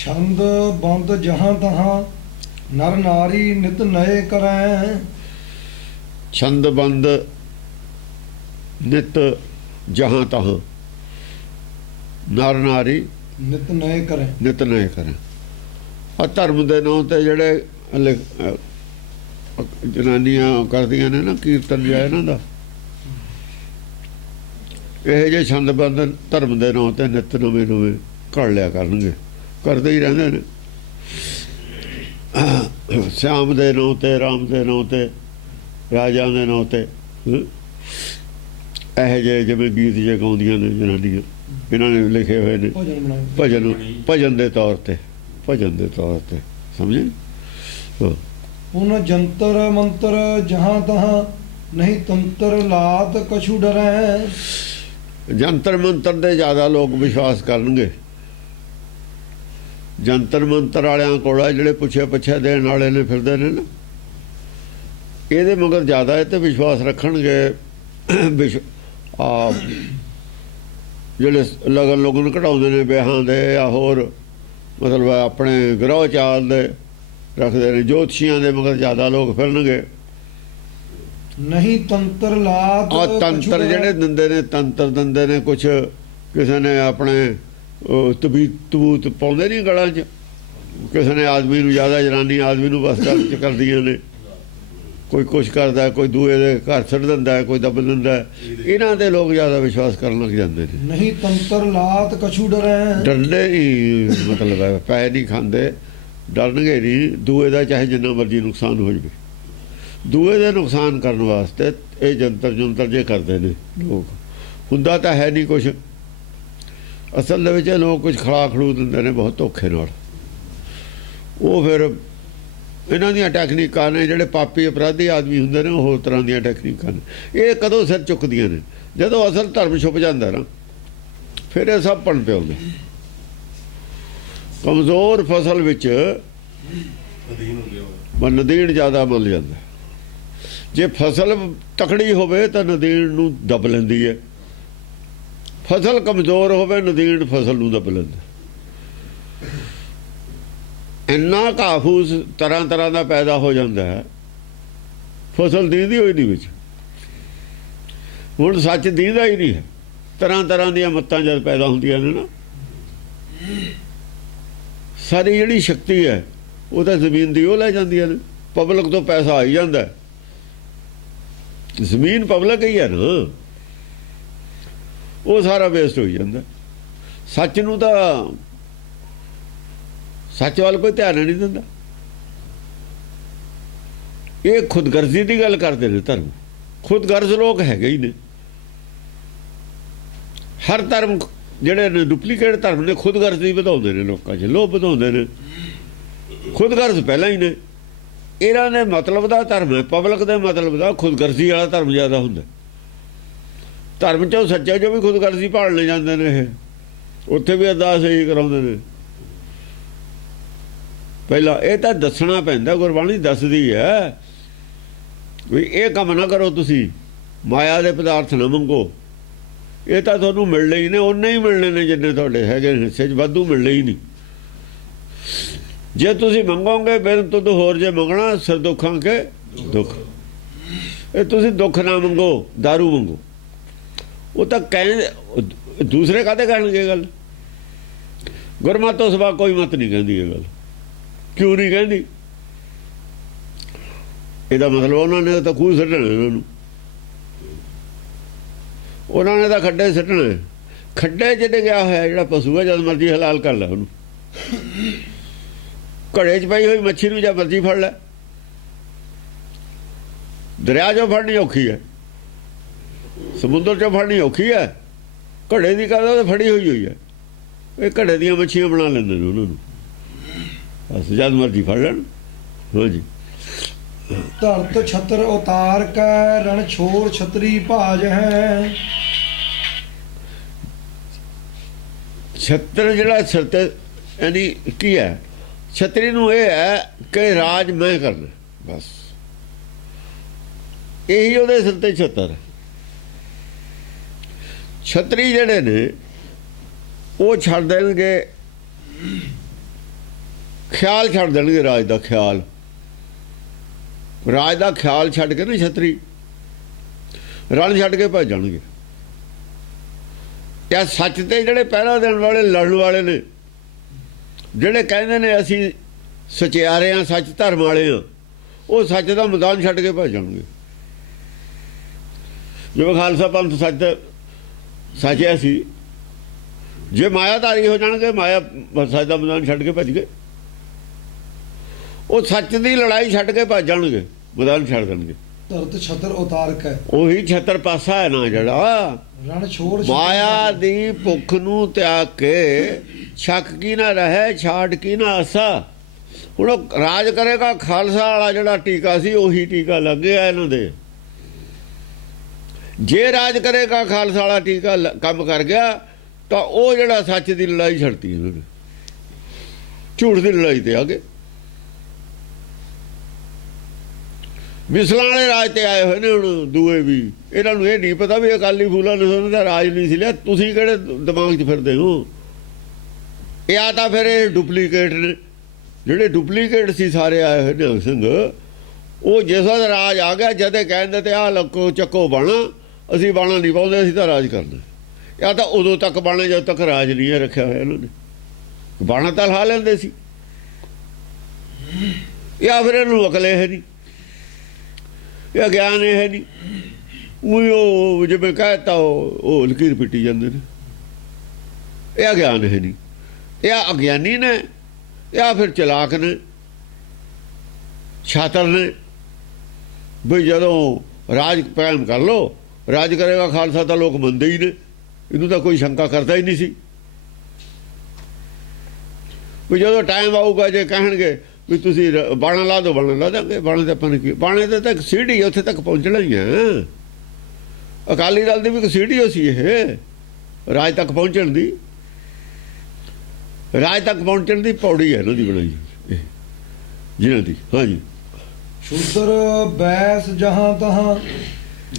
छंद बंद जहाँ तहाँ नर नारी नित नए करें। छंद बंद नित जहाँ तहाँ नर नारी नित नए करें। नित नए करें। आ धर्म के नाम ते जेड़े जनानियां करदियां ने ना कीर्तन जिहा इन्हां दा, ਇਹੋ ਜਿਹੇ ਛੰਦ ਬੰਦ ਧਰਮ ਦੇ ਨਾਂ ਤੇ ਨਿੱਤ ਨਵੇਂ ਨਵੇਂ ਘੜ ਲਿਆ ਕਰਨਗੇ, ਕਰਦੇ ਹੀ ਰਹਿੰਦੇ ਨੇ। ਸ਼ਾਮ ਦੇ ਨਾਂ ਤੇ, ਰਾਮ ਦੇ ਨਾਂ ਤੇ, ਰਾਜਾ ਦੇ ਨਾਂ ਤੇ ਇਹੋ ਜਿਹੇ ਜਿਵੇਂ ਗੀਤ ਜੇ ਗਾਉਂਦੀਆਂ ਨੇ ਜਨਾਨੀਆਂ, ਇਹਨਾਂ ਨੇ ਲਿਖੇ ਹੋਏ ਨੇ ਭਜਨ, ਭਜਨ ਦੇ ਤੌਰ ਤੇ, ਭਜਨ ਦੇ ਤੌਰ ਤੇ, ਸਮਝੇ। पुन जंतर मंतर जहाँ तहाँ नहीं तंत्र लात कछु डरें। ਜੰਤਰ ਮੰਤਰ ਦੇ ਜ਼ਿਆਦਾ ਲੋਕ ਵਿਸ਼ਵਾਸ ਕਰਨਗੇ। ਜੰਤਰ ਮੰਤਰ ਵਾਲਿਆਂ ਕੋਲ ਆ ਜਿਹੜੇ ਪੁੱਛਿਆ ਪੁੱਛਿਆ ਦੇਣ ਵਾਲੇ ਨੇ ਫਿਰਦੇ ਨੇ ਨਾ, ਇਹਦੇ ਮਗਰ ਜ਼ਿਆਦਾ ਇਹ ਤੇ ਵਿਸ਼ਵਾਸ ਰੱਖਣਗੇ। ਜਿਹੜੇ ਲਗਨ ਕਢਾਉਂਦੇ ਨੇ ਵਿਆਹਾਂ ਦੇ ਜਾਂ ਹੋਰ ਮਤਲਬ ਆਪਣੇ ਗ੍ਰਹਿ ਚਾਲ ਦੇ ਰੱਖਦੇ ਨੇ, ਜੋਤਸ਼ੀਆਂ ਦੇ ਮਗਰ ਜ਼ਿਆਦਾ ਲੋਕ ਫਿਰਨਗੇ। नहीं तंत्र लात ਆ ਤੰਤਰ ਜਿਹੜੇ ਦਿੰਦੇ ਨੇ, ਤੰਤਰ ਦਿੰਦੇ ਨੇ ਕੁਛ, ਕਿਸੇ ਨੇ ਆਪਣੇ ਤਬੂਤ ਪਾਉਂਦੇ ਨਹੀਂ ਗਲਾਂ 'ਚ, ਕਿਸੇ ਨੇ ਆਦਮੀ ਨੂੰ ਜ਼ਿਆਦਾ, ਜਨਾਨੀ ਆਦਮੀ ਨੂੰ ਬਸ ਕਰਦੀਆਂ ਨੇ, ਕੋਈ ਕੁਛ ਕਰਦਾ, ਕੋਈ ਦੂਏ ਦੇ ਘਰ ਛੱਡ ਦਿੰਦਾ, ਕੋਈ ਦੱਬ ਦਿੰਦਾ। ਇਹਨਾਂ ਦੇ ਲੋਕ ਜ਼ਿਆਦਾ ਵਿਸ਼ਵਾਸ ਕਰਨ ਲੱਗ ਜਾਂਦੇ ਨੇ। नहीं तंत्र लात कछु डरें। ਡਰਦੇ ਨਹੀਂ, ਮਤਲਬ ਹੈ ਪੈ ਨਹੀਂ ਖਾਂਦੇ, ਡਰਨਗੇ ਨਹੀਂ। ਦੂਏ ਦਾ ਚਾਹੇ ਜਿੰਨਾ ਮਰਜ਼ੀ ਨੁਕਸਾਨ ਹੋ ਜਾਵੇ, ਦੂਏ ਦੇ ਨੁਕਸਾਨ ਕਰਨ ਵਾਸਤੇ ਇਹ ਜੰਤਰ ਜੁੰਤਰ ਜੇ ਕਰਦੇ ਨੇ ਲੋਕ। ਹੁੰਦਾ ਤਾਂ ਹੈ ਨਹੀਂ ਕੁਛ, ਅਸਲ ਦੇ ਵਿੱਚ ਇਹ ਲੋਕ ਕੁਛ ਖੜਾ ਖੜੂ ਦਿੰਦੇ ਨੇ ਬਹੁਤ ਧੋਖੇ ਨਾਲ। ਉਹ ਫਿਰ ਇਹਨਾਂ ਦੀਆਂ ਟੈਕਨੀਕਾਂ ਨੇ, ਜਿਹੜੇ ਪਾਪੀ ਅਪਰਾਧੀ ਆਦਮੀ ਹੁੰਦੇ ਨੇ ਉਹ ਹੋਰ ਤਰ੍ਹਾਂ ਦੀਆਂ ਟੈਕਨੀਕਾਂ ਨੇ। ਇਹ ਕਦੋਂ ਸਿਰ ਚੁੱਕਦੀਆਂ ਨੇ? ਜਦੋਂ ਅਸਲ ਧਰਮ ਛੁਪ ਜਾਂਦਾ ਨਾ, ਫਿਰ ਇਹ ਸਭ ਪਣ ਪਿਆਉਂਦੇ। ਕਮਜ਼ੋਰ ਫਸਲ ਵਿੱਚ ਨਦੀਨ ਜ਼ਿਆਦਾ ਮਿਲ ਜਾਂਦਾ। ਜੇ ਫਸਲ ਤਕੜੀ ਹੋਵੇ ਤਾਂ ਨਦੀਨ ਨੂੰ ਦੱਬ ਲੈਂਦੀ ਹੈ, ਫਸਲ ਕਮਜ਼ੋਰ ਹੋਵੇ ਨਦੀਨ ਫਸਲ ਨੂੰ ਦੱਬ ਲੈਂਦਾ। ਇੰਨਾ ਘਾਹ ਫੂਸ ਤਰ੍ਹਾਂ ਤਰ੍ਹਾਂ ਦਾ ਪੈਦਾ ਹੋ ਜਾਂਦਾ ਹੈ, ਫਸਲ ਦੀਂਦੀ ਹੋਈ ਨਹੀਂ ਵਿੱਚ। ਹੁਣ ਸੱਚ ਦੀਂਦਾ ਹੀ ਨਹੀਂ ਹੈ। ਤਰ੍ਹਾਂ ਤਰ੍ਹਾਂ ਦੀਆਂ ਮੱਤਾਂ ਜਦ ਪੈਦਾ ਹੁੰਦੀਆਂ ਨੇ ਨਾ, ਸਾਰੀ ਜਿਹੜੀ ਸ਼ਕਤੀ ਹੈ ਉਹ ਤਾਂ ਜ਼ਮੀਨ ਦੀ ਉਹ ਲੈ ਜਾਂਦੀਆਂ ਨੇ। ਪਬਲਿਕ ਤੋਂ ਪੈਸਾ ਆਈ ਜਾਂਦਾ, ਜ਼ਮੀਨ ਪਬਲਿਕ ਹੀ ਹੈ ਨਾ, ਉਹ ਸਾਰਾ ਵੇਸਟ ਹੋ ਜਾਂਦਾ। ਸੱਚ ਨੂੰ ਤਾਂ, ਸੱਚ ਵੱਲ ਕੋਈ ਧਿਆਨ ਨਹੀਂ ਦਿੰਦਾ। ਇਹ ਖੁਦਗਰਜ਼ੀ ਦੀ ਗੱਲ ਕਰਦੇ ਨੇ ਧਰਮ। ਖੁਦਗਰਜ਼ ਲੋਕ ਹੈਗੇ ਹੀ ਨੇ। ਹਰ ਧਰਮ ਜਿਹੜੇ ਨੇ ਡੁਪਲੀਕੇਟ ਧਰਮ ਨੇ, ਖੁਦਗਰਜ਼ੀ ਵਧਾਉਂਦੇ ਨੇ ਲੋਕਾਂ 'ਚ, ਲੋਭ ਵਧਾਉਂਦੇ ਨੇ। ਖੁਦਗਰਜ਼ ਪਹਿਲਾਂ ਹੀ ਨੇ। ਇਹਨਾਂ ਦੇ ਮਤਲਬ ਦਾ ਧਰਮ ਹੈ, ਪਬਲਿਕ ਦੇ ਮਤਲਬ ਦਾ ਖੁਦਗਰਜ਼ੀ ਵਾਲਾ ਧਰਮ ਜ਼ਿਆਦਾ ਹੁੰਦਾ। ਧਰਮ 'ਚੋਂ ਸੱਚਾ 'ਚੋਂ ਵੀ ਖੁਦਗਰਜ਼ੀ ਭਾਲ ਲੈ ਜਾਂਦੇ ਨੇ। ਇਹ ਉੱਥੇ ਵੀ ਅਰਦਾਸ ਇਹੀ ਕਰਾਉਂਦੇ ਨੇ। ਪਹਿਲਾਂ ਇਹ ਤਾਂ ਦੱਸਣਾ ਪੈਂਦਾ, ਗੁਰਬਾਣੀ ਦੱਸਦੀ ਹੈ ਵੀ ਇਹ ਕੰਮ ਨਾ ਕਰੋ, ਤੁਸੀਂ ਮਾਇਆ ਦੇ ਪਦਾਰਥ ਨਾ ਮੰਗੋ। ਇਹ ਤਾਂ ਤੁਹਾਨੂੰ ਮਿਲਣੇ ਹੀ ਨੇ, ਉਹਨੇ ਹੀ ਮਿਲਣੇ ਨੇ ਜਿੰਨੇ ਤੁਹਾਡੇ ਹੈਗੇ ਹਿੱਸੇ 'ਚ, ਵਾਧੂ ਮਿਲਣੇ ਹੀ ਨਹੀਂ। ਜੇ ਤੁਸੀਂ ਮੰਗੋਗੇ ਬਿਨ ਤੁਧ ਹੋਰ ਜੇ ਮੰਗਣਾ ਸਿਰ ਦੁੱਖਾਂ ਕੇ ਦੁੱਖ। ਇਹ ਤੁਸੀਂ ਦੁੱਖ ਨਾ ਮੰਗੋ, ਦਾਰੂ ਮੰਗੋ। ਉਹ ਤਾਂ ਕਹਿੰਦੇ, ਦੂਸਰੇ ਕਾਹਦੇ ਕਹਿਣਗੇ ਗੱਲ? ਗੁਰਮਤਿ ਤੋਂ ਸਿਵਾ ਕੋਈ ਮਤ ਨਹੀਂ ਕਹਿੰਦੀ ਇਹ ਗੱਲ। ਕਿਉਂ ਨਹੀਂ ਕਹਿੰਦੀ? ਇਹਦਾ ਮਤਲਬ ਉਹਨਾਂ ਨੇ ਤਾਂ ਖੂਹ ਸੁੱਟਣਾ, ਇਹਨਾਂ ਨੂੰ ਉਹਨਾਂ ਨੇ ਤਾਂ ਖੱਡੇ ਸੁੱਟਣੇ। ਖੱਡੇ 'ਚ ਡਿੱਗਿਆ ਹੋਇਆ ਜਿਹੜਾ ਪਸ਼ੂ ਹੈ, ਜਦ ਮਰਜ਼ੀ ਹਲਾਲ ਕਰ ਲੈ ਉਹਨੂੰ। ਘੜੇ 'ਚ ਪਈ ਹੋਈ ਮੱਛੀ ਨੂੰ ਜਾਂ ਮਰਜ਼ੀ ਫੜ ਲੈ। ਦਰਿਆ 'ਚੋਂ ਫੜਨੀ ਔਖੀ ਹੈ, ਸਮੁੰਦਰ 'ਚੋਂ ਫੜਨੀ ਔਖੀ ਹੈ। ਘੜੇ ਦੀ ਕਾਹਦਾ ਤਾਂ ਫੜੀ ਹੋਈ ਹੈ। ਇਹ ਘੜੇ ਦੀਆਂ ਮੱਛੀਆਂ ਬਣਾ ਲੈਂਦੇ ਨੇ ਉਹਨਾਂ ਨੂੰ, ਬਸ ਜਦ ਮਰਜ਼ੀ ਫੜ ਲੈਣ। ਹਾਂਜੀ। ਧਰਤ ਛਤਰ ਉਤਾਰ ਕੈ ਰਣ ਛੋੜ ਛਤਰੀ ਭਾਜ ਹੈ। ਛਤਰ ਜਿਹੜਾ ਸਿਰ ਤੇ ਯਾਨੀ ਕੀ ਹੈ? ਛਤਰੀ ਨੂੰ ਇਹ ਹੈ ਕਿ ਰਾਜ ਮੈਂ ਕਰਨਾ, ਬਸ ਇਹੀ ਉਹਦੇ ਸਿਰ ਤੇ ਛਤਰ। ਛਤਰੀ ਜਿਹੜੇ ਨੇ ਉਹ ਛੱਡ ਦੇਣਗੇ ਖਿਆਲ ਛੱਡ ਦੇਣਗੇ ਰਾਜ ਦਾ ਖਿਆਲ। ਰਾਜ ਦਾ ਖਿਆਲ ਛੱਡ ਕੇ ਨਾ ਛਤਰੀ ਰਣ ਛੱਡ ਕੇ ਭੱਜ ਜਾਣਗੇ। ਜਾਂ ਸੱਚ ਤੇ ਜਿਹੜੇ ਪਹਿਰਾ ਦੇਣ ਵਾਲੇ ਲੜਨ ਵਾਲੇ ਨੇ, ਜਿਹੜੇ ਕਹਿੰਦੇ ਨੇ ਅਸੀਂ ਸਚਿਆਰੇ ਹਾਂ, ਸੱਚ ਧਰਮ ਵਾਲੇ ਹਾਂ, ਉਹ ਸੱਚ ਦਾ ਮੈਦਾਨ ਛੱਡ ਕੇ ਭੱਜ ਜਾਣਗੇ। ਜਿਵੇਂ ਖਾਲਸਾ ਪੰਥ ਸੱਚਿਆ ਸੀ, ਜੇ ਮਾਇਆਧਾਰੀ ਹੋ ਜਾਣਗੇ, ਮਾਇਆ ਸੱਚ ਦਾ ਮੈਦਾਨ ਛੱਡ ਕੇ ਭੱਜ ਗਏ। ਉਹ ਸੱਚ ਦੀ ਲੜਾਈ ਛੱਡ ਕੇ ਭੱਜ ਜਾਣਗੇ, ਮੈਦਾਨ ਛੱਡ ਦੇਣਗੇ। ਧਰਤ ਛਤਰ ਉਤਾਰਕ ਹੈ, ਉਹੀ ਛਤਰ ਪਾਸਾ ਹੈ ਨਾ ਜਿਹੜਾ ਰਣ ਛੋੜ ਮਾਇਆ ਦੀ ਭੁੱਖ ਨੂੰ ਤਿਆਗ ਕੇ ਸ਼ੱਕ ਕੀ ਨਾ ਰਹੇ, ਛਾੜ ਕੀ ਨਾ ਆਸਾ। ਹੁਣ ਉਹ ਰਾਜ ਕਰੇਗਾ ਖਾਲਸਾ ਵਾਲਾ ਜਿਹੜਾ ਟੀਕਾ ਸੀ, ਉਹੀ ਟੀਕਾ ਲੱਗ ਗਿਆ ਇਹਨਾਂ ਦੇ। ਜੇ ਰਾਜ ਕਰੇਗਾ ਖਾਲਸਾ ਵਾਲਾ ਟੀਕਾ ਕੰਮ ਕਰ ਗਿਆ ਤਾਂ ਉਹ ਜਿਹੜਾ ਸੱਚ ਦੀ ਲੜਾਈ ਛੱਡਤੀ ਇਹਨਾਂ ਨੇ, ਝੂਠ ਦੀ ਲੜਾਈ ਤੇ ਆ ਗਏ। ਮਿਸਲਾਂ ਵਾਲੇ ਰਾਜ ਤੇ ਆਏ ਹੋਏ ਨੇ ਹੁਣ ਦੂਏ ਵੀ। ਇਹਨਾਂ ਨੂੰ ਇਹ ਨਹੀਂ ਪਤਾ ਵੀ ਅਕਾਲੀ ਫੂਲਾ ਨੇ ਦਾ ਰਾਜ ਨਹੀਂ ਸੀ ਲਿਆ। ਤੁਸੀਂ ਕਿਹੜੇ ਦਿਮਾਗ 'ਚ ਫਿਰਦੇ ਹੋ? ਇਹ ਆ ਤਾਂ ਫਿਰ ਇਹ ਡੁਪਲੀਕੇਟ ਨੇ, ਜਿਹੜੇ ਡੁਪਲੀਕੇਟ ਸੀ ਸਾਰੇ ਆਏ ਹੋਏ ਨੇ ਸਿੰਘ। ਉਹ ਜਿਸ ਵਾਰ ਰਾਜ ਆ ਗਿਆ, ਜਦੇ ਕਹਿੰਦੇ ਤੇ ਆਹ ਲੱਕੋ ਚੱਕੋ ਬਾਣਾ, ਅਸੀਂ ਬਾਣਾ ਨਹੀਂ ਪਾਉਂਦੇ, ਅਸੀਂ ਤਾਂ ਰਾਜ ਕਰਨਾ। ਇਹ ਤਾਂ ਉਦੋਂ ਤੱਕ ਬਾਣੇ ਜਦੋਂ ਤੱਕ ਰਾਜ ਨਹੀਂ ਰੱਖਿਆ ਹੋਇਆ ਇਹਨਾਂ ਨੇ। ਬਾਣਾ ਤਾਂ ਲਾ ਲੈਂਦੇ ਸੀ। ਜਾਂ ਫਿਰ ਇਹਨੂੰ ਅਕਲ ਇਹ ਨਹੀਂ, ਇਹ ਗਿਆਨ ਇਹ ਨਹੀਂ। ਉਹ ਜਿਵੇਂ ਕਹਿਤਾ ਉਹ ਲਕੀਰ ਪਿੱਟੀ ਜਾਂਦੇ ਨੇ। ਇਹ ਗਿਆਨ ਇਹ ਨਹੀਂ, ਇਹ ਅਗਿਆਨੀ ਨੇ ਜਾਂ ਫਿਰ ਚਲਾਕ ਨੇ, ਛਾਤਰ ਨੇ। ਬਈ ਜਦੋਂ ਰਾਜ ਕਾਇਮ ਕਰ ਲਓ, ਰਾਜ ਕਰੇਗਾ ਖਾਲਸਾ ਤਾਂ ਲੋਕ ਮੰਨਦੇ ਹੀ ਨੇ, ਇਹਨੂੰ ਤਾਂ ਕੋਈ ਸ਼ੰਕਾ ਕਰਦਾ ਹੀ ਨਹੀਂ ਸੀ। ਵੀ ਜਦੋਂ ਟਾਈਮ ਆਊਗਾ ਜੇ ਕਹਿਣਗੇ ਵੀ ਤੁਸੀਂ ਬਾਣਾ ਲਾ ਦਿਓ, ਬਾਣਾ ਲਾ ਦਾਂਗੇ। ਬਾਣੇ ਤੇ ਆਪਾਂ ਨੇ ਬਾਣੇ ਤੇ ਤੱਕ ਸੀੜੀ ਉੱਥੇ ਤੱਕ ਪਹੁੰਚਣਾ ਹੀ ਹੈ। ਅਕਾਲੀ ਦਲ ਦੀ ਵੀ ਇੱਕ ਸੀੜੀ ਸੀ ਇਹ, ਰਾਜ ਤੱਕ ਪਹੁੰਚਣ ਦੀ। ਰਾਜ ਤੱਕ ਪਹੁੰਚਣ ਦੀ ਪੌੜੀ ਹੈ ਇਹਨਾਂ ਦੀ ਬਣਾਈ ਜਿਹਨਾਂ ਦੀ। ਹਾਂਜੀ, ਸ਼ੂਦਰ ਬੈਸ ਜਹਾਂ ਤਹਾਂ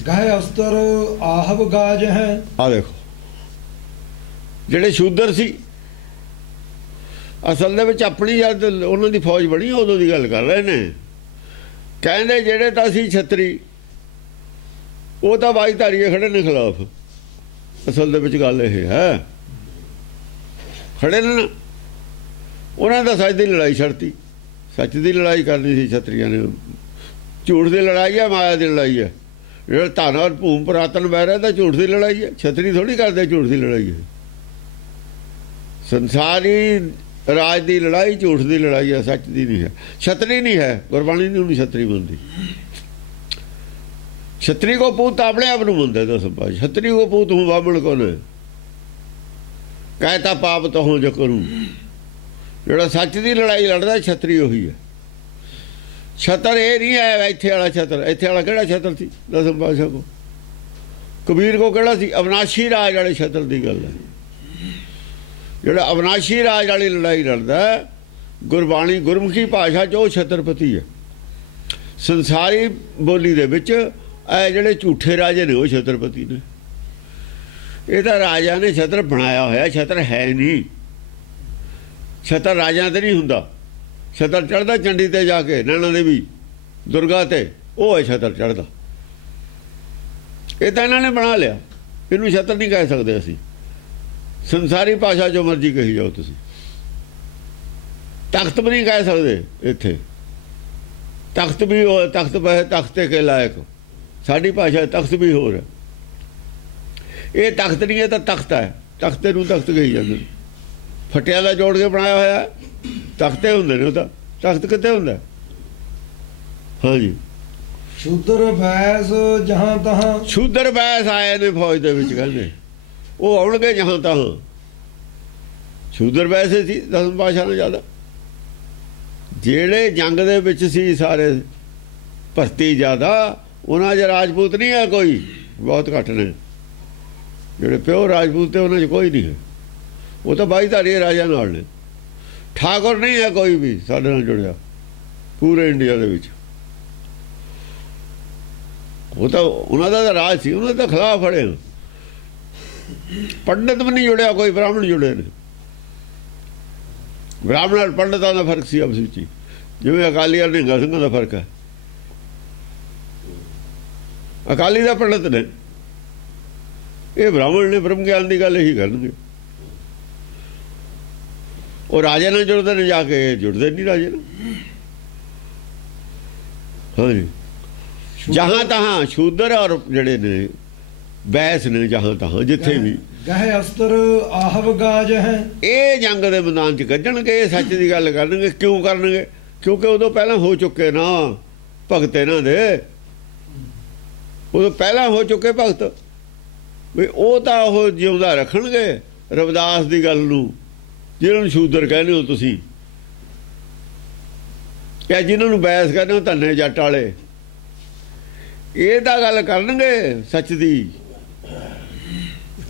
ਗਹਿ ਅਸਤਰ ਆਹਬ ਗਾਜ ਹੈ। ਆ ਦੇਖੋ, ਜਿਹੜੇ ਸ਼ੂਦਰ ਸੀ ਅਸਲ ਦੇ ਵਿੱਚ ਆਪਣੀ ਜਦ ਉਹਨਾਂ ਦੀ ਫੌਜ ਬਣੀ ਉਦੋਂ ਦੀ ਗੱਲ ਕਰ ਰਹੇ ਨੇ। ਕਹਿੰਦੇ ਜਿਹੜੇ ਤਾਂ ਸੀ ਛਤਰੀ, ਉਹ ਤਾਂ ਬਾਈਧਾਰੀਏ ਖੜੇ ਨੇ ਖਿਲਾਫ। ਅਸਲ ਦੇ ਵਿੱਚ ਗੱਲ ਇਹ ਹੈ, ਖੜੇ ਨੇ ਨਾ। ਉਹਨਾਂ ਦਾ ਸੱਚ ਦੀ ਲੜਾਈ ਛੱਡਤੀ। ਸੱਚ ਦੀ ਲੜਾਈ ਕਰਨੀ ਸੀ ਛਤਰੀਆਂ ਨੇ। ਝੂਠ ਦੀ ਲੜਾਈ ਹੈ, ਮਾਇਆ ਦੀ ਲੜਾਈ ਹੈ। ਜਿਹੜਾ ਧਨ ਔਰ ਭੂਮ ਪੁਰਾਤਨ ਬਹਿ ਰਿਹਾ ਤਾਂ ਝੂਠ ਦੀ ਲੜਾਈ ਹੈ। ਛਤਰੀ ਥੋੜੀ ਕਰਦੇ ਝੂਠ ਦੀ ਲੜਾਈ ਹੈ। ਸੰਸਾਰੀ ਰਾਜ ਦੀ ਲੜਾਈ ਝੂਠ ਦੀ ਲੜਾਈ ਹੈ, ਸੱਚ ਦੀ ਨਹੀਂ ਹੈ। ਛਤਰੀ ਨਹੀਂ ਹੈ, ਗੁਰਬਾਣੀ ਨਹੀਂ ਉਹਨੂੰ ਛਤਰੀ ਮੰਨਦੀ। ਛਤਰੀ ਕੋ ਪੂਤ ਆਪਣੇ ਆਪ ਨੂੰ ਮੰਨਦਾ ਦਸਮ ਪਾਤਸ਼ਾਹ। ਛਤਰੀ ਕੋ ਪੂਤ ਹੂੰ ਬਾਬਣ ਕੋ ਨੇ ਕਹਿਤਾ ਪਾਪ ਤਾਂ ਹੋ ਜੋ ਕਰੂ। ਜਿਹੜਾ ਸੱਚ ਦੀ ਲੜਾਈ ਲੜਦਾ ਛਤਰੀ ਉਹੀ ਹੈ। ਛਤਰ ਇਹ ਨਹੀਂ ਹੈ ਇੱਥੇ ਵਾਲਾ ਛਤਰ। ਇੱਥੇ ਵਾਲਾ ਕਿਹੜਾ ਛਤਰ ਸੀ ਦਸਮ ਪਾਤਸ਼ਾਹ ਕੋ? ਕਬੀਰ ਕੋ ਕਿਹੜਾ ਸੀ? ਅਵਨਾਸ਼ੀ ਰਾਜ ਵਾਲੇ ਛਤਰ ਦੀ ਗੱਲ ਹੈ। ਜਿਹੜਾ ਅਵਨਾਸ਼ੀ ਰਾਜ ਵਾਲੀ ਲੜਾਈ ਲੜਦਾ, ਗੁਰਬਾਣੀ ਗੁਰਮੁਖੀ ਭਾਸ਼ਾ 'ਚ ਉਹ ਛਤਰਪਤੀ ਹੈ। ਸੰਸਾਰੀ ਬੋਲੀ ਦੇ ਵਿੱਚ ਇਹ ਜਿਹੜੇ ਝੂਠੇ ਰਾਜੇ ਨੇ ਉਹ ਛਤਰਪਤੀ ਨੇ। ਇਹ ਤਾਂ ਰਾਜਾ ਨੇ ਛਤਰ ਬਣਾਇਆ ਹੋਇਆ, ਛਤਰ ਹੈ ਨਹੀਂ। ਛਤਰ ਰਾਜਿਆਂ ਤੇ ਨਹੀਂ ਹੁੰਦਾ। ਛਤਰ ਚੜ੍ਹਦਾ ਚੰਡੀ ਤੇ ਜਾ ਕੇ, ਨੈਣਾ ਦੇਵੀ ਦੁਰਗਾ ਤੇ, ਉਹ ਹੈ ਛਤਰ ਚੜ੍ਹਦਾ। ਇਹ ਤਾਂ ਇਹਨਾਂ ਨੇ ਬਣਾ ਲਿਆ, ਇਹਨੂੰ ਛਤਰ ਨਹੀਂ ਕਹਿ ਸਕਦੇ ਅਸੀਂ। ਸੰਸਾਰੀ ਭਾਸ਼ਾ ਜੋ ਮਰਜ਼ੀ ਕਹੀ ਜਾਓ ਤੁਸੀਂ। ਤਖਤ ਵੀ ਨਹੀਂ ਕਹਿ ਸਕਦੇ ਇੱਥੇ। ਤਖਤ ਵੀ ਹੋ, ਤਖਤ ਪਏ ਤਖਤੇ ਕੇ ਲਾਇਕ। ਸਾਡੀ ਭਾਸ਼ਾ ਤਖਤ ਵੀ ਹੋਰ ਹੈ। ਇਹ ਤਖਤ ਨਹੀਂ ਹੈ ਤਾਂ ਤਖਤ ਹੈ। ਤਖਤੇ ਨੂੰ ਤਖਤ ਕਹੀ ਜਾਂਦੇ। ਫਟਿਆਂ ਦਾ ਜੋੜ ਕੇ ਬਣਾਇਆ ਹੋਇਆ ਤਖਤੇ ਹੁੰਦੇ ਨੇ। ਉਹ ਤਾਂ ਤਖਤ ਕਿੱਥੇ ਹੁੰਦਾ? ਹਾਂਜੀ, ਸ਼ੂਦਰ ਬੈਸ ਜਹਾਂ ਤਹਾਂ। ਸ਼ੂਦਰ ਬੈਸ ਆਏ ਨੇ ਫੌਜ ਦੇ ਵਿੱਚ, ਕਹਿੰਦੇ ਉਹ ਆਉਣਗੇ ਜਹਾਂ ਤਹਾਂ। ਸ਼ੂਦਰ ਵੈਸੇ ਸੀ ਦਸਮ ਪਾਤਸ਼ਾਹ ਨੂੰ ਜ਼ਿਆਦਾ। ਜਿਹੜੇ ਜੰਗ ਦੇ ਵਿੱਚ ਸੀ ਸਾਰੇ ਭਰਤੀ ਜ਼ਿਆਦਾ, ਉਹਨਾਂ 'ਚ ਰਾਜਪੂਤ ਨਹੀਂ ਹੈ ਕੋਈ, ਬਹੁਤ ਘੱਟ ਨੇ। ਜਿਹੜੇ ਪਿਓ ਰਾਜਪੂਤ ਤੇ ਉਹਨਾਂ 'ਚ ਕੋਈ ਨਹੀਂ ਹੈ। ਉਹ ਤਾਂ ਬਾਈਧਾਰੀ ਰਾਜਾ ਨਾਲ ਨੇ। ਠਾਕੁਰ ਨਹੀਂ ਹੈ ਕੋਈ ਵੀ ਸਾਡੇ ਨਾਲ ਜੁੜਿਆ ਪੂਰੇ ਇੰਡੀਆ ਦੇ ਵਿੱਚ। ਉਹ ਤਾਂ ਉਹਨਾਂ ਦਾ ਰਾਜ ਸੀ, ਉਹਨਾਂ ਦਾ ਖਿਲਾਫ ਫੜੇ। ਪੰਡਤ ਵੀ ਨਹੀਂ ਜੁੜਿਆ ਕੋਈ, ਬ੍ਰਾਹਮਣ ਜੁੜੇ ਨੇ। ਬ੍ਰਾਹਮਣ ਔਰ ਪੰਡਤਾਂ ਦਾ ਫਰਕ ਸੀ ਆਪਸ ਵਿੱਚ ਹੀ, ਜਿਵੇਂ ਅਕਾਲੀਆਂ ਨਿਹੰਗਾਂ ਸਿੰਘਾਂ ਦਾ ਫਰਕ ਹੈ। ਅਕਾਲੀ ਦਾ ਪੰਡਤ ਨੇ, ਇਹ ਬ੍ਰਾਹਮਣ ਨੇ, ਬ੍ਰਹਮ ਗਿਆਨ ਦੀ ਗੱਲ ਇਹੀ ਕਰਨਗੇ। ਉਹ ਰਾਜੇ ਨਾਲ ਜੁੜਦੇ ਨੇ, ਜਾ ਕੇ ਜੁੜਦੇ ਨਹੀਂ ਰਾਜੇ ਨਾਲ। ਹਾਂਜੀ, ਜਹਾਂ ਤਹਾਂ ਸ਼ੂਦਰ ਔਰ ਜਿਹੜੇ ਨੇ ਬੈਸ ਨੇ, ਜਹਾਂ ਤਹਾਂ ਜਿੱਥੇ ਵੀ ਗਹਿ ਅਸਤਰ ਆਹਵ ਗਾਜ ਹੈ। ਇਹ ਜੰਗ ਦੇ ਮੈਦਾਨ 'ਚ ਗੱਜਣਗੇ, ਇਹ ਸੱਚ ਦੀ ਗੱਲ ਕਰਨਗੇ। ਕਿਉਂ ਕਰਨਗੇ? ਕਿਉਂਕਿ ਉਦੋਂ ਪਹਿਲਾਂ ਹੋ ਚੁੱਕੇ ਨਾ ਭਗਤ ਇਹਨਾਂ ਦੇ, ਉਦੋਂ ਪਹਿਲਾਂ ਹੋ ਚੁੱਕੇ ਭਗਤ ਵੀ ਉਹ ਤਾਂ ਉਹ ਜਿਉਂਦਾ ਰੱਖਣਗੇ ਰਵਿਦਾਸ ਦੀ ਗੱਲ ਨੂੰ, ਜਿਹਨਾਂ ਨੂੰ ਸ਼ੂਦਰ ਕਹਿੰਦੇ ਹੋ ਤੁਸੀਂ, ਕਿ ਜਿਹਨਾਂ ਨੂੰ ਬੈਸ ਕਹਿੰਦੇ ਹੋ ਧੰਨੇ ਜੱਟ ਵਾਲੇ, ਇਹ ਤਾਂ ਗੱਲ ਕਰਨਗੇ ਸੱਚ ਦੀ।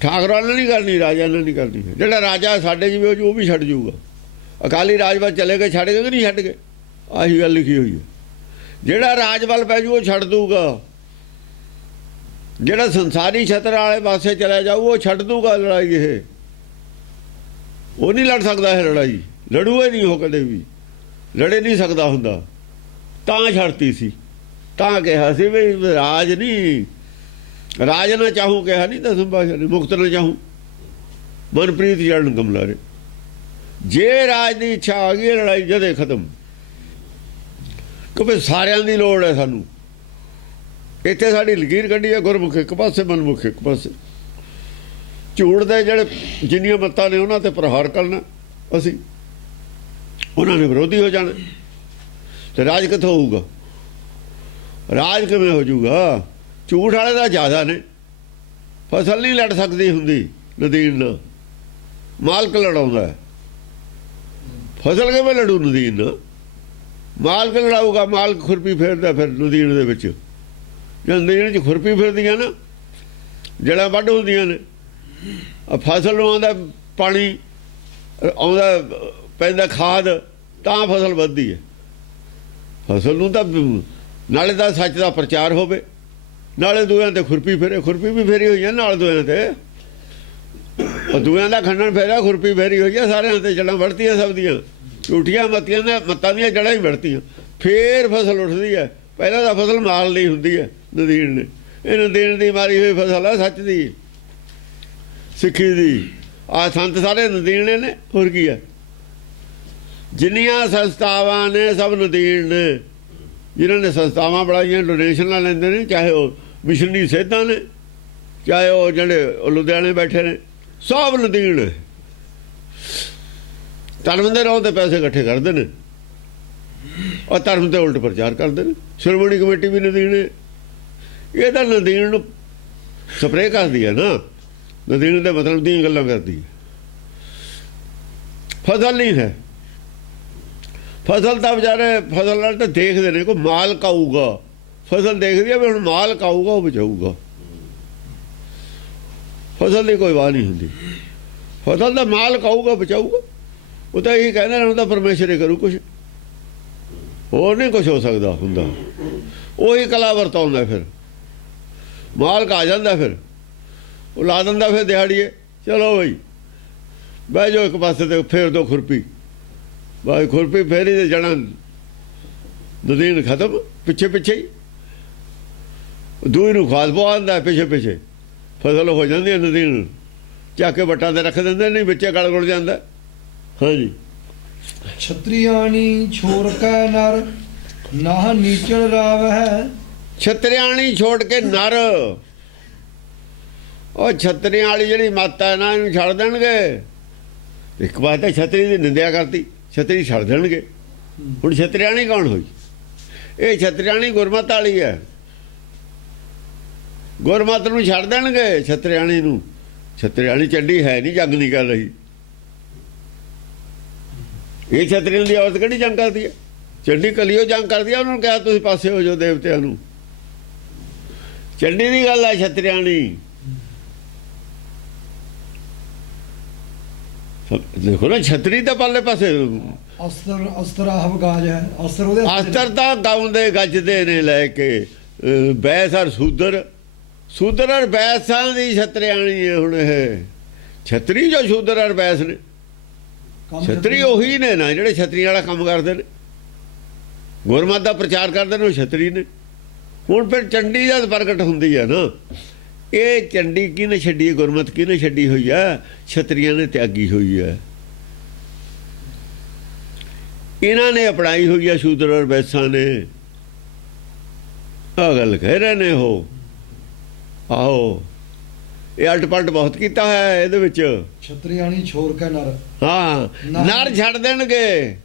ਠਾਕਰਾਂ ਨਾਲ ਨਹੀਂ ਕਰਨੀ, ਰਾਜਾ ਨਾਲ ਨਹੀਂ ਕਰਨੀ। ਜਿਹੜਾ ਰਾਜਾ ਸਾਡੇ ਜਿਵੇਂ ਉਹ ਵੀ ਛੱਡ ਜਾਊਗਾ। ਅਕਾਲੀ ਰਾਜ ਵੱਲ ਚਲੇ ਗਏ, ਛੱਡ ਗਏ ਕਿ ਨਹੀਂ ਛੱਡ ਗਏ? ਆਹੀ ਗੱਲ ਲਿਖੀ ਹੋਈ ਹੈ। ਜਿਹੜਾ ਰਾਜ ਵੱਲ ਪੈ ਜੂ ਉਹ ਛੱਡ ਦੂਗਾ, ਜਿਹੜਾ ਸੰਸਾਰੀ ਛਤਰ ਵਾਲੇ ਪਾਸੇ ਚਲਾ ਜਾਊ ਉਹ ਛੱਡ ਦੂਗਾ ਲੜਾਈ। ਇਹ ਉਹ ਨਹੀਂ ਲੜ ਸਕਦਾ, ਇਹ ਲੜਾਈ ਲੜੂਗਾ ਨਹੀਂ, ਉਹ ਕਦੇ ਵੀ ਲੜੇ ਨਹੀਂ ਸਕਦਾ ਹੁੰਦਾ। ਤਾਂ ਛੱਡਤੀ ਸੀ, ਤਾਂ ਕਿਹਾ ਸੀ ਵੀ ਰਾਜ ਨਹੀਂ, ਰਾਜ ਨਾ ਚਾਹੂੰ ਕਿਹਾ ਨਹੀਂ ਦਸਮ ਪਾਤਸ਼ਾਹ ਨੇ, ਮੁਕਤ ਨਾ ਚਾਹੂੰ ਮਨਪ੍ਰੀਤ ਜੜਨ ਕਮਲਾਰੇ। ਜੇ ਰਾਜ ਦੀ ਇੱਛਾ ਆ ਗਈ ਲੜਾਈ ਜਦੇ ਖਤਮ, ਕਿਉਂਕਿ ਸਾਰਿਆਂ ਦੀ ਲੋੜ ਹੈ ਸਾਨੂੰ। ਇੱਥੇ ਸਾਡੀ ਲਕੀਰ ਕੱਢੀ ਹੈ, ਗੁਰਮੁਖ ਇੱਕ ਪਾਸੇ, ਮਨਮੁਖ ਇੱਕ ਪਾਸੇ। ਝੂਠ ਦੇ ਜਿਹੜੇ ਜਿੰਨੀਆਂ ਮੱਤਾਂ ਨੇ ਉਹਨਾਂ ਤੇ ਪ੍ਰਹਾਰ ਕਰਨਾ ਅਸੀਂ, ਉਹਨਾਂ ਨੇ ਵਿਰੋਧੀ ਹੋ ਜਾਣਾ, ਤੇ ਰਾਜ ਕਿੱਥੋਂ ਹੋਊਗਾ? ਰਾਜ ਕਿਵੇਂ ਹੋ ਜਾਊਗਾ? ਝੂਠ ਵਾਲੇ ਦਾ ਜ਼ਿਆਦਾ ਨੇ। ਫਸਲ ਨਹੀਂ ਲੜ ਸਕਦੀ ਹੁੰਦੀ ਨਦੀਨ ਨਾਲ, ਮਾਲਕ ਲੜਾਉਂਦਾ ਹੈ। ਫਸਲ ਕਿਵੇਂ ਲੜੂ ਨਦੀਨ ਨਾਲ? ਮਾਲਕ ਲੜਾਊਗਾ। ਮਾਲਕ ਖੁਰਪੀ ਫੇਰਦਾ ਫਿਰ ਨਦੀਨ ਦੇ ਵਿੱਚ, ਜਦ ਨਦੀਨ 'ਚ ਖੁਰਪੀ ਫਿਰਦੀਆਂ ਨਾ, ਜੜ੍ਹਾਂ ਵੱਢ ਹੁੰਦੀਆਂ ਨੇ, ਫਸਲ ਨੂੰ ਆਉਂਦਾ ਪਾਣੀ, ਆਉਂਦਾ ਪੈਂਦਾ ਖਾਦ, ਤਾਂ ਫਸਲ ਵੱਧਦੀ ਹੈ। ਫਸਲ ਨੂੰ ਤਾਂ ਨਾਲੇ ਤਾਂ ਸੱਚ ਦਾ ਪ੍ਰਚਾਰ ਹੋਵੇ, ਨਾਲੇ ਦੂਆਂ ਤੇ ਖੁਰਪੀ ਫੇਰੇ। ਖੁਰਪੀ ਵੀ ਫੇਰੀ ਹੋਈ ਹੈ ਨਾਲ ਦੂਆਂ ਤੇ, ਉਹ ਦੂਆਂ ਦਾ ਖੰਡਨ ਫੇਰਿਆ, ਖੁਰਪੀ ਫੇਰੀ ਹੋਈ ਹੈ ਸਾਰਿਆਂ ਤੇ। ਜੜ੍ਹਾਂ ਵੜਤੀਆਂ ਸਭ ਦੀਆਂ, ਝੂਠੀਆਂ ਮੱਤੀਆਂ ਨੇ, ਮੱਤਾਂ ਦੀਆਂ ਜੜ੍ਹਾਂ ਹੀ ਵੜਤੀਆਂ, ਫੇਰ ਫਸਲ ਉੱਠਦੀ ਹੈ। ਪਹਿਲਾਂ ਤਾਂ ਫਸਲ ਮਾਲ ਲਈ ਹੁੰਦੀ ਹੈ ਨਦੀਨ ਨੇ, ਇਹ ਨਦੀਨ ਦੀ ਮਾਰੀ ਹੋਈ ਫਸਲ ਹੈ ਸੱਚ ਦੀ, ਸਿੱਖੀ ਦੀ। ਆਹ ਸੰਤ ਸਾਰੇ ਨਦੀਨ ਨੇ, ਹੋਰ ਕੀ ਹੈ? ਜਿੰਨੀਆਂ ਸੰਸਥਾਵਾਂ ਨੇ ਸਭ ਨਦੀਨ ਨੇ। ਜਿਨ੍ਹਾਂ ਨੇ ਸੰਸਥਾਵਾਂ ਬਣਾਈਆਂ ਡੋਨੇਸ਼ਨਾਂ ਲੈਂਦੇ ਨੇ, ਚਾਹੇ ਉਹ ਮਿਸ਼ਨਰੀ ਸੇਧਾਂ ਨੇ, ਚਾਹੇ ਉਹ ਜਿਹੜੇ ਲੁਧਿਆਣੇ ਬੈਠੇ ਨੇ, ਸਭ ਨਦੀਨ ਨੇ। ਧਰਮ ਦੇ ਰੋਹ ਤੇ ਪੈਸੇ ਇਕੱਠੇ ਕਰਦੇ ਨੇ, ਔਰ ਧਰਮ ਤੇ ਉਲਟ ਪ੍ਰਚਾਰ ਕਰਦੇ ਨੇ। ਸ਼੍ਰੋਮਣੀ ਕਮੇਟੀ ਵੀ ਨਦੀਨ ਹੈ। ਇਹ ਤਾਂ ਨਦੀਨ ਨੂੰ ਸਪਰੇਅ ਕਰਦੀ ਹੈ ਨਾ, ਨਦੀਨ ਦੇ ਮਤਲਬ ਦੀਆਂ ਗੱਲਾਂ ਕਰਦੀ ਹੈ। ਫਸਲ ਨਹੀਂ ਹੈ। ਫਸਲ ਤਾਂ ਵਿਚਾਰੇ ਫਸਲ ਨਾਲ ਤਾਂ ਦੇਖਦੇ ਨੇ, ਕੋਈ ਮਾਲਕ ਆਊਗਾ, ਫਸਲ ਦੇਖਦੀ ਹੈ ਵੀ ਹੁਣ ਮਾਲਕ ਆਊਗਾ ਉਹ ਬਚਾਊਗਾ। ਫਸਲ ਦੀ ਕੋਈ ਵਾਹ ਨਹੀਂ ਹੁੰਦੀ, ਫਸਲ ਦਾ ਮਾਲਕ ਆਊਗਾ ਬਚਾਊਗਾ। ਉਹ ਤਾਂ ਇਹੀ ਕਹਿੰਦੇ ਨੇ, ਹੁਣ ਤਾਂ ਪਰਮੇਸ਼ਰ ਹੀ ਕਰੂ ਕੁਛ, ਹੋਰ ਨਹੀਂ ਕੁਛ ਹੋ ਸਕਦਾ ਹੁੰਦਾ। ਉਹੀ ਕਲਾ ਵਰਤਾਉਂਦਾ, ਫਿਰ ਮਾਲਕ ਆ ਜਾਂਦਾ, ਫਿਰ ਉਹ ਲਾ ਦਿੰਦਾ, ਫਿਰ ਦਿਹਾੜੀਏ ਚਲੋ ਬਈ ਬਹਿ ਜਾਓ ਇੱਕ ਪਾਸੇ ਤੇ ਫੇਰ ਦੋ ਖੁਰਪੀ, ਬਾਈ ਖੁਰਪੀ ਫੇਰੀ ਤੇ ਜਣਾ ਨਦੀਨ ਖਤਮ। ਪਿੱਛੇ ਪਿੱਛੇ ਹੀ ਦੂਈ ਨੂੰ ਖਾਦ ਪਵਾ ਦਿੰਦਾ, ਪਿੱਛੇ ਪਿੱਛੇ ਫਸਲ ਹੋ ਜਾਂਦੀ ਹੈ। ਨਦੀਨ ਚੱਕ ਕੇ ਵੱਟਾਂ ਤੇ ਰੱਖ ਦਿੰਦੇ, ਨਹੀਂ ਵਿੱਚੇ ਗਲ ਗੁੜ ਜਾਂਦਾ। ਹਾਂਜੀ, ਛਤਰੀਆਣੀ ਛੋੜ ਕੈ ਨਰ ਨਾਹ ਨੀਚਣ ਰਾਵ ਹੈ। ਛਤਰਿਆਣੀ ਛੋੜ ਕੇ ਨਰ, ਉਹ ਛਤਰੀਆਂ ਵਾਲੀ ਜਿਹੜੀ ਮੱਤ ਹੈ ਨਾ, ਇਹਨੂੰ ਛੱਡ ਦੇਣਗੇ। ਇੱਕ ਵਾਰ ਤਾਂ ਛਤਰੀ ਦੀ ਨਿੰਦਿਆ ਕਰਤੀ, ਛਤਰੀ ਛੱਡ ਦੇਣਗੇ। ਹੁਣ ਛਤਰਿਆਣੀ ਕੌਣ ਹੋਈ? ਇਹ ਛਤਰਿਆਣੀ ਗੁਰਮਤ ਵਾਲੀ ਹੈ। ਗੁਰਮਤ ਨੂੰ ਛੱਡ ਦੇਣਗੇ ਛਤਰਿਆਣੀ ਨੂੰ। ਛਤਰਿਆਣੀ ਚੱਡੀ ਹੈ ਨਹੀਂ, ਜੰਗ ਨਹੀਂ ਕਰ ਰਹੀ। ਇਹ ਛਤਰੀਆਂ ਦੀ ਔਰਤ ਕਿਹੜੀ ਜੰਗ ਕਰਦੀ ਹੈ? ਚੰਡੀ ਕਲਿਓ ਜੰਗ ਕਰਦੀ ਹੈ। ਉਹਨਾਂ ਨੂੰ ਕਿਹਾ ਤੁਸੀਂ ਪਾਸੇ ਹੋ ਜਾਓ ਦੇਵਤਿਆਂ ਨੂੰ। ਚੰਡੀ ਦੀ ਗੱਲ ਹੈ ਛਤਰਿਆਣੀ। ਦੇਖੋ ਨਾ, ਛਤਰੀ ਤਾਂ ਪਰਲੇ ਪਾਸੇ। ਅਸਤਰ ਆਹਵ ਗਾਜ ਹੈ। ਅਸਤਰ ਤਾਂ ਗਾਉਂਦੇ ਗੱਜਦੇ ਨੇ ਲੈ ਕੇ। ਬੈਸ ਔਰ ਸ਼ੂਦਰ, ਸ਼ੂਦਰ ਔਰ ਬੈਸਾਂ ਦੀ ਛਤਰਿਆਣੀ ਹੈ। ਹੁਣ ਇਹ ਛਤਰੀ ਜੋ ਸ਼ੂਦਰ ਔਰ ਬੈਸ ਨੇ, ਛਤਰੀ ਉਹੀ ਨੇ ਨਾ ਜਿਹੜੇ ਛਤਰੀ ਵਾਲਾ ਕੰਮ ਕਰਦੇ ਨੇ, ਗੁਰਮਤਿ ਦਾ ਪ੍ਰਚਾਰ ਕਰਦੇ ਨੇ, ਉਹ ਛਤਰੀ ਨੇ। ਹੁਣ ਫਿਰ ਚੰਡੀ ਜਦ ਪ੍ਰਗਟ ਹੁੰਦੀ ਹੈ ਨਾ, ਇਹ ਚੰਡੀ ਕਿਹਨੇ ਛੱਡੀ ਹੈ? ਗੁਰਮਤਿ ਕਿਹਨੇ ਛੱਡੀ ਹੋਈ ਹੈ? ਛਤਰੀਆਂ ਨੇ ਤਿਆਗੀ ਹੋਈ ਹੈ। ਇਹਨਾਂ ਨੇ ਅਪਣਾਈ ਹੋਈ ਹੈ ਸ਼ੂਦਰ ਔਰ ਵੈਸਾਂ ਨੇ। ਆਹ ਗੱਲ ਕਹਿ ਰਹੇ ਨੇ ਉਹ। ਆਹੋ, ਇਹ ਅਲਟ ਪਲਟ ਬਹੁਤ ਕੀਤਾ ਹੈ ਇਹਦੇ ਵਿੱਚ। ਛਤਰੀਆਣੀ ਛੋੜ ਕੇ ਨਰ, ਹਾਂ, ਨਰ ਛੱਡ ਦੇਣਗੇ।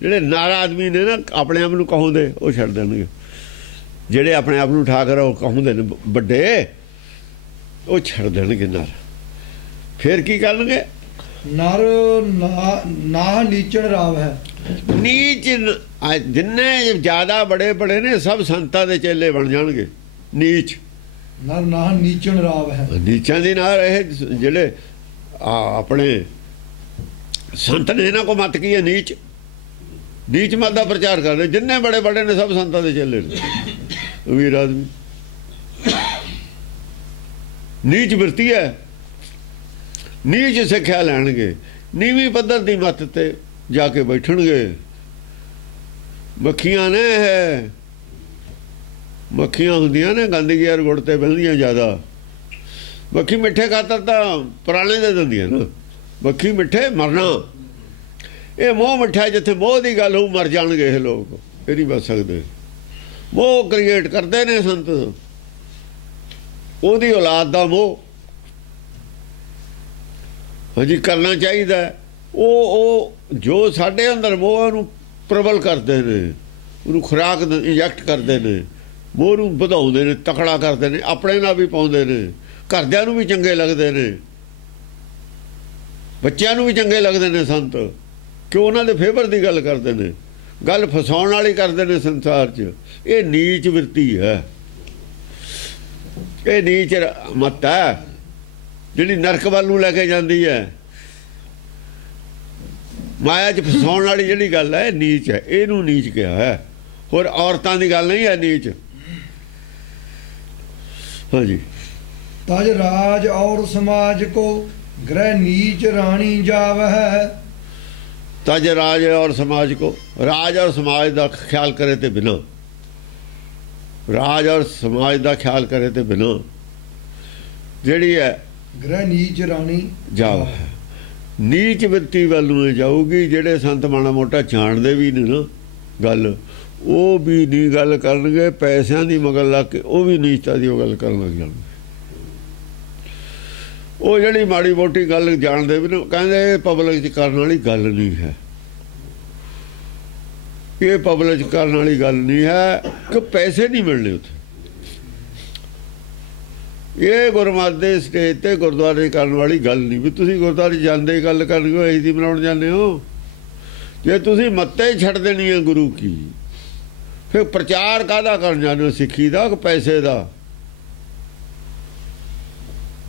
ਜਿਹੜੇ ਨਰ ਆਦਮੀ ਨੇ ਨਾ, ਆਪਣੇ ਆਪ ਨੂੰ ਕਹਾਉਂਦੇ, ਉਹ ਛੱਡ ਦੇਣਗੇ। ਜਿਹੜੇ ਆਪਣੇ ਆਪ ਨੂੰ ਠਾਕਰ ਉਹ ਕਹਾਉਂਦੇ ਨੇ ਵੱਡੇ, ਉਹ ਛੱਡ ਦੇਣਗੇ ਨਰ। ਫਿਰ ਕੀ ਕਰਨਗੇ? ਨਰ ਨਾ ਨੀਚਣ ਰਾਵ ਹੈ। ਨੀਚ ਜਿੰਨੇ ਜ਼ਿਆਦਾ ਬੜੇ ਬੜੇ ਨੇ ਸਭ ਸੰਤਾਂ ਦੇ ਚੇਲੇ ਬਣ ਜਾਣਗੇ। ਨੀਚ ਨਰ ਨਾ ਨੀਚਣ ਰਾਵ ਹੈ। ਨੀਚਾਂ ਦੀ ਨਾਲ ਇਹ ਜਿਹੜੇ ਆਪਣੇ ਸੰਤ ਨੇ, ਇਹਨਾਂ ਕੋ ਮਤ ਕੀ ਹੈ? ਨੀਚ। ਨੀਚ ਮਤ ਦਾ ਪ੍ਰਚਾਰ ਕਰਦੇ। ਜਿੰਨੇ ਬੜੇ ਬੜੇ ਨੇ ਸਭ ਸੰਤਾਂ ਦੇ ਚੇਲੇ ਨੇ, ਵੀਰ ਆਦਮੀ। ਨੀਚ ਵਰਤੀ ਹੈ, ਨੀਚ ਸਿੱਖਿਆ ਲੈਣਗੇ। ਨੀਵੀਂ ਪੱਧਰ ਦੀ ਮੱਤ ਤੇ ਜਾ ਕੇ ਬੈਠਣਗੇ। ਮੱਖੀਆਂ ਨੇ, ਇਹ ਮੱਖੀਆਂ ਹੁੰਦੀਆਂ ਨੇ ਗੰਦਗੀ ਔਰ ਗੁੜ ਤੇ ਬਹਿੰਦੀਆਂ ਜ਼ਿਆਦਾ। ਮੱਖੀ ਮਿੱਠੇ ਖਾਤਰ ਤਾਂ ਪੁਰਾਣੇ ਦੇ ਦਿੰਦੀਆਂ ਨਾ। ਮੱਖੀ ਮਿੱਠੇ ਮਰਨਾ, ਇਹ ਮੋਹ ਮਿੱਠਾ। ਜਿੱਥੇ ਮੋਹ ਦੀ ਗੱਲ ਹੋ ਮਰ ਜਾਣਗੇ ਇਹ ਲੋਕ, ਇਹ ਨਹੀਂ ਬਚ ਸਕਦੇ। ਮੋਹ ਕ੍ਰੀਏਟ ਕਰਦੇ ਨੇ ਸੰਤ, ਉਹਦੀ ਔਲਾਦ ਦਾ ਮੋਹ। ਹਾਂਜੀ, ਕਰਨਾ ਚਾਹੀਦਾ। ਉਹ ਜੋ ਸਾਡੇ ਅੰਦਰ ਮੋਹ ਨੂੰ ਪ੍ਰਬਲ ਕਰਦੇ ਨੇ, ਉਹਨੂੰ ਖੁਰਾਕ ਇੰਜੈਕਟ ਕਰਦੇ ਨੇ, ਮੋਹ ਨੂੰ ਵਧਾਉਂਦੇ ਨੇ, ਤਕੜਾ ਕਰਦੇ ਨੇ, ਆਪਣੇ ਨਾਲ ਵੀ ਪਾਉਂਦੇ ਨੇ, ਘਰਦਿਆਂ ਨੂੰ ਵੀ ਚੰਗੇ ਲੱਗਦੇ ਨੇ, ਬੱਚਿਆਂ ਨੂੰ ਵੀ ਚੰਗੇ ਲੱਗਦੇ ਨੇ ਸੰਤ। ਕਿਉਂ? ਉਹਨਾਂ ਦੇ ਫੇਵਰ ਦੀ ਗੱਲ ਕਰਦੇ ਨੇ, ਗੱਲ ਫਸਾਉਣ ਵਾਲੀ ਕਰਦੇ ਨੇ ਸੰਸਾਰ 'ਚ। ਇਹ ਨੀਚ ਵਰਤੀ ਹੈ, ਇਹ ਨੀਚ ਮੱਤ ਹੈ ਜਿਹੜੀ ਨਰਕ ਵੱਲ ਨੂੰ ਲੈ ਕੇ ਜਾਂਦੀ ਹੈ। ਮਾਇਆ 'ਚ ਫਸਾਉਣ ਵਾਲੀ ਜਿਹੜੀ ਗੱਲ ਹੈ, ਨੀਚ ਹੈ। ਇਹਨੂੰ ਨੀਚ ਕਿਹਾ ਹੈ। ਹੋਰ ਔਰਤਾਂ ਦੀ ਗੱਲ ਨਹੀਂ ਹੈ ਨੀਚ। ਹਾਂਜੀ। तज राज और समाज को ग्रह नीच रानी जाव है। तज राज और समाज को, राज और समाज का ख्याल करे ते बिना, राज और समाज का ख्याल करे ते बिना ਜਿਹੜੀ ਹੈ ग्रह नीच रानी ਜਾਵ ਹੈ। ਨੀਚ ਵਰਤੀ ਵੱਲ ਨੂੰ ਜਾਊਗੀ। ਜਿਹੜੇ ਸੰਤ ਮਾੜਾ ਮੋਟਾ ਜਾਣਦੇ ਵੀ ਨੇ ਨਾ ਗੱਲ, ਉਹ ਵੀ ਨਹੀਂ ਗੱਲ ਕਰਨਗੇ। ਪੈਸਿਆਂ ਦੀ ਮਗਰ ਲੱਗ ਕੇ ਉਹ ਵੀ ਨੀਚਤਾ ਦੀ ਉਹ ਗੱਲ ਕਰਨ ਲੱਗ ਜਾਣਗੇ। ਉਹ ਜਿਹੜੀ ਮਾੜੀ ਮੋਟੀ ਗੱਲ ਜਾਣਦੇ ਵੀ ਨੇ, ਕਹਿੰਦੇ ਇਹ ਪਬਲਿਕ 'ਚ ਕਰਨ ਵਾਲੀ ਗੱਲ ਨਹੀਂ ਹੈ। ਇਹ ਪਬਲਿਕ 'ਚ ਕਰਨ ਵਾਲੀ ਗੱਲ ਨਹੀਂ ਹੈ ਕਿ ਪੈਸੇ ਨਹੀਂ ਮਿਲਣੇ ਉੱਥੇ। ਇਹ ਗੁਰਮਤਿ ਦੇ ਸਟੇਜ ਤੇ ਗੁਰਦੁਆਰੇ ਕਰਨ ਵਾਲੀ ਗੱਲ ਨਹੀਂ ਵੀ ਤੁਸੀਂ ਗੁਰਦੁਆਰੇ ਜਾਂਦੇ ਹੀ ਗੱਲ ਕਰਨਗੇ ਹੋ, ਇਹੀ ਦੀ ਬਣਾਉਣ ਜਾਂਦੇ ਹੋ। ਜੇ ਤੁਸੀਂ ਮੱਤੇ ਛੱਡ ਦੇਣੀ ਹੈ ਗੁਰੂ ਕੀ, ਫਿਰ ਪ੍ਰਚਾਰ ਕਾਹਦਾ ਕਰਨ ਜਾਂਦੇ ਹੋ? ਸਿੱਖੀ ਦਾ ਕਿ ਪੈਸੇ ਦਾ?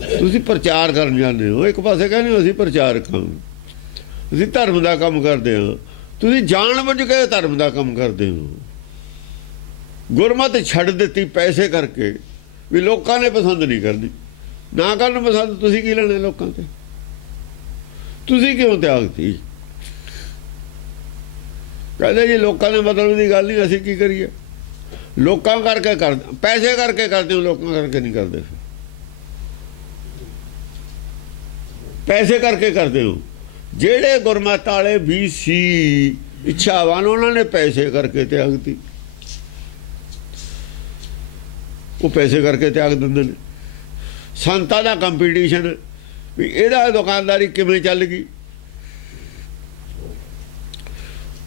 ਤੁਸੀਂ ਪ੍ਰਚਾਰ ਕਰਨ ਜਾਂਦੇ ਹੋ। ਇੱਕ ਪਾਸੇ ਕਹਿੰਦੇ ਹੋ ਅਸੀਂ ਪ੍ਰਚਾਰਕ ਹਾਂ, ਅਸੀਂ ਧਰਮ ਦਾ ਕੰਮ ਕਰਦੇ ਹਾਂ। ਤੁਸੀਂ ਜਾਣ ਬੁੱਝ ਕੇ ਧਰਮ ਦਾ ਕੰਮ ਕਰਦੇ ਹੋ। ਗੁਰਮਤਿ ਛੱਡ ਦਿੱਤੀ ਪੈਸੇ ਕਰਕੇ, ਵੀ ਲੋਕਾਂ ਨੇ ਪਸੰਦ ਨਹੀਂ ਕਰਨੀ। ਨਾ ਕਰਨ ਪਸੰਦ, ਤੁਸੀਂ ਕੀ ਲੈਣੇ ਲੋਕਾਂ ਤੇ? ਤੁਸੀਂ ਕਿਉਂ ਤਿਆਗਤੀ? ਕਹਿੰਦੇ ਜੀ ਲੋਕਾਂ ਦੇ ਮਤਲਬ ਦੀ ਗੱਲ ਨਹੀਂ, ਅਸੀਂ ਕੀ ਕਰੀਏ? ਲੋਕਾਂ ਕਰਕੇ ਕਰਦੇ, ਪੈਸੇ ਕਰਕੇ ਕਰਦੇ ਹੋ, ਲੋਕਾਂ ਕਰਕੇ ਨਹੀਂ ਕਰਦੇ। ਪੈਸੇ ਕਰਕੇ ਕਰਦੇ ਹੋ। ਜਿਹੜੇ ਗੁਰਮਤਿ ਵਾਲੇ ਵੀ ਸੀ ਇੱਛਾਵਾਨ, ਉਹਨਾਂ ਨੇ ਪੈਸੇ ਕਰਕੇ ਤਿਆਗਤੀ। ਉਹ ਪੈਸੇ ਕਰਕੇ ਤਿਆਗ ਦਿੰਦੇ ਨੇ। ਸੰਤਾਂ ਦਾ ਕੰਪੀਟੀਸ਼ਨ ਵੀ ਇਹਦਾ ਦੁਕਾਨਦਾਰੀ ਕਿਵੇਂ ਚੱਲ ਗਈ।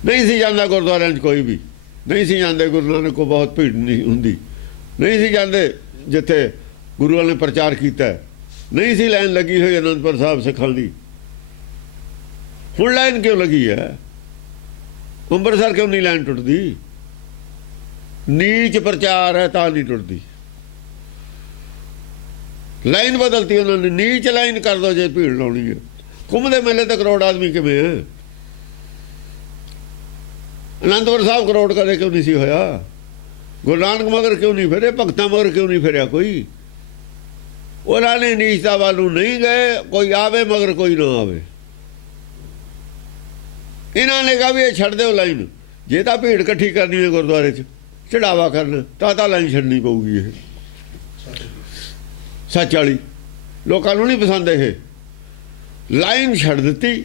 ਨਹੀਂ ਸੀ ਜਾਂਦਾ ਗੁਰਦੁਆਰਿਆਂ 'ਚ, ਕੋਈ ਵੀ ਨਹੀਂ ਸੀ ਜਾਂਦੇ। ਗੁਰੂ ਨਾਨਕ ਕੋ ਬਹੁਤ ਭੀੜ ਨਹੀਂ ਹੁੰਦੀ, ਨਹੀਂ ਸੀ ਜਾਂਦੇ ਜਿੱਥੇ ਗੁਰੂਆਂ ਨੇ ਪ੍ਰਚਾਰ ਕੀਤਾ। ਨਹੀਂ ਸੀ ਲਾਈਨ ਲੱਗੀ ਹੋਈ ਅਨੰਦਪੁਰ ਸਾਹਿਬ ਸਿੱਖਾਂ ਦੀ। ਹੁਣ ਲਾਈਨ ਕਿਉਂ ਲੱਗੀ ਹੈ? ਅੰਮ੍ਰਿਤਸਰ ਕਿਉਂ ਨਹੀਂ ਲਾਈਨ ਟੁੱਟਦੀ? ਨੀਚ ਪ੍ਰਚਾਰ ਹੈ ਤਾਂ ਨਹੀਂ ਟੁੱਟਦੀ। ਲਾਈਨ ਬਦਲਤੀ ਉਹਨਾਂ ਨੇ। ਨੀਚ ਲਾਈਨ ਕਰ ਦੋ ਜੇ ਭੀੜ ਲਾਉਣੀ ਹੈ। ਕੁੰਭ ਦੇ ਮੇਲੇ ਤੇ ਕਰੋੜ ਆਦਮੀ ਕਿਵੇਂ ਹੈ? ਅਨੰਦਪੁਰ ਸਾਹਿਬ ਕਰੋੜ ਕਦੇ ਕਿਉਂ ਨਹੀਂ ਸੀ ਹੋਇਆ? ਗੁਰੂ ਨਾਨਕ ਮਗਰ ਕਿਉਂ ਨਹੀਂ ਫਿਰੇ? ਭਗਤਾਂ ਮਗਰ ਕਿਉਂ ਨਹੀਂ ਫਿਰਿਆ ਕੋਈ? ਉਹਨਾਂ ਨੇ ਨੀਚਤਾ ਵੱਲ ਨੂੰ ਨਹੀਂ ਗਏ। ਕੋਈ ਆਵੇ ਮਗਰ ਕੋਈ ਨਾ ਆਵੇ। ਇਹਨਾਂ ਨੇ ਕਿਹਾ ਵੀ ਇਹ ਛੱਡ ਦਿਓ ਲਾਈਨ। ਜੇ ਤਾਂ ਭੀੜ ਇਕੱਠੀ ਕਰਨੀ ਹੈ ਗੁਰਦੁਆਰੇ 'ਚ ਚੜਾਵਾ ਕਰਨਾ ਤਾਂ ਲਾਈਨ ਛੱਡਣੀ ਪਊਗੀ। ਇਹ ਸੱਚ ਵਾਲੀ ਲੋਕਾਂ ਨੂੰ ਨਹੀਂ ਪਸੰਦ। ਇਹ ਲਾਈਨ ਛੱਡ ਦਿੱਤੀ।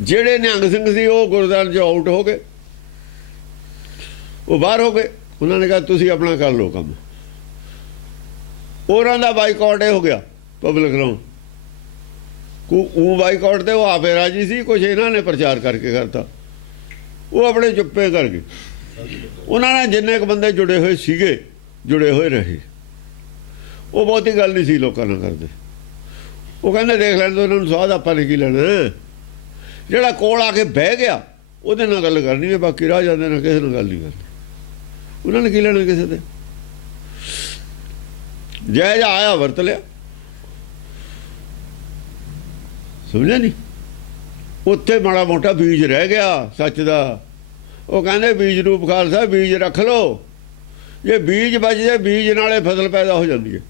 ਜਿਹੜੇ ਨਿਹੰਗ ਸਿੰਘ ਸੀ ਉਹ ਗੁਰਦੁਆਰੇ 'ਚ ਆਊਟ ਹੋ ਗਏ, ਉਹ ਬਾਹਰ ਹੋ ਗਏ। ਉਹਨਾਂ ਨੇ ਕਿਹਾ ਤੁਸੀਂ ਆਪਣਾ ਕਰ ਲਓ ਕੰਮ। ਉਹਨਾਂ ਦਾ ਬਾਈਕਾਟ ਇਹ ਹੋ ਗਿਆ ਪਬਲਿਕ ਨੂੰ। ਉਹ ਬਾਈਕਾਟ ਤੇ ਉਹ ਆਪੇ ਰਾਜੀ ਸੀ, ਕੁਛ ਇਹਨਾਂ ਨੇ ਪ੍ਰਚਾਰ ਕਰਕੇ ਕਰਤਾ। ਉਹ ਆਪਣੇ ਚੁੱਪੇ ਕਰ ਗਏ। ਉਹਨਾਂ ਨਾਲ ਜਿੰਨੇ ਕੁ ਬੰਦੇ ਜੁੜੇ ਹੋਏ ਸੀਗੇ ਜੁੜੇ ਹੋਏ ਰਹੇ। ਉਹ ਬਹੁਤੀ ਗੱਲ ਨਹੀਂ ਸੀ ਲੋਕਾਂ ਨਾਲ ਕਰਦੇ। ਉਹ ਕਹਿੰਦੇ ਦੇਖ ਲੈਣ ਦੋ ਇਹਨਾਂ ਨੂੰ, ਸਵਾਦ ਆਪਾਂ ਨੇ ਕੀ ਲੈਣਾ। ਜਿਹੜਾ ਕੋਲ ਆ ਕੇ ਬਹਿ ਗਿਆ ਉਹਦੇ ਨਾਲ ਗੱਲ ਕਰਨੀ ਹੈ, ਬਾਕੀ ਰਾਹ ਜਾਂਦੇ ਨਾਲ ਕਿਸੇ ਨਾਲ ਗੱਲ ਨਹੀਂ ਕਰਨੀ। ਉਹਨਾਂ ਨੇ ਕੀ ਲੈਣਾ ਕਿਸੇ ਤੇ। ਜੈ ਜਾ ਆਇਆ ਵਰਤ ਲਿਆ, ਸਮਝਿਆ ਨਹੀਂ। ਉੱਥੇ ਮਾੜਾ ਮੋਟਾ ਬੀਜ ਰਹਿ ਗਿਆ ਸੱਚ ਦਾ। ਉਹ ਕਹਿੰਦੇ ਬੀਜ ਰੂਪ ਖਾਲਸਾ ਬੀਜ ਰੱਖ ਲਓ। ਜੇ ਬੀਜ ਬਚ ਜਾਏ ਬੀਜ ਨਾਲੇ ਫਸਲ ਪੈਦਾ ਹੋ ਜਾਂਦੀ ਹੈ।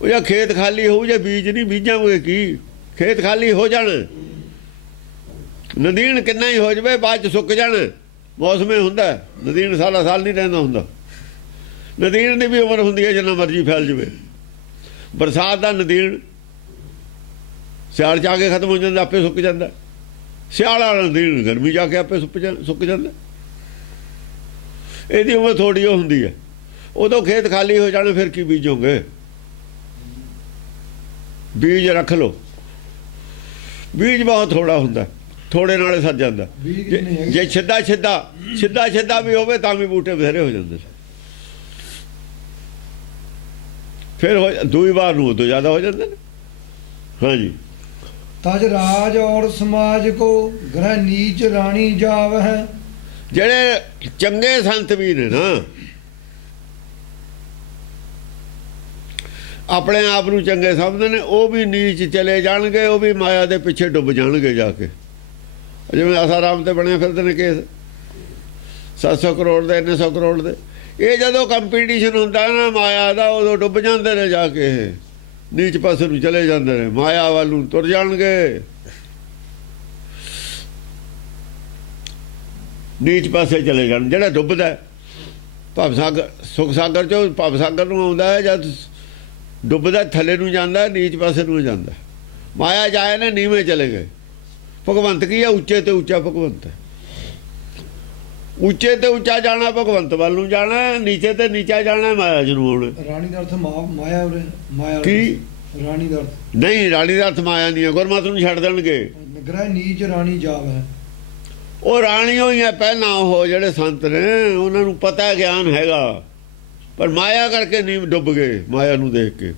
ਉਹ ਜਾਂ ਖੇਤ ਖਾਲੀ ਹੋਊ, ਜੇ ਬੀਜ ਨਹੀਂ ਬੀਜਾਂਗੇ ਕੀ। ਖੇਤ ਖਾਲੀ ਹੋ ਜਾਣ, ਨਦੀਨ ਕਿੰਨਾ ਹੀ ਹੋ ਜਾਵੇ ਬਾਅਦ 'ਚ ਸੁੱਕ ਜਾਣ। ਮੌਸਮੇ ਹੁੰਦਾ, ਨਦੀਨ ਸਾਲਾ ਸਾਲ ਨਹੀਂ ਰਹਿੰਦਾ ਹੁੰਦਾ। ਨਦੀਨ ਦੀ ਵੀ ਉਮਰ ਹੁੰਦੀ ਹੈ ਜਿੰਨਾ ਮਰਜ਼ੀ ਫੈਲ ਜਾਵੇ। ਬਰਸਾਤ ਦਾ ਨਦੀਨ ਸਿਆਲ 'ਚ ਆ ਕੇ ਖਤਮ ਹੋ ਜਾਂਦਾ, ਆਪੇ ਸੁੱਕ ਜਾਂਦਾ। ਸਿਆਲ ਵਾਲਾ ਨਦੀਨ ਗਰਮੀ ਜਾ ਕੇ ਆਪੇ ਸੁੱਕ ਜਾਂਦਾ। ਇਹਦੀ ਉਮਰ ਥੋੜ੍ਹੀ ਉਹ ਹੁੰਦੀ ਹੈ। ਉਦੋਂ ਖੇਤ ਖਾਲੀ ਹੋ ਜਾਣੇ, ਫਿਰ ਕੀ ਬੀਜੋਗੇ। ਬੀਜ ਰੱਖ ਲਓ। ਬੀਜ ਬਹੁਤ ਥੋੜਾ ਹੁੰਦਾ, ਥੋੜੇ ਨਾਲੇ ਸਰ ਜਾਂਦਾ। ਜੇ ਸਿੱਧਾ ਵੀ ਹੋਵੇ ਤਾਂ ਵੀ ਬੂਟੇ ਬਥੇਰੇ ਹੋ ਜਾਂਦੇ। ਫਿਰ ਦੂਈ ਵਾਰ ਨੂੰ ਉਦੋਂ ਜ਼ਿਆਦਾ ਹੋ ਜਾਂਦੇ ਨੇ। ਹਾਂਜੀ। ਤਜ ਰਾਜ ਔਰ ਸਮਾਜ ਕੋ ਗ੍ਰਹਿ ਨੀਚ ਰਾਣੀ ਜਾਵ ਹੈ। ਜਿਹੜੇ ਚੰਗੇ ਸੰਤ ਵੀ ਨੇ ਨਾ, ਆਪਣੇ ਆਪ ਨੂੰ ਚੰਗੇ ਸਮਝਦੇ ਨੇ, ਉਹ ਵੀ ਨੀਚ ਚਲੇ ਜਾਣਗੇ। ਉਹ ਵੀ ਮਾਇਆ ਦੇ ਪਿੱਛੇ ਡੁੱਬ ਜਾਣਗੇ ਜਾ ਕੇ। ਜਿਵੇਂ ਆਸਾਰਾਮ ਤੇ ਬਣੇ ਫਿਰਦੇ ਨੇ ਕੇਸ 700 ਕਰੋੜ ਦੇ, 900 ਕਰੋੜ ਦੇ। ਇਹ ਜਦੋਂ ਕੰਪੀਟੀਸ਼ਨ ਹੁੰਦਾ ਨਾ ਮਾਇਆ ਦਾ, ਉਦੋਂ ਡੁੱਬ ਜਾਂਦੇ ਨੇ ਜਾ ਕੇ। ਨੀਚ ਪਾਸੇ ਨੂੰ ਚਲੇ ਜਾਂਦੇ ਨੇ, ਮਾਇਆ ਵੱਲ ਨੂੰ ਤੁਰ ਜਾਣਗੇ। ਨੀਚ ਪਾਸੇ ਚਲੇ ਜਾਣ। ਜਿਹੜਾ ਡੁੱਬਦਾ ਭਵ ਸਾਗਰ, ਸੁਖ ਸਾਗਰ ਚੋਂ ਭਵ ਸਾਗਰ ਨੂੰ ਆਉਂਦਾ ਹੈ, ਜਦ ਡੁੱਬਦਾ ਥੱਲੇ ਨੂੰ ਜਾਂਦਾ, ਨੀਚ ਪਾਸੇ ਨੂੰ ਜਾਂਦਾ। ਮਾਇਆ ਜਾਏ ਨੇ ਨੀਵੇਂ ਚਲੇ ਗਏ। ਭਗਵੰਤ ਕੀ ਹੈ? ਉੱਚੇ ਤੇ ਉੱਚਾ ਭਗਵੰਤ ਹੈ। ਉੱਚੇ ਤੇ ਉੱਚਾ ਜਾਣਾ ਭਗਵੰਤ ਵੱਲ ਨੂੰ ਜਾਣਾ, ਨੀਚੇ ਤੇ ਨੀਚਾ ਜਾਣਾ ਮਾਇਆ ਨੂੰ ਆਉਣਾ। ਰਾਣੀ ਦਾ ਅਰਥ ਮਾਇਆ ਉਰੇ ਮਾਇਆ ਕੀ? ਰਾਣੀ ਦਾ ਅਰਥ ਨਹੀਂ, ਰਾਣੀ ਦਾ ਅਰਥ ਮਾਇਆ ਨਹੀਂ ਹੈ। ਗੁਰਮਤਿ ਨੂੰ ਛੱਡ ਦੇਣਗੇ। ਗ੍ਰਹਿ ਨੀਚ ਰਾਣੀ ਜਾਵ ਹੈ। ਉਹ ਰਾਣੀ ਹੋਈ ਹੈ ਪਹਿਲਾਂ। ਉਹ ਜਿਹੜੇ ਸੰਤ ਨੇ ਉਹਨਾਂ ਨੂੰ ਪਤਾ ਗਿਆਨ ਹੈਗਾ, ਪਰ ਮਾਇਆ ਕਰਕੇ ਨਹੀਂ ਡੁੱਬ ਗਏ। ਮਾਇਆ ਨੂੰ ਦੇਖ ਕੇ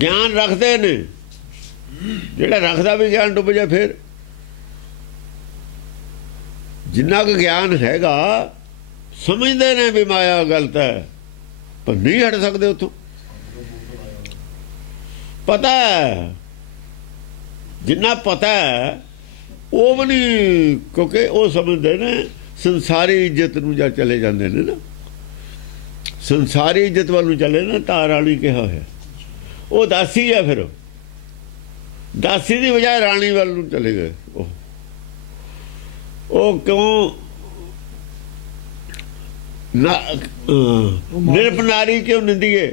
ਗਿਆਨ ਰੱਖਦੇ ਨੇ। ਜਿਹੜਾ ਰੱਖਦਾ ਵੀ ਗਿਆਨ ਡੁੱਬ ਜਾ। ਫਿਰ ਜਿੰਨਾ ਕੁ ਗਿਆਨ ਹੈਗਾ ਸਮਝਦੇ ਨੇ ਵੀ ਮਾਇਆ ਗਲਤ ਹੈ, ਪਰ ਨਹੀਂ ਹਟ ਸਕਦੇ ਉੱਥੋਂ। ਪਤਾ ਹੈ, ਜਿੰਨਾ ਪਤਾ ਹੈ ਉਹ ਵੀ ਨਹੀਂ, ਕਿਉਂਕਿ ਉਹ ਸਮਝਦੇ ਨੇ ਸੰਸਾਰੀ ਇੱਜ਼ਤ ਨੂੰ ਜਾਂ ਚਲੇ ਜਾਂਦੇ ਨੇ ਨਾ, ਸੰਸਾਰੀ ਇੱਜ਼ਤ ਵੱਲ ਨੂੰ ਚਲੇ ਨਾ। ਤਾਂ ਰਾਣੀ ਕਿਹਾ ਹੋਇਆ ਉਹ ਦਾਸੀ ਹੈ। ਫਿਰ ਦਾਸੀ ਦੀ ਬਜਾਏ ਰਾਣੀ ਵੱਲ ਨੂੰ ਚਲੇ ਗਏ। ਉਹ ਕਿਉਂ ਨਿਰਪ ਨਾਰੀ ਕਿਉਂ ਨਿੰਦੀਏ?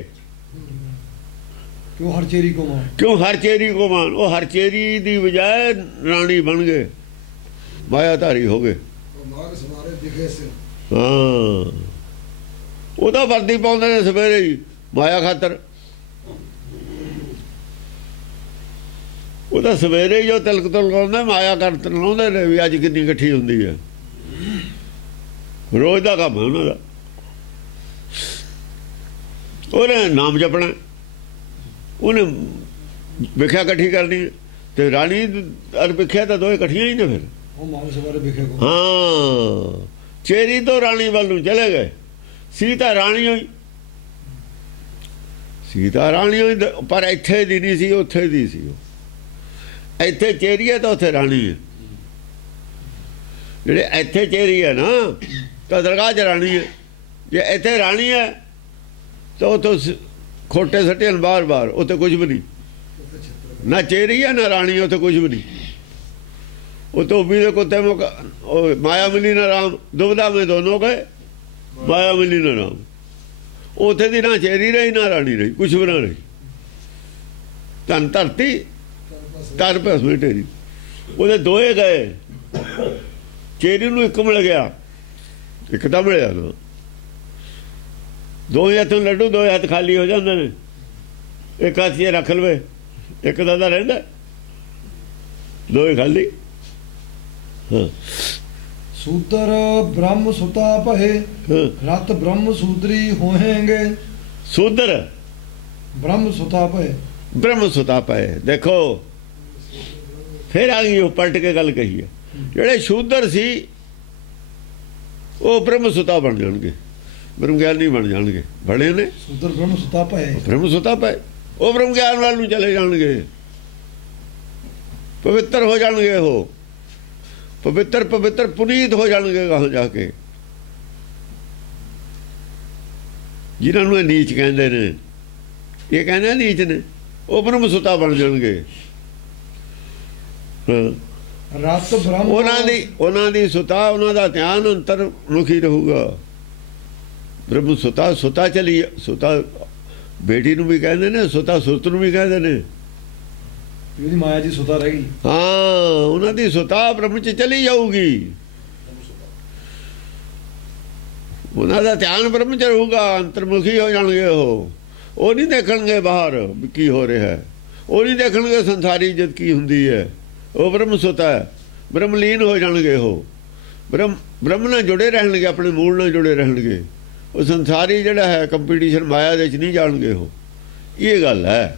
ਕਿਉਂ ਹਰ ਚੇਰੀ ਕੋ ਮਾਨ? ਕਿਉਂ ਹਰ ਚੇਰੀ ਕੋ ਮਾਨ? ਉਹ ਹਰ ਚੇਰੀ ਦੀ ਬਜਾਏ ਰਾਣੀ ਬਣ ਗਏ, ਮਾਇਆਧਾਰੀ ਹੋ ਗਏ। ਹਾਂ, ਉਹ ਤਾਂ ਵਰਦੀ ਪਾਉਂਦੇ ਨੇ ਸਵੇਰੇ ਹੀ ਮਾਇਆ ਖਾਤਰ। ਉਹ ਤਾਂ ਸਵੇਰੇ ਹੀ ਜੋ ਤਿਲਕ ਲਾਉਂਦੇ ਮਾਇਆ ਕਰ ਲਾਉਂਦੇ ਨੇ ਵੀ ਅੱਜ ਕਿੰਨੀ ਇਕੱਠੀ ਹੁੰਦੀ ਹੈ। ਰੋਜ਼ ਦਾ ਕੰਮ ਹੈ ਉਹਨਾਂ ਦਾ। ਉਹਨੇ ਨਾਮ ਜਪਣਾ, ਉਹਨੇ ਵਿਖਿਆ ਇਕੱਠੀ ਕਰਨੀ ਹੈ। ਤੇ ਰਾਣੀ ਅਰ ਵਿਖਿਆ ਤਾਂ ਦੋਏ ਇਕੱਠੀਆਂ ਹੀ ਨੇ। ਫਿਰ ਉਹ ਮਾਨਸ ਬਾਰੇ ਵਿਖਿਆ ਕੋ। ਹਾਂ, ਚੇਰੀ ਤੋਂ ਰਾਣੀ ਵੱਲ ਨੂੰ ਚਲੇ ਗਏ। ਸੀਤਾ ਰਾਣੀ ਹੋਈ, ਸੀਤਾ ਰਾਣੀ ਹੋਈ, ਪਰ ਇੱਥੇ ਦੀ ਨਹੀਂ ਸੀ, ਉੱਥੇ ਦੀ ਸੀ। ਇੱਥੇ ਚੇਰੀ ਹੈ ਤਾਂ ਉੱਥੇ ਰਾਣੀ ਹੈ। ਜਿਹੜੇ ਇੱਥੇ ਚੇਰੀ ਹੈ ਨਾ ਤਾਂ ਦਰਗਾਹ 'ਚ ਰਾਣੀ ਹੈ। ਜੇ ਇੱਥੇ ਰਾਣੀ ਹੈ ਤਾਂ ਉੱਥੋਂ ਖੋਟੇ ਸੱਟੇ ਬਾਰ-ਬਾਰ, ਉੱਥੇ ਕੁਝ ਵੀ ਨਹੀਂ। ਨਾ ਚੇਰੀ ਹੈ ਨਾ ਰਾਣੀ, ਉੱਥੇ ਕੁਝ ਵੀ ਨਹੀਂ। ਉਹ ਧੋਬੀ ਦੇ ਕੁੱਤੇ ਮਾਇਆ ਮਿਲੀ ਨਾ ਰਾਮ, ਦੁਬਦਾ ਮੈਂ ਦੋਨੋਂ ਗਏ, ਮਾਇਆ ਮਿਲੀ ਨਾ ਰਾਮ। ਉੱਥੇ ਦੀ ਨਾ ਚੇਰੀ ਰਹੀ ਨਾ ਰਾਣੀ ਰਹੀ, ਕੁਛ ਵੀ ਨਾ ਰਹੀ। ਧਨ ਧਰਤੀ ਤਰ ਭਸਮੇ ਢੇਰੀ। ਉਹਦੇ ਦੋਏ ਗਏ, ਚੇਰੀ ਨੂੰ ਇੱਕ ਮਿਲ ਗਿਆ, ਇੱਕ ਤਾਂ ਮਿਲਿਆ ਨਾ। ਦੋਵੇਂ ਹੱਥੋਂ ਲੱਡੂ, ਦੋਏ ਹੱਥ ਖਾਲੀ ਹੋ ਜਾਂਦੇ ਨੇ। ਇੱਕ ਹੱਥ 'ਚ ਰੱਖ ਲਵੇ, ਇੱਕ ਦਾ ਤਾਂ ਰਹਿੰਦਾ, ਦੋਏ ਖਾਲੀ। ਹਾਂ, ਸੂਦਰ ਬ੍ਰਹਮ ਸੁਤਾ ਭਏ, ਰਤ ਬ੍ਰਹਮ ਸੂਦਰੀ ਹੋਏਂਗੇ। ਸੂਦਰ ਬ੍ਰਹਮ ਸੁਤਾ ਭਏ, ਬ੍ਰਹਮ ਸੁਤਾ ਪਏ। ਦੇਖੋ ਫਿਰ ਆ ਗਈ, ਉਹ ਪਲਟ ਕੇ ਗੱਲ ਕਹੀ ਹੈ। ਜਿਹੜੇ ਸ਼ੂਦਰ ਸੀ ਉਹ ਬ੍ਰਹਮ ਸੁਤਾ ਬਣ ਜਾਣਗੇ, ਬ੍ਰਹਮ ਗਿਆਨੀ ਬਣ ਜਾਣਗੇ। ਬੜੇ ਨੇ ਸੂਦਰ ਬ੍ਰਹਮ ਸੁਤਾ ਭਏ, ਬ੍ਰਹਮ ਸੁਤਾ ਪਏ, ਉਹ ਬ੍ਰਹਮ ਗਿਆਨ ਵੱਲ ਨੂੰ ਚਲੇ ਜਾਣਗੇ, ਪਵਿੱਤਰ ਹੋ ਜਾਣਗੇ। ਉਹ ਪਵਿੱਤਰ ਪੁਨੀਤ ਹੋ ਜਾਣਗੇ ਗਾਹਾਂ ਜਾ ਕੇ। ਜਿਨ੍ਹਾਂ ਨੂੰ ਇਹ ਨੀਚ ਕਹਿੰਦੇ ਨੇ, ਇਹ ਕਹਿੰਦੇ ਨੀਚ ਨੇ, ਉਹ ਬ੍ਰਹਮ ਸੁਤਾ ਬਣ ਜਾਣਗੇ। ਰਤ ਬ੍ਰਹਮ, ਉਹਨਾਂ ਦੀ ਸੁਤਾ, ਉਹਨਾਂ ਦਾ ਧਿਆਨ ਅੰਤਰਮੁਖੀ ਰਹੂਗਾ। ਬ੍ਰਹਮ ਸੁਤਾ, ਸੁਤਾ ਚਲੀ, ਸੁਤਾ ਬੇਟੀ ਨੂੰ ਵੀ ਕਹਿੰਦੇ ਨੇ, ਸੁਤਾ ਸੁਰਤ ਨੂੰ ਵੀ ਕਹਿੰਦੇ ਨੇ। ਇਹਦੀ ਮਾਇਆ ਦੀ ਸੁਤਾ ਰਹਿ ਗਈ। ਹਾਂ, ਉਹਨਾਂ ਦੀ ਸੁਤਾ ਬ੍ਰਹਮ ਚ ਚਲੀ ਜਾਊਗੀ। ਉਹਨਾਂ ਦਾ ਧਿਆਨ ਬ੍ਰਹਮ ਚ ਰਹੂਗਾ, ਅੰਤਰਮੁਖੀ ਹੋ ਜਾਣਗੇ। ਉਹ ਨਹੀਂ ਦੇਖਣਗੇ ਬਾਹਰ ਵੀ ਕੀ ਹੋ ਰਿਹਾ ਹੈ, ਉਹ ਨਹੀਂ ਦੇਖਣਗੇ ਸੰਸਾਰੀ ਇੱਜ਼ਤ ਕੀ ਹੁੰਦੀ ਹੈ। ਉਹ ਬ੍ਰਹਮ ਸੁਤਾ ਹੈ, ਬ੍ਰਹਮਲੀਨ ਹੋ ਜਾਣਗੇ। ਉਹ ਬ੍ਰਹਮ ਨਾਲ ਜੁੜੇ ਰਹਿਣਗੇ, ਆਪਣੇ ਮੂਲ ਨਾਲ ਜੁੜੇ ਰਹਿਣਗੇ। ਉਹ ਸੰਸਾਰੀ ਜਿਹੜਾ ਹੈ ਕੰਪੀਟੀਸ਼ਨ ਮਾਇਆ ਦੇ ਵਿੱਚ ਨਹੀਂ ਜਾਣਗੇ। ਉਹ ਇਹ ਗੱਲ ਹੈ।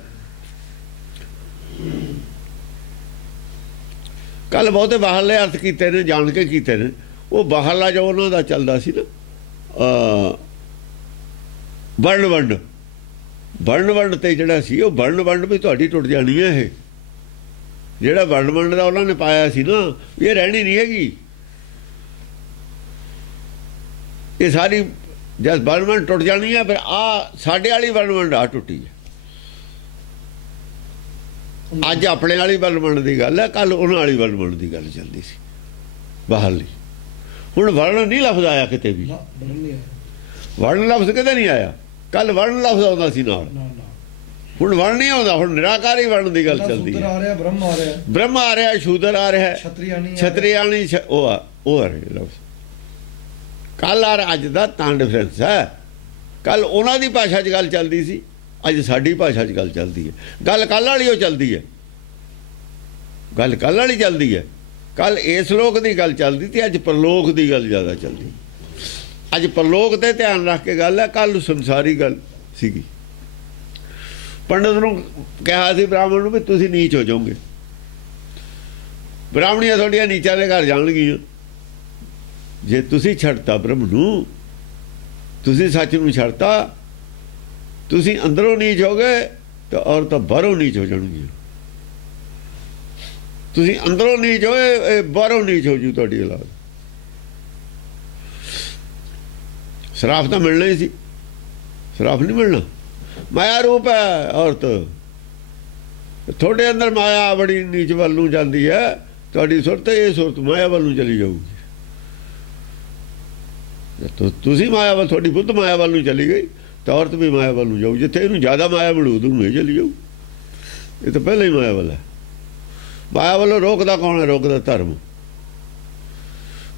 ਕੱਲ ਬਹੁਤੇ ਬਾਹਰਲੇ ਅਰਥ ਕੀਤੇ ਨੇ, ਜਾਣ ਕੇ ਕੀਤੇ ਨੇ। ਉਹ ਬਾਹਰਲਾ ਜੋ ਉਹਨਾਂ ਦਾ ਚੱਲਦਾ ਸੀ ਨਾ, ਵਰਣ ਵੰਡ ਤੇ ਜਿਹੜਾ ਸੀ, ਉਹ ਵਰਣ ਵੀ ਤੁਹਾਡੀ ਟੁੱਟ ਜਾਣੀ ਹੈ। ਇਹ ਜਿਹੜਾ ਵਰਣ ਦਾ ਉਹਨਾਂ ਨੇ ਪਾਇਆ ਸੀ ਨਾ, ਇਹ ਰਹਿਣੀ ਨਹੀਂ ਹੈਗੀ। ਇਹ ਸਾਰੀ ਜਦ ਵਰਣ ਟੁੱਟ ਜਾਣੀ ਹੈ, ਫਿਰ ਆ ਸਾਡੇ ਵਾਲੀ ਵਰਣ ਆ ਟੁੱਟੀ ਹੈ। ਅੱਜ ਆਪਣੇ ਵਾਲੀ ਵਰਣ ਦੀ ਗੱਲ ਹੈ, ਕੱਲ ਉਹਨਾਂ ਵਾਲੀ ਵਰਣ ਦੀ ਗੱਲ ਚੱਲਦੀ ਸੀ ਬਾਹਰਲੀ। ਹੁਣ ਵਰਣ ਨਹੀਂ ਲਫ਼ਜ਼ ਆਇਆ ਕਿਤੇ ਵੀ, ਵਰਣ ਲਫ਼ਜ਼ ਕਿਤੇ ਨਹੀਂ ਆਇਆ। ਕੱਲ ਵਰਣ ਲਫ਼ਜ਼ ਆਉਂਦਾ ਸੀ ਨਾਲ, ਹੁਣ ਵਰਣ ਨਹੀਂ ਆਉਂਦਾ। ਹੁਣ ਨਿਰਾਕਾਰੀ ਵਰਣ ਦੀ ਗੱਲ ਚੱਲਦੀ ਹੈ। ਬ੍ਰਹਮ ਆ ਰਿਹਾ, ਸ਼ੂਦਰ ਆ ਰਿਹਾ, ਛਤਰੀਆਣੀ ਉਹ ਆ ਰਹੇ ਲਫ਼ਜ਼। ਕੱਲ ਆ ਅੱਜ ਦਾ ਤਾਂ ਡਿਫਰੈਂਸ ਹੈ। ਕੱਲ ਉਹਨਾਂ ਦੀ ਭਾਸ਼ਾ 'ਚ ਗੱਲ ਚੱਲਦੀ ਸੀ, ਅੱਜ ਸਾਡੀ ਭਾਸ਼ਾ 'ਚ ਗੱਲ ਚੱਲਦੀ ਹੈ। ਗੱਲ ਕੱਲ ਵਾਲੀ ਉਹ ਚੱਲਦੀ ਹੈ, ਗੱਲ ਕੱਲ ਵਾਲੀ ਚੱਲਦੀ ਹੈ। ਕੱਲ ਇਸ ਲੋਕ ਦੀ ਗੱਲ ਚੱਲਦੀ ਤੇ ਅੱਜ ਪਰਲੋਕ ਦੀ ਗੱਲ ਜ਼ਿਆਦਾ ਚੱਲਦੀ। ਅੱਜ ਪਰਲੋਕ ਤੇ ਧਿਆਨ ਰੱਖ ਕੇ ਗੱਲ ਹੈ, ਕੱਲ ਸੰਸਾਰੀ ਗੱਲ ਸੀਗੀ। ਪੰਡਤ ਨੂੰ ਕਿਹਾ ਸੀ ਬ੍ਰਾਹਮਣ ਨੂੰ ਵੀ ਤੁਸੀਂ ਨੀਚ ਹੋ ਜਾਓਗੇ, ਬ੍ਰਾਹਮਣੀਆਂ ਤੁਹਾਡੀਆਂ ਨੀਚਾਂ ਦੇ ਘਰ ਜਾਣਗੀਆਂ। ਜੇ ਤੁਸੀਂ ਛੱਡਤਾ ਬ੍ਰਹਮ ਨੂੰ, ਤੁਸੀਂ ਸੱਚ ਨੂੰ ਛੱਡਤਾ, ਤੁਸੀਂ ਅੰਦਰੋਂ ਨੀਚ ਹੋ ਗਏ ਤਾਂ ਔਰਤਾਂ ਬਾਹਰੋਂ ਨੀਚ ਹੋ ਜਾਣਗੀਆਂ। ਤੁਸੀਂ ਅੰਦਰੋਂ ਨੀਚ ਹੋਏ, ਬਾਹਰੋਂ ਨੀਚ ਹੋ ਜੂ ਤੁਹਾਡੀ ਔਲਾਦ। ਸ਼ਰਾਫ ਤਾਂ ਮਿਲਣਾ ਹੀ ਸੀ, ਸ਼ਰਾਫ ਨਹੀਂ ਮਿਲਣਾ। ਮਾਇਆ ਰੂਪ ਹੈ ਔਰਤ, ਤੁਹਾਡੇ ਅੰਦਰ ਮਾਇਆ ਬੜੀ ਨੀਚ ਵੱਲ ਨੂੰ ਜਾਂਦੀ ਹੈ। ਤੁਹਾਡੀ ਸੁਰਤ, ਇਹ ਸੁਰਤ ਮਾਇਆ ਵੱਲ ਨੂੰ ਚਲੀ ਜਾਊਗੀ। ਤੁਸੀਂ ਮਾਇਆ ਵੱਲ, ਤੁਹਾਡੀ ਬੁੱਧ ਮਾਇਆ ਵੱਲ ਨੂੰ ਚਲੀ ਗਈ ਤਾਂ ਔਰਤ ਵੀ ਮਾਇਆ ਵੱਲ ਨੂੰ ਜਾਊ। ਜਿੱਥੇ ਇਹਨੂੰ ਜ਼ਿਆਦਾ ਮਾਇਆ ਮਿਲੂ ਉਹਨੂੰ ਇਹ ਚਲੀ ਜਾਊ। ਇਹ ਤਾਂ ਪਹਿਲਾਂ ਹੀ ਮਾਇਆ ਵੱਲ ਹੈ। ਮਾਇਆ ਵੱਲੋਂ ਰੋਕਦਾ ਕੌਣ ਹੈ? ਰੋਕਦਾ ਧਰਮ।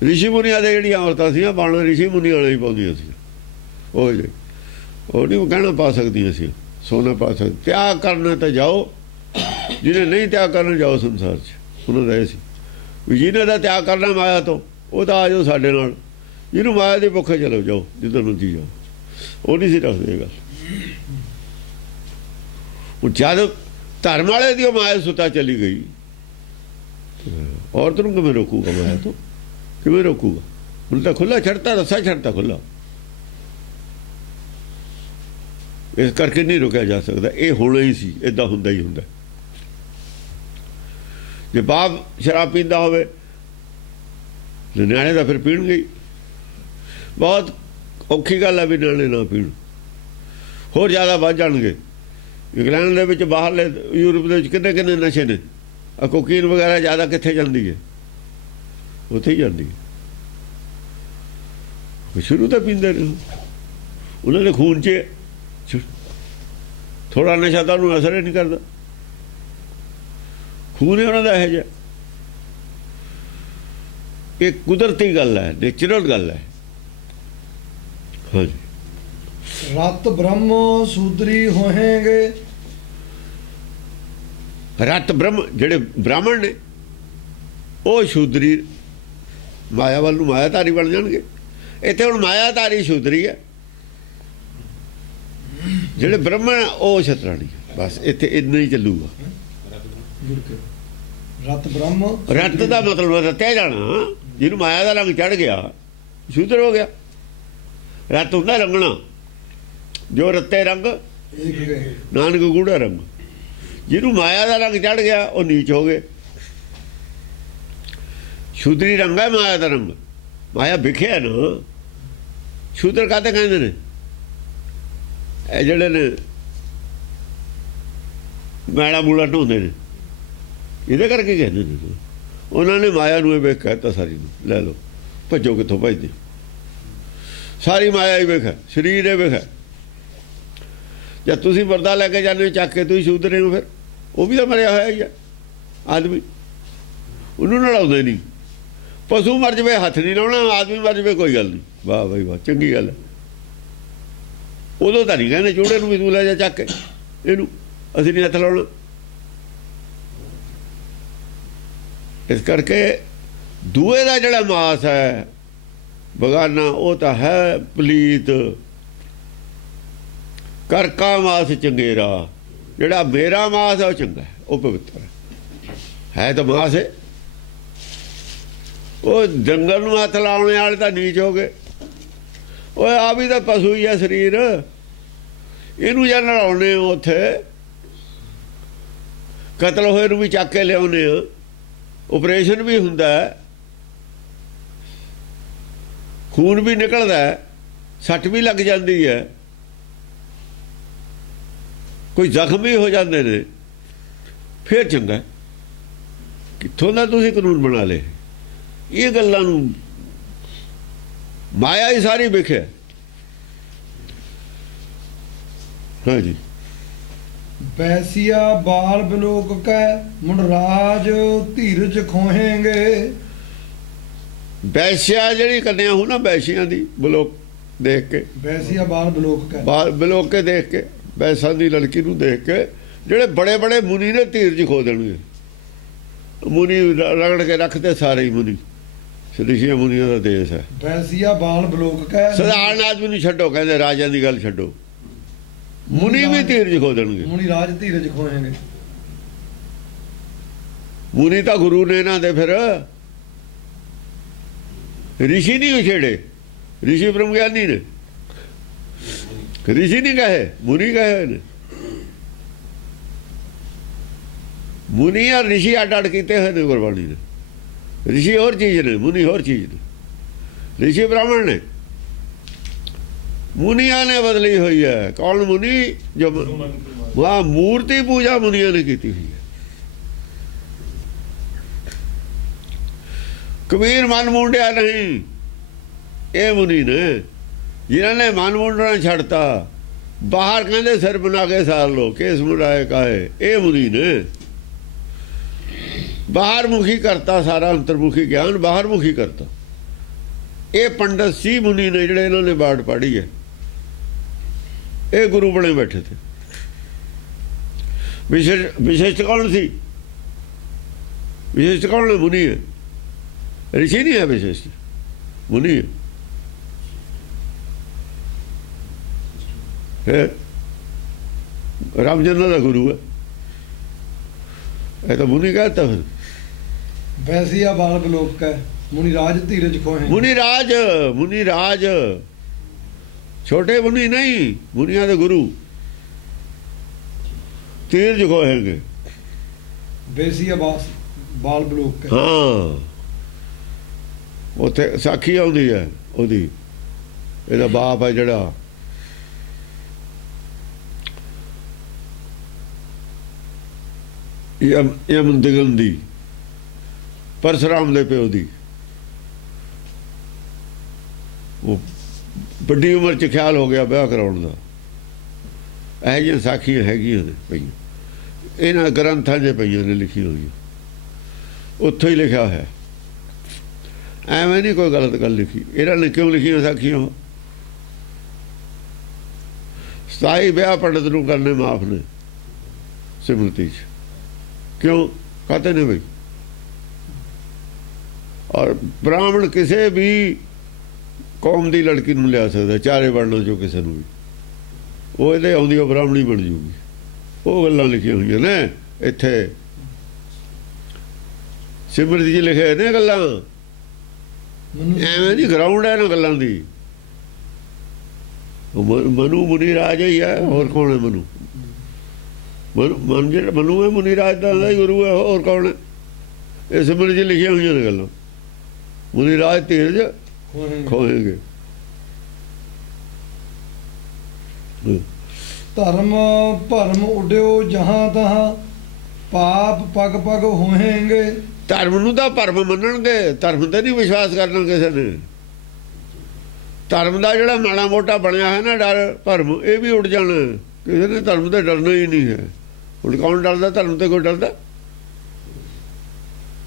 ਰਿਸ਼ੀ ਮੁਨੀਆਂ ਦੇ ਜਿਹੜੀਆਂ ਔਰਤਾਂ ਸੀ, ਬਾਣਾ ਰਿਸ਼ੀ ਮੁਨੀਆਂ ਵਾਲੇ ਹੀ ਪਾਉਂਦੀਆਂ ਸੀ। ਉਹ ਨਹੀਂ ਕਹਿਣਾ ਪਾ ਸਕਦੀਆਂ ਸੀ, ਸੋਨਾ ਪਾ ਸਕਦੀ। ਤਿਆਗ ਕਰਨਾ ਤਾਂ ਜਾਓ, ਜਿਹਨੇ ਨਹੀਂ ਤਿਆਗ ਕਰਨਾ ਜਾਓ ਸੰਸਾਰ 'ਚ। ਉਹਨਾਂ ਦਾ ਇਹ ਸੀ ਵੀ ਜਿਹਨੇ ਦਾ ਤਿਆਗ ਕਰਨਾ ਮਾਇਆ ਤੋਂ, ਉਹ ਤਾਂ ਆ ਜਾਓ ਸਾਡੇ ਨਾਲ। ਜਿਹਨੂੰ ਮਾਇਆ ਦੇ ਭੁੱਖੇ ਚਲੋ ਜਾਓ, ਜਿੱਧਰ ਨੂੰ ਜੀ ਜਾਓ। ਉਹ ਨਹੀਂ ਸੀ ਰੱਖਦੇ ਗੱਲ। ਉਹ ਜਦ ਧਰਮ ਵਾਲੇ ਦੀ ਉਹ ਮਾਇਆ ਸੁੱਤਾ ਚਲੀ ਗਈ, ਔਰਤ ਨੂੰ ਕਿਵੇਂ ਰੋਕੂਗਾ? ਮਾਇਆ ਤੋਂ ਕਿਵੇਂ ਰੋਕੂਗਾ? ਹੁਣ ਤਾਂ ਖੁੱਲ੍ਹਾ ਛੱਡਤਾ, ਰੱਸਾ ਛੱਡਤਾ ਖੁੱਲ੍ਹਾ। ਇਸ ਕਰਕੇ ਨਹੀਂ ਰੁਕਿਆ ਜਾ ਸਕਦਾ। ਇਹ ਹੋਣਾ ਹੀ ਸੀ, ਏਦਾਂ ਹੁੰਦਾ ਹੀ ਹੁੰਦਾ। ਜੇ ਬਾਪ ਸ਼ਰਾਬ ਪੀਂਦਾ ਹੋਵੇ, ਨਿਆਣੇ ਦਾ ਫਿਰ ਪੀਣਗੇ ਹੀ। ਬਹੁਤ ਔਖੀ ਗੱਲ ਹੈ ਵੀ ਨਿਆਣੇ ਨਾ ਪੀਣ, ਹੋਰ ਜ਼ਿਆਦਾ ਵੱਧ ਜਾਣਗੇ। ਇੰਗਲੈਂਡ ਦੇ ਵਿੱਚ ਬਾਹਰਲੇ ਯੂਰਪ ਦੇ ਵਿੱਚ ਕਿੰਨੇ ਕਿੰਨੇ ਨਸ਼ੇ ਨੇ। ਆ ਕੋਕੀਨ ਵਗੈਰਾ ਜ਼ਿਆਦਾ ਕਿੱਥੇ ਜਾਂਦੀ ਹੈ? ਉੱਥੇ ਹੀ ਜਾਂਦੀ ਹੈ। ਸ਼ੁਰੂ ਤੋਂ ਪੀਂਦੇ ਨੇ ਉਹਨਾਂ ਦੇ ਖੂਨ 'ਚ। ਥੋੜ੍ਹਾ ਨਸ਼ਾ ਤਾਂ ਉਹਨੂੰ ਅਸਰ ਹੀ ਨਹੀਂ ਕਰਦਾ, ਖੂਨ ਹੀ ਉਹਨਾਂ ਦਾ ਇਹੋ ਜਿਹਾ। ਇਹ ਕੁਦਰਤੀ ਗੱਲ ਹੈ, ਨੇਚਰਲ ਗੱਲ ਹੈ। ਹਾਂਜੀ। ਰਤ ਬ੍ਰਹਮ ਸੂਦਰੀ ਹੋਏਗੇ। ਰਤ ਬ੍ਰਹਮ ਜਿਹੜੇ ਬ੍ਰਾਹਮਣ ਨੇ ਉਹ ਸ਼ੂਦਰੀ ਮਾਇਆ ਵੱਲ ਨੂੰ ਮਾਇਆਧਾਰੀ ਬਣ ਜਾਣਗੇ। ਇੱਥੇ ਹੁਣ ਮਾਇਆਧਾਰੀ ਸ਼ੂਦਰੀ ਹੈ, ਜਿਹੜੇ ਬ੍ਰਾਹਮਣ ਉਹ ਛਤਰਾਣੀ। ਬਸ ਇੱਥੇ ਇੰਨਾ ਹੀ ਚੱਲੂਗਾ। ਰਤ ਬ੍ਰਹਮ, ਰਤ ਦਾ ਮਤਲਬ ਰਤਿਆ ਜਾਣਾ। ਜਿਹਨੂੰ ਮਾਇਆ ਦਾ ਰੰਗ ਚੜ ਗਿਆ ਸ਼ੂਦਰ ਹੋ ਗਿਆ। ਰਤ ਹੁੰਦਾ ਰੰਗਣਾ, ਜੋ ਰੱਤੇ ਰੰਗ ਨਾਨਕ ਗੂੜਾ ਰੰਗ। ਜਿਹਨੂੰ ਮਾਇਆ ਦਾ ਰੰਗ ਚੜ ਗਿਆ ਉਹ ਨੀਚ ਹੋ ਗਏ। ਸ਼ੂਦਰੀ ਰੰਗ ਹੈ ਮਾਇਆ ਦਾ ਰੰਗ। ਮਾਇਆ ਵਿਖਿਆ ਨਾ। ਸ਼ੂਦਰ ਕਾਹਤੇ ਕਹਿੰਦੇ ਨੇ? ਇਹ ਜਿਹੜੇ ਨੇ ਮੈਲਾ ਮੂਲਾ ਢੋਂਦੇ ਨੇ, ਇਹਦੇ ਕਰਕੇ ਕਹਿੰਦੇ ਨੇ। ਉਹਨਾਂ ਨੇ ਮਾਇਆ ਨੂੰ ਇਹ ਵੇਖ ਕਹਿਤਾ ਸਾਰੀ ਨੂੰ, ਲੈ ਲਓ ਭੱਜੋ ਕਿੱਥੋਂ ਭੱਜਦੇ। ਸਾਰੀ ਮਾਇਆ ਹੀ ਵੇਖ, ਸਰੀਰ ਇਹ ਵੇਖ। ਜਦ ਤੁਸੀਂ ਮਰਦਾ ਲੈ ਕੇ ਜਾਂਦੇ ਹੋ ਚੱਕ ਕੇ, ਤੁਸੀਂ ਸ਼ੂਦਰੇ ਹੋ। ਫਿਰ ਉਹ ਵੀ ਤਾਂ ਮਰਿਆ ਹੋਇਆ ਹੀ ਆ ਆਦਮੀ, ਉਹਨੂੰ ਨਲਾਉਂਦੇ ਨਹੀਂ। ਪਸ਼ੂ ਮਰ ਜਾਵੇ ਹੱਥ ਨਹੀਂ ਲਾਉਣਾ, ਆਦਮੀ ਮਰ ਜਾਵੇ ਕੋਈ ਗੱਲ ਨਹੀਂ। ਵਾਹ ਬਈ ਵਾਹ, ਚੰਗੀ ਗੱਲ ਹੈ। ਉਦੋਂ ਤਾਂ ਨਹੀਂ ਕਹਿੰਦੇ ਚੂੜੇ ਨੂੰ ਵੀ ਤੂੰ ਲੈ ਜਾ ਚੱਕ ਕੇ, ਇਹਨੂੰ ਅਸੀਂ ਨਹੀਂ ਹੱਥ ਲਾਉਣਾ। ਇਸ ਕਰਕੇ ਦੂਏ ਦਾ ਜਿਹੜਾ ਮਾਸ ਹੈ ਬਗਾਨਾ, ਉਹ ਤਾਂ ਹੈ ਪਲੀਤ। ਕਰਕਾ ਮਾਸ ਚੰਗੇਰਾ। ਜਿਹੜਾ ਮੇਰਾ ਮਾਸ ਹੈ ਉਹ ਚੰਗਾ ਹੈ, ਉਹ ਪਵਿੱਤਰ ਹੈ ਤਾਂ ਮਾਸ ਹੈ। ਉਹ ਜੰਗਲ ਨੂੰ ਹੱਥ ਲਾਉਣੇ ਵਾਲੇ ਤਾਂ ਨੀਚ ਹੋ ਗਏ। ਉਹ ਆ ਵੀ ਤਾਂ ਪਸ਼ੂ ਹੀ ਆ ਸਰੀਰ, ਇਹਨੂੰ ਜਾਂ ਨਲਾਉਣੇ ਉੱਥੇ ਕਤਲ ਹੋਏ ਨੂੰ ਵੀ ਚੱਕ ਕੇ ਲਿਆਉਂਦੇ ਆ। ਆਪਰੇਸ਼ਨ ਵੀ ਹੁੰਦਾ, ਖੂਨ ਵੀ ਨਿਕਲਦਾ, ਸੱਟ ਵੀ ਲੱਗ ਜਾਂਦੀ ਹੈ, ਕੋਈ ਜ਼ਖਮ ਵੀ ਹੋ ਜਾਂਦੇ ਨੇ। ਫਿਰ ਚੰਗਾ। ਕਿੱਥੋਂ ਦਾ ਤੁਸੀਂ ਕਾਨੂੰਨ ਬਣਾ ਲਏ? ਇਹ ਗੱਲਾਂ ਨੂੰ ਮਾਇਆ ਹੀ ਸਾਰੀ ਵਿਖਿਆ। ਹਾਂਜੀ। ਬੈਸੀਆ ਬਾਲ ਬਿਲੋਕ ਕੈ ਮੁੰਡਰਾਜ ਧੀਰਜ ਖੋਹੇਂਗੇ। ਬੈਸਿਆ ਜਿਹੜੀ ਕੰਨਿਆ ਹੋ ਨਾ, ਬੈਸੀਆਂ ਦੀ ਬਲੋਕ ਦੇਖ ਕੇ, ਬੈਸੀਆ ਬਾਲ ਬਿਲੋਕ ਕੈ, ਬਾਲ ਬਲੋਕ ਕੇ ਦੇਖ ਕੇ, ਬੈਸਾਂ ਦੀ ਲੜਕੀ ਨੂੰ ਦੇਖ ਕੇ ਜਿਹੜੇ ਬੜੇ ਬੜੇ ਮੁਨੀ ਨੇ ਧੀਰਜ ਖੋ ਦੇਣਗੇ। ਮੁਨੀ ਰਗੜ ਕੇ ਰੱਖਦੇ ਸਾਰੇ ਹੀ ਮੁਨੀ। ਰਿਸ਼ੀਆਂ ਮੁਨੀਆਂ ਦਾ ਦੇਸ਼ ਹੈ। ਬੈਸੀਆ ਬਾਲ ਬਿਲੋਕ ਕੈ। ਸਧਾਰਨ ਆਦਮੀ ਨੂੰ ਛੱਡੋ, ਕਹਿੰਦੇ ਰਾਜਿਆਂ ਦੀ ਗੱਲ ਛੱਡੋ, ਮੁਨੀ ਵੀ ਧੀਰਜ ਖੋ ਦੇਣਗੇ। ਮੁਨੀ ਰਾਜ ਧੀਰਜ ਖੋਹੇਂਗੇ। ਮੁਨੀ ਤਾਂ ਗੁਰੂ ਨੇ ਇਹਨਾਂ ਦੇ। ਫਿਰ ਰਿਸ਼ੀ ਨਹੀਂ ਉਛੇੜੇ, ਰਿਸ਼ੀ ਬ੍ਰਹਮ ਗਿਆਨੀ ਨੇ। ਰਿਸ਼ੀ ਨਹੀਂ ਕਹੇ, ਮੁਨੀ ਕਹੇ ਨੇ। ਮੁਨੀ ਔਰ ਰਿਸ਼ੀ ਅੱਡ ਅੱਡ ਕੀਤੇ ਹੋਏ ਨੇ ਗੁਰਬਾਣੀ ਨੇ। ਰਿਸ਼ੀ ਹੋਰ ਚੀਜ਼ ਨੇ, ਮੁਨੀ ਹੋਰ ਚੀਜ਼ ਨੇ। ਰਿਸ਼ੀ ਬ੍ਰਾਹਮਣ ਨੇ, ਮੁਨੀਆਂ ਨੇ ਬਦਲੀ ਹੋਈ ਹੈ। ਕੌਣ ਮੁਨੀ? ਜੋ ਵਾਹ ਮੂਰਤੀ ਪੂਜਾ ਮੁਨੀਆਂ ਨੇ ਕੀਤੀ ਹੋਈ ਹੈ। ਕਬੀਰ ਮਨ ਮੁੰਡਿਆ ਨਹੀਂ, ਇਹ ਮੁਨੀ ਨੇ ਜਿਨ੍ਹਾਂ ਨੇ ਮਨ ਮੁੰਡਣਾ ਛੱਡਤਾ। ਬਾਹਰ ਕਹਿੰਦੇ ਸਿਰ ਬਣਾ ਕੇ ਸਾਰ ਲੋ, ਕੇਸ ਮੁੰਡਾਏ ਕਾਹੇ। ਇਹ ਮੁਨੀ ਨੇ ਬਾਹਰ ਮੁਖੀ ਕਰਤਾ, ਸਾਰਾ ਅੰਤਰਮੁਖੀ ਗਿਆਨ ਬਾਹਰ ਮੁਖੀ ਕਰਤਾ। ਇਹ ਪੰਡਤ ਸੀ ਮੁਨੀ ਨੇ ਜਿਹੜੇ ਇਹਨਾਂ ਨੇ ਬਾੜ ਪਾੜੀ ਹੈ। ਇਹ ਗੁਰੂ ਬਣੇ ਬੈਠੇ ਥੇ। ਵਿਸ਼ਿਸ਼ਟ ਕੌਣ ਸੀ? ਵਿਸ਼ਿਸ਼ਟ ਕੌਣ ਨੇ? ਮੁਨੀ ਹੈ। ऋषि नहीं है, विशेष मुनि है। रामचंद्र का गुरु है, ये तो मुनि कहता फिर। वैसिया बाल बिलोक का मुनिराज धीरज खोहे। मुनिराज छोटे मुनि नहीं, मुनिया के गुरु धीरज खोहेंगे। वैसिया बाल बिलोक का। हाँ ਉੱਥੇ ਸਾਖੀ ਆਉਂਦੀ ਹੈ ਉਹਦੀ। ਇਹਦਾ ਬਾਪ ਹੈ ਜਿਹੜਾ ਯਮਨ ਦਿਗਨ ਦੀ, ਪਰਸਰਾਮ ਦੇ ਪਿਓ ਦੀ। ਉਹ ਵੱਡੀ ਉਮਰ 'ਚ ਖਿਆਲ ਹੋ ਗਿਆ ਵਿਆਹ ਕਰਾਉਣ ਦਾ। ਇਹੋ ਜਿਹੀਆਂ ਸਾਖੀਆਂ ਹੈਗੀਆਂ ਨੇ ਪਈਆਂ, ਇਹਨਾਂ ਗ੍ਰੰਥਾਂ 'ਚ ਪਈਆਂ ਨੇ ਲਿਖੀਆਂ ਹੋਈਆਂ, ਉੱਥੋਂ ਹੀ ਲਿਖਿਆ ਹੋਇਆ। ਐਵੇਂ ਨਹੀਂ ਕੋਈ ਗਲਤ ਗੱਲ ਲਿਖੀ। ਇਹਨਾਂ ਨੇ ਕਿਉਂ ਲਿਖੀਆਂ ਸਾਖੀਆਂ? 27 ਵਿਆਹ ਪੰਡਤ ਨੂੰ ਕਰਨੇ ਮਾਫ ਨੇ ਸਿਮਰਤੀ 'ਚ। ਕਿਉਂ ਕਹਤੇ ਨੇ ਬਈ? ਔਰ ਬ੍ਰਾਹਮਣ ਕਿਸੇ ਵੀ ਕੌਮ ਦੀ ਲੜਕੀ ਨੂੰ ਲਿਆ ਸਕਦਾ, ਚਾਰੇ ਵਰਨਾਂ 'ਚੋਂ ਕਿਸੇ ਨੂੰ ਵੀ। ਉਹ ਇਹਦੇ ਆਉਂਦੀ ਉਹ ਬ੍ਰਾਹਮਣੀ ਬਣ ਜੂਗੀ। ਉਹ ਗੱਲਾਂ ਲਿਖੀਆਂ ਹੋਈਆਂ ਨੇ ਇੱਥੇ ਸਿਮਰਤੀ 'ਚ ਲਿਖੇ ਨੇ ਗੱਲਾਂ। ਐਵੇਂ ਨਹੀਂ ਗਰਾਊਂਡ ਹੈ ਨਾ ਗੱਲਾਂ ਦੀ। ਮਨੂ ਮੁਨੀ ਰਾਜ ਹੀ ਹੈ, ਹੋਰ ਕੌਣ ਹੈ? ਮਨ ਜਿਹੜਾ ਮਨੂ ਹੈ ਮੁਨੀ ਰਾਜ ਦਾ ਹੀ ਗੁਰੂ ਹੈ, ਹੋਰ ਕੌਣ ਹੈ? ਇਹ ਸਿਮਰਤੀ 'ਚ ਲਿਖੀਆਂ ਹੋਈਆਂ ਨੇ ਗੱਲਾਂ। ਮੁਨੀ ਰਾਜ ਧੀਰਜ ਖੋਏਗੇ। ਧਰਮ ਭਰਮ ਉਡਿਓ ਜਹਾਂ ਤਹਾਂ, ਪਾਪ ਪਗ ਪਗ ਹੋਏਂਗੇ। ਧਰਮ ਨੂੰ ਤਾਂ ਭਰਮ ਮੰਨਣਗੇ, ਧਰਮ ਤੇ ਨਹੀਂ ਵਿਸ਼ਵਾਸ ਕਰਨਾ ਕਿਸੇ ਨੇ। ਧਰਮ ਦਾ ਜਿਹੜਾ ਮਾੜਾ ਮੋਟਾ ਬਣਿਆ ਹੈ ਨਾ ਡਰ ਭਰਮ, ਇਹ ਵੀ ਉੱਡ ਜਾਣਾ। ਕਿਸੇ ਨੇ ਧਰਮ ਤੇ ਡਰਨਾ ਹੀ ਨਹੀਂ ਹੈ। ਹੁਣ ਕੌਣ ਡਰਦਾ ਧਰਮ ਤੇ? ਕੋਈ ਡਰਦਾ?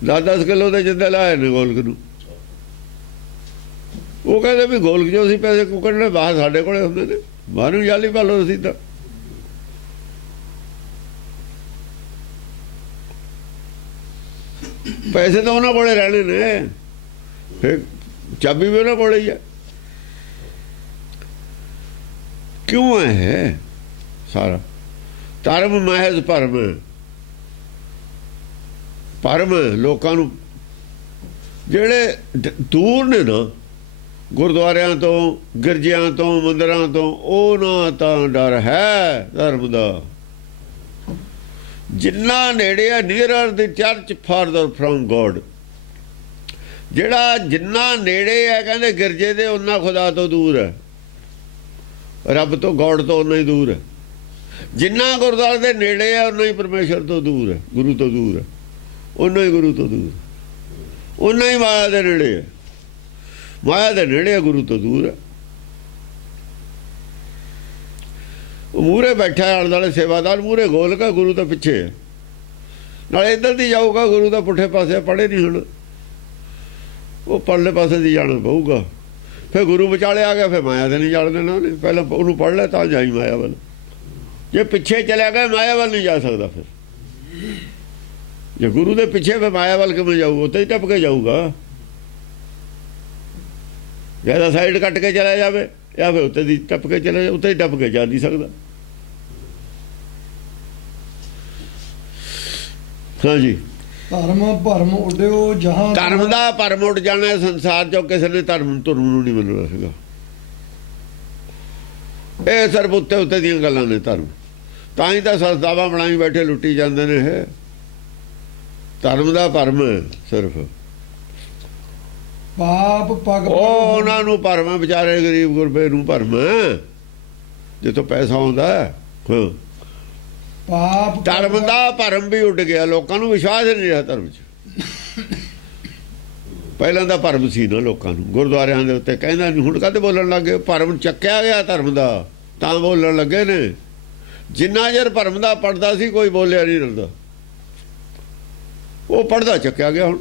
10-10 ਕਿਲੋ ਦੇ ਜਿੰਦੇ ਲਾਏ ਨੇ ਗੋਲਕ ਨੂੰ। ਉਹ ਕਹਿੰਦੇ ਵੀ ਗੋਲਕ 'ਚੋਂ ਅਸੀਂ ਪੈਸੇ ਕਿਉਂ ਕੱਢਣੇ? ਬਾਹਰ ਸਾਡੇ ਕੋਲੇ ਹੁੰਦੇ ਨੇ, ਬਾਹਰ ਨੂੰ ਜਾਲੀ ਭਾਲੋ ਅਸੀਂ ਤਾਂ। ਪੈਸੇ ਤਾਂ ਉਹਨਾਂ ਕੋਲੇ ਰਹਿਣੇ ਨੇ, ਫਿਰ ਚਾਬੀ ਵੀ ਉਹਨਾਂ ਕੋਲੇ ਹੀ ਹੈ। ਕਿਉਂ ਹੈ ਸਾਰਾ? ਧਰਮ ਮਹਿਜ਼ ਭਰਮ। ਭਰਮ ਲੋਕਾਂ ਨੂੰ ਜਿਹੜੇ ਦੂਰ ਨੇ ਨਾ ਗੁਰਦੁਆਰਿਆਂ ਤੋਂ, ਗਿਰਜਿਆਂ ਤੋਂ, ਮੰਦਿਰਾਂ ਤੋਂ, ਉਹਨਾਂ ਤਾਂ ਡਰ ਹੈ ਧਰਮ ਦਾ। ਜਿੰਨਾ ਨੇੜੇ ਆ, ਨੀਅਰਰ ਦੀ ਚਰਚ ਫਾਰਦਰ ਫਰੋਮ ਗੋਡ। ਜਿਹੜਾ ਜਿੰਨਾ ਨੇੜੇ ਹੈ ਕਹਿੰਦੇ ਗਿਰਜੇ ਦੇ, ਉਹਨਾਂ ਖੁਦਾ ਤੋਂ ਦੂਰ ਹੈ। ਰੱਬ ਤੋਂ, ਗੋਡ ਤੋਂ ਉਹਨਾਂ ਹੀ ਦੂਰ ਹੈ। ਜਿੰਨਾ ਗੁਰਦੁਆਰੇ ਦੇ ਨੇੜੇ ਹੈ, ਉਹਨਾਂ ਹੀ ਪਰਮੇਸ਼ਰ ਤੋਂ ਦੂਰ ਹੈ, ਗੁਰੂ ਤੋਂ ਦੂਰ ਹੈ। ਉਹਨਾਂ ਹੀ ਗੁਰੂ ਤੋਂ ਦੂਰ, ਉਹਨਾਂ ਹੀ ਮਾਇਆ ਦੇ ਨੇੜੇ ਹੈ। ਮਾਇਆ ਦੇ ਨੇੜੇ ਗੁਰੂ ਤੋਂ ਦੂਰ ਹੈ। ਮੂਹਰੇ ਬੈਠਾ ਆਲੇ ਦੁਆਲੇ ਸੇਵਾਦਾਰ, ਮੂਹਰੇ ਗੋਲਕ ਹੈ, ਗੁਰੂ ਤਾਂ ਪਿੱਛੇ ਹੈ। ਨਾਲੇ ਇੱਧਰ ਦੀ ਜਾਊਗਾ, ਗੁਰੂ ਦਾ ਪੁੱਠੇ ਪਾਸੇ ਪੜ੍ਹੇ ਨਹੀਂ ਹੁਣ, ਉਹ ਪਰਲੇ ਪਾਸੇ ਦੀ ਜਾਣਾ ਪਊਗਾ। ਫਿਰ ਗੁਰੂ ਵਿਚਾਲੇ ਆ ਗਿਆ, ਫਿਰ ਮਾਇਆ ਦੇ ਨਹੀਂ ਜਾਣ ਦੇਣਾ ਉਹਨੇ। ਪਹਿਲਾਂ ਉਹਨੂੰ ਪੜ੍ਹ ਲੈ ਤਾਂ ਜਾਈ ਮਾਇਆ ਵੱਲ। ਜੇ ਪਿੱਛੇ ਚਲਿਆ ਗਿਆ ਮਾਇਆ ਵੱਲ ਨਹੀਂ ਜਾ ਸਕਦਾ। ਫਿਰ ਜੇ ਗੁਰੂ ਦੇ ਪਿੱਛੇ, ਫਿਰ ਮਾਇਆ ਵੱਲ ਕਿਵੇਂ ਜਾਊਗਾ? ਉੱਤੇ ਹੀ ਟੱਪ ਕੇ ਜਾਊਗਾ। ਜਾਂ ਤਾਂ ਸਾਈਡ ਕੱਟ ਕੇ ਚਲਾ ਜਾਵੇ, ਜਾਂ ਫਿਰ ਉੱਤੇ ਦੀ ਟੱਪ ਕੇ ਚਲੇ ਜਾਵੇ। ਉੱਤੇ ਹੀ ਟੱਪ ਕੇ ਜਾ ਨਹੀਂ ਸਕਦਾ। ਹਾਂਜੀ, ਧਰਮ ਭਰਮ ਉਡਿਓ ਜਹਾਂ। ਧਰਮ ਦਾ ਭਰਮ ਉੱਡ ਜਾਣਾ ਸੰਸਾਰ ਚੋਂ। ਕਿਸੇ ਨੇ ਧਰਮ ਨੂੰ ਨਹੀਂ ਮੰਨਣਾ ਹੈਗਾ। ਇਹ ਸਿਰਫ ਉੱਤੇ ਉੱਤੇ ਦੀਆਂ ਗੱਲਾਂ ਨੇ ਧਰਮ। ਤਾਂ ਹੀ ਤਾਂ ਸੰਸਥਾਵਾਂ ਬਣਾਈ ਬੈਠੇ, ਲੁੱਟੀ ਜਾਂਦੇ ਨੇ। ਇਹ ਧਰਮ ਦਾ ਭਰਮ ਸਿਰਫ। ਪਾਪ ਪਗ ਉਹਨਾਂ ਨੂੰ ਭਰਮ ਹੈ, ਵਿਚਾਰੇ ਗਰੀਬ ਗੁਰਬੇ ਨੂੰ ਭਰਮ ਹੈ, ਜਿੱਥੋਂ ਪੈਸਾ ਆਉਂਦਾ। ਪਾਪ ਧਰਮ ਦਾ ਭਰਮ ਵੀ ਉੱਡ ਗਿਆ। ਲੋਕਾਂ ਨੂੰ ਵਿਸ਼ਵਾਸ ਨਹੀਂ ਰਿਹਾ ਧਰਮ 'ਚ। ਪਹਿਲਾਂ ਦਾ ਭਰਮ ਸੀ ਨਾ ਲੋਕਾਂ ਨੂੰ, ਗੁਰਦੁਆਰਿਆਂ ਦੇ ਉੱਤੇ ਕਹਿੰਦਾ ਨਹੀਂ। ਹੁਣ ਕਦੇ ਬੋਲਣ ਲੱਗੇ? ਭਰਮ ਚੱਕਿਆ ਗਿਆ ਧਰਮ ਦਾ, ਤਾਂ ਬੋਲਣ ਲੱਗੇ ਨੇ। ਜਿੰਨਾ ਚਿਰ ਭਰਮ ਦਾ ਪੜਦਾ ਸੀ, ਕੋਈ ਬੋਲਿਆ ਨਹੀਂ ਰਹਿੰਦਾ। ਉਹ ਪੜਦਾ ਚੱਕਿਆ ਗਿਆ। ਹੁਣ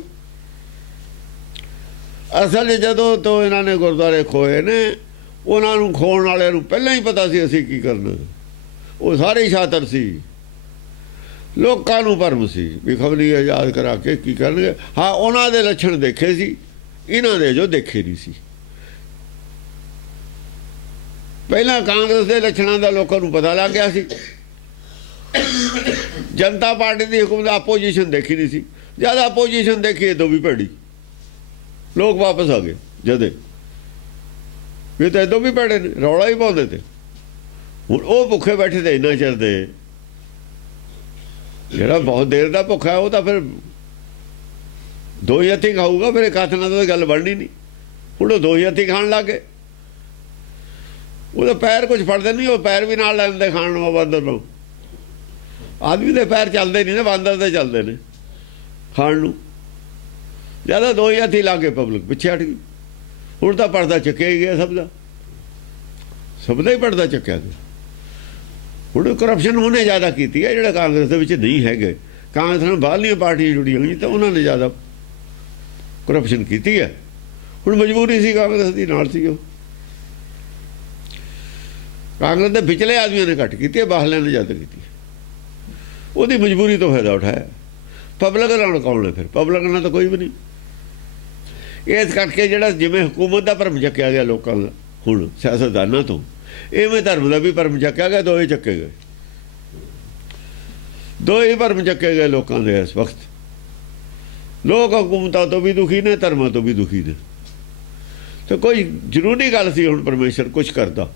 ਅਸਲ ਜਦੋਂ ਤੋਂ ਇਹਨਾਂ ਨੇ ਗੁਰਦੁਆਰੇ ਖੋਏ ਨੇ, ਉਹਨਾਂ ਨੂੰ ਖੋਣ ਵਾਲਿਆਂ ਨੂੰ ਪਹਿਲਾਂ ਹੀ ਪਤਾ ਸੀ ਅਸੀਂ ਕੀ ਕਰਨਾ। ਉਹ ਸਾਰੇ ਸ਼ਾਤਰ ਸੀ। ਲੋਕਾਂ ਨੂੰ ਭਰਮ ਸੀ ਵੀ ਖਬਰੀ ਆਜ਼ਾਦ ਕਰਾ ਕੇ ਕੀ ਕਰਨਗੇ। ਹਾਂ, ਉਹਨਾਂ ਦੇ ਲੱਛਣ ਦੇਖੇ ਸੀ, ਇਹਨਾਂ ਦੇ ਜੋ ਦੇਖੇ ਨਹੀਂ ਸੀ। ਪਹਿਲਾਂ ਕਾਂਗਰਸ ਦੇ ਲੱਛਣਾਂ ਦਾ ਲੋਕਾਂ ਨੂੰ ਪਤਾ ਲੱਗ ਗਿਆ ਸੀ। ਜਨਤਾ ਪਾਰਟੀ ਦੀ ਹੁਕਮ ਦਾ ਆਪੋਜੀਸ਼ਨ ਦੇਖੀ ਨਹੀਂ ਸੀ। ਜਦ ਆਪੋਜੀਸ਼ਨ ਦੇਖੀ, ਇਹ ਤੋਂ ਵੀ ਭੈੜੀ। ਲੋਕ ਵਾਪਸ ਆ ਗਏ ਜਦੇ। ਵੀ ਤਾਂ ਇਦੋਂ ਵੀ ਭੈੜੇ ਨੇ, ਰੌਲਾ ਹੀ ਪਾਉਂਦੇ ਤੇ। ਹੁਣ ਉਹ ਭੁੱਖੇ ਬੈਠੇ ਤੇ ਇੰਨਾ ਚਿਰ ਦੇ। ਜਿਹੜਾ ਬਹੁਤ ਦੇਰ ਦਾ ਭੁੱਖਾ, ਉਹ ਤਾਂ ਫਿਰ ਦੋ ਹੀ ਹੱਥੀਂ ਖਾਊਗਾ। ਫਿਰ ਇੱਕ ਹੱਥ ਨਾਲ ਤਾਂ ਗੱਲ ਬਣਨੀ ਨਹੀਂ। ਹੁਣ ਉਹ ਦੋ ਹੀ ਹੱਥੀਂ ਖਾਣ ਲੱਗ ਗਏ। ਉਹਦਾ ਪੈਰ ਕੁਝ ਫੜਦੇ ਨਹੀਂ, ਉਹ ਪੈਰ ਵੀ ਨਾਲ ਲੈ ਲੈਂਦੇ ਖਾਣ ਨੂੰ, ਬੰਦਰ ਨੂੰ। ਆਦਮੀ ਦੇ ਪੈਰ ਚੱਲਦੇ ਨਹੀਂ ਨੇ, ਬਾਂਦਰ ਦੇ ਚੱਲਦੇ ਨੇ ਖਾਣ ਨੂੰ। ਜਿਆਦਾ ਦੋ ਹੀ ਹੱਥੀ ਲਾ ਕੇ ਪਬਲਿਕ ਪਿੱਛੇ ਹਟ ਗਈ। ਹੁਣ ਤਾਂ ਪਰਦਾ ਚੱਕਿਆ ਹੀ ਗਿਆ, ਸਭ ਦਾ ਹੀ ਪਰਦਾ ਚੱਕਿਆ ਗਿਆ। ਹੁਣ ਕਰਪਸ਼ਨ ਉਹਨੇ ਜ਼ਿਆਦਾ ਕੀਤੀ ਹੈ, ਜਿਹੜਾ ਕਾਂਗਰਸ ਦੇ ਵਿੱਚ ਨਹੀਂ ਹੈਗੇ। ਕਾਂਗਰਸ ਨਾਲ ਬਾਹਰਲੀਆਂ ਪਾਰਟੀਆਂ ਜੁੜੀਆਂ ਹੋਈਆਂ ਤਾਂ ਉਹਨਾਂ ਨੇ ਜ਼ਿਆਦਾ ਕਰਪਸ਼ਨ ਕੀਤੀ ਹੈ। ਹੁਣ ਮਜਬੂਰੀ ਸੀ ਕਾਂਗਰਸ ਦੀ, ਨਾਲ ਸੀ ਉਹ। ਕਾਂਗਰਸ ਦੇ ਵਿਚਲੇ ਆਦਮੀਆਂ ਨੇ ਘੱਟ ਕੀਤੀ ਹੈ, ਬਾਹਰਲਿਆਂ ਨੇ ਜ਼ਿਆਦਾ ਕੀਤੀ ਹੈ। ਉਹਦੀ ਮਜਬੂਰੀ ਤੋਂ ਫਾਇਦਾ ਉਠਾਇਆ। ਪਬਲਿਕ ਨਾਲ ਕੌਣ ਹੈ ਫਿਰ? ਪਬਲਿਕ ਨਾਲ ਤਾਂ ਕੋਈ ਵੀ ਨਹੀਂ। ਇਸ ਕਰਕੇ ਜਿਹੜਾ ਜਿਵੇਂ ਹਕੂਮਤ ਦਾ ਭਰਮ ਚੱਕਿਆ ਗਿਆ ਲੋਕਾਂ ਦਾ, ਹੁਣ ਸਿਆਸਤਦਾਨਾਂ ਤੋਂ, ਇਵੇਂ ਧਰਮ ਦਾ ਵੀ ਭਰਮ ਚੱਕਿਆ ਗਿਆ। ਦੋਏ ਚੱਕੇ ਗਏ, ਦੋਏ ਭਰਮ ਚੱਕੇ ਗਏ ਲੋਕਾਂ ਦੇ। ਇਸ ਵਕਤ ਲੋਕ ਹਕੂਮਤਾਂ ਤੋਂ ਵੀ ਦੁਖੀ ਨੇ, ਧਰਮਾਂ ਤੋਂ ਵੀ ਦੁਖੀ ਨੇ। ਤੇ ਕੋਈ ਜ਼ਰੂਰੀ ਗੱਲ ਸੀ ਹੁਣ ਪਰਮੇਸ਼ਰ ਕੁਛ ਕਰਦਾ।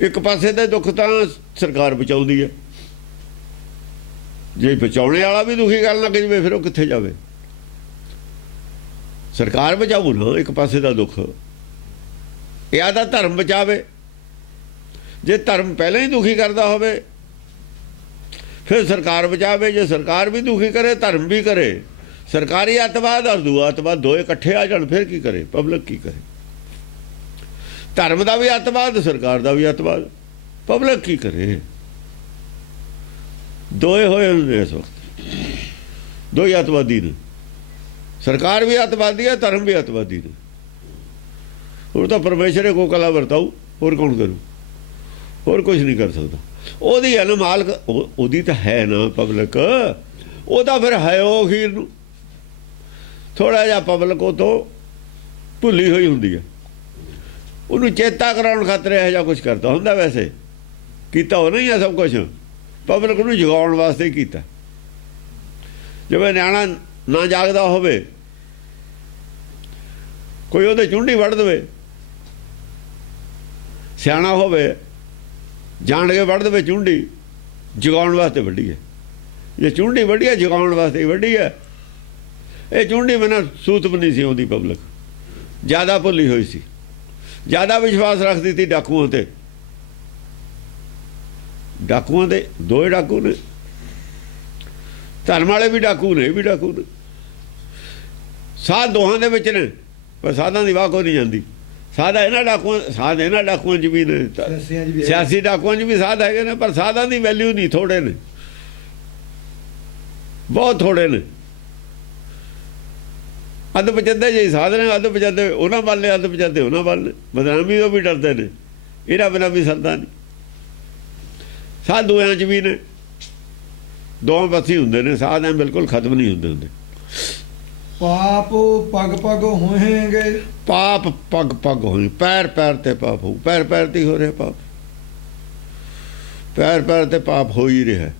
ਇੱਕ ਪਾਸੇ ਦੇ ਦੁੱਖ ਤਾਂ ਸਰਕਾਰ ਬਚਾਉਂਦੀ ਹੈ, ਜੇ ਬਚਾਉਣੇ ਵਾਲਾ ਵੀ ਦੁਖੀ ਕਰਨ ਲੱਗ ਜਾਵੇ ਫਿਰ ਉਹ ਕਿੱਥੇ ਜਾਵੇ? ਸਰਕਾਰ ਬਚਾਊ ਨਾ ਇੱਕ ਪਾਸੇ ਦਾ ਦੁੱਖ, ਜਾਂ ਤਾਂ ਧਰਮ ਬਚਾਵੇ। ਜੇ ਧਰਮ ਪਹਿਲਾਂ ਹੀ ਦੁਖੀ ਕਰਦਾ ਹੋਵੇ ਫਿਰ ਸਰਕਾਰ ਬਚਾਵੇ। ਜੇ ਸਰਕਾਰ ਵੀ ਦੁਖੀ ਕਰੇ, ਧਰਮ ਵੀ ਕਰੇ, ਸਰਕਾਰੀ ਅੱਤਵਾਦ ਔਰ ਦੂਆ ਅੱਤਵਾਦ ਦੋਏ ਇਕੱਠੇ ਆ ਜਾਣ, ਫਿਰ ਕੀ ਕਰੇ ਪਬਲਿਕ? ਕੀ ਕਰੇ? ਧਰਮ ਦਾ ਵੀ ਅੱਤਵਾਦ, ਸਰਕਾਰ ਦਾ ਵੀ ਅੱਤਵਾਦ, ਪਬਲਿਕ ਕੀ ਕਰੇ? ਦੋਏ ਹੋਏ ਹੁੰਦੇ ਇਸ ਵਕਤ, ਦੋਈ ਅੱਤਵਾਦੀ ਨੇ। ਸਰਕਾਰ ਵੀ ਅੱਤਵਾਦੀ ਹੈ, ਧਰਮ ਵੀ ਅੱਤਵਾਦੀ ਨੇ। ਹੁਣ ਤਾਂ ਪਰਮੇਸ਼ਰ ਕੋ ਕਲਾ ਵਰਤਾਊ, ਹੋਰ ਕੌਣ ਕਰੂ? ਹੋਰ ਕੁਝ ਨਹੀਂ ਕਰ ਸਕਦਾ। ਉਹਦੀ ਹੈ ਨਾ ਮਾਲਕ, ਉਹਦੀ ਤਾਂ ਹੈ ਨਾ ਪਬਲਿਕ। ਉਹਦਾ ਫਿਰ ਹੈ ਉਹ ਅਖੀਰ ਨੂੰ। ਥੋੜਾ ਜਿਹਾ ਪਬਲਿਕ ਉਹ ਤੋਂ ਭੁੱਲੀ ਹੋਈ ਹੁੰਦੀ ਹੈ, ਉਹਨੂੰ ਚੇਤਾ ਕਰਾਉਣ ਖਾਤਰ ਇਹੋ ਜਿਹਾ ਕੁਛ ਕਰਦਾ ਹੁੰਦਾ। ਵੈਸੇ ਕੀਤਾ ਉਹ ਨਹੀਂ ਹੈ ਸਭ ਕੁਛ, ਪਬਲਿਕ ਨੂੰ ਜਗਾਉਣ ਵਾਸਤੇ ਹੀ ਕੀਤਾ। ਜਿਵੇਂ ਨਿਆਣਾ ਨਾ ਜਾਗਦਾ ਹੋਵੇ, ਕੋਈ ਉਹਦੇ ਚੁੰਡੀ ਵੱਢ ਦੇਵੇ, ਸਿਆਣਾ ਹੋਵੇ ਜਾਣ ਕੇ ਵੱਢ ਦੇਵੇ ਚੁੰਡੀ, ਜਗਾਉਣ ਵਾਸਤੇ ਵੱਢੀ ਹੈ। ਜੇ ਚੁੰਡੀ ਵੱਢੀ ਹੈ ਜਗਾਉਣ ਵਾਸਤੇ ਹੀ ਵੱਢੀ ਹੈ। ਇਹ ਚੁੰਡੀ ਬਿਨਾਂ ਸੂਤ ਵੀ ਨਹੀਂ ਸੀ ਆਉਂਦੀ। ਪਬਲਿਕ ਜ਼ਿਆਦਾ ਭੁੱਲੀ ਹੋਈ ਸੀ, ਜ਼ਿਆਦਾ ਵਿਸ਼ਵਾਸ ਰੱਖਦੀ ਸੀ ਡਾਕੂਆਂ ਤੇ। ਡਾਕੂਆਂ ਦੇ ਦੋਏ ਡਾਕੂ ਨੇ, ਧਰਮ ਵਾਲੇ ਵੀ ਡਾਕੂ ਨੇ, ਇਹ ਵੀ ਡਾਕੂ ਨੇ। ਸਾਧ ਦੋਹਾਂ ਦੇ ਵਿੱਚ ਨੇ, ਪਰ ਸਾਧਾਂ ਦੀ ਵਾਹ ਕੋਈ ਨਹੀਂ ਜਾਂਦੀ। ਸਾਧਾ ਇਹਨਾਂ ਡਾਕੂਆਂ, ਸਾਧ ਇਹਨਾਂ ਡਾਕੂਆਂ 'ਚ ਵੀ ਨੇ, ਸਿਆਸੀ ਡਾਕੂਆਂ 'ਚ ਵੀ ਸਾਧ ਹੈਗੇ ਨੇ, ਪਰ ਸਾਧਾਂ ਦੀ ਵੈਲਿਊ ਨਹੀਂ, ਥੋੜੇ ਨੇ, ਬਹੁਤ ਥੋੜੇ ਨੇ। ਅੱਧ ਪਚੱਦੇ ਜਿਹੀ ਸਾਧ ਨੇ, ਅੱਧ ਪਚੱਦੇ ਉਹਨਾਂ ਵੱਲ ਨੇ, ਅੱਧ ਪਚੱਦੇ ਉਹਨਾਂ ਵੱਲ ਨੇ। ਬਦਨਾਮੀ ਤੋਂ ਵੀ ਡਰਦੇ ਨੇ, ਇਹਨਾਂ ਬਿਨਾਂ ਵੀ ਸਰਦਾ ਨਹੀਂ। ਸਾਧ ਦੋਆਂ 'ਚ ਵੀ ਨੇ, ਦੋਵੇਂ ਪਾਸੇ ਹੁੰਦੇ ਨੇ। ਸਾਧ ਐ ਬਿਲਕੁਲ ਖਤਮ ਨਹੀਂ ਹੁੰਦੇ। ਪਾਪ ਪਗ ਪਗ ਹੋਏਗੇ, ਪਾਪ ਪਗ ਪਗ ਹੋਏ, ਪੈਰ ਪੈਰ ਤੇ ਪਾਪ ਹੋ, ਪੈਰ ਪੈਰ ਤੇ ਹੋ ਰਿਹਾ ਪਾਪ, ਪੈਰ ਪੈਰ ਤੇ ਪਾਪ ਹੋ ਹੀ ਰਿਹਾ।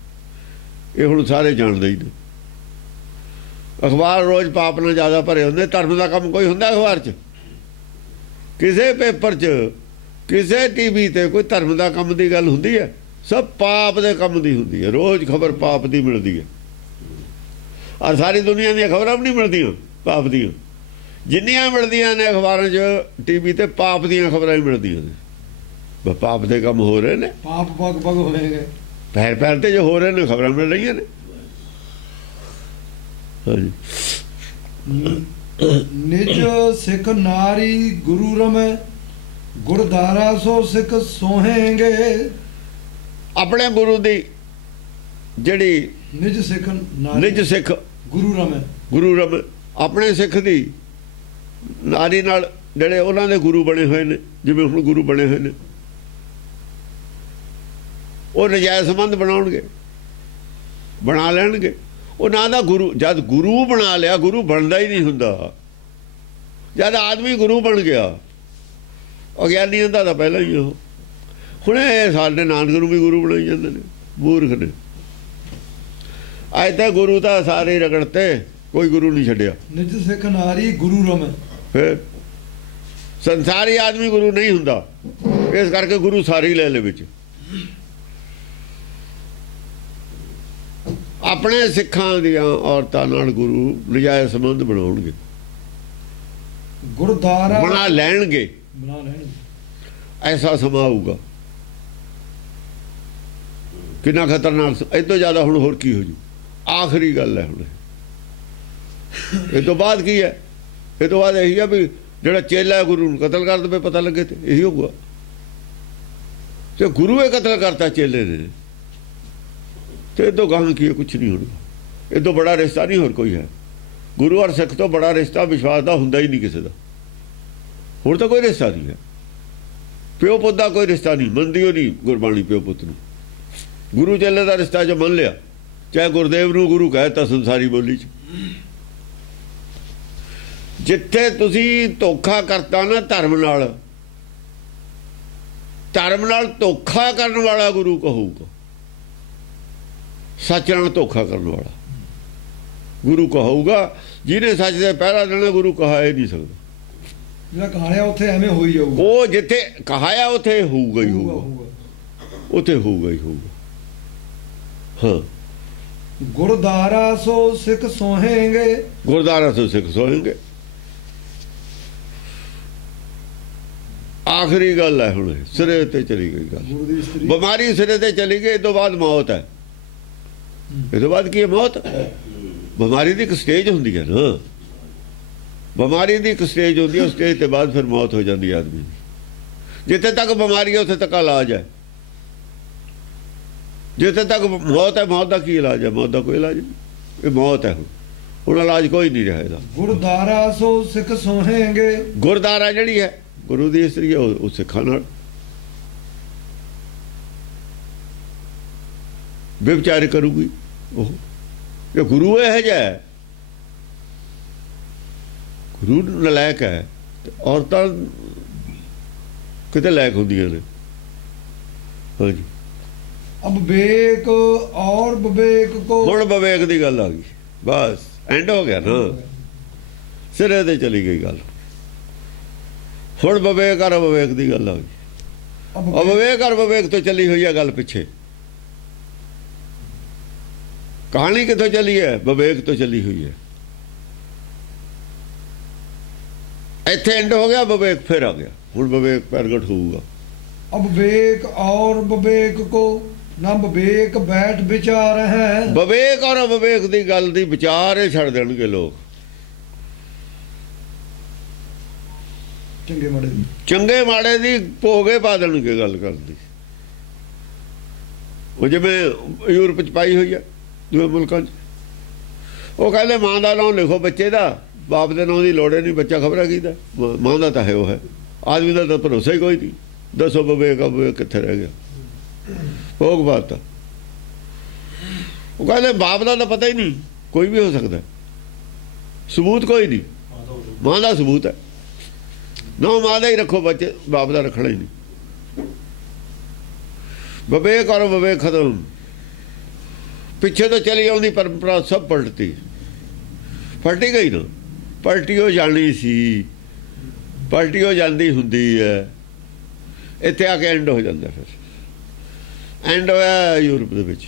ਇਹ ਹੁਣ ਸਾਰੇ ਜਾਣਦੇ ਹੀ ਨੇ। ਅਖਬਾਰ ਰੋਜ਼ ਪਾਪ ਨਾਲ ਜ਼ਿਆਦਾ ਭਰੇ ਹੁੰਦੇ। ਧਰਮ ਦਾ ਕੰਮ ਕੋਈ ਹੁੰਦਾ ਅਖਬਾਰ 'ਚ? ਕਿਸੇ ਪੇਪਰ 'ਚ, ਕਿਸੇ ਟੀਵੀ ਤੇ ਕੋਈ ਧਰਮ ਦਾ ਕੰਮ ਦੀ ਗੱਲ ਹੁੰਦੀ ਹੈ? ਸਭ ਪਾਪ ਦੇ ਕੰਮ ਦੀ ਹੁੰਦੀ ਹੈ। ਰੋਜ਼ ਖਬਰ ਪਾਪ ਦੀ ਮਿਲਦੀ ਹੈ। ਔਰ ਸਾਰੀ ਦੁਨੀਆ ਦੀਆਂ ਖਬਰਾਂ ਵੀ ਨਹੀਂ ਮਿਲਦੀਆਂ ਪਾਪ ਦੀਆਂ। ਜਿੰਨੀਆਂ ਮਿਲਦੀਆਂ ਨੇ ਅਖਬਾਰਾਂ 'ਚ, ਟੀਵੀ ਤੇ, ਪਾਪ ਦੀਆਂ ਖਬਰਾਂ ਹੀ ਮਿਲਦੀਆਂ ਨੇ। ਪਾਪ ਦੇ ਕੰਮ ਹੋ ਰਹੇ ਨੇ। ਪਾਪ ਪਗ ਪਗ ਹੋਏਗੇ, ਪੈਰ ਪੈਰ ਤੇ ਜੋ ਹੋ ਰਹੇ ਨੇ ਖਬਰਾਂ ਮਿਲ ਰਹੀਆਂ ਨੇ। ਹਾਂਜੀ। ਨਿਜ ਸਿੱਖ ਨਾਰੀ ਗੁਰੂ ਰਮੈ, ਗੁਰਦਾਰਾ ਸੋ ਸਿੱਖ ਸੋਹੇਂਗੇ। ਆਪਣੇ ਗੁਰੂ ਦੀ ਜਿਹੜੀ ਨਿਜ ਸਿੱਖ ਨਾਰੀ, ਨਿਜ ਸਿੱਖ ਗੁਰੂ ਰਮੈ, ਗੁਰੂ ਰਮ, ਆਪਣੇ ਸਿੱਖ ਦੀ ਨਾਰੀ ਨਾਲ ਜਿਹੜੇ ਉਹਨਾਂ ਦੇ ਗੁਰੂ ਬਣੇ ਹੋਏ ਨੇ, ਜਿਵੇਂ ਹੁਣ ਗੁਰੂ ਬਣੇ ਹੋਏ ਨੇ, ਉਹ ਨਜਾਇਜ਼ ਸੰਬੰਧ ਬਣਾਉਣਗੇ, ਬਣਾ ਲੈਣਗੇ। ਉਹ ਨਾ ਦਾ ਗੁਰੂ, ਜਦ ਗੁਰੂ ਬਣਾ ਲਿਆ, ਗੁਰੂ ਬਣਦਾ ਹੀ ਨਹੀਂ ਹੁੰਦਾ। ਜਦ ਆਦਮੀ ਗੁਰੂ ਬਣ ਗਿਆ, ਅਗਿਆਨੀ ਹੁੰਦਾ ਤਾਂ ਪਹਿਲਾਂ ਹੀ ਉਹ। ਹੁਣ ਇਹ ਸਾਡੇ ਨਾਨਕ ਨੂੰ ਵੀ ਗੁਰੂ ਬਣਾਈ ਜਾਂਦੇ ਨੇ, ਮੂਰਖ ਨੇ। ਅੱਜ ਤਾਂ ਗੁਰੂ ਤਾਂ ਸਾਰੇ ਰਗੜਤੇ, ਕੋਈ ਗੁਰੂ ਨਹੀਂ ਛੱਡਿਆ। ਨਿਜ ਸਿੱਖ ਨਾਰੀ ਗੁਰੂ ਰਮੈ, ਫਿਰ ਸੰਸਾਰੀ ਆਦਮੀ ਗੁਰੂ ਨਹੀਂ ਹੁੰਦਾ, ਇਸ ਕਰਕੇ ਗੁਰੂ ਸਾਰੇ ਹੀ ਲੈ ਲੈ ਵਿੱਚ। ਆਪਣੇ ਸਿੱਖਾਂ ਦੀਆਂ ਔਰਤਾਂ ਨਾਲ ਗੁਰੂ ਨਜਾਇਜ਼ ਸੰਬੰਧ ਬਣਾਉਣਗੇ, ਗੁਰਦਾਰਾ ਬਣਾ ਲੈਣਗੇ। ਬਣਾ ਲੈਣਗੇ। ਐਸਾ ਸਮਾਂ ਆਊਗਾ। ਕਿੰਨਾ ਖਤਰਨਾਕ। ਇਹ ਤੋਂ ਜ਼ਿਆਦਾ ਹੁਣ ਹੋਰ ਕੀ ਹੋ ਜੂ? ਆਖਰੀ ਗੱਲ ਹੈ ਹੁਣ। ਇਹ ਤੋਂ ਬਾਅਦ ਕੀ ਹੈ? ਇਹ ਤੋਂ ਬਾਅਦ ਇਹੀ ਆ ਵੀ ਜਿਹੜਾ ਚੇਲਾ ਹੈ ਗੁਰੂ ਨੂੰ ਕਤਲ ਕਰ ਦੇਵੇ, ਪਤਾ ਲੱਗੇ ਤੇ ਇਹੀ ਹੋਊਗਾ। ਤੇ ਗੁਰੂ ਇਹ ਕਤਲ ਕਰਤਾ ਚੇਲੇ ਨੇ, ਤੇ ਇਹ ਤੋਂ ਗਾਹਾਂ ਕੀ ਹੈ? ਕੁਛ ਨਹੀਂ ਹੋਣਾ। ਇਹ ਤੋਂ ਬੜਾ ਰਿਸ਼ਤਾ ਨਹੀਂ ਹੋਰ ਕੋਈ ਹੈ। ਗੁਰੂ ਔਰ ਸਿੱਖ ਤੋਂ ਬੜਾ ਰਿਸ਼ਤਾ ਵਿਸ਼ਵਾਸ ਦਾ ਹੁੰਦਾ ਹੀ ਨਹੀਂ ਕਿਸੇ ਦਾ। ਹੁਣ ਤਾਂ ਕੋਈ ਰਿਸ਼ਤਾ ਨਹੀਂ ਹੈ। ਪਿਓ ਪੁੱਤ ਦਾ ਕੋਈ ਰਿਸ਼ਤਾ ਨਹੀਂ, ਮੰਨਦੀ ਹੋ ਨਹੀਂ ਗੁਰਬਾਣੀ ਪਿਓ ਪੁੱਤ ਨੂੰ। ਗੁਰੂ ਚੇਲੇ ਦਾ ਰਿਸ਼ਤਾ ਜੋ ਮੰਨ ਲਿਆ, ਚਾਹੇ ਗੁਰਦੇਵ ਨੂੰ ਗੁਰੂ ਕਹਿਤਾ ਸੰਸਾਰੀ ਬੋਲੀ 'ਚ। ਜਿੱਥੇ ਤੁਸੀਂ ਧੋਖਾ ਕਰਤਾ ਨਾ ਧਰਮ ਨਾਲ ਧੋਖਾ ਕਰਨ ਵਾਲਾ ਗੁਰੂ ਕਹੂਗਾ। ਸੱਚ ਨਾਲ ਧੋਖਾ ਕਰਨ ਵਾਲਾ ਗੁਰੂ ਕਹੂਗਾ। ਜਿਹਨੇ ਸੱਚ ਦੇ ਪਹਿਰਾ ਦੇਣਾ ਗੁਰੂ ਕਹਾ ਹੀ ਨਹੀਂ ਸਕਦਾ। ਜਿਹੜਾ ਕਹਾਇਆ ਉੱਥੇ ਐਵੇਂ ਹੋ ਹੀ ਜਾਊਗਾ। ਉਹ ਜਿੱਥੇ ਕਹਾਇਆ ਉੱਥੇ ਹੋਊਗਾ ਹੀ ਹੋਊਗਾ, ਉੱਥੇ ਹੋਊਗਾ ਹੀ ਹੋਊਗਾ। ਹਾਂ, ਗੁਰਦਾਰਾ ਸੋ ਸਿੱਖ ਸੋਹੇਂਗੇ, ਗੁਰਦਾਰਾ ਸੋ ਸਿੱਖ ਸੋਹੇਂਗੇ। ਆਖਰੀ ਗੱਲ ਹੈ ਹੁਣ, ਸਿਰੇ ਤੇ ਚਲੀ ਗਈ ਗੱਲ। ਗੁਰੂ ਦੀ ਇਸਤਰੀ ਬਿਮਾਰੀ ਸਿਰੇ ਤੇ ਚਲੀ ਗਈ। ਇਹ ਤੋਂ ਬਾਅਦ ਮੌਤ ਹੈ। ਇਹ ਤੋਂ ਬਾਅਦ ਕੀ ਹੈ? ਮੌਤ। ਬਿਮਾਰੀ ਦੀ ਇੱਕ ਸਟੇਜ ਹੁੰਦੀ ਹੈ ਨਾ, ਬਿਮਾਰੀ ਦੀ ਇੱਕ ਸਟੇਜ ਹੁੰਦੀ ਹੈ। ਉਸ ਸਟੇਜ ਤੇ ਬਾਅਦ ਫਿਰ ਮੌਤ ਹੋ ਜਾਂਦੀ ਹੈ ਆਦਮੀ ਦੀ। ਜਿੱਥੇ ਤੱਕ ਬਿਮਾਰੀ ਹੈ ਉੱਥੇ ਤੱਕ ਇਲਾਜ ਹੈ। ਜਿੱਥੇ ਤੱਕ ਮੌਤ ਹੈ, ਮੌਤ ਦਾ ਕੀ ਇਲਾਜ ਹੈ? ਮੌਤ ਦਾ ਕੋਈ ਇਲਾਜ ਨਹੀਂ। ਇਹ ਮੌਤ ਹੈ। ਹੁਣ ਇਲਾਜ ਕੋਈ ਨਹੀਂ ਰਿਹਾ ਇਹਦਾ। ਗੁਰਦਾਰਾ ਸੋ ਸਿੱਖ ਸੋਹੇਂਗੇ। ਗੁਰਦਾਰਾ ਜਿਹੜੀ ਹੈ ਗੁਰੂ ਦੀ ਇਸਤਰੀ ਹੈ, ਉਹ ਸਿੱਖਾਂ ਨਾਲ ਵਿਚਾਰ ਕਰੂਗੀ। ਉਹ ਇਹ ਗੁਰੂ ਇਹ ਜਿਹਾ ਹੈ, ਗੁਰੂ ਨਲਾਇਕ ਹੈ। ਤੇ ਔਰਤਾਂ ਕਿਤੇ ਲਾਇਕ ਹੁੰਦੀਆਂ ਨੇ। ਹਾਂਜੀ, ਅਬ ਵਿਵੇਕ ਔਰ ਵਿਵੇਕ ਕੋ। ਹੁਣ ਵਿਵੇਕ ਦੀ ਗੱਲ ਆ ਗਈ। ਬਸ ਐਂਡ ਹੋ ਗਿਆ ਨਾ, ਸਿਰੇ ਤੇ ਚਲੀ ਗਈ ਗੱਲ। ਹੁਣ ਵਿਵੇਕ ਔਰ ਵਿਵੇਕ ਦੀ ਗੱਲ ਆ ਗਈ। ਅਵਿਵੇਕ ਔਰ ਵਿਵੇਕ ਤੋਂ ਚੱਲੀ ਹੋਈ ਹੈ ਗੱਲ ਪਿੱਛੇ। ਕਹਾਣੀ ਕਿੱਥੋਂ ਚੱਲੀ ਹੈ? ਵਿਵੇਕ ਤੋਂ ਚੱਲੀ ਹੋਈ ਹੈ। ਇੱਥੇ ਐਂਡ ਹੋ ਗਿਆ, ਵਿਵੇਕ ਫਿਰ ਆ ਗਿਆ। ਹੁਣ ਵਿਵੇਕ ਪ੍ਰਗਟ ਹੋਊਗਾ। ਅਬ ਵਿਵੇਕ ਔਰ ਵਿਵੇਕ ਕੋ ਨਾ ਵਿਵੇਕ ਬੈਠ ਵਿਚਾਰ ਹੈ। ਵਿਵੇਕ ਔਰ ਅਵਿਵੇਕ ਦੀ ਗੱਲ ਦੀ ਵਿਚਾਰ ਹੀ ਛੱਡ ਦੇਣਗੇ ਲੋਕ। ਚੰਗੇ ਮਾੜੇ ਦੀ ਭੋਗੇ ਪਾ ਦੇਣਗੇ ਗੱਲ ਕਰਦੀ। ਉਹ ਜਿਵੇਂ ਯੂਰਪ 'ਚ ਪਾਈ ਹੋਈ ਹੈ ਦੂਏ ਮੁਲਕਾਂ 'ਚ। ਉਹ ਕਹਿੰਦੇ ਮਾਂ ਦਾ ਨਾਮ ਲਿਖੋ ਬੱਚੇ ਦਾ, ਬਾਪ ਦੇ ਨਾਮ ਦੀ ਲੋੜ ਨਹੀਂ। ਬੱਚਾ ਖਬਰ ਕੀਦਾ ਮਾਂ ਦਾ ਤਾਂ ਹੈ, ਉਹ ਹੈ। ਆਦਮੀ ਦਾ ਤਾਂ ਭਰੋਸਾ ਹੀ ਕੋਈ ਨਹੀਂ। ਦੱਸੋ ਵਿਵੇਕ ਅਵਿਵੇਕ ਕਿੱਥੇ ਰਹਿ ਗਿਆ? ਭੋਗ ਪਾਤਾ। ਉਹ ਕਹਿੰਦੇ ਬਾਪ ਦਾ ਤਾਂ ਪਤਾ ਹੀ ਨਹੀਂ, ਕੋਈ ਵੀ ਹੋ ਸਕਦਾ, ਸਬੂਤ ਕੋਈ ਨਹੀਂ। ਮਾਂ ਦਾ ਸਬੂਤ ਹੈ ਨਾ, ਮਾਂ ਦਾ ਹੀ ਰੱਖੋ, ਬੱਚੇ ਬਾਪ ਦਾ ਰੱਖਣਾ ਹੀ ਨਹੀਂ। ਵਿਵੇਕ ਔਰ ਵਿਵੇਕ ਖਤਮ। ਪਿੱਛੇ ਤੋਂ ਚਲੀ ਆਉਂਦੀ ਪਰੰਪਰਾ ਸਭ ਪਲਟਤੀ, ਪਲਟੀ ਗਈ ਨਾ। ਪਲਟੀ ਹੋ ਜਾਣੀ ਸੀ, ਪਲਟੀ ਹੋ ਜਾਂਦੀ ਹੁੰਦੀ ਹੈ। ਇੱਥੇ ਆ ਕੇ ਐਂਡ ਹੋ ਜਾਂਦਾ। ਫਿਰ ਐਂਡ ਹੋਇਆ ਯੂਰਪ ਦੇ ਵਿੱਚ।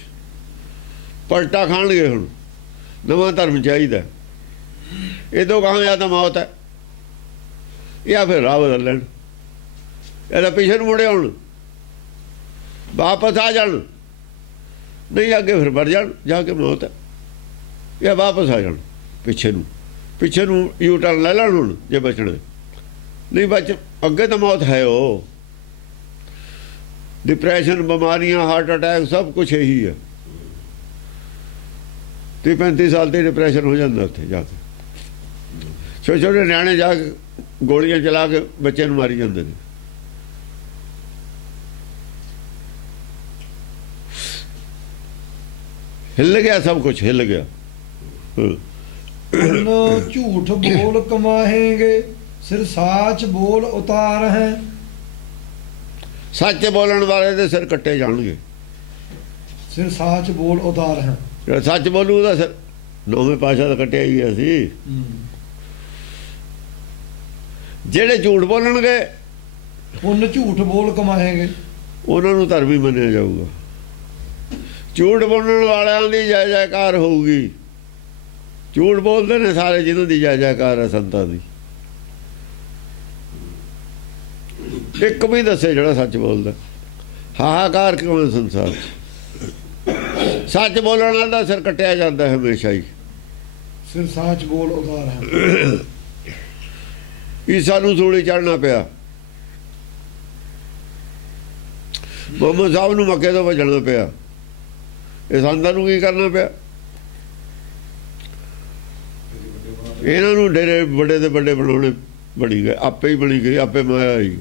ਪਲਟਾ ਖਾਣਗੇ ਹੁਣ, ਨਵਾਂ ਧਰਮ ਚਾਹੀਦਾ। ਇਹ ਤੋਂ ਕਹਾਂ ਜਾਂ ਤਾਂ ਮੌਤ ਹੈ ਜਾਂ ਫਿਰ ਰਾਹ ਬਦਲ ਲੈਣ। ਇਹਦਾ ਪਿੱਛੇ ਨੂੰ ਮੁੜੇ ਆਉਣ, ਵਾਪਸ ਆ ਜਾਣ। ਨਹੀਂ ਅੱਗੇ ਫਿਰ ਮਰ ਜਾਣ ਜਾ ਕੇ ਮੌਤ ਹੈ, ਜਾਂ ਵਾਪਸ ਆ ਜਾਣ ਪਿੱਛੇ ਨੂੰ ਯੂ ਟਰਨ ਲੈ ਲੈਣ ਹੁਣ ਜੇ ਬਚਣਾ। ਨਹੀਂ ਬਚ ਅੱਗੇ ਤਾਂ ਮੌਤ ਹੈ। ਉਹ ਡਿਪਰੈਸ਼ਨ, ਬਿਮਾਰੀਆਂ, ਹਾਰਟ ਅਟੈਕ ਸਭ ਕੁਛ ਇਹੀ ਹੈ। 30-35 ਸਾਲ ਤੇ ਡਿਪਰੈਸ਼ਨ ਹੋ ਜਾਂਦਾ ਉੱਥੇ ਜਾ ਕੇ। ਛੋਟੇ ਛੋਟੇ ਨਿਆਣੇ ਜਾ ਕੇ ਗੋਲੀਆਂ ਚਲਾ ਕੇ ਬੱਚੇ ਨੂੰ ਮਾਰੀ ਜਾਂਦੇ ਨੇ। ਹਿੱਲ ਗਿਆ ਸਭ ਕੁਛ, ਹਿੱਲ ਗਿਆ। ਝੂਠ ਬੋਲ ਕਮਾਹੇਂਗੇ, ਸਿਰ ਸਾਚ ਬੋਲ ਉਤਾਰ ਹੈ। ਸੱਚ ਬੋਲਣ ਵਾਲੇ ਦੇ ਸਿਰ ਕੱਟੇ ਜਾਣਗੇ। ਸਿਰ ਸਾਚ ਬੋਲ ਉਤਾਰ ਹੈ। ਜਿਹੜਾ ਸੱਚ ਬੋਲੂ ਉਹਦਾ ਸਿਰ ਨੌਵੇਂ ਪਾਸ਼ਾ ਦਾ ਕੱਟਿਆ ਹੀ ਗਿਆ ਸੀ। ਜਿਹੜੇ ਝੂਠ ਬੋਲਣਗੇ, ਉਹਨ ਝੂਠ ਬੋਲ ਕਮਾਹੇਂਗੇ, ਉਹਨਾਂ ਨੂੰ ਧਰਮੀ ਮੰਨਿਆ ਜਾਊਗਾ। ਝੂਠ ਬੋਲਣ ਵਾਲਿਆਂ ਦੀ ਜੈ ਜੈਕਾਰ ਹੋਊਗੀ। ਝੂਠ ਬੋਲਦੇ ਨੇ ਸਾਰੇ ਜਿਹਨਾਂ ਦੀ ਜੈ ਜੈਕਾਰ ਹੈ ਸੰਤਾਂ ਦੀ। ਇੱਕ ਵੀ ਦੱਸੇ ਜਿਹੜਾ ਸੱਚ ਬੋਲਦਾ। ਹਾਹਾਕਾਰ ਕਿਉਂ ਸੰਸਾਰ 'ਚ? ਸੱਚ ਬੋਲਣ ਵਾਲਾ ਦਾ ਸਿਰ ਕੱਟਿਆ ਜਾਂਦਾ ਹਮੇਸ਼ਾ ਹੀ। ਸਿਰ ਸਾਚ ਬੋਲ ਉਦਾਰ ਹੈ। ਈਸਾ ਨੂੰ ਸੂਲੀ ਚੜ੍ਹਨਾ ਪਿਆ, ਮੁਹੰਮਦ ਸਾਹਿਬ ਨੂੰ ਮੱਕੇ ਤੋਂ ਭੱਜਣਾ ਪਿਆ, ਇਹ ਸੰਤਾਂ ਨੂੰ ਕੀ ਕਰਨਾ ਪਿਆ? ਇਹਨਾਂ ਨੂੰ ਡੇਰੇ ਵੱਡੇ ਤੇ ਵੱਡੇ ਬਣਾਉਣੇ ਬਣੀ ਗਏ, ਆਪੇ ਹੀ ਬਣੀ ਗਈ, ਆਪੇ ਮਾਇਆ ਹੀ।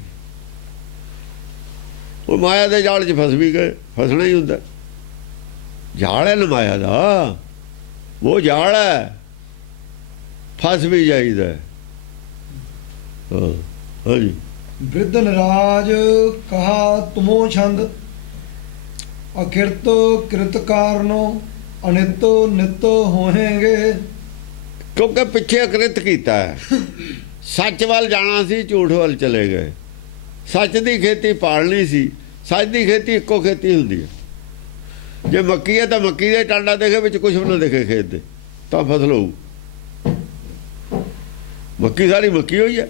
ਉਹ ਮਾਇਆ ਦੇ ਜਾਲ 'ਚ ਫਸ ਵੀ ਗਏ, ਫਸਣਾ ਹੀ ਹੁੰਦਾ। ਜਾਲ ਹੈ ਨਾ ਮਾਇਆ ਦਾ, ਉਹ ਜਾਲ ਹੈ, ਫਸ ਵੀ ਜਾਈਦਾ। ਹਾਂ ਹਾਂਜੀ। ਬ੍ਰਿਧ ਨਰਾਜ ਕਹਾ ਤੁਮੋ ਛੰਦ, ਅਕਿਰਤ ਕਿਰਤ ਕਾਰਨੋ ਅਨਿਤ ਨਿਤ ਹੋਹੇਂਗੇ। ਕਿਉਂਕਿ ਪਿੱਛੇ ਅਕ੍ਰਿਤ ਕੀਤਾ ਹੈ, ਸੱਚ ਵੱਲ ਜਾਣਾ ਸੀ, ਝੂਠ ਵੱਲ ਚਲੇ ਗਏ। ਸੱਚ ਦੀ ਖੇਤੀ ਪਾਲਣੀ ਸੀ, ਸੱਚ ਦੀ ਖੇਤੀ ਇੱਕੋ ਖੇਤੀ ਹੁੰਦੀ ਹੈ। ਜੇ ਮੱਕੀ ਹੈ ਤਾਂ ਮੱਕੀ ਦੇ ਟਾਂਡਾ ਦੇਖੇ, ਵਿੱਚ ਕੁਛ ਵੀ ਨਾ ਦੇਖੇ ਖੇਤ ਦੇ, ਤਾਂ ਫਸਲ ਹੋਊ। ਮੱਕੀ ਸਾਰੀ ਮੱਕੀ ਹੋਈ ਹੈ।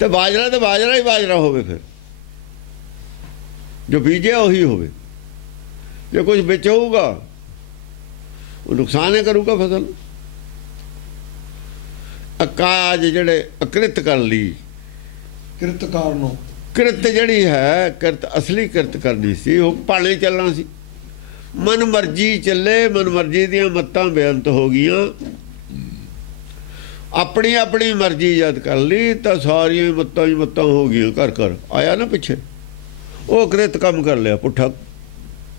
ਤੇ ਬਾਜਰਾ ਤਾਂ ਬਾਜਰਾ ਹੀ ਬਾਜਰਾ ਹੋਵੇ, ਫਿਰ ਜੋ ਬੀਜਿਆ ਉਹੀ ਹੋਵੇ। ਜੇ ਕੁਝ ਵਿੱਚ ਹੋਊਗਾ ਉਹ ਨੁਕਸਾਨ ਹੀ ਕਰੂਗਾ ਫਸਲ। ਅਕਾਜ ਜਿਹੜੇ ਅਕ੍ਰਿਤ ਕਰ ਲਈ, ਕਿਰਤ ਕਾਰਨੋ, ਕਿਰਤ ਜਿਹੜੀ ਹੈ, ਕਿਰਤ ਅਸਲੀ ਕਿਰਤ ਕਰਨੀ ਸੀ, ਉਹ ਭਾਣੇ ਚੱਲਣਾ ਸੀ। ਮਨ ਮਰਜੀ ਚੱਲੇ, ਮਨ ਮਰਜੀ ਦੀਆਂ ਮੱਤਾਂ ਬੇਅੰਤ ਹੋ ਗਈਆਂ। ਆਪਣੀ ਆਪਣੀ ਮਰਜ਼ੀ ਜਦ ਕਰ ਲਈ ਤਾਂ ਸਾਰੀਆਂ ਮੱਤਾਂ ਹੀ ਮੱਤਾਂ ਹੋ ਗਈਆਂ। ਘਰ ਘਰ ਆਇਆ ਨਾ ਪਿੱਛੇ, ਉਹ ਕਿਰਤ ਕੰਮ ਕਰ ਲਿਆ, ਪੁੱਠਾ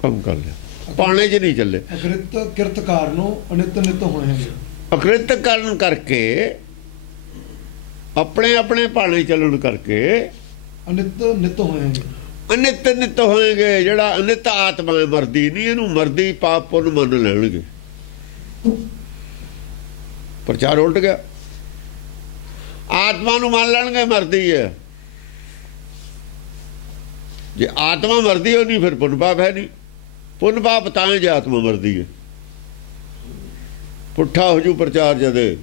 ਕੰਮ ਕਰ ਲਿਆ, ਪਾਣੇ 'ਚ ਨਹੀਂ ਚੱਲੇ। ਅਕਿਰਤ ਕਿਰਤ ਕਾਰਨੋ ਅਨਿਤ ਨਿਤ ਹੋਹੇਂਗੇ। ਅਕਿਰਤ ਕਰਨ ਕਰਕੇ, ਆਪਣੇ ਆਪਣੇ ਭਾਣੇ ਚੱਲਣ ਕਰਕੇ ਅਨਿਤ ਨਿਤ ਹੋਹੇਂਗੇ। ਅਨਿਤ ਨਿਤ ਹੋਣਗੇ। ਜਿਹੜਾ ਅਨਿਤ ਆਤਮਾ ਮਰਦੀ ਨਹੀਂ, ਇਹਨੂੰ ਮਰਦੀ ਪਾਪ ਪੁੰਨ ਮੰਨ ਲੈਣਗੇ। ਪ੍ਰਚਾਰ ਉਲਟ ਗਿਆ। ਆਤਮਾ ਨੂੰ ਮੰਨ ਲੈਣਗੇ ਮਰਦੀ ਹੈ। ਜੇ ਆਤਮਾ ਮਰਦੀ ਹੋ ਨਹੀਂ, ਫਿਰ ਪੁੰਨ ਪਾਪ ਹੈ ਨਹੀਂ। ਪੁੰਨ ਪਾਪ ਤਾਂ ਜੇ ਆਤਮਾ ਮਰਦੀ ਹੈ। ਪੁੱਠਾ ਹੋ ਜੂ ਪ੍ਰਚਾਰ। ਜਦੇ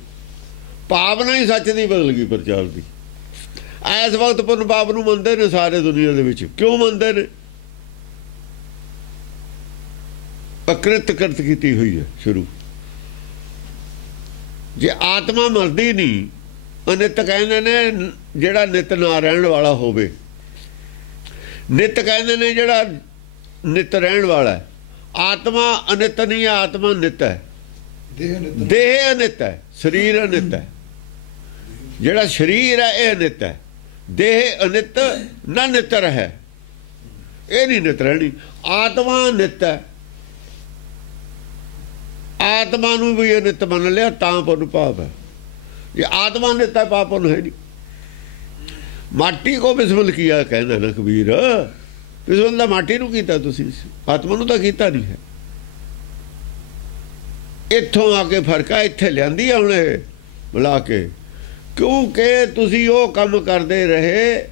ਭਾਵਨਾ ਹੀ ਸੱਚ ਦੀ ਬਦਲ ਗਈ ਪ੍ਰਚਾਰ ਦੀ। ਇਸ ਵਕਤ ਪੁੰਨ ਪਾਪ ਨੂੰ ਮੰਨਦੇ ਨੇ ਸਾਰੇ ਦੁਨੀਆ ਦੇ ਵਿੱਚ। ਕਿਉਂ ਮੰਨਦੇ ਨੇ? ਅਕ੍ਰਿਤ ਕਿਰਤ ਕੀਤੀ ਹੋਈ ਹੈ ਸ਼ੁਰੂ। ਜੇ ਆਤਮਾ ਮਰਦੀ ਨਹੀਂ, ਅਨਿਤ ਕਹਿੰਦੇ ਨੇ ਜਿਹੜਾ ਨਿਤ ਨਾ ਰਹਿਣ ਵਾਲਾ ਹੋਵੇ। ਨਿਤ ਕਹਿੰਦੇ ਨੇ ਜਿਹੜਾ ਨਿਤ ਰਹਿਣ ਵਾਲਾ। ਆਤਮਾ ਅਨਿਤ ਨਹੀਂ, ਆਤਮਾ ਨਿਤ ਹੈ। ਦੇਹ ਅਨਿਤ ਹੈ, ਸਰੀਰ ਅਨਿਤ ਹੈ। ਜਿਹੜਾ ਸਰੀਰ ਹੈ ਇਹ ਅਨਿਤ ਹੈ। ਦੇਹ ਅਨਿਤ ਨਾ ਨਿਤ ਹੈ, ਇਹ ਨਹੀਂ ਨਿਤ ਰਹਿਣੀ। ਆਤਮਾ ਨਿਤ ਹੈ। ਆਤਮਾ ਨੂੰ ਵੀ ਅਨਿਤ ਮੰਨ ਲਿਆ ਤਾਂ ਪੁੰਨ ਪਾਪ ਹੈ। ਜੇ ਆਤਮਾ ਨਿਤ ਹੈ, ਪਾਪ ਪੁੰਨ ਹੈ ਨਹੀਂ। ਮਾਟੀ ਕੋ ਬਿਸਮਿਲ ਕੀਆ ਕਹਿੰਦਾ ਨਾ ਕਬੀਰ। ਬਿਸਮਿਲ ਦਾ ਮਾਟੀ ਨੂੰ ਕੀਤਾ ਤੁਸੀਂ, ਆਤਮਾ ਨੂੰ ਤਾਂ ਕੀਤਾ ਨਹੀਂ ਹੈ। ਇੱਥੋਂ ਆ ਕੇ ਫਰਕ ਆ। ਇੱਥੇ ਲਿਆਂਦੀ ਆ ਹੁਣ ਇਹ ਬੁਲਾ ਕੇ, ਕਿਉਂਕਿ ਤੁਸੀਂ ਉਹ ਕੰਮ ਕਰਦੇ ਰਹੇ,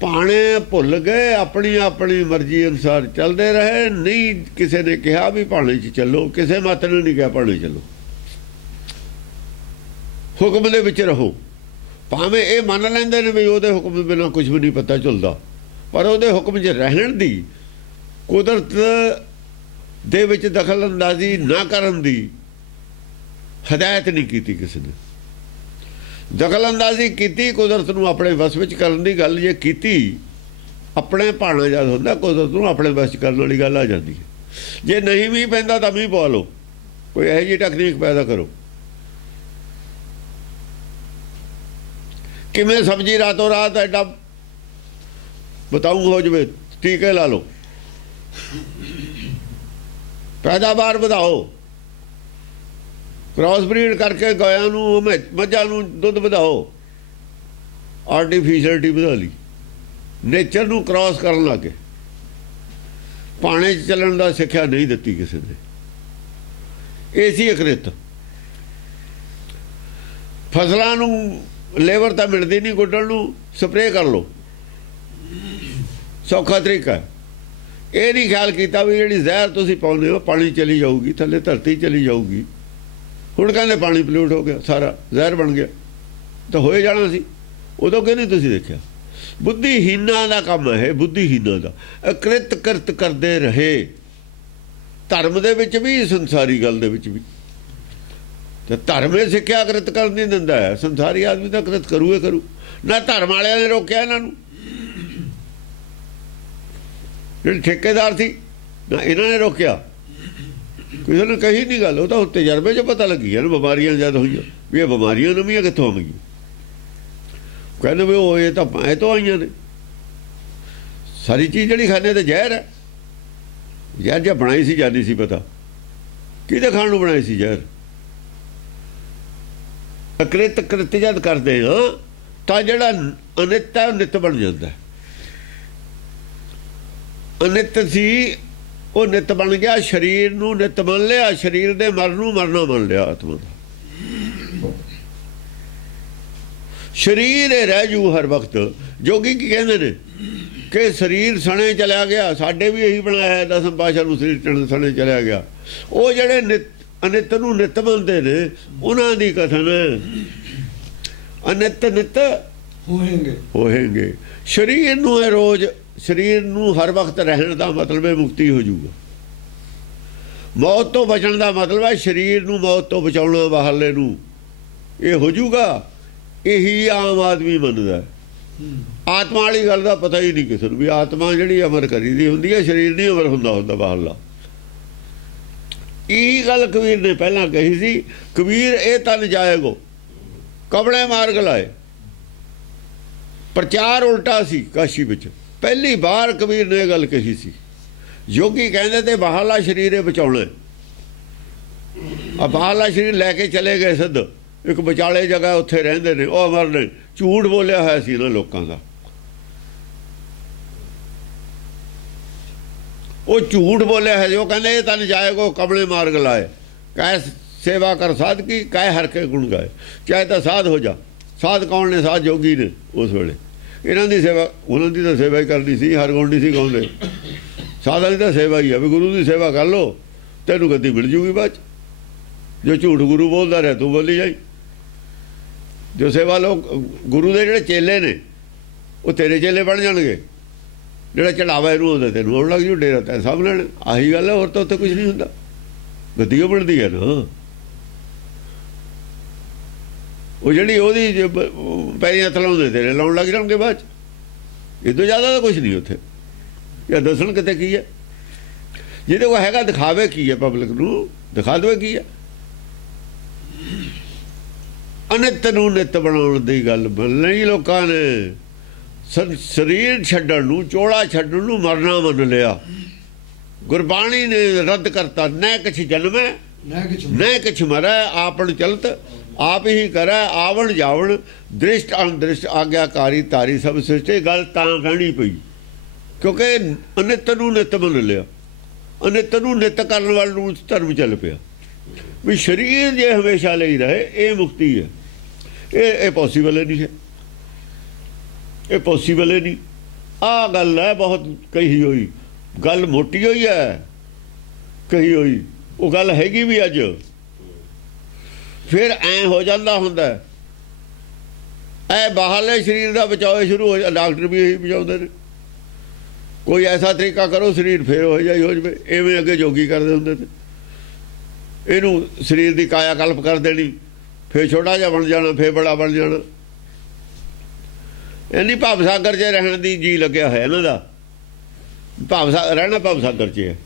ਭਾਣੇ ਭੁੱਲ ਗਏ, ਆਪਣੀ ਆਪਣੀ ਮਰਜ਼ੀ ਅਨੁਸਾਰ ਚੱਲਦੇ ਰਹੇ। ਨਹੀਂ ਕਿਸੇ ਨੇ ਕਿਹਾ ਵੀ ਭਾਣੇ 'ਚ ਚੱਲੋ, ਕਿਸੇ ਮਤ ਨੇ ਨਹੀਂ ਕਿਹਾ ਭਾਣੇ ਚੱਲੋ। ਹੁਕਮ ਦੇ ਵਿੱਚ ਰਹੋ। ਭਾਵੇਂ ਇਹ ਮੰਨ ਲੈਂਦੇ ਨੇ ਵੀ ਉਹਦੇ ਹੁਕਮ ਬਿਨਾਂ ਕੁਝ ਵੀ ਨਹੀਂ ਪਤਾ ਚੱਲਦਾ, ਪਰ ਉਹਦੇ ਹੁਕਮ 'ਚ ਰਹਿਣ ਦੀ, ਕੁਦਰਤ ਦੇ ਵਿੱਚ ਦਖਲ ਅੰਦਾਜ਼ੀ ਨਾ ਕਰਨ ਦੀ ਹਦਾਇਤ ਨਹੀਂ ਕੀਤੀ ਕਿਸੇ ਨੇ। ਦਖਲ ਅੰਦਾਜ਼ੀ ਕੀਤੀ, ਕੁਦਰਤ ਨੂੰ ਆਪਣੇ ਵਸ ਵਿੱਚ ਕਰਨ ਦੀ ਗੱਲ ਜੇ ਕੀਤੀ, ਆਪਣੇ ਭਾਣਾ ਜਦ ਹੁੰਦਾ, ਕੁਦਰਤ ਨੂੰ ਆਪਣੇ ਵਸ 'ਚ ਕਰਨ ਵਾਲੀ ਗੱਲ ਆ ਜਾਂਦੀ ਹੈ। ਜੇ ਨਹੀਂ ਵੀ ਪੈਂਦਾ ਤਾਂ ਮੀਂਹ ਪਵਾ ਲਓ, ਕੋਈ ਇਹੋ ਜਿਹੀ ਟੈਕਨੀਕ ਪੈਦਾ ਕਰੋ। ਕਿਵੇਂ ਸਬਜ਼ੀ ਰਾਤੋਂ ਰਾਤ ਐਡਾ ਬਤਾਊ ਹੋ ਜਾਵੇ, ਟੀਕੇ ਲਾ ਲਓ, ਪੈਦਾਵਾਰ ਵਧਾਓ, ਕ੍ਰਾਸ ਬਰੀਡ ਕਰਕੇ ਗਾਇਆਂ ਨੂੰ, ਮੱਝਾਂ ਨੂੰ ਦੁੱਧ ਵਧਾਓ। ਆਰਟੀਫੀਸ਼ਲਟੀ ਵਧਾ ਲਈ, ਨੇਚਰ ਨੂੰ ਕ੍ਰਾਸ ਕਰਨ ਲੱਗੇ। ਭਾਣੇ 'ਚ ਚੱਲਣ ਦਾ ਸਿੱਖਿਆ ਨਹੀਂ ਦਿੱਤੀ ਕਿਸੇ ਨੇ। ਇਹ ਸੀ ਅਕ੍ਰਿਤ। ਫਸਲਾਂ ਨੂੰ ਲੇਬਰ ਤਾਂ ਮਿਲਦੀ ਨਹੀਂ ਗੁੱਡਣ ਨੂੰ, ਸਪਰੇਅ ਕਰ ਲਓ, ਸੌਖਾ ਤਰੀਕਾ। ਇਹ ਨਹੀਂ ਖਿਆਲ ਕੀਤਾ ਵੀ ਜਿਹੜੀ ਜ਼ਹਿਰ ਤੁਸੀਂ ਪਾਉਂਦੇ ਹੋ ਪਾਣੀ ਚਲੀ ਜਾਊਗੀ, ਥੱਲੇ ਧਰਤੀ ਚਲੀ ਜਾਊਗੀ। ਹੁਣ ਕਹਿੰਦੇ ਪਾਣੀ ਪੋਲਿਊਟ ਹੋ ਗਿਆ, ਸਾਰਾ ਜ਼ਹਿਰ ਬਣ ਗਿਆ। ਤਾਂ ਹੋਏ ਜਾਣਾ ਸੀ, ਉਦੋਂ ਕਿਉਂ ਨਹੀਂ ਤੁਸੀਂ ਦੇਖਿਆ? ਬੁੱਧੀਹੀਨਾਂ ਦਾ ਕੰਮ ਹੈ, ਬੁੱਧੀਹੀਨਾਂ ਦਾ। ਅਕ੍ਰਿਤ ਕਿਰਤ ਕਰਦੇ ਰਹੇ, ਧਰਮ ਦੇ ਵਿੱਚ ਵੀ ਸੰਸਾਰੀ ਗੱਲ ਦੇ ਵਿੱਚ ਵੀ। ਤੇ ਧਰਮ ਇਹ ਸਿੱਖਿਆ ਕਿਰਤ ਕਰਨ ਨਹੀਂ ਦਿੰਦਾ ਹੈ, ਸੰਸਾਰੀ ਆਦਮੀ ਤਾਂ ਕਿਰਤ ਕਰੂਏ ਕਰੂ। ਨਾ ਧਰਮ ਵਾਲਿਆਂ ਨੇ ਰੋਕਿਆ ਇਹਨਾਂ ਨੂੰ, ਜਿਹੜੇ ਠੇਕੇਦਾਰ ਸੀ ਨਾ ਇਹਨਾਂ ਨੇ ਰੋਕਿਆ, ਕਿਸੇ ਨੇ ਕਹੀ ਨਹੀਂ ਗੱਲ। ਉਹ ਤਾਂ ਤਜਰਬੇ 'ਚ ਪਤਾ ਲੱਗੀ ਹੈ ਨਾ, ਬਿਮਾਰੀਆਂ ਜਦ ਹੋਈਆਂ ਵੀ ਇਹ ਬਿਮਾਰੀਆਂ ਨਵੀਆਂ ਕਿੱਥੋਂ ਆਉਣਗੀਆਂ। ਕਹਿੰਦੇ ਵੀ ਉਹ ਇਹ ਤਾਂ ਇਹ ਤੋਂ ਆਈਆਂ ਨੇ। ਸਾਰੀ ਚੀਜ਼ ਜਿਹੜੀ ਖਾਣੇ ਤੇ ਜ਼ਹਿਰ ਹੈ। ਜ਼ਹਿਰ ਜੇ ਬਣਾਈ ਸੀ ਜਾਂਦੀ ਸੀ ਪਤਾ, ਕਿਹਦੇ ਖਾਣ ਨੂੰ ਬਣਾਈ ਸੀ ਜ਼ਹਿਰ। ਅਕ੍ਰਿਤ ਕ੍ਰਿਤ ਜਦ ਕਰਦੇ ਹਾਂ ਤਾਂ ਜਿਹੜਾ ਅਨਿਤ ਹੈ ਉਹ ਨਿਤ ਬਣ ਜਾਂਦਾ। ਅਨਿਤ ਸੀ ਉਹ ਨਿਤ ਬਣ ਗਿਆ, ਸਰੀਰ ਨੂੰ ਨਿਤ ਮੰਨ ਲਿਆ, ਸਰੀਰ ਦੇ ਮਰਨ ਨੂੰ ਮਰਨਾ ਮੰਨ ਲਿਆ ਆਤਮਾ ਦਾ। ਸਰੀਰ ਇਹ ਰਹਿ ਜੂ ਹਰ ਵਕਤ। ਜੋਗੀ ਕੀ ਕਹਿੰਦੇ ਨੇ ਕਿ ਸਰੀਰ ਸਣੇ ਚਲਿਆ ਗਿਆ। ਸਾਡੇ ਵੀ ਇਹੀ ਬਣਾਇਆ ਦਸਮ ਪਾਤਸ਼ਾਹ ਨੂੰ, ਸਰੀਰ ਸਣੇ ਚਲਿਆ ਗਿਆ। ਉਹ ਜਿਹੜੇ ਨਿਤ ਅਨਿਤ ਨੂੰ ਨਿਤ ਮੰਨਦੇ ਨੇ ਉਹਨਾਂ ਦੀ ਕਥਨ ਅਨਿਤ ਨਿਤ ਹੋਏਗੇ। ਸਰੀਰ ਨੂੰ ਹੈ ਰੋਜ਼, ਸਰੀਰ ਨੂੰ ਹਰ ਵਕਤ ਰਹਿਣ ਦਾ ਮਤਲਬ ਹੈ ਮੁਕਤੀ ਹੋ ਜਾਊਗਾ। ਮੌਤ ਤੋਂ ਬਚਣ ਦਾ ਮਤਲਬ ਹੈ ਸਰੀਰ ਨੂੰ ਮੌਤ ਤੋਂ ਬਚਾਉਣਾ, ਬਾਹਰਲੇ ਨੂੰ, ਇਹ ਹੋ ਜਾਊਗਾ। ਇਹੀ ਆਮ ਆਦਮੀ ਮੰਨਦਾ। ਆਤਮਾ ਵਾਲੀ ਗੱਲ ਦਾ ਪਤਾ ਹੀ ਨਹੀਂ ਕਿਸੇ ਨੂੰ ਵੀ ਆਤਮਾ ਜਿਹੜੀ ਅਮਰ ਕਰੀ ਦੀ ਹੁੰਦੀ ਹੈ, ਸਰੀਰ ਨਹੀਂ ਅਮਰ ਹੁੰਦਾ ਬਾਹਰਲਾ। ਇਹੀ ਗੱਲ ਕਬੀਰ ਨੇ ਪਹਿਲਾਂ ਕਹੀ ਸੀ। ਕਬੀਰ ਇਹ ਤਨ ਜਾਏਗੋ ਕਬੜੇ ਮਾਰਗ ਲਾਏ। ਪ੍ਰਚਾਰ ਉਲਟਾ ਸੀ ਕਾਸ਼ੀ ਵਿੱਚ। ਪਹਿਲੀ ਵਾਰ ਕਬੀਰ ਨੇ ਇਹ ਗੱਲ ਕਹੀ ਸੀ। ਯੋਗੀ ਕਹਿੰਦੇ ਤੇ ਬਾਹਰਲਾ ਸਰੀਰ ਇਹ ਬਚਾਉਣਾ। ਆ ਬਾਹਰਲਾ ਸਰੀਰ ਲੈ ਕੇ ਚਲੇ ਗਏ ਸਿੱਧ, ਇੱਕ ਵਿਚਾਲੇ ਜਗ੍ਹਾ ਉੱਥੇ ਰਹਿੰਦੇ ਨੇ, ਉਹ ਅਮਰ ਨੇ। ਝੂਠ ਬੋਲਿਆ ਹੋਇਆ ਸੀ ਇਹਨਾਂ ਲੋਕਾਂ ਦਾ। ਉਹ ਝੂਠ ਬੋਲਿਆ ਹੈ। ਜੋ ਕਹਿੰਦੇ ਇਹ ਤਨ ਜਾਏਗੋ ਕਬਲੇ ਮਾਰਗ ਲਾਏ, ਕਹਿ ਸੇਵਾ ਕਰ ਸਾਧ ਕੀ, ਕਹਿ ਹਰ ਕੇ ਗੁਣ ਗਾਏ। ਚਾਹੇ ਤਾਂ ਸਾਧ ਹੋ ਜਾ। ਸਾਧ ਕੌਣ ਨੇ? ਸਾਧ ਜੋਗੀ ਨੇ। ਉਸ ਵੇਲੇ ਇਹਨਾਂ ਦੀ ਸੇਵਾ, ਉਹਨਾਂ ਦੀ ਤਾਂ ਸੇਵਾ ਹੀ ਕਰਨੀ ਸੀ, ਹਰ ਗੁਣ ਨਹੀਂ ਸੀ ਗਾਉਂਦੇ। ਸਾਧਾਂ ਦੀ ਤਾਂ ਸੇਵਾ ਹੀ ਆ ਵੀ ਗੁਰੂ ਦੀ ਸੇਵਾ ਕਰ ਲਓ, ਤੈਨੂੰ ਗੱਦੀ ਮਿਲ ਜੂਗੀ ਬਾਅਦ 'ਚ। ਜੋ ਝੂਠ ਗੁਰੂ ਬੋਲਦਾ ਰਿਹਾ ਤੂੰ ਬੋਲੀ ਜਾਈ। ਜੋ ਸੇਵਾ ਲੋਕ ਗੁਰੂ ਦੇ ਜਿਹੜੇ ਚੇਲੇ ਨੇ ਉਹ ਤੇਰੇ ਚੇਲੇ ਬਣ ਜਾਣਗੇ। ਜਿਹੜਾ ਚੜਾਵਾ ਇਹਨੂੰ ਆਉਂਦਾ ਤੈਨੂੰ ਆਉਣ ਲੱਗ ਜੂ, ਡੇਰਾ ਤੈਨੂੰ ਸਭ ਲੈਣ। ਆਹੀ ਗੱਲ ਹੈ, ਹੋਰ ਤਾਂ ਉੱਥੇ ਕੁਝ ਨਹੀਂ ਹੁੰਦਾ। ਗੱਦੀ ਉਹ ਬਣਦੀ ਹੈ ਨਾ। ਉਹ ਜਿਹੜੀ ਉਹਦੀ ਪੈਰੀਂ ਹੱਥ ਲਾਉਂਦੇ ਤੇਰੇ ਲਾਉਣ ਲੱਗ ਜਾਣਗੇ ਬਾਅਦ 'ਚ। ਇਹ ਤੋਂ ਜ਼ਿਆਦਾ ਤਾਂ ਕੁਝ ਨਹੀਂ ਉੱਥੇ। ਜਾਂ ਦੱਸਣ ਕਿਤੇ ਕੀ ਹੈ, ਜਿਹਦੇ ਕੋਲ ਹੈਗਾ ਦਿਖਾਵੇ ਕੀ ਹੈ, ਪਬਲਿਕ ਨੂੰ ਦਿਖਾ ਦੇਵੇ ਕੀ ਹੈ। ਅਨਿਤ ਨੂੰ ਨਿਤ ਬਣਾਉਣ ਦੀ ਗੱਲ ਨਹੀਂ ਲੋਕਾਂ ਨੇ। ਸਰੀਰ ਛੱਡਣ ਨੂੰ, ਚੋਲਾ ਛੱਡਣ ਨੂੰ ਮਰਨਾ ਮੰਨ ਲਿਆ। ਗੁਰਬਾਣੀ ਨੇ ਰੱਦ ਕਰਤਾ। ਨੈ ਕਿਛ ਜਨਮੈ ਨੈ ਕਿਛ ਮਰੈ, ਆਪਨ ਚਲਤ ਆਪ ਹੀ ਕਰੈ, ਆਵਣ ਜਾਵਣ ਦ੍ਰਿਸ਼ਟ ਅਨਦ੍ਰਿਸ਼ਟ ਆਗਿਆਕਾਰੀ ਤਾਰੀ ਸਭ ਸ੍ਰਿਸ਼ਟੀ। ਗੱਲ ਤਾਂ ਕਹਿਣੀ ਪਈ ਕਿਉਂਕਿ ਅਨਿਤ ਨੂੰ ਨਿਤ ਮੰਨ ਲਿਆ। ਅਨਿਤ ਨੂੰ ਨਿਤ ਕਰਨ ਵਾਲ ਨੂੰ ਧਰਮ ਚੱਲ ਪਿਆ ਵੀ ਸਰੀਰ ਜੇ ਹਮੇਸ਼ਾ ਲਈ ਰਹੇ ਇਹ ਮੁਕਤੀ ਹੈ। ਇਹ ਪੋਸੀਬਲ ਨਹੀਂ ਹੈ, ਇਹ ਪੋਸੀਬਲ ਹੀ ਨਹੀਂ। ਆਹ ਗੱਲ ਹੈ ਬਹੁਤ ਕਹੀ ਹੋਈ, ਗੱਲ ਮੋਟੀ ਹੋਈ ਹੈ ਕਹੀ ਹੋਈ। ਉਹ ਗੱਲ ਹੈਗੀ ਵੀ ਅੱਜ। ਫਿਰ ਐਂ ਹੋ ਜਾਂਦਾ ਹੁੰਦਾ ਇਹ ਬਾਹਰਲੇ ਸਰੀਰ ਦਾ ਬਚਾਓ ਸ਼ੁਰੂ ਹੋ ਜਾ। ਡਾਕਟਰ ਵੀ ਇਹੀ ਬਚਾਉਂਦੇ ਨੇ। ਕੋਈ ਐਸਾ ਤਰੀਕਾ ਕਰੋ ਸਰੀਰ ਫੇਰ ਹੋ ਜਾਵੇ। ਐਵੇਂ ਅੱਗੇ ਜੋਗੀ ਕਰਦੇ ਹੁੰਦੇ ਤੇ। ਇਹਨੂੰ ਸਰੀਰ ਦੀ ਕਾਇਆ ਕਲਪ ਕਰ ਦੇਣੀ, ਫੇਰ ਛੋਟਾ ਜਿਹਾ ਬਣ ਜਾਣਾ, ਫੇਰ ਬੜਾ ਬਣ ਜਾਣਾ। ਇੰਨੀ ਭਵ ਸਾਗਰ 'ਚ ਰਹਿਣ ਦੀ ਜੀ ਲੱਗਿਆ ਹੋਇਆ ਇਹਨਾਂ ਦਾ। ਰਹਿਣਾ ਭਵ ਸਾਗਰ 'ਚ ਹੈ।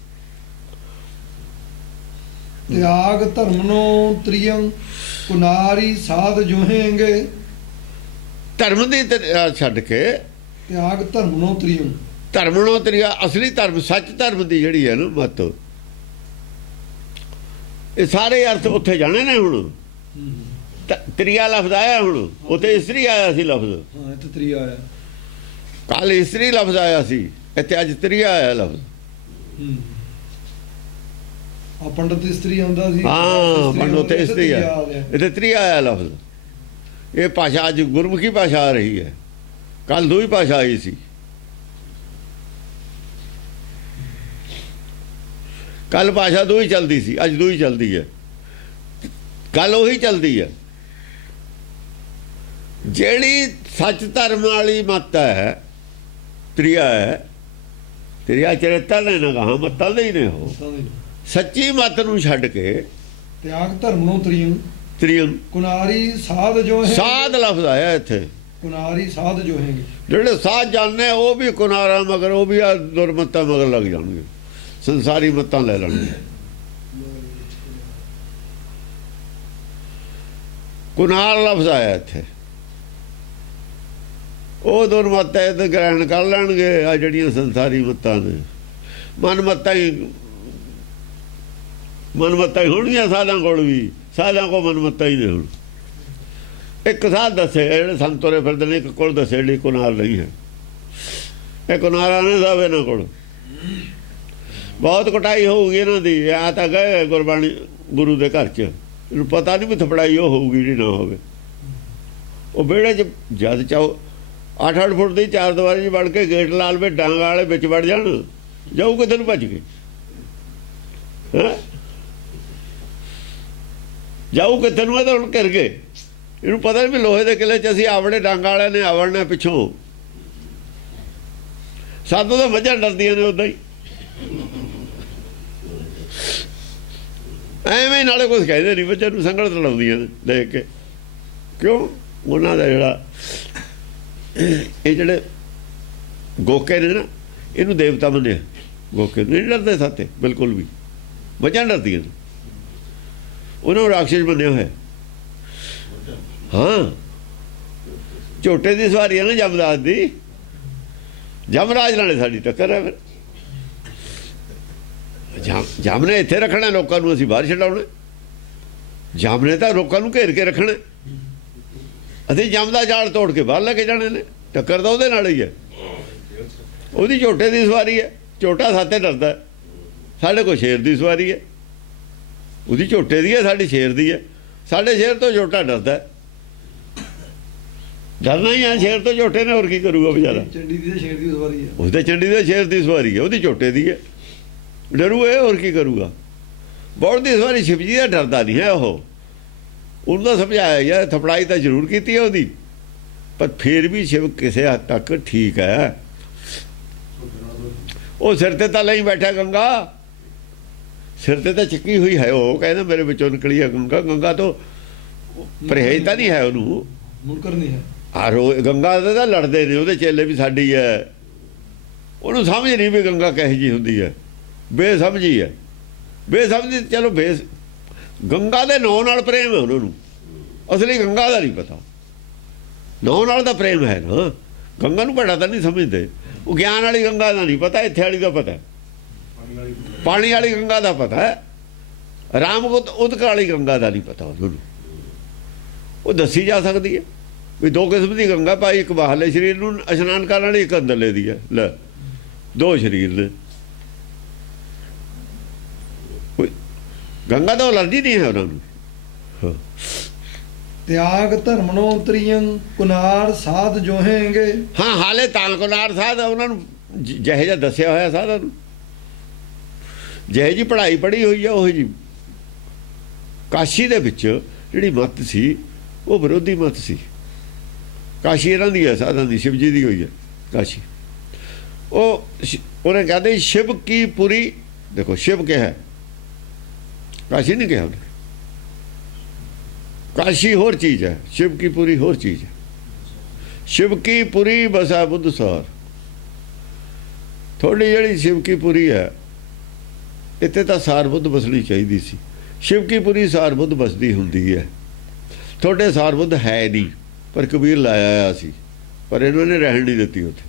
ਤਿਆਗ ਧਰਮ ਨੂੰ ਤ੍ਰਿਯੰ ਕੁਨਾਰੀ ਸਾਧ ਜੋਹੇਂਗੇ। ਧਰਮ ਦੀ ਛੱਡ ਕੇ ਤਿਆਗ ਧਰਮ ਨੂੰ ਤ੍ਰਿਯੰ, ਧਰਮ ਨੂੰ ਤਰੀਆ ਅਸਲੀ ਧਰਮ, ਸੱਚ ਧਰਮ ਦੀ ਜਿਹੜੀ ਹੈ ਨਾ ਮੱਤ, ਇਹ ਸਾਰੇ ਅਰਥ ਉੱਥੇ ਜਾਣੇ ਨੇ। ਹੁਣ ਤ੍ਰਿਆ ਲਫ਼ਜ਼ ਆਇਆ, ਹੁਣ ਉੱਥੇ ਇਸਤਰੀ ਆਇਆ ਸੀ ਲਫ਼ਜ਼। ਹਾਂ ਇੱਥੇ ਤ੍ਰਿਆ ਆਇਆ। ਕੱਲ ਇਸਤਰੀ ਲਫ਼ਜ਼ ਆਇਆ ਸੀ, ਇੱਥੇ ਅੱਜ ਤ੍ਰਿਆ ਆਇਆ ਲਫ਼ਜ਼। ਆ ਪੰਡਤ ਇਸਤਰੀ ਆਉਂਦਾ ਸੀ। ਹਾਂ ਪੰਡਤ ਉੱਥੇ ਇਸਤਰੀ ਆ, ਇੱਥੇ ਤ੍ਰਿਆ ਆਇਆ ਲਫ਼ਜ਼। ਇਹ ਭਾਸ਼ਾ ਅੱਜ ਗੁਰਮੁਖੀ ਭਾਸ਼ਾ ਆ ਰਹੀ ਹੈ, ਕੱਲ ਦੋ ਹੀ ਭਾਸ਼ਾ ਆਈ ਸੀ। ਕੱਲ ਭਾਸ਼ਾ ਦੋ ਹੀ ਚੱਲਦੀ ਸੀ, ਅੱਜ ਦੋ ਹੀ ਚੱਲਦੀ ਹੈ। ਕੱਲ ਉਹੀ ਚੱਲਦੀ ਹੈ ਜਿਹੜੀ ਸੱਚ ਧਰਮ ਵਾਲੀ ਮੱਤ ਹੈ ਤ੍ਰਿਆ ਹੈ, ਤ੍ਰਿਆ ਚਰਿੱਤਰ ਨੇ ਨਾ ਕਹਾ ਮੱਤਾਂ ਦੇ ਹੀ ਨੇ ਉਹ। ਸੱਚੀ ਮੱਤ ਨੂੰ ਛੱਡ ਕੇ ਤਿਆਗ ਧਰਮ ਨੂੰ ਤ੍ਰਿਯੰ ਤ੍ਰਿਯੰ ਕੁਨਾਰੀ ਸਾਧ ਜੋ ਹੈ, ਸਾਧ ਲਫ਼ਜ਼ ਆਇਆ ਇੱਥੇ। ਕੁਨਾਰੀ ਸਾਧ ਜੋ ਹੈ, ਜਿਹੜੇ ਸਾਧ ਜਾਣਦੇ ਉਹ ਵੀ ਕੁਨਾਰਾ ਮਗਰ, ਉਹ ਵੀ ਆ ਦੁਰਮੱਤਾਂ ਮਗਰ ਲੱਗ ਜਾਣਗੇ, ਸੰਸਾਰੀ ਮੱਤਾਂ ਲੈ ਲੈਣਗੇ। ਕੁਨਾਰ ਲਫ਼ਜ਼ ਆਇਆ ਇੱਥੇ। ਉਹ ਦੁਰਮੱਤਾਂ ਤੇ ਗ੍ਰਹਿਣ ਕਰ ਲੈਣਗੇ ਆ ਜਿਹੜੀਆਂ ਸੰਸਾਰੀ ਮੱਤਾਂ ਨੇ। ਮਨ ਮੱਤਾਂ ਹੀ ਹੋਣਗੀਆਂ ਸਾਧਾਂ ਕੋਲ ਵੀ, ਸਾਧਾਂ ਕੋਲ ਮਨ ਮੱਤਾਂ ਹੀ ਨੇ। ਹੁਣ ਇੱਕ ਸਾਧ ਦੱਸੇ ਜਿਹੜੇ ਸੰਤੋਰੇ ਫਿਰਦੇ ਨੇ, ਇੱਕ ਕੋਲ ਦੱਸੇ ਜਿਹੜੀ ਕੁਨਾਰ ਨਹੀਂ ਹੈ। ਇਹ ਕੁਨਾਰਾ ਨੇ ਸਭ ਇਹਨਾਂ ਕੋਲ। ਬਹੁਤ ਕੁਟਾਈ ਹੋਊਗੀ ਇਹਨਾਂ ਦੀ। ਆ ਤਾਂ ਗਏ ਗੁਰਬਾਣੀ ਗੁਰੂ ਦੇ ਘਰ 'ਚ, ਇਹਨੂੰ ਪਤਾ ਨਹੀਂ ਵੀ ਥਪੜਾਈ ਉਹ ਹੋਊਗੀ ਜਿਹੜੀ ਨਾ ਹੋਵੇ। ਉਹ ਵਿਹੜੇ 'ਚ ਜਦ ਚਾਹੋ 8-8 ਫੁੱਟ ਦੀ ਚਾਰ ਦੀਵਾਰੀ 'ਚ ਵੜ ਕੇ ਗੇਟ ਲਾ ਲਵੇ, ਡਾਂਗ ਵਾਲੇ ਵਿੱਚ ਵੜ ਜਾਣ, ਜਾਊ ਕਿਤੇ ਨੂੰ ਭੱਜ ਕੇ, ਜਾਊ ਕਿਤੇ ਨੂੰ। ਤਾਂ ਹੁਣ ਘਿਰ ਗਏ, ਇਹਨੂੰ ਪਤਾ ਨਹੀਂ ਵੀ ਲੋਹੇ ਦੇ ਕਿਲੇ 'ਚ ਅਸੀਂ ਆਵੜੇ, ਡਾਂਗ ਵਾਲਿਆਂ ਨੇ ਆਵੜਨਾ ਪਿੱਛੋਂ। ਸਾਨੂੰ ਤਾਂ ਮੱਝਾਂ ਡਰਦੀਆਂ ਨੇ ਉੱਦਾਂ ਹੀ, ਐਵੇਂ ਨਾਲੇ ਕੁਛ ਕਹਿੰਦੇ ਨਹੀਂ, ਬੱਚਿਆਂ ਨੂੰ ਸੰਗਲ ਲਾਉਂਦੀਆਂ ਨੇ ਦੇਖ ਕੇ। ਕਿਉਂ? ਉਹਨਾਂ ਦਾ ਜਿਹੜਾ ਇਹ ਜਿਹੜੇ ਗੋਕੇ ਨੇ ਨਾ, ਇਹਨੂੰ ਦੇਵਤਾ ਮੰਨਿਆ। ਗੋਕੇ ਨਹੀਂ ਡਰਦੇ ਸਾਤੇ ਬਿਲਕੁਲ ਵੀ, ਮੱਝਾਂ ਡਰਦੀਆਂ ਨੇ। ਉਹਨਾਂ ਨੂੰ ਰਾਖਸ਼ ਮੰਨਿਆ ਹੋਇਆ। ਹਾਂ, ਝੋਟੇ ਦੀ ਸਵਾਰੀ ਹੈ ਨਾ ਜਮਦਾਸ ਦੀ, ਜਮਰਾਜ ਨਾਲੇ ਸਾਡੀ ਟੱਕਰ ਹੈ। ਫਿਰ ਜਮ ਨੇ ਇੱਥੇ ਰੱਖਣਾ ਲੋਕਾਂ ਨੂੰ, ਅਸੀਂ ਬਾਹਰ ਛਡਾਉਣਾ। ਜਮ ਨੇ ਤਾਂ ਲੋਕਾਂ ਨੂੰ ਘੇਰ ਕੇ ਰੱਖਣਾ, ਅਸੀਂ ਜਮ ਦਾ ਜਾਲ ਤੋੜ ਕੇ ਬਾਹਰ ਲੈ ਕੇ ਜਾਣੇ ਨੇ। ਟੱਕਰ ਤਾਂ ਉਹਦੇ ਨਾਲ ਹੀ ਹੈ, ਉਹਦੀ ਝੋਟੇ ਦੀ ਸਵਾਰੀ ਹੈ। ਝੋਟਾ ਸਾਤੇ ਡਰਦਾ, ਸਾਡੇ ਕੋਲ ਸ਼ੇਰ ਦੀ ਸਵਾਰੀ ਹੈ। ਉਹਦੀ ਝੋਟੇ ਦੀ ਹੈ, ਸਾਡੀ ਸ਼ੇਰ ਦੀ ਹੈ। ਸਾਡੇ ਸ਼ੇਰ ਤੋਂ ਝੋਟਾ ਡਰਦਾ, ਡਰਨਾ ਹੀ ਹੈ ਸ਼ੇਰ ਤੋਂ। ਝੋਟੇ ਨੇ ਹੋਰ ਕੀ ਕਰੂਗਾ ਵਿਚਾਰਾ? ਚੰਡੀ ਦੀ ਸ਼ੇਰ ਦੀ ਸਵਾਰੀ ਹੈ, ਉਹਦੇ ਚੰਡੀ ਦੇ ਸ਼ੇਰ ਦੀ ਸਵਾਰੀ ਹੈ, ਉਹਦੀ ਝੋਟੇ ਦੀ ਹੈ। ਡਰੂ ਇਹ ਹੋਰ ਕੀ ਕਰੂਗਾ? ਬੋਲ ਦੀ ਸਵਾਰੀ ਸ਼ਿਵ ਜੀ ਦਾ ਡਰਦਾ ਨਹੀਂ ਹੈ। ਉਹਨੂੰ ਤਾਂ ਸਮਝਾਇਆ ਯਾਰ, ਥਪੜਾਈ ਤਾਂ ਜ਼ਰੂਰ ਕੀਤੀ ਹੈ ਉਹਦੀ, ਪਰ ਫਿਰ ਵੀ ਸ਼ਿਵ ਕਿਸੇ ਹੱਦ ਤੱਕ ਠੀਕ ਹੈ। ਉਹ ਸਿਰ ਤੇ ਤਾਂ ਲਈ ਬੈਠਾ ਗੰਗਾ, ਸਿਰ ਤੇ ਤਾਂ ਚੱਕੀ ਹੋਈ ਹੈ। ਉਹ ਕਹਿੰਦਾ ਮੇਰੇ ਵਿੱਚੋਂ ਨਿਕਲੀ ਹੈ ਗੰਗਾ। ਗੰਗਾ ਤੋਂ ਪਰਹੇਜ਼ ਤਾਂ ਨਹੀਂ ਹੈ ਉਹਨੂੰ, ਮੁਨਕਰ ਨਹੀਂ ਹੈ। ਗੰਗਾ ਦੇ ਤਾਂ ਲੜਦੇ ਨੇ ਉਹਦੇ ਚੇਲੇ ਵੀ ਸਾਡੀ ਹੈ। ਉਹਨੂੰ ਸਮਝ ਨਹੀਂ ਵੀ ਗੰਗਾ ਕਿਹੋ ਜਿਹੀ ਹੁੰਦੀ ਹੈ, ਬੇਸਮਝੀ ਹੈ। ਬੇਸਮਝੀ ਚਲੋ ਗੰਗਾ ਦੇ ਨਾਂ ਨਾਲ ਪ੍ਰੇਮ ਹੈ ਉਹਨਾਂ ਨੂੰ, ਅਸਲੀ ਗੰਗਾ ਦਾ ਨਹੀਂ ਪਤਾ। ਨਾਂ ਨਾਲ ਦਾ ਪ੍ਰੇਮ ਹੈ ਨਾ, ਗੰਗਾ ਨੂੰ ਭੈੜਾ ਤਾਂ ਨਹੀਂ ਸਮਝਦੇ। ਉਹ ਗਿਆਨ ਵਾਲੀ ਗੰਗਾ ਦਾ ਨਹੀਂ ਪਤਾ, ਇੱਥੇ ਵਾਲੀ ਦਾ ਪਤਾ, ਪਾਣੀ ਵਾਲੀ ਗੰਗਾ ਦਾ ਪਤਾ ਹੈ। ਰਾਮ ਉਦਕ ਵਾਲੀ ਗੰਗਾ ਦਾ ਨਹੀਂ ਪਤਾ ਉਹਨਾਂ ਨੂੰ। ਉਹ ਦੱਸੀ ਜਾ ਸਕਦੀ ਹੈ ਵੀ ਦੋ ਕਿਸਮ ਦੀ ਗੰਗਾ ਭਾਈ, ਇੱਕ ਬਾਹਰਲੇ ਸਰੀਰ ਨੂੰ ਇਸ਼ਨਾਨ ਕਰਨ ਵਾਲੀ, ਇੱਕ ਅੰਦਰਲੇ ਦੀ ਹੈ। ਲੈ, ਦੋ ਸਰੀਰ ਨੇ। ਗੰਗਾ ਤਾਂ ਅਲਰਜੀ ਨਹੀਂ ਹੈ ਉਹਨਾਂ ਨੂੰ। ਤਿਆਗ ਧਰਮ ਨੂੰ ਤ੍ਰਿਯੰ ਕੁਨਾਰ ਸਾਧ ਜੋ ਹੈਗੇ। ਹਾਂ, ਹਾਲੇ ਤਾਂ ਕੁਨਾਰ ਸਾਧ ਉਹਨਾਂ ਨੂੰ ਜਿਹੇ ਜਿਹਾ ਦੱਸਿਆ ਹੋਇਆ ਸਾਧਾਂ ਨੂੰ, ਜਿਹੇ ਜੀ ਪੜ੍ਹਾਈ ਪੜ੍ਹੀ ਹੋਈ ਆ ਉਹ ਜੀ। ਕਾਸ਼ੀ ਦੇ ਵਿੱਚ ਜਿਹੜੀ ਮੱਤ ਸੀ ਉਹ ਵਿਰੋਧੀ ਮੱਤ ਸੀ। ਕਾਸ਼ੀ ਇਹਨਾਂ ਦੀ ਹੈ, ਸਾਧਾਂ ਦੀ, ਸ਼ਿਵ ਜੀ ਦੀ ਹੋਈ ਹੈ ਕਾਸ਼ੀ। ਉਹਨੇ ਕਹਿੰਦੇ ਸ਼ਿਵ ਕੀ ਪੁਰੀ, ਦੇਖੋ ਸ਼ਿਵ ਕਿਹਾ, ਕਾਸ਼ੀ ਨਹੀਂ ਕਿਹਾ ਉਹਨੇ। ਕਾਸ਼ੀ ਹੋਰ ਚੀਜ਼ ਹੈ, ਸ਼ਿਵ ਕੀ ਪੁਰੀ ਹੋਰ ਚੀਜ਼ ਹੈ। ਸ਼ਿਵ ਕੀ ਪੁਰੀ ਬਸਾ ਬੁੱਧ ਸਾਰ। ਥੋੜੀ ਜਿਹੜੀ ਸ਼ਿਵ ਕੀ ਪੁਰੀ ਹੈ, ਇੱਥੇ ਤਾਂ ਸਾਰ ਬੁੱਧ ਬਸਣੀ ਚਾਹੀਦੀ ਸੀ। ਸ਼ਿਵ ਕੀ ਪੁਰੀ ਸਾਰ ਬੁੱਧ ਬਸਦੀ ਹੁੰਦੀ ਹੈ। ਤੁਹਾਡੇ ਸਾਰ ਬੁੱਧ ਹੈ ਨਹੀਂ, ਪਰ ਕਬੀਰ ਲਾਇਆ ਆਇਆ ਸੀ, ਪਰ ਇਹਨਾਂ ਨੇ ਰਹਿਣ ਨਹੀਂ ਦਿੱਤੀ ਉੱਥੇ।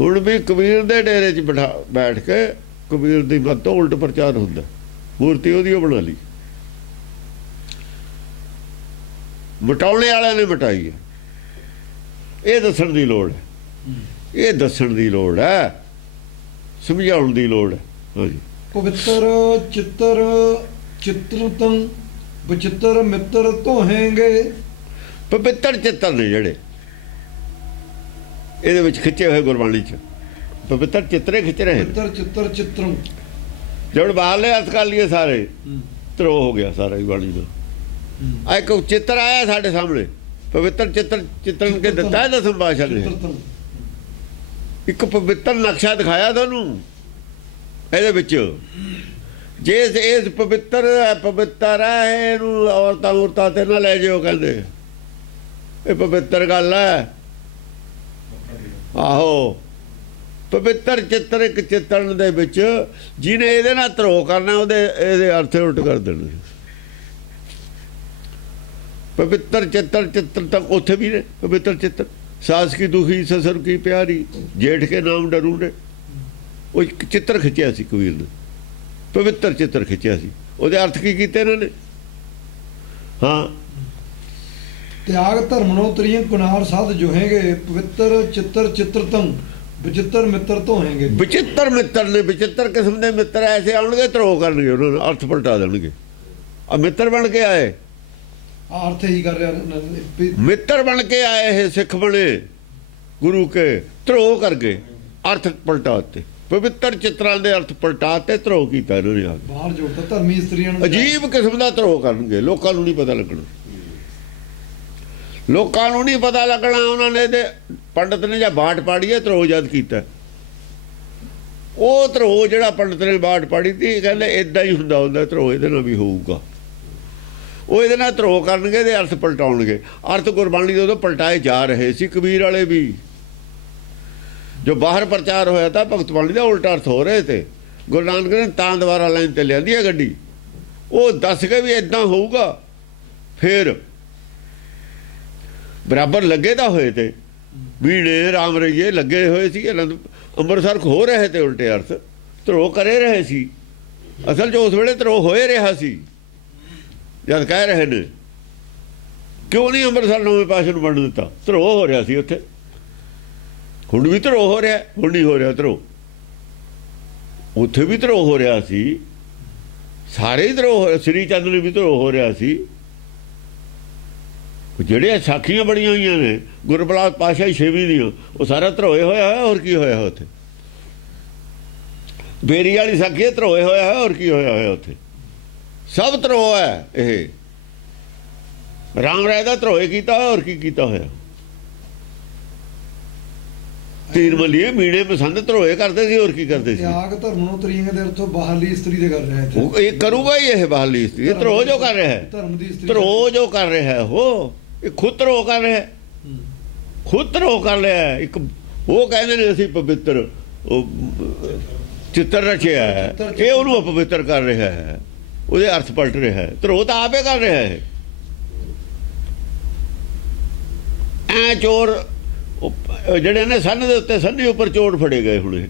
ਹੁਣ ਵੀ ਕਬੀਰ ਦੇ ਡੇਰੇ 'ਚ ਬੈਠ ਕੇ ਕਬੀਰ ਦੀ ਮੱਤ ਤੋਂ ਉਲਟ ਪ੍ਰਚਾਰ ਹੁੰਦਾ। ਮੂਰਤੀ ਉਹਦੀ ਉਹ ਬਣਾ ਲਈ, ਮਿਟਾਉਣੇ ਵਾਲਿਆਂ ਨੇ ਮਿਟਾਈ ਹੈ। ਇਹ ਦੱਸਣ ਦੀ ਲੋੜ ਹੈ, ਇਹ ਦੱਸਣ ਦੀ ਲੋੜ ਹੈ, ਸਮਝਾਉਣ ਦੀ ਲੋੜ ਹੈ। ਹਾਂਜੀ, ਪਵਿੱਤਰ ਚਿੱਤਰ ਚਿੱਤਰਤੰ ਬਚਿੱਤਰ ਮਿੱਤਰ ਧੋਹੇਂਗੇ। ਪਵਿੱਤਰ ਚਿੱਤਰ ਨੇ ਜਿਹੜੇ ਇਹਦੇ ਵਿੱਚ ਖਿੱਚੇ ਹੋਏ ਗੁਰਬਾਣੀ 'ਚ, ਪਵਿੱਤਰ ਚਿੱਤਰੇ ਖਿੱਚ ਰਹੇ। ਪਵਿੱਤਰ ਚਿੱਤਰ ਚਿੱਤਰੰ, ਜਦ ਬਾਹਰਲੇ ਅਰਥ ਕਰ ਲਈਏ ਸਾਰੇ, ਧਰੋ ਹੋ ਗਿਆ ਸਾਰਾ ਹੀ ਬਾਣੀ ਦਾ। ਆ ਇੱਕ ਚਿੱਤਰ ਆਇਆ ਸਾਡੇ ਸਾਹਮਣੇ, ਪਵਿੱਤਰ ਚਿੱਤਰ ਚਿੱਤਰਨ ਕੇ ਦਿੱਤਾ ਹੈ ਦਸਮ ਪਾਤਸ਼ਾਹ ਨੇ। ਚਿੱਤਰਤਨ ਇੱਕ ਪਵਿੱਤਰ ਨਕਸ਼ਾ ਦਿਖਾਇਆ ਤੁਹਾਨੂੰ ਇਹਦੇ ਵਿੱਚ। ਜੇ ਇਸ ਪਵਿੱਤਰ ਹੈ, ਇਹਨੂੰ ਔਰਤਾਂ ਤੇ ਨਾ ਲੈ ਜਿਓ, ਕਹਿੰਦੇ ਇਹ ਪਵਿੱਤਰ ਗੱਲ ਹੈ। ਆਹੋ, ਪਵਿੱਤਰ ਚਿੱਤਰ ਇੱਕ ਚਿੱਤਰਨ ਦੇ ਵਿੱਚ ਜਿਹਨੇ ਇਹਦੇ ਨਾਲ ਧਰੋਹ ਕਰਨਾ ਇਹਦੇ ਅਰਥ ਉਲਟ ਕਰ ਦੇਣੇ। ਪਵਿੱਤਰ ਚਿੱਤਰ ਤਾਂ ਉੱਥੇ ਵੀ ਨੇ, ਪਵਿੱਤਰ ਚਿੱਤਰ ਸਾਸ ਕੀ ਦੁਖੀ ਸਸੁਰ ਕੀ ਪਿਆਰੀ ਜੇਠ ਕੇ ਨਾਮ ਡਰੂੰਡੇ। ਉਹ ਇੱਕ ਚਿੱਤਰ ਖਿੱਚਿਆ ਸੀ ਕਬੀਰ ਨੇ, ਪਵਿੱਤਰ ਚਿੱਤਰ ਖਿੱਚਿਆ ਸੀ। ਉਹਦੇ ਅਰਥ ਕੀ ਕੀਤੇ ਇਹਨਾਂ ਨੇ? ਹਾਂ, ਤਿਆਗ ਧਰਮਨੋਂ ਤਰੀਆਂ ਕੁਨਾਰ ਸਾਧ ਜੋਹੇਗੇ, ਪਵਿੱਤਰ ਚਿੱਤਰ ਚਿੱਤਰਤਮ ਵਿਚਿੱਤਰ ਮਿੱਤਰ ਧੋਹੇਗੇ। ਵਿਚਿੱਤਰ ਮਿੱਤਰ ਨੇ, ਵਿਚਿੱਤਰ ਕਿਸਮ ਦੇ ਮਿੱਤਰ ਐਸੇ ਆਉਣਗੇ ਧਰੋਹ ਕਰਨਗੇ, ਉਹਨਾਂ ਨੂੰ ਅਰਥ ਪਲਟਾ ਦੇਣਗੇ। ਆ ਮਿੱਤਰ ਬਣ ਕੇ ਆਏ, ਅਰਥ ਹੀ ਕਰ ਰਿਹਾ ਮਿੱਤਰ ਬਣ ਕੇ ਆਏ ਇਹ ਸਿੱਖ ਬਣੇ ਗੁਰੂ ਕੇ, ਧਰੋਹ ਕਰਕੇ ਅਰਥ ਪਲਟਾਤੇ। ਪਵਿੱਤਰ ਚਿੱਤਰਾਂ ਦੇ ਅਰਥ ਪਲਟਾਤੇ, ਧਰੋਹ ਕੀਤਾ ਇਹਨਾਂ ਨੇ ਆ ਕੇ। ਬਾਹਰ ਜੋੜਤਾ ਧਰਮੀ ਇਸਤਰੀਆਂ ਨੂੰ। ਅਜੀਬ ਕਿਸਮ ਦਾ ਧਰੋਹ ਕਰਨਗੇ, ਲੋਕਾਂ ਨੂੰ ਨਹੀਂ ਪਤਾ ਲੱਗਣਾ, ਲੋਕਾਂ ਨੂੰ ਨਹੀਂ ਪਤਾ ਲੱਗਣਾ। ਉਹਨਾਂ ਨੇ ਤੇ ਪੰਡਤ ਨੇ ਜਾਂ ਬਾਟ ਪਾੜੀ ਹੈ, ਧਰੋਹ ਜਦ ਕੀਤਾ। ਉਹ ਧਰੋਹ ਜਿਹੜਾ ਪੰਡਤ ਨੇ ਬਾਟ ਪਾੜੀ ਤੀ, ਕਹਿੰਦੇ ਇਦਾਂ ਹੀ ਹੁੰਦਾ ਧਰੋਹ ਇਹਦੇ ਨਾਲ ਵੀ ਹੋਊਗਾ। ਉਹ ਇਹਦੇ ਨਾਲ ਧਰੋਹ ਕਰਨਗੇ ਤੇ ਅਰਥ ਪਲਟਾਉਣਗੇ। ਅਰਥ ਗੁਰਬਾਣੀ ਦੇ ਉਦੋਂ ਪਲਟਾਏ ਜਾ ਰਹੇ ਸੀ, ਕਬੀਰ ਵਾਲੇ ਵੀ। ਜੋ ਬਾਹਰ ਪ੍ਰਚਾਰ ਹੋਇਆ ਤਾਂ ਭਗਤ ਬਾਣੀ ਦਾ ਉਲਟਾ ਅਰਥ ਹੋ ਰਹੇ ਤੇ। ਗੁਰੂ ਨਾਨਕ ਨੇ ਤਾਂ ਦੁਬਾਰਾ ਲਾਈਨ ਤੇ ਲਿਆਂਦੀ ਹੈ ਗੱਡੀ, ਉਹ ਦੱਸ ਕੇ ਵੀ ਇਦਾਂ ਹੋਊਗਾ। ਫਿਰ ਬਰਾਬਰ ਲੱਗੇ ਤਾਂ ਹੋਏ ਤੇ ਵੀਣੇ ਰਾਮ ਰਈਏ ਲੱਗੇ ਹੋਏ ਸੀ। ਅੰਮ੍ਰਿਤਸਰ ਹੋ ਰਹੇ ਤੇ ਉਲਟੇ ਅਰਥ, ਧਰੋਹ ਕਰੇ ਰਹੇ ਸੀ। ਅਸਲ 'ਚ ਉਸ ਵੇਲੇ ਧਰੋਹ ਹੋਏ ਰਿਹਾ ਸੀ ਜਦ ਕਹਿ ਰਹੇ ਨੇ। ਕਿਉਂ ਨਹੀਂ ਅੰਮ੍ਰਿਤਸਰ ਨੌਵੇਂ ਪਾਤਸ਼ਾਹ ਨੂੰ ਵੰਡ ਦਿੱਤਾ? ਧਰੋਹ ਹੋ ਰਿਹਾ ਸੀ ਉੱਥੇ। ਹੁਣ ਵੀ ਧਰੋਹ ਹੋ ਰਿਹਾ, ਹੁਣ ਨਹੀਂ ਹੋ ਰਿਹਾ ਧਰੋਹ। ਉੱਥੇ ਵੀ ਧਰੋਹ ਹੋ ਰਿਹਾ ਸੀ, ਸਾਰੇ ਹੀ ਧਰੋਹ। ਸ੍ਰੀ ਚੰਦ ਨੇ ਵੀ ਧਰੋਹ ਹੋ ਰਿਹਾ ਸੀ। ਜਿਹੜੇ ਸਾਖੀਆਂ ਬਣੀਆਂ ਹੋਈਆਂ ਨੇ ਗੁਰਬਲਾਸ ਪਾਤਸ਼ਾਹੀ ਛੇਵੀਂ ਦੀਆਂ, ਉਹ ਸਾਰਾ ਧਰੋਏ ਹੋਇਆ। ਹੋਰ ਕੀ ਹੋਇਆ ਉੱਥੇ? ਬੇਰੀ ਵਾਲੀ ਸਾਖੀ ਧਰੋਏ ਹੋਇਆ, ਹੋਰ ਕੀ ਹੋਇਆ ਉੱਥੇ? ਸਭ ਧਰੋਹ ਹੈ। ਇਹ ਰਾਮ ਰਾਏ ਦਾ ਧਰੋਏ ਕੀਤਾ, ਹੋਰ ਕੀ ਕੀਤਾ ਹੋਇਆ? ਤੀਰ ਮਲੀਏ ਮੀਣੇ ਪਸੰਦ ਧਰੋਏ ਕਰਦੇ ਸੀ, ਹੋਰ ਕੀ ਕਰਦੇ ਸੀ? ਤਿਆਗ ਧਰਮਨੋਂ ਤਰੀਆਂ ਦੇ ਅਰਥੋਂ ਬਾਹਰਲੀ ਇਸਤਰੀ ਦੇ ਕਰ ਰਿਹਾ ਹੈ। ਉਹ ਇਹ ਕਰੂਗਾ ਹੀ, ਇਹ ਬਾਹਰਲੀ ਇਸਤਰੀ ਧਰੋਹ ਜੋ ਕਰ ਰਿਹਾ ਹੈ, ਧਰਮ ਦੀ ਇਸਤਰੀ ਧਰੋਹ ਜੋ ਕਰ ਰਿਹਾ ਹੈ, ਉਹ ਇਹ ਖੁਦ ਧਰੋਹ ਕਰ ਰਿਹਾ ਹੈ, ਖੁਦ ਧਰੋਹ ਕਰ ਲਿਆ। ਇੱਕ ਉਹ ਕਹਿੰਦੇ ਨੇ ਅਸੀਂ ਪਵਿੱਤਰ ਉਹ ਚਿੱਤਰ ਰਚਿਆ ਹੈ, ਇਹ ਉਹਨੂੰ ਅਪਵਿੱਤਰ ਕਰ ਰਿਹਾ ਹੈ, ਉਹਦੇ ਅਰਥ ਪਲਟ ਰਿਹਾ ਹੈ। ਧਰੋਹ ਤਾਂ ਆਪੇ ਕਰ ਰਿਹਾ ਹੈ। ਐ ਚੋਰ ਜਿਹੜੇ ਨੇ ਸੰਨ ਦੇ ਉੱਤੇ ਸੰਨੀ ਉੱਪਰ ਚੋਰ ਫੜੇ ਗਏ ਹੁਣ।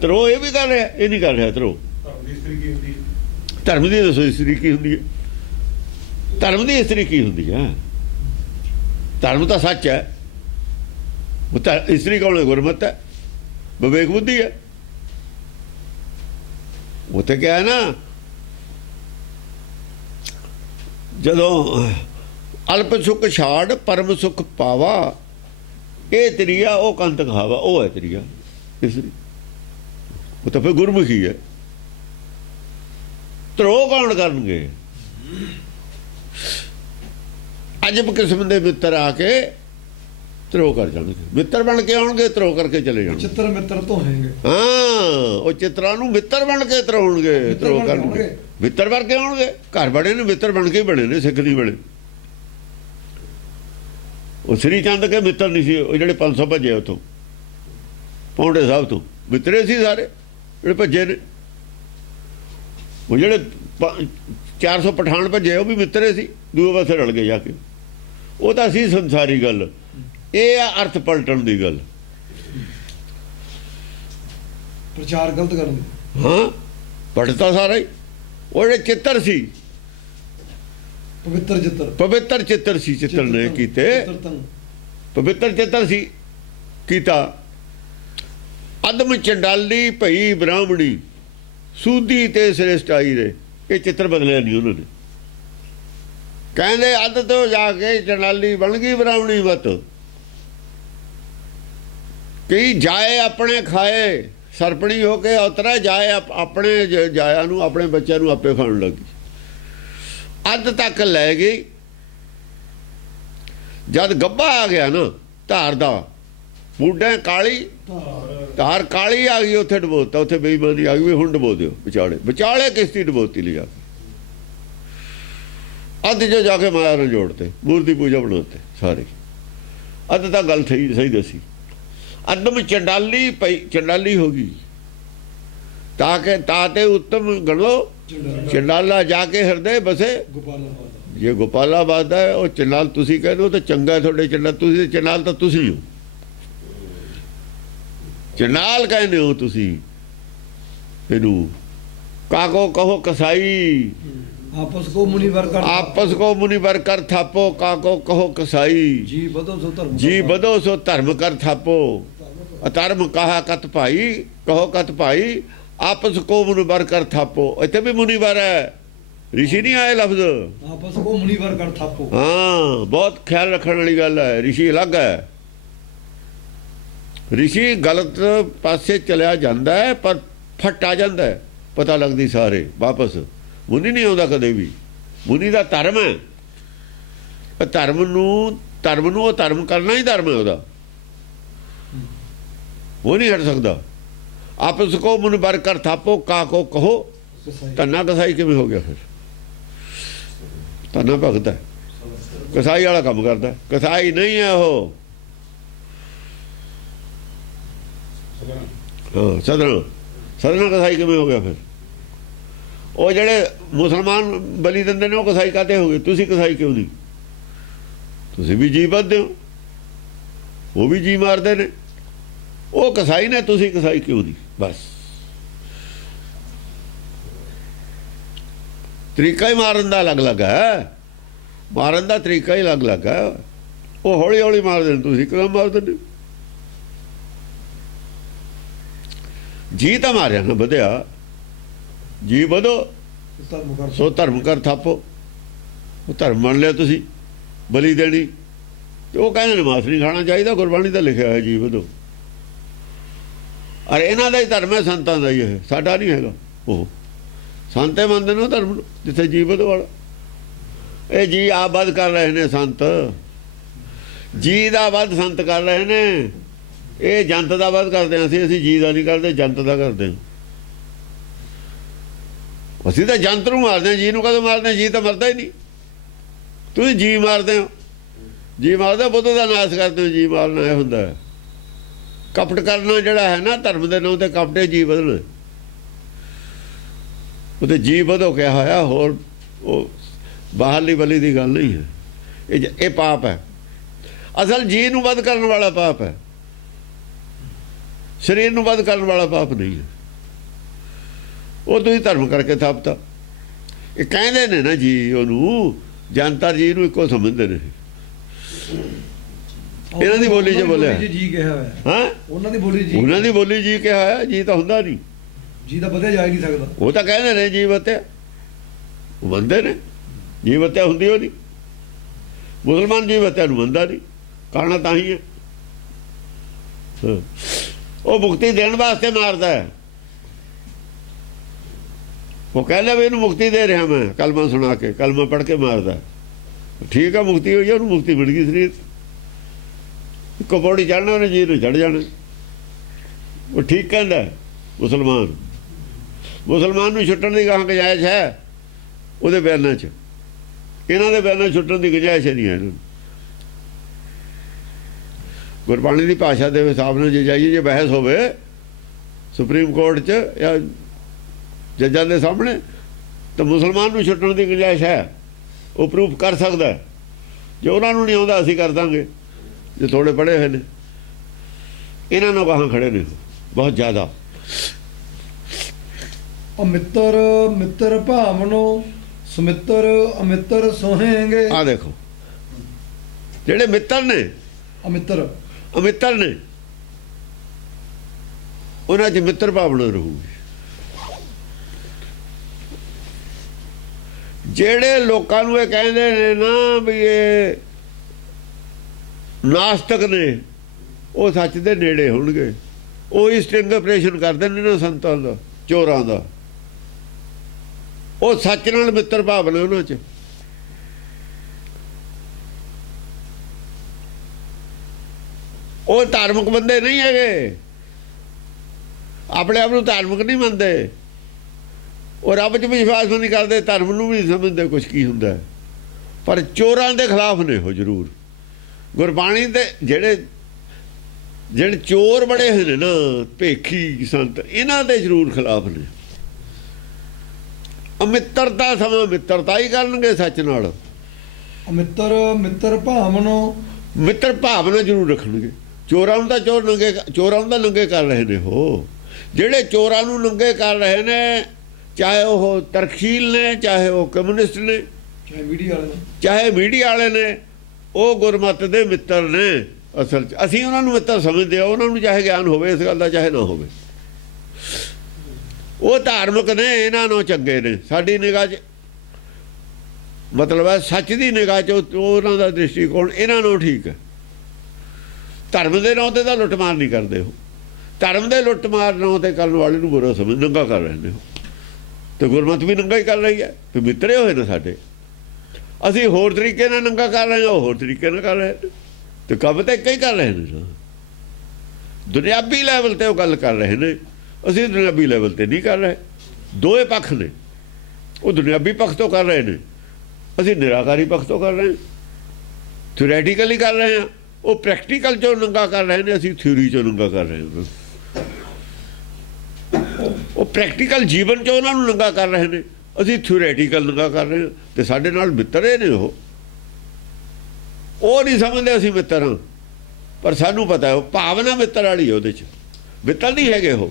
ਧਰੋਹ ਇਹ ਵੀ ਕਰ ਰਿਹਾ, ਇਹ ਨਹੀਂ ਕਰ ਰਿਹਾ ਧਰੋਹ। ਧਰਮ ਦੀ ਦੱਸੋ ਇਸਤਰੀ ਕੀ ਹੁੰਦੀ ਹੈ? ਧਰਮ ਦੀ ਇਸਤਰੀ ਕੀ ਹੁੰਦੀ ਹੈ? ਧਰਮ ਤਾਂ ਸੱਚ ਹੈ। ਉਹ ਤਾਂ ਇਸਤਰੀ ਕੌਣ ਹੈ? ਗੁਰਮਤਿ ਹੈ, ਵਿਵੇਕ ਬੁੱਧੀ ਹੈ। ਉੱਥੇ ਕਿਹਾ ਨਾ, ਜਦੋਂ ਅਲਪ ਸੁਖ ਛਾੜ ਪਰਮ ਸੁਖ ਪਾਵਾ, ਇਹ ਤਰੀਆ ਉਹ ਕੰਤ ਕਹਾਵਾ, ਉਹ ਹੈ ਤਰੀਆ ਇਸਤਰੀ। ਉਹ ਤਾਂ ਫਿਰ ਗੁਰਮੁਖੀ ਹੈ। ਧਰੋਹ ਕੌਣ ਕਰਨਗੇ? ਅਜਬ ਕਿਸਮ ਦੇ ਮਿੱਤਰ ਆ ਕੇ ਧਰੋਹ ਕਰ ਜਾਣਗੇ। ਮਿੱਤਰ ਬਣ ਕੇ ਆਉਣਗੇ, ਧਰੋਹ ਕਰਕੇ ਚਲੇ ਜਾਣਗੇ। ਚਿੱਤਰ ਮਿੱਤਰ ਧੋਹੇਗੇ। ਹਾਂ, ਉਹ ਚਿੱਤਰਾਂ ਨੂੰ ਮਿੱਤਰ ਬਣ ਕੇ ਧਰੋਣਗੇ, ਧਰੋਹ ਕਰਨਗੇ। ਮਿੱਤਰ ਬਣ ਕੇ ਆਉਣਗੇ। ਘਰ ਬੜੇ ਨੇ, ਮਿੱਤਰ ਬਣ ਕੇ ਹੀ ਬਣੇ ਨੇ, ਸਿੱਖ ਨਹੀਂ ਬਣੇ। ਉਹ ਸ੍ਰੀ ਚੰਦ ਕੇ ਮਿੱਤਰ ਨਹੀਂ ਸੀ। ਉਹ ਜਿਹੜੇ 500 ਭੱਜੇ ਉੱਥੋਂ ਪੌਂਡੇ ਸਾਹਿਬ ਤੋਂ, ਮਿੱਤਰੇ ਸੀ ਸਾਰੇ ਜਿਹੜੇ ਭੱਜੇ ਨੇ। ਉਹ ਜਿਹੜੇ 400 ਪਠਾਨ ਭੱਜੇ, ਉਹ ਵੀ ਮਿੱਤਰੇ ਸੀ, ਦੂਏ ਪਾਸੇ ਰਲ ਗਏ ਜਾ ਕੇ। ਉਹ ਤਾਂ ਸੀ ਸੰਸਾਰੀ ਗੱਲ। ਇਹ ਆ ਅਰਥ ਪਲਟਣ ਦੀ ਗੱਲ। ਪ੍ਰਚਾਰ ਗਲਤ ਕਰਨ। ਹਾਂ, ਪੜਤਾ ਸਾਰਾ ਹੀ। ਉਹ ਜਿਹੜੇ ਚਿੱਤਰ ਸੀ, ਪਵਿੱਤਰ ਚਿੱਤਰ, ਪਵਿੱਤਰ ਚਿੱਤਰ ਸੀ, ਚਿੱਤਰ ਨੇ ਕੀਤੇ। ਪਵਿੱਤਰ ਚਿੱਤਰ ਸੀ ਕੀਤਾ। ਅਦਮ ਚੰਡਾਲੀ ਭਈ ਬ੍ਰਾਹਮਣੀ, ਸੂਦੀ ਤੇ ਸ੍ਰੇਸ਼ਟਾਈ ਦੇ। ਇਹ ਚਿੱਤਰ ਬਦਲਿਆ ਨਹੀਂ ਉਹਨਾਂ ਨੇ। ਕਹਿੰਦੇ ਅੱਧ ਤੋਂ ਜਾ ਕੇ ਚੰਡਾਲੀ ਬਣ ਗਈ ਬ੍ਰਾਹਮਣੀ ਮਤ। ਕਈ ਜਾਏ ਆਪਣੇ ਖਾਏ, ਸਰਪਣੀ ਹੋ ਕੇ ਉਤਰਾ ਜਾਏ ਆਪਣੇ ਜਾਇਆ ਨੂੰ, ਆਪਣੇ ਬੱਚਿਆਂ ਨੂੰ ਆਪੇ ਖਾਣ ਲੱਗੀ। ਅੱਧ ਤੱਕ ਲੈ ਗਈ। ਜਦ ਗੱਭਾ ਆ ਗਿਆ ਨਾ ਧਾਰ ਦਾ, ਬੂਢੇ ਕਾਲੀ ਧਾਰ ਕਾਲੀ ਆ ਗਈ, ਉੱਥੇ ਡਬੋਤਾ, ਉੱਥੇ ਬੇਈਮਾਨੀ ਆ ਗਈ ਵੀ ਹੁਣ ਡਬੋ ਦਿਓ। ਵਿਚਾਲੇ ਕਿਸ਼ਤੀ ਡਬੋਤੀ ਲਿਜਾ ਕੇ ਅੱਧ ਜੋ ਜਾ ਕੇ ਮਾਇਆ ਨੂੰ ਜੋੜਤੇ, ਮੂਰਤੀ ਪੂਜਾ ਬਣਾਤੇ ਸਾਰੇ। ਅੱਧ ਤਾਂ ਗੱਲ ਸਹੀ ਦੱਸੀ। ਅਦਮ ਚੰਡਾਲੀ ਪਈ, ਚੰਡਾਲੀ ਹੋ ਗਈ। ਤਾਤੇ ਉੱਤਮ ਗਣੋ ਚੰਡਾਲਾ ਜਾ ਕੇ ਹਿਰਦੇ ਬਸੇ ਜੇ ਗੋਪਾਲਾਬਾਦ ਦਾ ਉਹ ਚੰਡਾਲ ਤੁਸੀਂ ਕਹਿੰਦੇ ਹੋ ਤਾਂ ਚੰਗਾ ਤੁਹਾਡੇ ਚੰਡਾਲ, ਤੁਸੀਂ ਚੰਡਾਲ ਤਾਂ ਤੁਸੀਂ ਹੋ, ਚੰਡਾਲ ਕਹਿੰਦੇ ਹੋ ਤੁਸੀਂ ਇਹਨੂੰ। ਕਾਕੋ ਕਹੋ ਕਸਾਈ, आपस को मुनिवर कर ਆਪਸ ਕੋ ਮੁਨੀਵਰ ਕਰ ਥਾਪੋ, ਕਾਕੋ ਕਹੋ ਕਸਾਈ। जी बदो सो धर्म ਜੀ ਬਦੋ ਸੋ ਧਰਮ ਕਰ ਥਾਪੋ, ਅਧਰਮ ਕਹਾ ਕਤ ਭਾਈ, ਕਹੋ ਕਤ ਭਾਈ। ਆਪਸ ਕੋ ਮੁਨੀਵਰ ਕਰ ਥਾਪੋ, ਇੱਥੇ ਵੀ ਮੁਨੀਵਰ ਹੈ, ਰਿਸ਼ੀ ਨਹੀਂ ਆਏ ਲਫ਼ਜ਼। आपस को मुनिवर कर थापो। ਹਾਂ, ਬਹੁਤ ਖਿਆਲ ਰੱਖਣ ਵਾਲੀ ਗੱਲ ਹੈ। ਰਿਸ਼ੀ ਅਲੱਗ ਹੈ। ਰਿਸ਼ੀ ਗਲਤ ਪਾਸੇ ਚਲਿਆ ਜਾਂਦਾ ਹੈ ਪਰ ਫਟ ਆ ਜਾਂਦਾ ਹੈ, ਪਤਾ ਲੱਗਦੀ ਸਾਰੇ ਵਾਪਸ। ਮੁਨੀ ਨਹੀਂ ਆਉਂਦਾ ਕਦੇ ਵੀ। ਮੁਨੀ ਦਾ ਧਰਮ ਹੈ। ਧਰਮ ਨੂੰ ਉਹ ਧਰਮ ਕਰਨਾ ਹੀ ਧਰਮ ਹੈ ਉਹਦਾ, ਉਹ ਨਹੀਂ ਹਟ ਸਕਦਾ। ਆਪਸ ਕੋ ਮੁਨਬਰ ਕਰ ਥਾਪੋ, ਕਾਕੋ ਕਹੋ ਧੰਨਾ। ਕਸਾਈ ਕਿਵੇਂ ਹੋ ਗਿਆ ਫਿਰ? ਧੰਨਾ ਭਗਤ ਹੈ, ਕਸਾਈ ਵਾਲਾ ਕੰਮ ਕਰਦਾ। ਕਸਾਈ ਨਹੀਂ ਹੈ ਉਹ, ਹਾਂ ਸਦਨ ਕਸਾਈ ਕਿਵੇਂ ਹੋ ਗਿਆ ਫਿਰ? ਉਹ ਜਿਹੜੇ ਮੁਸਲਮਾਨ ਬਲੀ ਦਿੰਦੇ ਨੇ ਉਹ ਕਸਾਈ ਕਾਤੇ ਹੋ ਗਏ? ਤੁਸੀਂ ਕਸਾਈ ਕਿਉਂ ਨਹੀਂ? ਤੁਸੀਂ ਵੀ ਜੀ ਵੱਧਦੇ ਹੋ, ਉਹ ਵੀ ਜੀ ਮਾਰਦੇ ਨੇ। ਉਹ ਕਸਾਈ ਨੇ, ਤੁਸੀਂ ਕਸਾਈ ਕਿਉਂ ਨਹੀਂ? ਬਸ ਤਰੀਕਾ ਹੀ ਮਾਰਨ ਦਾ ਅਲੱਗ-ਅਲੱਗ ਹੈ, ਮਾਰਨ ਦਾ ਤਰੀਕਾ ਹੀ ਅਲੱਗ-ਅਲੱਗ ਹੈ। ਉਹ ਹੌਲੀ ਹੌਲੀ ਮਾਰਦੇ ਨੇ, ਤੁਸੀਂ ਕਿਉਂ ਮਾਰਦੇ ਨੇ? ਜੀ ਤਾਂ ਮਾਰਿਆ ਨਾ ਵਧਿਆ। ਜੀ ਵਧੋ ਸੋ ਧਰਮ ਕਰ ਥਾਪੋ। ਉਹ ਧਰਮ ਮੰਨ ਲਿਆ ਤੁਸੀਂ, ਬਲੀ ਦੇਣੀ। ਤੇ ਉਹ ਕਹਿੰਦੇ ਨੇ ਮਾਸ ਨਹੀਂ ਖਾਣਾ ਚਾਹੀਦਾ, ਗੁਰਬਾਣੀ ਦਾ ਲਿਖਿਆ ਹੈ ਜੀ ਵਧੋ। ਅਰੇ ਇਹਨਾਂ ਦਾ ਹੀ ਧਰਮ ਹੈ, ਸੰਤਾਂ ਦਾ ਹੀ ਹੈ, ਸਾਡਾ ਨਹੀਂ ਹੈਗਾ। ਉਹ ਸੰਤੇ ਮੰਨਦੇ ਨੇ ਧਰਮ ਨੂੰ, ਜਿੱਥੇ ਜੀ ਵਧੋ ਵਾਲਾ। ਇਹ ਜੀ ਆਪ ਵੱਧ ਕਰ ਰਹੇ ਨੇ ਸੰਤ, ਜੀ ਦਾ ਵੱਧ ਸੰਤ ਕਰ ਰਹੇ ਨੇ। ਇਹ ਜੰਤ ਦਾ ਵੱਧ ਕਰਦੇ ਹਾਂ ਅਸੀਂ ਜੀ ਦਾ ਨਹੀਂ ਕਰਦੇ, ਜੰਤ ਦਾ ਕਰਦੇ ਹਾਂ। ਅਸੀਂ ਤਾਂ ਜੰਤ ਨੂੰ ਮਾਰਦੇ ਹਾਂ, ਜੀ ਨੂੰ ਕਦੋਂ ਮਾਰਦੇ ਹਾਂ? ਜੀ ਤਾਂ ਮਰਦਾ ਹੀ ਨਹੀਂ। ਤੁਸੀਂ ਜੀ ਮਾਰਦੇ ਹੋ, ਜੀ ਮਾਰਦੇ ਬੁੱਧ ਦਾ ਨਾਸ਼ ਕਰਦੇ ਹੋ। ਜੀ ਮਾਰਨਾ ਇਹ ਹੁੰਦਾ ਹੈ। ਕਪਟ ਕਰਨਾ ਜਿਹੜਾ ਹੈ ਨਾ, ਧਰਮ ਦੇ ਨਾਂ ਤੇ ਕਪਟੇ ਜੀ ਵਧਣਾ, ਉਹਦੇ ਜੀ ਵਧੋ ਕਿਹਾ ਹੋਇਆ। ਹੋਰ ਉਹ ਬਾਹਰਲੀ ਬਲੀ ਦੀ ਗੱਲ ਨਹੀਂ ਹੈ। ਇਹ ਪਾਪ ਹੈ। ਅਸਲ ਜੀ ਨੂੰ ਵੱਧ ਕਰਨ ਵਾਲਾ ਪਾਪ ਹੈ, ਸਰੀਰ ਨੂੰ ਵੱਧ ਕਰਨ ਵਾਲਾ ਪਾਪ ਨਹੀਂ ਹੈ। ਉਹ ਤੁਸੀਂ ਧਰਮ ਕਰਕੇ ਥਾਪਤਾ। ਇਹ ਕਹਿੰਦੇ ਨੇ ਨਾ ਜੀ, ਉਹਨੂੰ ਜਨਤਾ ਜੀ ਨੂੰ ਇੱਕੋ ਸਮਝਦੇ ਨੇ। ਇਹਨਾਂ ਦੀ ਬੋਲੀ 'ਚ ਬੋਲਿਆ ਜੀ ਕਿਹਾ ਹੋਇਆ। ਹਾਂ, ਉਹਨਾਂ ਦੀ ਬੋਲੀ ਜੀ, ਉਹਨਾਂ ਦੀ ਬੋਲੀ ਜੀ ਕਿਹਾ ਹੋਇਆ। ਜੀ ਤਾਂ ਹੁੰਦਾ ਨਹੀਂ, ਜੀ ਤਾਂ ਵਧਿਆ ਜਾ ਹੀ ਨਹੀਂ ਸਕਦਾ। ਉਹ ਤਾਂ ਕਹਿੰਦੇ ਨੇ ਜੀ ਵਤਿਆ, ਉਹ ਮੰਨਦੇ ਨੇ ਜੀ ਵਤਿਆ ਹੁੰਦੀ ਉਹ ਨਹੀਂ। ਮੁਸਲਮਾਨ ਜੀ ਵਤਿਆ ਨੂੰ ਮੰਨਦਾ ਨਹੀਂ, ਕਾਰਣਾ ਤਾਂ ਹੀ ਹੈ। ਉਹ ਮੁਕਤੀ ਦੇਣ ਵਾਸਤੇ ਮਾਰਦਾ ਹੈ। ਉਹ ਕਹਿੰਦਾ ਵੀ ਇਹਨੂੰ ਮੁਕਤੀ ਦੇ ਰਿਹਾ ਮੈਂ, ਕਲਮਾ ਸੁਣਾ ਕੇ, ਕਲਮਾ ਪੜ੍ਹ ਕੇ ਮਾਰਦਾ। ਠੀਕ ਆ, ਮੁਕਤੀ ਹੋਈ, ਉਹਨੂੰ ਮੁਕਤੀ ਮਿਲ ਗਈ। ਸਰੀਰ ਇੱਕੋ ਪੌੜੀ ਚੜ੍ਹਨਾ, ਉਹਨੇ ਜੀ ਨੂੰ ਚੜ੍ਹ ਜਾਣਾ। ਉਹ ਠੀਕ ਕਹਿੰਦਾ। ਮੁਸਲਮਾਨ ਨੂੰ ਛੁੱਟਣ ਦੀ ਗਾਹਾਂ ਗੁੰਜਾਇਸ਼ ਹੈ ਉਹਦੇ ਬਿਆਨਾਂ 'ਚ। ਇਹਨਾਂ ਦੇ ਬਿਆਨਾਂ ਛੁੱਟਣ ਦੀ ਗੁੰਜਾਇਸ਼ ਨਹੀਂ ਹੈ ਇਹਨਾਂ ਨੂੰ। ਗੁਰਬਾਣੀ ਦੀ ਭਾਸ਼ਾ ਦੇ ਹਿਸਾਬ ਨਾਲ ਜੇ ਜਾਈਏ, ਜੇ ਬਹਿਸ ਹੋਵੇ ਸੁਪਰੀਮ ਕੋਰਟ 'ਚ ਜਾਂ ਜੱਜਾਂ ਦੇ ਸਾਹਮਣੇ, ਤਾਂ ਮੁਸਲਮਾਨ ਨੂੰ ਛੁੱਟਣ ਦੀ ਗੁੰਜਾਇਸ਼ ਹੈ। ਉਹ ਪ੍ਰੂਫ ਕਰ ਸਕਦਾ। ਜੇ ਉਹਨਾਂ ਨੂੰ ਨਹੀਂ ਆਉਂਦਾ ਅਸੀਂ ਕਰ ਦਾਂਗੇ, ਜੇ ਥੋੜੇ ਪੜ੍ਹੇ ਹੋਏ ਨੇ। ਇਹਨਾਂ ਨੂੰ ਗਾਹਾਂ ਖੜੇ ਨੇ ਬਹੁਤ ਜ਼ਿਆਦਾ। ਅਮਿੱਤਰ ਮਿੱਤਰ ਭਾਵਨੋ ਸਮਿੱਤਰ ਅਮਿੱਤਰ ਸੋਹੇਂਗੇ। ਆਹ ਦੇਖੋ, ਜਿਹੜੇ ਮਿੱਤਰ ਨੇ, ਅਮਿੱਤਰ ਨੇ, ਉਹਨਾਂ 'ਚ ਮਿੱਤਰ ਭਾਵਨਾ ਰਹੂਗੀ। ਜਿਹੜੇ ਲੋਕਾਂ ਨੂੰ ਇਹ ਕਹਿੰਦੇ ਨੇ ਨਾ ਵੀ ਇਹ ਨਾਸਤਕ ਨੇ, ਉਹ ਸੱਚ ਦੇ ਨੇੜੇ ਹੋਣਗੇ। ਉਹ ਹੀ ਸਟਿੰਗ ਆਪਰੇਸ਼ਨ ਕਰਦੇ ਨੇ ਨਾ ਸੰਤਾਂ ਦਾ, ਚੋਰਾਂ ਦਾ। ਉਹ ਸੱਚ ਨਾਲ ਮਿੱਤਰ ਭਾਵਨਾ ਉਹਨਾਂ 'ਚ, ਉਹ ਧਾਰਮਿਕ ਬੰਦੇ ਨਹੀਂ ਹੈਗੇ, ਆਪਣੇ ਆਪ ਨੂੰ ਧਾਰਮਿਕ ਨਹੀਂ ਮੰਨਦੇ, ਉਹ ਰੱਬ 'ਚ ਵਿਸ਼ਵਾਸ ਨਹੀਂ ਕਰਦੇ, ਧਰਮ ਨੂੰ ਵੀ ਨਹੀਂ ਸਮਝਦੇ ਕੁਛ ਕੀ ਹੁੰਦਾ। ਪਰ ਚੋਰਾਂ ਦੇ ਖਿਲਾਫ ਨੇ ਉਹ ਜ਼ਰੂਰ। ਗੁਰਬਾਣੀ ਦੇ ਜਿਹੜੇ ਚੋਰ ਬੜੇ ਹੋਏ ਨੇ ਨਾ, ਭੇਖੀ ਸੰਤ, ਇਹਨਾਂ ਦੇ ਜ਼ਰੂਰ ਖਿਲਾਫ ਨੇ। ਅਮਿੱਤਰਤਾ ਸਮਾਂ ਮਿੱਤਰਤਾ ਹੀ ਕਰਨਗੇ ਸੱਚ ਨਾਲ। ਮਿੱਤਰ ਭਾਵਨੋ, ਮਿੱਤਰ ਭਾਵਨਾ ਜ਼ਰੂਰ ਰੱਖਣਗੇ। ਚੋਰਾਂ ਨੂੰ ਤਾਂ ਚੋਰਾਂ ਨੂੰ ਤਾਂ ਨੰਗੇ ਕਰ ਰਹੇ ਨੇ ਉਹ। ਜਿਹੜੇ ਚੋਰਾਂ ਨੂੰ ਨੰਗੇ ਕਰ ਰਹੇ ਨੇ, ਚਾਹੇ ਉਹ ਤਰਖੀਲ ਨੇ, ਚਾਹੇ ਉਹ ਕਮਿਊਨਿਸਟ ਨੇ, ਚਾਹੇ ਮੀਡੀਆ ਵਾਲੇ ਨੇ, ਉਹ ਗੁਰਮਤਿ ਦੇ ਮਿੱਤਰ ਨੇ ਅਸਲ 'ਚ। ਅਸੀਂ ਉਹਨਾਂ ਨੂੰ ਮਿੱਤਰ ਸਮਝਦੇ ਆ, ਉਹਨਾਂ ਨੂੰ ਚਾਹੇ ਗਿਆਨ ਹੋਵੇ ਇਸ ਗੱਲ ਦਾ, ਚਾਹੇ ਨਾ ਹੋਵੇ। ਉਹ ਧਾਰਮਿਕ ਨੇ, ਇਹਨਾਂ ਨੂੰ ਚੰਗੇ ਨੇ ਸਾਡੀ ਨਿਗਾਹ 'ਚ। ਮਤਲਬ ਹੈ ਸੱਚ ਦੀ ਨਿਗਾਹ 'ਚ ਉਹਨਾਂ ਦਾ ਦ੍ਰਿਸ਼ਟੀਕੋਣ ਇਹਨਾਂ ਨੂੰ ਠੀਕ ਹੈ। ਧਰਮ ਦੇ ਨਾਂ 'ਤੇ ਤਾਂ ਲੁੱਟਮਾਰ ਨਹੀਂ ਕਰਦੇ ਉਹ। ਧਰਮ ਦੇ ਲੁੱਟਮਾਰ ਨਾਂ 'ਤੇ ਕਰਨ ਵਾਲੇ ਨੂੰ ਬੁਰਾ ਸਮਝ, ਨੰਗਾ ਕਰ ਰਹੇ ਨੇ ਉਹ। ਤੇ ਗੁਰਮਤਿ ਵੀ ਨੰਗਾ ਹੀ ਕਰ ਰਹੀ ਹੈ। ਤੇ ਮਿੱਤਰੇ ਹੋਏ ਨੇ ਸਾਡੇ। ਅਸੀਂ ਹੋਰ ਤਰੀਕੇ ਨਾਲ ਨੰਗਾ ਕਰ ਰਹੇ ਹਾਂ, ਉਹ ਹੋਰ ਤਰੀਕੇ ਨਾਲ ਕਰ ਰਹੇ ਨੇ। ਤੇ ਕੰਮ ਤਾਂ ਇੱਕ ਹੀ ਕਰ ਰਹੇ ਨੇ। ਦੁਨਿਆਵੀ ਲੈਵਲ 'ਤੇ ਉਹ ਗੱਲ ਕਰ ਰਹੇ ਨੇ, ਅਸੀਂ ਦੁਨਿਆਵੀ ਲੈਵਲ 'ਤੇ ਨਹੀਂ ਕਰ ਰਹੇ। ਦੋਏ ਪੱਖ ਨੇ। ਉਹ ਦੁਨਿਆਵੀ ਪੱਖ ਤੋਂ ਕਰ ਰਹੇ ਨੇ, ਅਸੀਂ ਨਿਰਾਕਾਰੀ ਪੱਖ ਤੋਂ ਕਰ ਰਹੇ ਹਾਂ। ਥਿਓਰੈਟੀਕਲੀ ਕਰ ਰਹੇ ਹਾਂ, ਉਹ ਪ੍ਰੈਕਟੀਕਲ 'ਚੋਂ ਨੰਗਾ ਕਰ ਰਹੇ ਨੇ, ਅਸੀਂ ਥਿਊਰੀ 'ਚੋਂ ਨੰਗਾ ਕਰ ਰਹੇ ਹਾਂ। ਉਹ ਪ੍ਰੈਕਟੀਕਲ ਜੀਵਨ 'ਚ ਉਹਨਾਂ ਨੂੰ ਨੰਗਾ ਕਰ ਰਹੇ ਨੇ, ਅਸੀਂ ਥਿਓਰੈਟੀਕਲ ਨੰਗਾ ਕਰ ਰਹੇ ਹਾਂ। ਤੇ ਸਾਡੇ ਨਾਲ ਮਿੱਤਰੇ ਨੇ ਉਹ ਨਹੀਂ ਸਮਝਦੇ ਅਸੀਂ ਮਿੱਤਰ ਹਾਂ। ਪਰ ਸਾਨੂੰ ਪਤਾ ਉਹ ਭਾਵਨਾ ਮਿੱਤਰ ਵਾਲੀ ਉਹਦੇ 'ਚ। ਮਿੱਤਰ ਨਹੀਂ ਹੈਗੇ ਉਹ,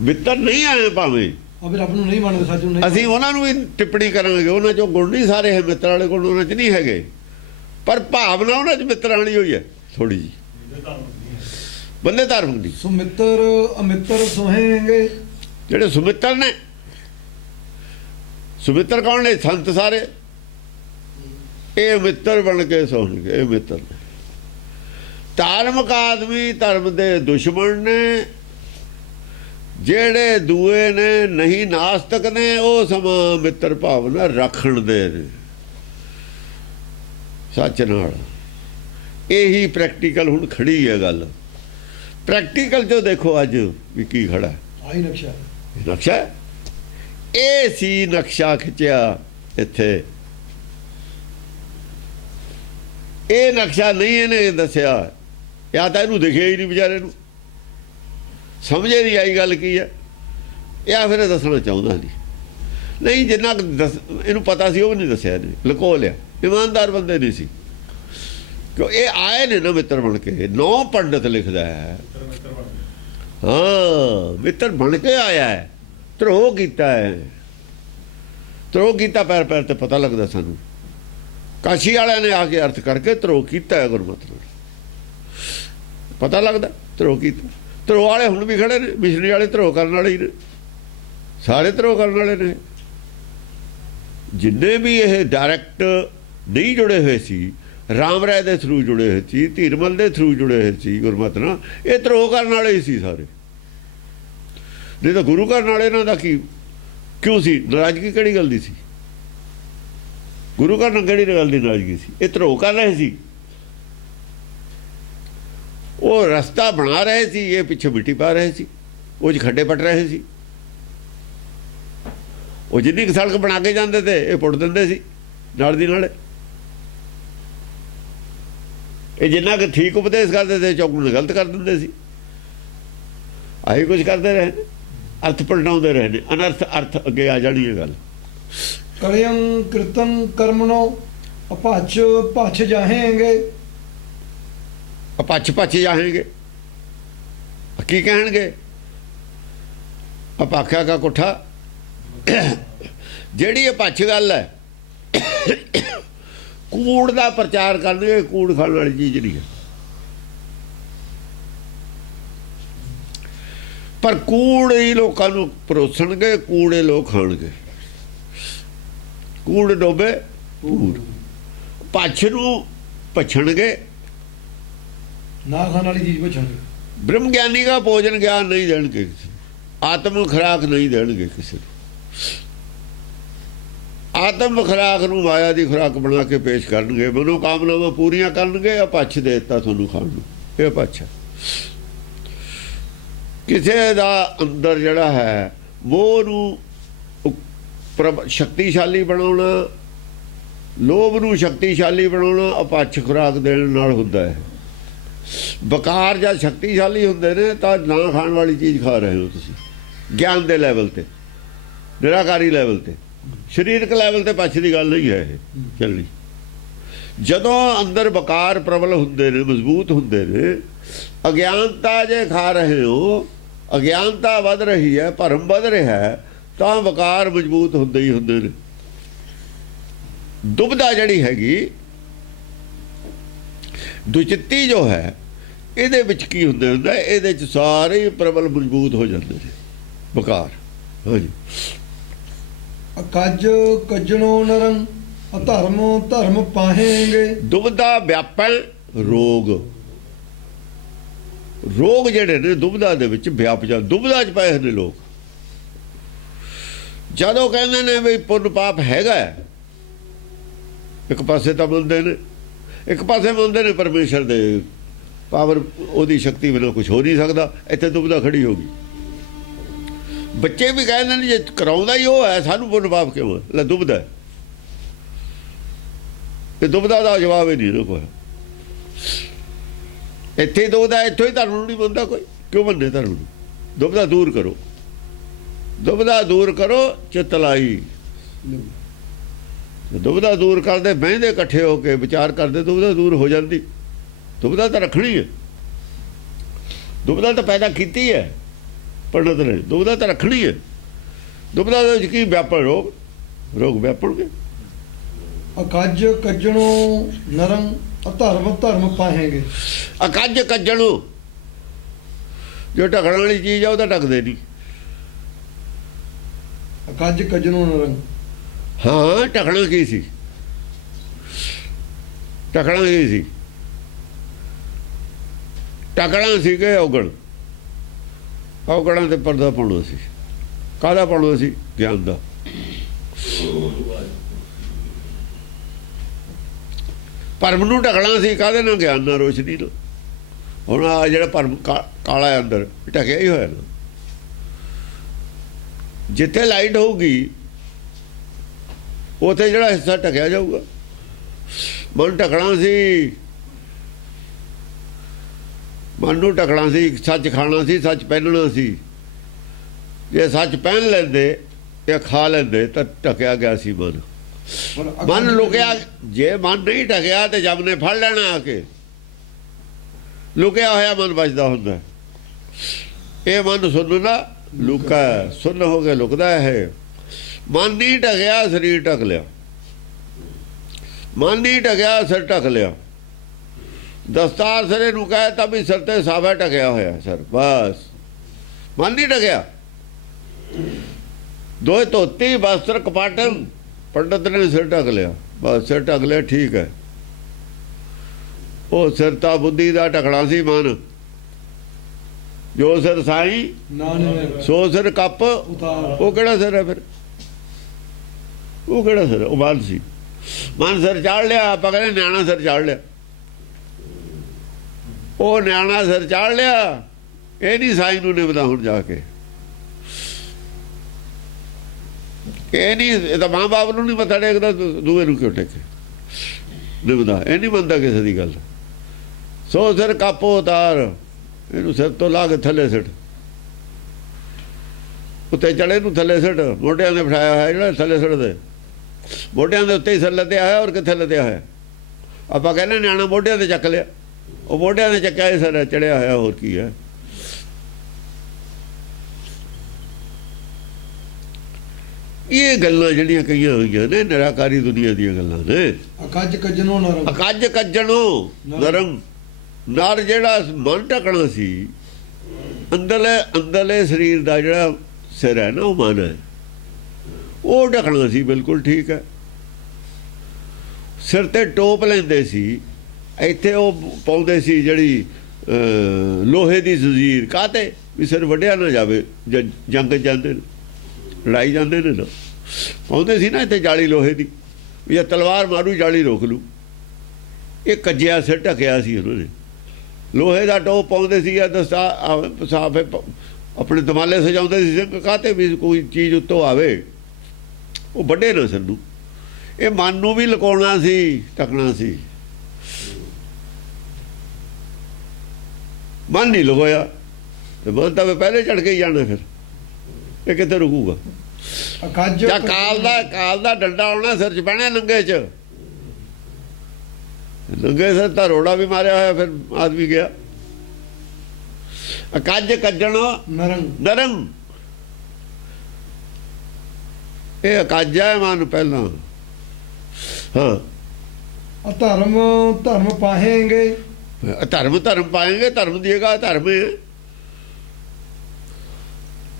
ਮਿੱਤਰ ਨਹੀਂ ਆਏ ਭਾਵੇਂ ਰੱਬ ਨੂੰ ਨਹੀਂ ਮੰਨਦੇ, ਸੱਚ ਨੂੰ ਨਹੀਂ। ਅਸੀਂ ਉਹਨਾਂ ਨੂੰ ਵੀ ਟਿੱਪਣੀ ਕਰਾਂਗੇ, ਉਹਨਾਂ 'ਚੋਂ ਗੁਣ ਨਹੀਂ ਸਾਰੇ ਹੈ, ਮਿੱਤਰ ਵਾਲੇ ਗੁਣ ਉਹਨਾਂ 'ਚ ਨਹੀਂ ਹੈਗੇ। ਪਰ ਭਾਵਨਾ ਉਹਨਾਂ 'ਚ ਮਿੱਤਰ ਵਾਲੀ ਹੋਈ ਹੈ ਥੋੜੀ ਜਿਹੀ, ਬੰਦੇ ਧਾਰਮਿਕ ਦੀ। ਸੁਮਿੱਤਰ ਅਮਿੱਤਰ ਸੁਹੇਂਗੇ। ਜਿਹੜੇ ਸੁਮਿੱਤਰ ਨੇ, ਸੁਮਿੱਤਰ ਕੌਣ ਨੇ? ਸੰਤ ਸਾਰੇ। ਇਹ ਮਿੱਤਰ ਬਣ ਕੇ ਸੋਹਣਗੇ, ਇਹ ਮਿੱਤਰ ਨੇ। ਧਾਰਮਿਕ ਆਦਮੀ ਧਰਮ ਦੇ ਦੁਸ਼ਮਣ ਨੇ। ਜਿਹੜੇ ਦੂਏ ਨੇ, ਨਹੀਂ ਨਾਸਤਕ ਨੇ, ਉਹ ਸਮਾਂ ਮਿੱਤਰ ਭਾਵਨਾ ਰੱਖਣ ਦੇ ਨੇ ਸੱਚ ਨਾਲ। ਇਹੀ ਪ੍ਰੈਕਟੀਕਲ ਹੁਣ ਖੜੀ ਹੈ ਗੱਲ। ਪ੍ਰੈਕਟੀਕਲ 'ਚੋਂ ਦੇਖੋ ਅੱਜ ਵੀ ਕੀ ਖੜਾ। ਆਹੀ ਨਕਸ਼ਾ, ਨਕਸ਼ਾ ਇਹ ਸੀ। ਨਕਸ਼ਾ ਖਿੱਚਿਆ ਇੱਥੇ। ਇਹ ਨਕਸ਼ਾ ਨਹੀਂ ਇਹਨੇ ਦੱਸਿਆ, ਜਾਂ ਤਾਂ ਇਹਨੂੰ ਦਿਖਿਆ ਹੀ ਨਹੀਂ ਵਿਚਾਰੇ ਨੂੰ, ਸਮਝੇ ਨਹੀਂ ਆਈ ਗੱਲ ਕੀ ਹੈ, ਜਾਂ ਫਿਰ ਇਹ ਦੱਸਣਾ ਚਾਹੁੰਦਾ ਨਹੀਂ। ਜਿੰਨਾ ਇਹਨੂੰ ਪਤਾ ਸੀ ਉਹ ਵੀ ਨਹੀਂ ਦੱਸਿਆ ਇਹਨੇ, ਲੁਕੋ ਲਿਆ। ਇਮਾਨਦਾਰ ਬੰਦੇ ਨਹੀਂ ਸੀ। ਕਿਉਂ ਇਹ ਆਏ ਨੇ ਨਾ ਮਿੱਤਰ ਬਣ ਕੇ। 9 ਪੰਡਤ ਲਿਖਦਾ ਹੈ, ਹਾਂ ਮਿੱਤਰ ਬਣ ਕੇ ਆਇਆ ਹੈ। ਧਰੋਹ ਕੀਤਾ ਹੈ, ਧਰੋਹ ਕੀਤਾ ਪੈਰ ਪੈਰ ਤੇ ਪਤਾ ਲੱਗਦਾ ਸਾਨੂੰ। ਕਾਸ਼ੀ ਵਾਲਿਆਂ ਨੇ ਆ ਕੇ ਅਰਥ ਕਰਕੇ ਧਰੋਹ ਕੀਤਾ ਹੈ ਗੁਰਮਤਿ ਨਾਲ, ਪਤਾ ਲੱਗਦਾ ਧਰੋਹ ਕੀਤਾ। ਧਰੋਹ ਵਾਲੇ ਹੁਣ ਵੀ ਖੜੇ ਨੇ, ਮਿਸ਼ਨਰੀ ਵਾਲੇ ਧਰੋਹ ਕਰਨ ਵਾਲੇ ਹੀ ਨੇ, ਸਾਰੇ ਧਰੋਹ ਕਰਨ ਵਾਲੇ ਨੇ। ਜਿੰਨੇ ਵੀ ਇਹ ਡਾਇਰੈਕਟ ਨਹੀਂ ਜੁੜੇ ਹੋਏ ਸੀ, ਰਾਮ ਰਾਏ ਦੇ ਥਰੂ ਜੁੜੇ ਹੋਏ ਸੀ, ਧੀਰਮਲ ਦੇ ਥਰੂ ਜੁੜੇ ਹੋਏ ਸੀ ਗੁਰਮਤਿ ਨਾਲ, ਇਹ ਧਰੋਹ ਕਰਨ ਵਾਲੇ ਹੀ ਸੀ ਸਾਰੇ। ਨਹੀਂ ਤਾਂ ਗੁਰੂ ਕਰਨ ਵਾਲੇ ਇਹਨਾਂ ਦਾ ਕੀ ਕਿਉਂ ਸੀ? ਨਾਰਾਜ਼ਗੀ ਕਿਹੜੀ ਗੱਲ ਦੀ ਸੀ? ਗੁਰੂ ਘਰ ਨਾਲ ਕਿਹੜੀ ਗੱਲ ਦੀ ਨਾਰਾਜ਼ਗੀ ਸੀ? ਇਹ ਧਰੋਹ ਕਰ ਰਹੇ ਸੀ, ਉਹ ਰਸਤਾ ਬਣਾ ਰਹੇ ਸੀ, ਇਹ ਪਿੱਛੇ ਮਿੱਟੀ ਪਾ ਰਹੇ ਸੀ, ਉਹ 'ਚ ਖੱਡੇ ਪੱਟ ਰਹੇ ਸੀ। ਉਹ ਜਿੰਨੀ ਕੁ ਸੜਕ ਬਣਾ ਕੇ ਜਾਂਦੇ ਤੇ ਇਹ ਪੁੱਟ ਦਿੰਦੇ ਸੀ ਨਾਲ ਦੀ ਨਾਲ। ਇਹ ਜਿੰਨਾ ਕੁ ਠੀਕ ਉਪਦੇਸ਼ ਕਰਦੇ ਤੇ ਚੌਕ ਨੂੰ ਗਲਤ ਕਰ ਦਿੰਦੇ ਸੀ। ਆਹੀ ਕੁਝ ਕਰਦੇ ਰਹੇ ਨੇ, ਅਰਥ ਪਲਟਾਉਂਦੇ ਰਹੇ ਨੇ, ਅਨਰਥ ਅਰਥ ਅੱਗੇ ਆ ਜਾਣੀ ਇਹ ਗੱਲ। ਕਲਿਅੰ ਕੀਰਤਨ ਕਰਮਨੋ ਅਪਾਚ ਪਛ ਜਾਹੇਂਗੇ। ਅਪੱਛ ਪੱਛ ਜਾਹੇਂਗੇ, ਕੀ ਕਹਿਣਗੇ? ਅਪਾਖਿਆ ਕਾ ਕੋਠਾ। ਜਿਹੜੀ ਅਪੱਛ ਗੱਲ ਹੈ, ਕੂੜ ਦਾ ਪ੍ਰਚਾਰ ਕਰਨਗੇ। ਕੂੜ ਖਾਣ ਵਾਲੀ ਚੀਜ਼ ਨਹੀਂ ਹੈ, ਪਰ ਕੂੜ ਹੀ ਲੋਕਾਂ ਨੂੰ ਪਰੋਸਣਗੇ, ਕੂੜੇ ਲੋਕ ਖਾਣਗੇ। ਕੂੜ ਡੋਬੇ ਪੂਰ। ਪੱਛ ਨੂੰ ਪਛਣਗੇ, ਨਾ ਖਾਣ ਵਾਲੀ ਚੀਜ਼ ਪਛਣਗੇ। ਬ੍ਰਹਮ ਗਿਆਨੀ ਦਾ ਭੋਜਨ ਗਿਆਨ ਨਹੀਂ ਦੇਣਗੇ, ਆਤਮ ਖੁਰਾਕ ਨਹੀਂ ਦੇਣਗੇ ਕਿਸੇ ਨੂੰ। ਆਤਮ ਖੁਰਾਕ ਨੂੰ ਮਾਇਆ ਦੀ ਖੁਰਾਕ ਬਣਾ ਕੇ ਪੇਸ਼ ਕਰਨਗੇ, ਮਨੋ ਕਾਮਨਾਵਾਂ ਪੂਰੀਆਂ ਕਰਨਗੇ। ਅਪੱਛ ਦੇ ਦਿੱਤਾ ਤੁਹਾਨੂੰ ਖਾਣ ਨੂੰ, ਇਹ ਅਪੱਛ ਹੈ। ਕਿਸੇ ਦਾ ਅੰਦਰ ਜਿਹੜਾ ਹੈ ਮੋਹ ਨੂੰ ਸ਼ਕਤੀਸ਼ਾਲੀ ਬਣਾਉਣਾ, ਲੋਭ ਨੂੰ ਸ਼ਕਤੀਸ਼ਾਲੀ ਬਣਾਉਣਾ ਅਪੱਛ ਖੁਰਾਕ ਦੇਣ ਨਾਲ ਹੁੰਦਾ ਹੈ। ਬਕਾਰ ਜਾਂ ਸ਼ਕਤੀਸ਼ਾਲੀ ਹੁੰਦੇ ਨੇ ਤਾਂ ਨਾ ਖਾਣ ਵਾਲੀ ਚੀਜ਼ ਖਾ ਰਹੇ ਹੋ ਤੁਸੀਂ, ਗਿਆਨ ਦੇ ਲੈਵਲ ਤੇ, ਨਿਰਾਕਾਰੀ ਲੈਵਲ ਤੇ। ਸਰੀਰਕ ਲੈਵਲ ਤੇ ਪੱਛ ਦੀ ਗੱਲ ਨਹੀਂ ਹੈ ਇਹ ਚੱਲਣੀ। ਜਦੋਂ ਅੰਦਰ ਬਕਾਰ ਪ੍ਰਬਲ ਹੁੰਦੇ ਨੇ, ਮਜ਼ਬੂਤ ਹੁੰਦੇ ਨੇ, ਅਗਿਆਨਤਾ ਜੇ ਖਾ ਰਹੇ ਹੋ, ਅਗਿਆਨਤਾ ਵੱਧ ਰਹੀ ਹੈ, ਭਰਮ ਵੱਧ ਰਿਹਾ ਹੈ, ਤਾਂ ਬਕਾਰ ਮਜ਼ਬੂਤ ਹੁੰਦੇ ਹੀ ਹੁੰਦੇ ਨੇ। ਦੁਬਦਾ ਜਿਹੜੀ ਹੈਗੀ, ਦੁਚਿੱਤੀ ਜੋ ਹੈ, ਇਹਦੇ ਵਿੱਚ ਕੀ ਹੁੰਦਾ, ਇਹਦੇ ਚ ਸਾਰੇ ਪ੍ਰਬਲ ਮਜ਼ਬੂਤ ਹੋ ਜਾਂਦੇ ਨੇ ਬਕਾਰ। ਹਾਂਜੀ। ਅਕਜ ਕੱਜਣੋ ਨਰੰ ਅਧਰਮ ਧਰਮ ਪਾਹੇਂਗੇ। ਦੁਬਦਾ ਵਿਆਪੈ ਰੋਗ, ਰੋਗ ਜਿਹੜੇ ਨੇ ਦੁਬਦਾ ਦੇ ਵਿੱਚ ਵਿਆਪ ਜਾਂ ਦੁਬਦਾ ਚ ਪਏ ਨੇ ਲੋਕ। ਜਦੋਂ ਕਹਿੰਦੇ ਨੇ ਵੀ ਪੁੰਨ ਪਾਪ ਹੈਗਾ, ਇੱਕ ਪਾਸੇ ਤਾਂ ਮੰਨਦੇ ਨੇ, ਇੱਕ ਪਾਸੇ ਮੰਨਦੇ ਨੇ ਪਰਮੇਸ਼ਰ ਦੇ ਪਾਵਰ, ਉਹਦੀ ਸ਼ਕਤੀ ਬਿਨਾਂ ਕੁਝ ਹੋ ਨਹੀਂ ਸਕਦਾ। ਇੱਥੇ ਦੁਬਦਾ ਖੜੀ ਹੋ ਗਈ। ਬੱਚੇ ਵੀ ਕਹਿੰਦੇ ਨੇ ਜੇ ਕਰਾਉਂਦਾ ਹੀ ਉਹ ਹੈ, ਸਾਨੂੰ ਪੁੰਨ ਪਾਪ ਕਿਉਂ ਹੈ? ਲੈ ਦੁਬਦਾ, ਇਹ ਦੁਬਦਾ ਦਾ ਜਵਾਬ ਹੀ ਨਹੀਂ ਕੋਈ। ਇੱਥੇ ਦੁਬਦਾ, ਇੱਥੋਂ ਹੀ ਧਰਮ ਨੂੰ ਨਹੀਂ ਮੰਨਦਾ ਕੋਈ। ਕਿਉਂ ਮੰਨੇ ਧਰਮ ਨੂੰ? ਦੁਬਦਾ ਦੂਰ ਕਰੋ, ਦੁਬਦਾ ਦੂਰ ਕਰੋ, ਚਿੱਤ ਲਾਈ। ਦੁਬਦਾ ਦੂਰ ਕਰਦੇ, ਬਹਿੰਦੇ ਇਕੱਠੇ ਹੋ ਕੇ ਵਿਚਾਰ ਕਰਦੇ, ਦੁਬਦਾ ਦੂਰ ਹੋ ਜਾਂਦੀ। ਦੁਬਦਾ ਤਾਂ ਰੱਖਣੀ ਹੈ, ਦੁਬਦਾ ਤਾਂ ਪੈਦਾ ਕੀਤੀ ਹੈ ਪੰਡਤ ਨੇ, ਦੁਬਦਾ ਤਾਂ ਰੱਖਣੀ ਹੈ। ਦੁਬਦਾ ਦੇ ਵਿੱਚ ਕੀ ਵਿਆਪਣ ਰੋਗ, ਰੋਗ ਵਿਆਪਣਗੇ। ਅਕਜ ਕੱਜਣੋ ਨਰੰ ਅਧਰਮ ਧਰਮ ਪਾਹੇਂਗੇ। ਅਕੱਜ ਕੱਜਣੋ, ਜੋ ਢਕਣ ਵਾਲੀ ਚੀਜ਼ ਆ ਉਹ ਤਾਂ ਢਕਦੇ ਨਹੀਂ। ਅਕਜ ਕੱਜਣੋ ਨਰੰ, ਹਾਂ ਢਕਣਾ ਕੀ ਸੀ? ਢਕਣਾ ਕੀ ਸੀ? ਢਕਣਾ ਸੀ ਕਿ ਔਗਣ, ਔਗਣਾਂ ਤੇ ਪਰਦਾ ਪਾਉਣਾ ਸੀ। ਕਾਹਦਾ ਪਾਉਣਾ ਸੀ? ਗਿਆਨ ਦਾ। ਭਰਮ ਨੂੰ ਢਕਣਾ ਸੀ ਕਾਹਦੇ ਨਾਲ? ਗਿਆਨ ਨਾਲ, ਰੋਸ਼ਨੀ ਨਾਲ। ਹੁਣ ਆ ਜਿਹੜਾ ਭਰਮ ਕਾਲਾ ਅੰਦਰ ਢਕਿਆ ਹੀ ਹੋਇਆ ਨਾ। ਜਿੱਥੇ ਲਾਈਟ ਹੋਊਗੀ ਉੱਥੇ ਜਿਹੜਾ ਹਿੱਸਾ ਢਕਿਆ ਜਾਊਗਾ। ਮਨ ਢਕਣਾ ਸੀ, ਮਨ ਨੂੰ ਢਕਣਾ ਸੀ, ਸੱਚ ਖਾਣਾ ਸੀ, ਸੱਚ ਪਹਿਨਣਾ ਸੀ। ਜੇ ਸੱਚ ਪਹਿਨ ਲੈਂਦੇ ਜਾਂ ਖਾ ਲੈਂਦੇ ਤਾਂ ਢਕਿਆ ਗਿਆ ਸੀ ਮਨ। ਮਨ ਲੁਕਿਆ, ਜੇ ਮਨ ਨਹੀਂ ਢਕਿਆ ਤੇ ਜਮ ਨੇ ਫੜ ਲੈਣਾ ਆ ਕੇ। ਲੁਕਿਆ ਹੋਇਆ ਮਨ ਬਚਦਾ ਹੁੰਦਾ। ਇਹ ਮਨ ਸੁਣਨਾ ਲੁਕਾ, ਸੁਣ ਹੋ ਕੇ ਲੁਕਦਾ ਹੈ। ਮਨ ਨਹੀਂ ਢਕਿਆ, ਸਰੀਰ ਢਕ ਲਿਆ। ਮਨ ਨਹੀਂ ਢਕਿਆ, ਸਿਰ ਢਕ ਲਿਆ। ਦਸਤਾਰ ਸਿਰੇ ਨੂੰ ਕਹੇ ਤਾਂ ਵੀ ਸਿਰ ਤੇ ਸਾਫਾ ਢਕਿਆ ਹੋਇਆ ਸਰ, ਬਸ। ਮਨ ਨਹੀਂ ਢਕਿਆ। ਦੋਏ ਧੋਤੀ ਵਸਤਰ ਕਪਾਟਨ, ਪੰਡਤ ਨੇ ਸਿਰ ਢਕ ਲਿਆ, ਬਸ ਸਿਰ ਢਕ ਲਿਆ, ਠੀਕ ਹੈ। ਉਹ ਸਿਰ ਤਾਂ ਬੁੱਧੀ ਦਾ ਢਕਣਾ ਸੀ ਮਨ। ਜੋ ਸਿਰ ਸਾਈ ਸੋ ਸਿਰ ਕੱਪ ਉਤਾਰ। ਉਹ ਕਿਹੜਾ ਸਿਰ ਹੈ ਫਿਰ? ਉਹ ਕਿਹੜਾ ਸਿਰ? ਉਹ ਮਨ ਸੀ। ਮਨ ਸਿਰ ਚਾੜ ਲਿਆ। ਆਪਾਂ ਕਹਿੰਦੇ ਨਿਆਣਾ ਸਿਰ ਚਾੜ ਲਿਆ। ਉਹ ਨਿਆਣਾ ਸਿਰ ਚਾੜ ਲਿਆ। ਇਹ ਨਹੀਂ ਸਾਈ ਨੂੰ ਨਿਭਦਾ ਹੁਣ ਜਾ ਕੇ। ਇਹ ਨਹੀਂ, ਇਹ ਤਾਂ ਮਾਂ ਬਾਪ ਨੂੰ ਨਹੀਂ ਮੱਥਾ ਟੇਕਦਾ, ਦੂਏ ਨੂੰ ਕਿਉਂ ਟੇਕੇ? ਨਿਭਦਾ ਇਹ ਨਹੀਂ ਮੰਨਦਾ ਕਿਸੇ ਦੀ ਗੱਲ। ਸੋ ਸਿਰ ਕੱਪ ਉਤਾਰ, ਇਹਨੂੰ ਸਿਰ ਤੋਂ ਲਾ ਕੇ ਥੱਲੇ ਸਿੱਟ। ਉੱਤੇ ਚੜੇ ਨੂੰ ਥੱਲੇ ਸਿੱਟ। ਮੋਢਿਆਂ ਦੇ ਬਿਠਾਇਆ ਹੋਇਆ ਜਿਹੜਾ ਥੱਲੇ ਸਿੱਟਦੇ, ਮੋਢਿਆਂ ਦੇ ਉੱਤੇ ਹੀ ਸਿਰ ਲੱਦਿਆ ਹੋਇਆ। ਔਰ ਕਿੱਥੇ ਲੱਦਿਆ ਹੋਇਆ? ਆਪਾਂ ਕਹਿੰਦੇ ਨਿਆਣਾ ਮੋਢਿਆਂ ਤੇ ਚੱਕ ਲਿਆ। ਉਹ ਮੋਢਿਆਂ ਤੇ ਚੱਕਿਆ ਸਿਰ ਚੜਿਆ ਹੋਇਆ, ਹੋਰ ਕੀ ਹੈ? ਇਹ ਗੱਲਾਂ ਜਿਹੜੀਆਂ ਕਹੀਆਂ ਹੋਈਆਂ ਨੇ ਨਿਰਾਕਾਰੀ ਦੁਨੀਆ ਦੀਆਂ ਗੱਲਾਂ ਨੇ। ਅਕਜ ਕੱਜਣੋ ਨਰੰ, ਅਕੱਜ ਕੱਜਣੋ ਨਰਮ। ਨਰ ਜਿਹੜਾ ਮਨ ਢਕਣਾ ਸੀ, ਅੰਦਰਲੇ ਸਰੀਰ ਦਾ ਜਿਹੜਾ ਸਿਰ ਹੈ ਨਾ, ਉਹ ਮਨ ਹੈ, ਉਹ ਢਕਣਾ ਸੀ। ਬਿਲਕੁਲ ਠੀਕ ਹੈ। ਸਿਰ ਤੇ ਟੋਪ ਲੈਂਦੇ ਸੀ, ਇੱਥੇ ਉਹ ਪਾਉਂਦੇ ਸੀ ਜਿਹੜੀ ਲੋਹੇ ਦੀ ਜ਼ੰਜੀਰ। ਕਾਹਤੇ? ਵੀ ਸਿਰ ਵੱਢਿਆ ਨਾ ਜਾਵੇ। ਜੰਗ ਜਾਂਦੇ ਨੇ, ਲੜਾਈ ਜਾਂਦੇ ਨੇ ਨਾ, ਪਾਉਂਦੇ ਸੀ ਨਾ ਇੱਥੇ ਜਾਲੀ ਲੋਹੇ ਦੀ, ਵੀ ਇਹ ਤਲਵਾਰ ਮਾਰੂ ਜਾਲੀ ਰੋਕ ਲੂ। ਇਹ ਕੱਜਿਆ ਸਿਰ ਢਕਿਆ ਸੀ ਉਹਨਾਂ ਨੇ, ਲੋਹੇ ਦਾ ਟੋਪ ਪਾਉਂਦੇ ਸੀ। ਦਸਤਾਰ ਸਾਫੇ ਆਪਣੇ ਦਮਾਲੇ ਸਜਾਉਂਦੇ ਸੀ, ਸਿੰਘ ਕਾਹਤੇ ਵੀ ਕੋਈ ਚੀਜ਼ ਉੱਤੋਂ ਆਵੇ ਉਹ ਵੱਡੇ ਨਾ ਸਾਨੂੰ। ਇਹ ਮਨ ਨੂੰ ਵੀ ਲੁਕਾਉਣਾ ਸੀ, ਢਕਣਾ ਸੀ। ਮਨ ਨਹੀਂ ਲਗੋਇਆ ਤੇ ਮਨ ਤਾਂ ਪਹਿਲੇ ਚੜ ਕੇ ਹੀ ਜਾਣਾ, ਫਿਰ ਇਹ ਕਿੱਥੇ ਰੁਕੂਗਾ। ਅਕਜ ਜਾਂ ਕਾਲ ਦਾ ਡੰਡਾ ਆਉਣਾ ਸਿਰ 'ਚ ਪੈਣਾ ਨੰਗੇ 'ਚ, ਨੰਗੇ ਸਿਰ ਤਾਂ ਰੋੜਾ ਵੀ ਮਾਰਿਆ ਹੋਇਆ, ਫਿਰ ਆਦਮੀ ਗਿਆ। ਅਕਜ ਕੱਜਣ ਨਰਮ, ਇਹ ਅਕਜ ਹੈ ਮਨ ਪਹਿਲਾਂ। ਹਾਂ, ਧਰਮ ਪਾਹੇਂਗੇ, ਧਰਮ ਪਾਏਂਗੇ, ਧਰਮ ਦੀਏਗਾ ਧਰਮ ਹੈ।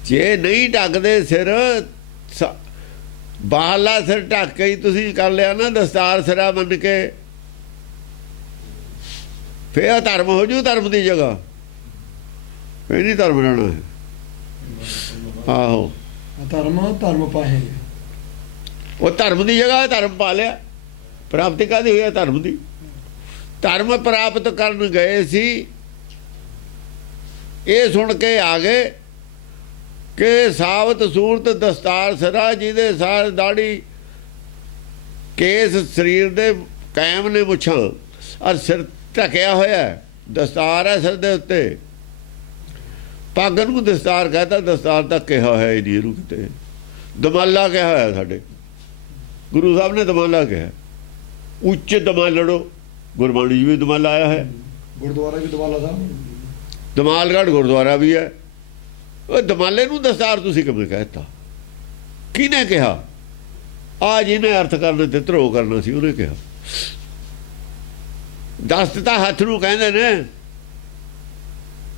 ਜੇ ਨਹੀਂ ਢੱਕਦੇ ਸਿਰ, ਬਾਹਲਾ ਸਿਰ ਢੱਕ ਕੇ ਹੀ ਤੁਸੀਂ ਕਰ ਲਿਆ ਨਾ ਦਸਤਾਰ ਸਿਰਾ ਮੰਨ ਕੇ, ਫੇਰ ਧਰਮ ਹੋ ਜੂ ਧਰਮ ਦੀ ਜਗ੍ਹਾ, ਫੇਰ ਨਹੀਂ ਧਰਮ ਰਹਿਣਾ ਹੈ। ਆਹੋ, ਧਰਮ ਪਾਹੇਂਗੇ, ਉਹ ਧਰਮ ਦੀ ਜਗ੍ਹਾ ਧਰਮ ਪਾ ਲਿਆ। ਪ੍ਰਾਪਤੀ ਕਾਹਦੀ ਹੋਈ ਹੈ? ਧਰਮ ਦੀ। ਧਰਮ ਪ੍ਰਾਪਤ ਕਰਨ ਗਏ ਸੀ, ਇਹ ਸੁਣ ਕੇ ਆ ਗਏ ਕਿ ਸਾਬਤ ਸੂਰਤ ਦਸਤਾਰ ਸਿਰਾ, ਜਿਹਦੇ ਸਾਰ ਦਾੜੀ ਕੇਸ ਸਰੀਰ ਦੇ ਕਾਇਮ ਨੇ, ਮੁੱਛਾਂ ਔਰ ਸਿਰ ਢਕਿਆ ਹੋਇਆ, ਦਸਤਾਰ ਹੈ ਸਿਰ ਦੇ ਉੱਤੇ। ਪੱਗ ਨੂੰ ਦਸਤਾਰ ਕਹਿੰਦਾ, ਦਸਤਾਰ ਤਾਂ ਕਿਹਾ ਹੋਇਆ ਹੀ ਨਹੀਂ ਇਹਨੂੰ ਕਿਤੇ, ਦਮਾਲਾ ਕਿਹਾ ਹੋਇਆ। ਸਾਡੇ ਗੁਰੂ ਸਾਹਿਬ ਨੇ ਦਮਾਲਾ ਕਿਹਾ, ਉੱਚ ਦਮਾਲੜੋ। ਗੁਰਬਾਣੀ ਜੀ ਵੀ ਦਮਾਲਾ ਆਇਆ ਹੈ, ਗੁਰਦੁਆਰਾ ਵੀ ਦਮਾਲਾ ਸਾਹਿਬ, ਦਮਾਲਗੜ੍ਹ ਗੁਰਦੁਆਰਾ ਵੀ ਹੈ। ਉਹ ਦਮਾਲੇ ਨੂੰ ਦਸਤਾਰ ਤੁਸੀਂ ਕਿਵੇਂ ਕਹਿਤਾ? ਕਿਹਨੇ ਕਿਹਾ? ਆ ਜਿਹਨੇ ਅਰਥ ਕਰਨੇ ਤੇ ਧਰੋ ਕਰਨਾ ਸੀ ਉਹਨੇ ਕਿਹਾ। ਦਸਤ ਤਾਂ ਹੱਥ ਨੂੰ ਕਹਿੰਦੇ ਨੇ।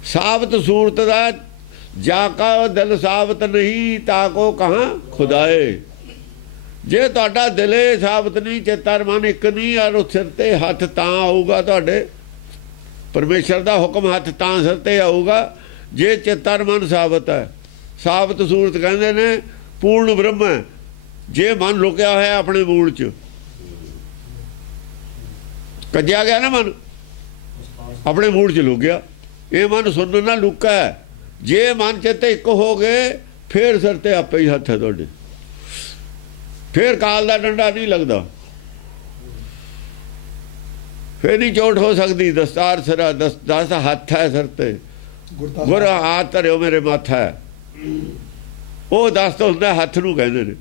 ਸਾਬਤ ਸੂਰਤ ਦਾ ਜਾ ਕਾ ਦਿਲ ਸਾਬਤ ਨਹੀਂ, ਤਾ ਕੋ ਕਹਾਂ ਖੁਦਾਏ। ਜੇ ਤੁਹਾਡਾ ਦਿਲੇ ਸਾਬਤ ਨਹੀਂ, ਚੇਤਰ ਮਨ ਇੱਕ ਨਹੀਂ, ਔਰ ਉਸ ਸਿਰ ਤੇ ਹੱਥ ਤਾਂ ਆਊਗਾ ਤੁਹਾਡੇ, ਪਰਮੇਸ਼ਰ ਦਾ ਹੁਕਮ ਹੱਥ ਤਾਂ ਸਿਰ ਤੇ ਆਊਗਾ ਜੇ ਚੇਤਰ ਮਨ ਸਾਬਤ ਹੈ। ਸਾਬਤ ਸੂਰਤ ਕਹਿੰਦੇ ਨੇ ਪੂਰਨ ਬ੍ਰਹਮ ਹੈ। ਜੇ ਮਨ ਲੁਕਿਆ ਹੋਇਆ ਆਪਣੇ ਮੂਲ 'ਚ, ਕੱਜਿਆ ਗਿਆ ਨਾ ਮਨ, ਆਪਣੇ ਮੂਲ 'ਚ ਲੁਕ ਗਿਆ। ਇਹ ਮਨ ਸੁਣਨ ਨਾਲ ਲੁਕਾ ਹੈ। ਜੇ ਮਨ ਚੇਤੇ ਇੱਕ ਹੋ ਗਏ, ਫੇਰ ਸਿਰ ਤੇ ਆਪੇ ਹੀ ਹੱਥ ਹੈ ਤੁਹਾਡੇ, ਫੇਰ ਕਾਲ ਦਾ ਡੰਡਾ ਨਹੀਂ ਲੱਗਦਾ, ਫੇਰ ਨਹੀਂ ਚੋਟ ਹੋ ਸਕਦੀ। ਦਸਤਾਰ ਸਿਰਾ, ਦਸ ਹੱਥ ਹੈ ਸਿਰ ਤੇ, ਗੁਰ ਹਾਥ ਧਰਿਓ ਮੇਰੇ ਮਾਥਾ ਹੈ। ਉਹ ਦਸਤ ਹੁੰਦਾ, ਹੱਥ ਨੂੰ ਕਹਿੰਦੇ ਨੇ।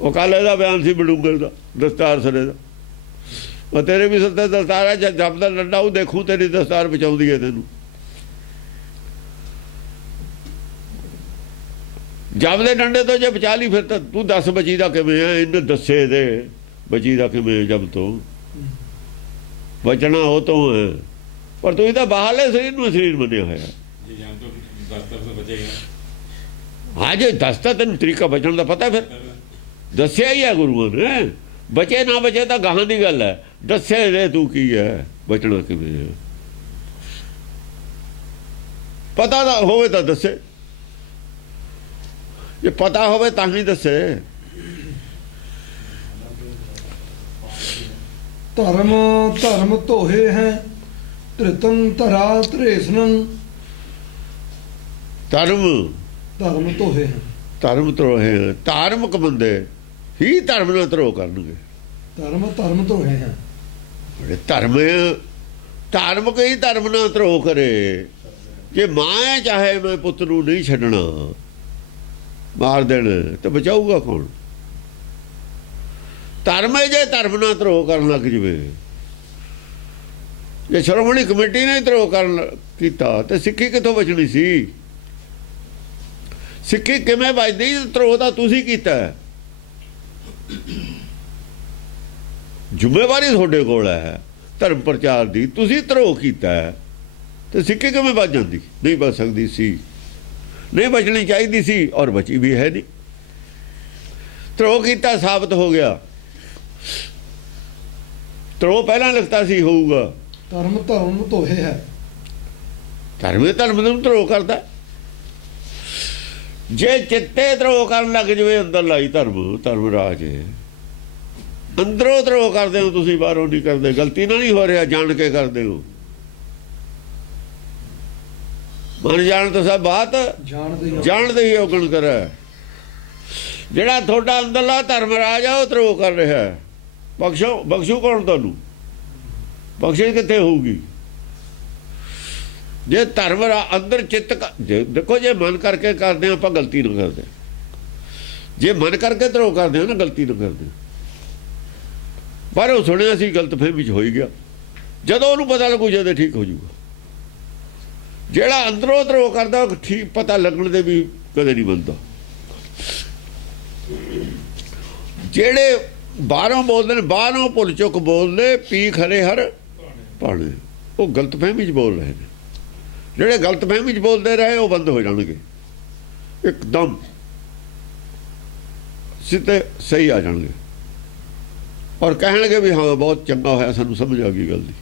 ਉਹ ਕੱਲ ਇਹਦਾ ਬਿਆਨ ਸੀ ਬਡੂੰਗਰ ਦਾ, ਦਸਤਾਰ ਸਿਰੇ ਦਾ। ਉਹ ਤੇਰੇ ਵੀ ਸਿਰ ਤੇ ਦਸਤਾਰ ਹੈ, ਜਦ ਜਪ ਦਾ ਡੰਡਾ ਉਹ ਦੇਖੂ ਤੇਰੀ ਦਸਤਾਰ ਬਚਾਉਂਦੀ ਹੈ ਤੈਨੂੰ। ਜਪ ਦੇ ਡੰਡੇ ਤੋਂ ਜੇ ਬਚਾ ਲਈ, ਫਿਰ ਤਾਂ ਤੂੰ ਦੱਸ ਬਚੀ ਦਾ ਕਿਵੇਂ ਹੈ? ਇਹਨੇ ਦੱਸੇ ਦੇ ਬਚੀ ਦਾ ਕਿਵੇਂ? ਜਬ ਤੋਂ ਬਚਣਾ ਉਹ ਤੋਂ ਹੈ, ਪਰ ਤੂੰ ਇਹਦਾ ਬਾਹਰਲੇ ਸਰੀਰ ਨੂੰ ਸਰੀਰ ਮੰਨਿਆ ਹੋਇਆ। ਹਾਂ, ਜੇ ਦੱਸਤਾ ਤੈਨੂੰ ਤਰੀਕਾ ਬਚਣ ਦਾ ਪਤਾ, ਫਿਰ ਦੱਸਿਆ ਹੀ ਹੈ ਗੁਰੂਆਂ ਨੇ। ਬਚੇ ਨਾ ਬਚੇ ਤਾਂ ਗਾਹਾਂ ਦੀ ਗੱਲ ਹੈ, ਦੱਸੇ ਦੇ ਤੂੰ ਕੀ ਹੈ, ਬਚਣਾ ਕਿਵੇਂ ਹੈ। ਪਤਾ ਤਾਂ ਹੋਵੇ ਤਾਂ ਦੱਸੇ, ਜੇ ਪਤਾ ਹੋਵੇ ਤਾਂ ਹੀ ਦੱਸੇ। ਧਰਮ ਧੋਹੇ ਹੈ, ਧ੍ਰਿਤੰ ਧਰਾ ਧ੍ਰੇਸਨੰ। ਧਰਮ ਧੋਹੇ ਹੈ, ਧਰਮ ਧਰੋਹੇ। ਧਾਰਮਿਕ ਬੰਦੇ ਹੀ ਧਰਮ ਨਾਲ ਧਰੋ ਕਰਨਗੇ। ਧਰਮ ਧੋਹੇ ਹੈ, ਧਾਰਮਿਕ ਹੀ ਧਰਮ ਨਾਲ ਧਰੋ ਕਰੇ। ਜੇ ਮਾਂ ਚਾਹੇ ਮੈਂ ਪੁੱਤ ਨੂੰ ਨਹੀਂ ਛੱਡਣਾ, ਮਾਰ ਦੇਣ, ਤੇ ਬਚਾਊਗਾ ਕੌਣ? ਧਰਮ ਹੈ ਜੇ ਧਰਮ ਨਾਲ ਧਰੋ ਕਰਨ ਲੱਗ ਜਵੇ। ਜੇ ਸ਼੍ਰੋਮਣੀ ਕਮੇਟੀ ਨੇ ਧਰੋ ਕਰਨ ਕੀਤਾ ਤੇ ਸਿੱਖੀ ਕਿੱਥੋਂ ਬਚਣੀ ਸੀ? ਸਿੱਖੀ ਕਿਵੇਂ ਬਚਦੀ? ਧਰੋ ਤਾਂ ਤੁਸੀਂ ਕੀਤਾ। ਜ਼ਿੰਮੇਵਾਰੀ ਤੁਹਾਡੇ ਕੋਲ ਹੈ ਧਰਮ ਪ੍ਰਚਾਰ ਦੀ, ਤੁਸੀਂ ਧਰੋ ਕੀਤਾ ਤੇ ਸਿੱਖੀ ਕਿਵੇਂ ਬਚ ਜਾਂਦੀ? ਨਹੀਂ ਬਚ ਸਕਦੀ ਸੀ, ਨਹੀਂ ਬਚਣੀ ਚਾਹੀਦੀ ਸੀ, ਔਰ ਬਚੀ ਵੀ ਹੈ ਨਹੀਂ। ਧਰੋ ਕੀਤਾ ਸਾਬਤ ਹੋ ਗਿਆ। ਧਰੋ ਪਹਿਲਾਂ ਲਿਖਤਾ ਸੀ ਹੋਊਗਾ। ਧਰਮ ਧੋਹੇ ਹੈ, ਧਰਮ ਨੂੰ ਧਰੋ ਕਰਦਾ। ਜੇ ਚਿੱਤੇ ਧਰੋ ਕਰਨ ਲੱਗ ਜਵੇ ਅੰਦਰ ਲਾਈ ਧਰਮ ਰਾਜ ਹੈ। ਅੰਦਰੋਂ ਧਰੋ ਕਰਦੇ ਹੋ ਤੁਸੀਂ, ਬਾਹਰੋਂ ਨਹੀਂ ਕਰਦੇ। ਗਲਤੀ ਨਾਲ ਨਹੀਂ ਹੋ ਰਿਹਾ, ਜਾਣ ਕੇ ਕਰਦੇ ਹੋ। ਮਨ ਜਾਣ ਤਾਂ ਸਭ ਬਾਤ ਜਾਣਦੇ ਹੀ ਔਗਣ ਕਰੇ। ਜਿਹੜਾ ਤੁਹਾਡਾ ਅੰਦਰਲਾ ਧਰਮ ਰਾਜ ਆ ਉਹ ਧਰੋ ਕਰ ਰਿਹਾ। ਬਖਸ਼ੂ ਕੌਣ ਤੁਹਾਨੂੰ? ਬਖਸ਼ਿਸ਼ ਕਿੱਥੇ ਹੋਊਗੀ? ਜੇ ਧਰਮ ਅੰਦਰ ਚਿੱਤ ਦੇਖੋ, ਜੇ ਮਨ ਕਰਕੇ ਕਰਦੇ ਆਪਾਂ ਗਲਤੀ ਨਾ ਕਰਦੇ। ਜੇ ਮਨ ਕਰਕੇ ਧਰੋ ਕਰਦੇ ਹੋ ਨਾ, ਗਲਤੀ ਨਾ ਕਰਦੇ। ਪਰ ਉਹ ਸੁਣਿਆ ਸੀ ਗਲਤ ਫਹਿਮੀ ਚ ਹੋ ਹੀ ਗਿਆ। ਜਦੋਂ ਉਹਨੂੰ ਪਤਾ ਲੱਗੂ ਜਦੇ ਠੀਕ ਹੋ ਜਾਊਗਾ। ਜਿਹੜਾ ਅੰਦਰੋਂ ਧਰੋ ਕਰਦਾ ਉਹ ਠੀਕ ਪਤਾ ਲੱਗਣ ਦੇ ਵੀ ਕਦੇ ਨਹੀਂ ਬਣਦਾ। ਜਿਹੜੇ ਬਾਹਰੋਂ ਬੋਲਦੇ ਨੇ, ਬਾਹਰੋਂ ਭੁੱਲ ਚੁੱਕ ਬੋਲਦੇ, ਪੀ ਖਰੇ ਹਰ ਭਾਣੇ, ਉਹ ਗਲਤ ਫਹਿਮੀ ਚ ਬੋਲ ਰਹੇ ਨੇ। ਜਿਹੜੇ ਗਲਤ ਫਹਿਮੀ ਚ ਬੋਲਦੇ ਰਹੇ ਉਹ ਬੰਦ ਹੋ ਜਾਣਗੇ, ਇੱਕਦਮ ਸਿੱਧੇ ਸਹੀ ਆ ਜਾਣਗੇ ਔਰ ਕਹਿਣਗੇ ਵੀ ਹਾਂ ਬਹੁਤ ਚੰਗਾ ਹੋਇਆ, ਸਾਨੂੰ ਸਮਝ ਆ ਗਈ ਗੱਲ ਦੀ।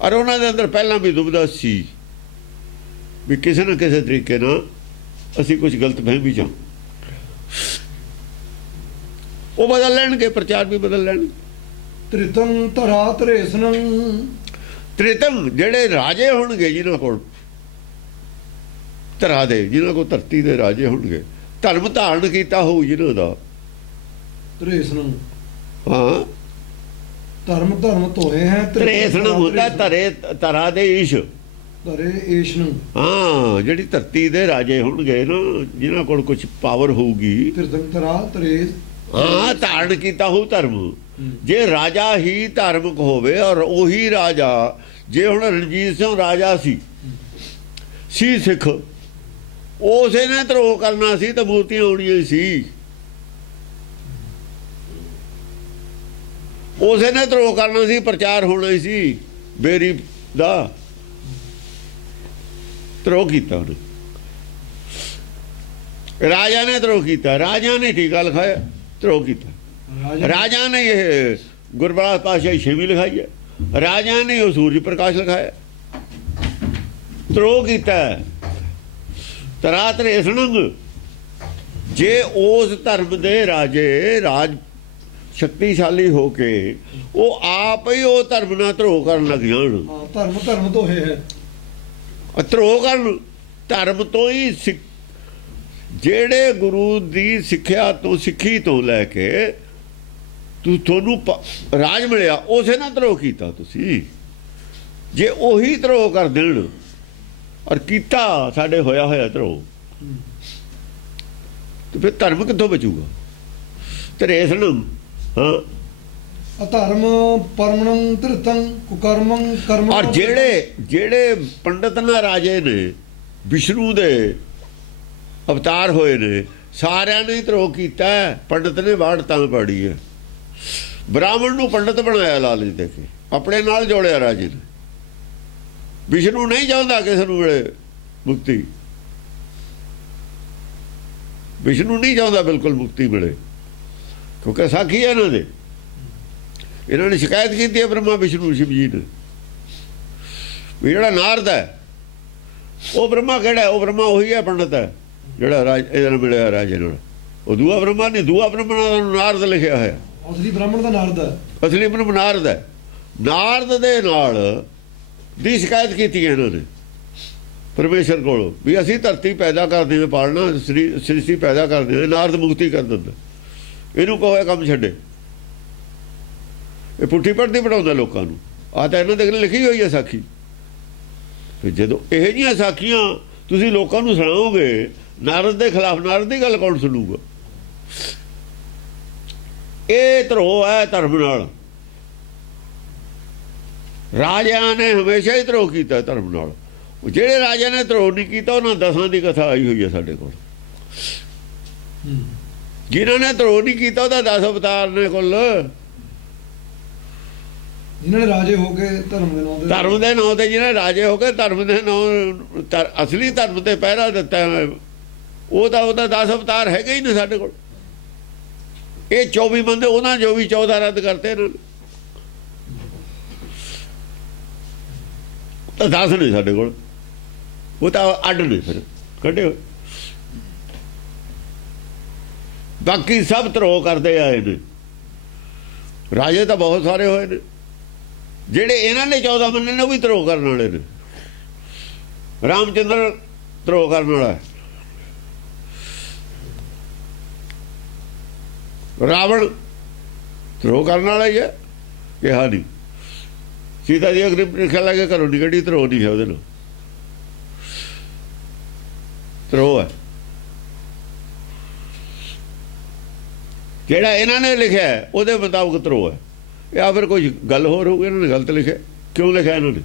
ਔਰ ਉਹਨਾਂ ਦੇ ਅੰਦਰ ਪਹਿਲਾਂ ਵੀ ਦੁਬਿਧਾ ਸੀ ਵੀ ਕਿਸੇ ਨਾ ਕਿਸੇ ਤਰੀਕੇ ਨਾਲ ਅਸੀਂ ਕੁਝ ਗਲਤ ਫਹਿਮੀ ਚ ਉਹ ਬਦਲ ਲੈਣਗੇ, ਪ੍ਰਚਾਰ ਵੀ ਬਦਲ ਲੈਣਗੇ। ਤ੍ਰਿਤਮ ਧਰਾ ਧਰੇਸਨ, ਤ੍ਰਿਤਮ ਜਿਹੜੇ ਰਾਜੇ ਹੋਣਗੇ, ਜਿਨ੍ਹਾਂ ਕੋਲ ਧਰਾ ਦੇ, ਜਿਨ੍ਹਾਂ ਕੋਲ ਧਰਤੀ ਦੇ ਰਾਜੇ ਹੋਣਗੇ, ਧਰਮ ਧਾਰਨ ਕੀਤਾ ਹੋਊ ਜਿਨ੍ਹਾਂ ਦਾ। ਧਰੇਸਨ, ਹਾਂ, ਧਰਮ ਧੋਏ ਹੈ। ਧਰੇਸਨ ਹੁੰਦਾ ਧਰੇ, ਧਰਾ ਦੇ ਈਸ਼, ਧਰੇ ਏਸ਼ਨ। ਹਾਂ, ਜਿਹੜੀ ਧਰਤੀ ਦੇ ਰਾਜੇ ਹੋਣਗੇ ਨਾ, ਜਿਨ੍ਹਾਂ ਕੋਲ ਕੁਝ ਪਾਵਰ ਹੋਊਗੀ। ਤ੍ਰਿਤਮ ਧਰਾ ਧਰੇਸ, ਹਾਂ, ਧਾਰਨ ਕੀਤਾ ਹੋਊ ਧਰਮ। ਜੇ ਰਾਜਾ ਹੀ ਧਾਰਮਿਕ ਹੋਵੇ, ਔਰ ਉਹੀ ਰਾਜਾ, ਜੇ ਹੁਣ ਰਣਜੀਤ ਸਿੰਘ ਰਾਜਾ ਸੀ ਸਿੱਖ, ਉਸੇ ਨੇ ਧਰੋਹ ਕਰਨਾ ਸੀ ਤਾਂ ਮੂਰਤੀਆਂ ਆਉਣੀਆਂ ਸੀ। ਉਸੇ ਨੇ ਧਰੋਹ ਕਰਨਾ ਸੀ, ਪ੍ਰਚਾਰ ਹੋਣਾ ਹੀ ਸੀ ਬੇਰੀ ਦਾ। ਧਰੋਹ ਕੀਤਾ ਉਹਨੇ, ਰਾਜਾ ਨੇ ਧਰੋਹ ਕੀਤਾ। ਰਾਜਾ ਨੇ ਟੀਕਾ ਲਿਖਾਇਆ, ਧਰੋਹ ਕੀਤਾ। ਰਾਜਾ ਨੇ ਇਹ ਗੁਰਬਖਸ਼ ਪਾਤਸ਼ਾਹੀ ਛੇਵੀਂ ਲਿਖਾਈ ਹੈ। ਰਾਜਾ ਨੇ ਉਹ ਸੂਰਜ ਪ੍ਰਕਾਸ਼ ਲਿਖਾਇਆ, ਧਰੋਹ ਕੀਤਾ। ਤਰਾ ਧਰੇਸਨ, ਜੇ ਉਸ ਧਰਮ ਦੇ ਰਾਜੇ ਰਾਜ ਸ਼ਕਤੀਸ਼ਾਲੀ ਹੋ ਕੇ ਉਹ ਆਪ ਹੀ ਉਹ ਧਰਮ ਨਾਲ ਧਰੋਹ ਕਰਨ ਲੱਗ ਜਾਣ। ਧਰਮ ਧੋਏ ਹੈ, ਧਰੋਹ ਕਰਨ ਧਰਮ ਤੋਂ ਹੀ। ਜਿਹੜੇ ਗੁਰੂ ਦੀ ਸਿੱਖਿਆ ਤੋਂ, ਸਿੱਖੀ ਤੋਂ ਲੈ ਕੇ ਤੁਹਾਨੂੰ ਰਾਜ ਮਿਲਿਆ, ਉਸੇ ਨਾਲ ਧਰੋਹ ਕੀਤਾ ਤੁਸੀਂ। ਜੇ ਉਹੀ ਧਰੋਹ ਕਰ ਦੇਣ, ਔਰ ਕੀਤਾ ਸਾਡੇ ਹੋਇਆ ਹੋਇਆ ਧਰੋਹ, ਤੇ ਫਿਰ ਧਰਮ ਕਿੱਥੋਂ ਬਚੂਗਾ? ਧਰੇਸਨ, ਹਾਂ, ਅਧਰਮ ਪਰਮਣੰ ਧ੍ਰਿਤੰ ਕੁਕਰਮੰ ਕਰਮ। ਔਰ ਜਿਹੜੇ ਪੰਡਤ ਨਾ ਰਾਜੇ ਨੇ, ਵਿਸ਼ਨੂੰ ਦੇ ਅਵਤਾਰ ਹੋਏ ਨੇ, ਸਾਰਿਆਂ ਨੇ ਧਰੋਹ ਕੀਤਾ। ਪੰਡਤ ਨੇ ਵਾੜ ਤਾਂ ਪਾੜੀ ਹੈ। ਬ੍ਰਾਹਮਣ ਨੂੰ ਪੰਡਤ ਬਣਾਇਆ ਲਾਲਚ ਦੇ ਕੇ, ਆਪਣੇ ਨਾਲ ਜੋੜਿਆ ਰਾਜੇ ਨੇ। ਵਿਸ਼ਨੂੰ ਨਹੀਂ ਚਾਹੁੰਦਾ ਕਿਸੇ ਨੂੰ ਮਿਲੇ ਮੁਕਤੀ। ਵਿਸ਼ਨੂੰ ਨਹੀਂ ਚਾਹੁੰਦਾ ਬਿਲਕੁਲ ਮੁਕਤੀ ਮਿਲੇ, ਕਿਉਂਕਿ ਸਾਖੀ ਹੈ ਇਹਨਾਂ ਦੇ। ਇਹਨਾਂ ਨੇ ਸ਼ਿਕਾਇਤ ਕੀਤੀ ਹੈ ਬ੍ਰਹਮਾ ਵਿਸ਼ਨੂੰ ਸ਼ਿਵ ਜੀ ਨੇ ਵੀ ਜਿਹੜਾ ਨਾਰਦ ਹੈ ਉਹ ਬ੍ਰਹਮਾ ਕਿਹੜਾ? ਉਹ ਬ੍ਰਹਮਾ ਉਹੀ ਹੈ ਪੰਡਤ ਹੈ ਜਿਹੜਾ ਇਹਨਾਂ ਨੂੰ ਮਿਲਿਆ ਰਾਜੇ ਨਾਲ। ਉਹ ਦੂਆ ਬ੍ਰਹਮਾ ਨਹੀਂ, ਦੂਆ ਬ੍ਰਹਮਾ ਨੂੰ ਨਾਰਦ ਲਿਖਿਆ ਹੋਇਆ। ਅਸਲੀ ਬ੍ਰਾਹਮਣ ਦਾ ਨਾਰਦ ਹੈ, ਅਸਲੀ ਬ੍ਰਹਮ ਨਾਰਦ ਹੈ। ਨਾਰਦ ਦੇ ਨਾਲ ਦੀ ਸ਼ਿਕਾਇਤ ਕੀਤੀ ਹੈ ਇਹਨਾਂ ਨੇ ਪਰਮੇਸ਼ਰ ਕੋਲੋਂ ਵੀ ਅਸੀਂ ਧਰਤੀ ਪੈਦਾ ਕਰਦੇ ਹਾਂ, ਪਾਲਣਾ ਸ੍ਰਿਸ਼ਟੀ ਪੈਦਾ ਕਰਦੇ ਹਾਂ, ਨਾਰਦ ਮੁਕਤੀ ਕਰ ਦਿੰਦਾ। ਇਹਨੂੰ ਕਹੋ ਇਹ ਕੰਮ ਛੱਡੇ। ਇਹ ਪੁੱਠੀ ਪੜਦੀ ਪੜਾਉਂਦਾ ਲੋਕਾਂ ਨੂੰ। ਆ ਤਾਂ ਇਹਨਾਂ ਦੇ ਲਿਖੀ ਹੋਈ ਹੈ ਸਾਖੀ। ਫਿਰ ਜਦੋਂ ਇਹੋ ਜਿਹੀਆਂ ਸਾਖੀਆਂ ਤੁਸੀਂ ਲੋਕਾਂ ਨੂੰ ਸੁਣਾਓਗੇ ਨਾਰਦ ਦੇ ਖਿਲਾਫ, ਨਾਰਦ ਦੀ ਗੱਲ ਕੌਣ ਸੁਣੂਗਾ? ਇਹ ਧਰੋਹ ਹੈ ਧਰਮ ਨਾਲ। ਰਾਜਿਆਂ ਨੇ ਹਮੇਸ਼ਾ ਹੀ ਧਰੋਹ ਕੀਤਾ ਧਰਮ ਨਾਲ। ਜਿਹੜੇ ਰਾਜਿਆਂ ਨੇ ਧਰੋਹ ਨਹੀਂ ਕੀਤਾ ਉਹਨਾਂ 10 ਦੀ ਕਥਾ ਆਈ ਹੋਈ ਹੈ ਸਾਡੇ ਕੋਲ। ਜਿਨ੍ਹਾਂ ਨੇ ਧਰੋਹ ਨਹੀਂ ਕੀਤਾ ਉਹਦਾ 10 ਅਵਤਾਰ ਨੇ ਕੁੱਲ। ਜਿਨ੍ਹਾਂ ਨੇ ਰਾਜੇ ਹੋ ਕੇ ਧਰਮ ਦੇ ਨਾਂ ਤੇ ਜਿਹਨਾਂ ਰਾਜੇ ਹੋ ਕੇ ਧਰਮ ਦੇ ਨਾਂ, ਅਸਲੀ ਧਰਮ ਤੇ ਪਹਿਰਾ ਦਿੱਤਾ, ਉਹਦਾ 10 ਅਵਤਾਰ ਹੈਗੇ ਹੀ ਨੇ ਸਾਡੇ ਕੋਲ। ਇਹ 24 ਬੰਦੇ, ਉਹਨਾਂ ਜੋ ਵੀ 14 ਰੱਦ ਕਰਤੇ ਇਹਨਾਂ ਨੇ, ਤਾਂ 10 ਨਹੀਂ ਸਾਡੇ ਕੋਲ। ਉਹ ਤਾਂ ਅੱਡ ਨੇ ਫਿਰ ਕੱਢੇ ਹੋਏ। ਬਾਕੀ ਸਭ ਧਰੋਹ ਕਰਦੇ ਆਏ ਨੇ। ਰਾਜੇ ਤਾਂ ਬਹੁਤ ਸਾਰੇ ਹੋਏ ਨੇ, ਜਿਹੜੇ ਇਹਨਾਂ ਨੇ 14 ਮੰਨੇ ਨੇ ਉਹ ਵੀ ਧਰੋਹ ਕਰਨ ਵਾਲੇ ਨੇ। ਰਾਮਚੰਦਰ ਧਰੋਹ ਕਰਨ ਵਾਲਾ ਹੈ, ਰਾਵਣ ਧਰੋਹ ਕਰਨ ਵਾਲਾ ਹੀ ਹੈ। ਕਿਹਾ ਨਹੀਂ ਸੀਤਾ ਜੀ ਅਗਨੀ ਪ੍ਰੀਖਿਆ ਲਾ ਕੇ ਘਰੋਂ ਨਿਕੜੀ, ਧਰੋਹ ਨਹੀਂ ਹੈ ਉਹਦੇ ਨਾਲ, ਧਰੋਹ ਹੈ। ਜਿਹੜਾ ਇਹਨਾਂ ਨੇ ਲਿਖਿਆ ਉਹਦੇ ਮੁਤਾਬਕ ਧਰੋਹ ਹੈ, ਜਾਂ ਫਿਰ ਕੋਈ ਗੱਲ ਹੋਰ ਹੋਊਗੀ, ਇਹਨਾਂ ਨੇ ਗਲਤ ਲਿਖਿਆ। ਕਿਉਂ ਲਿਖਿਆ ਇਹਨਾਂ ਨੇ?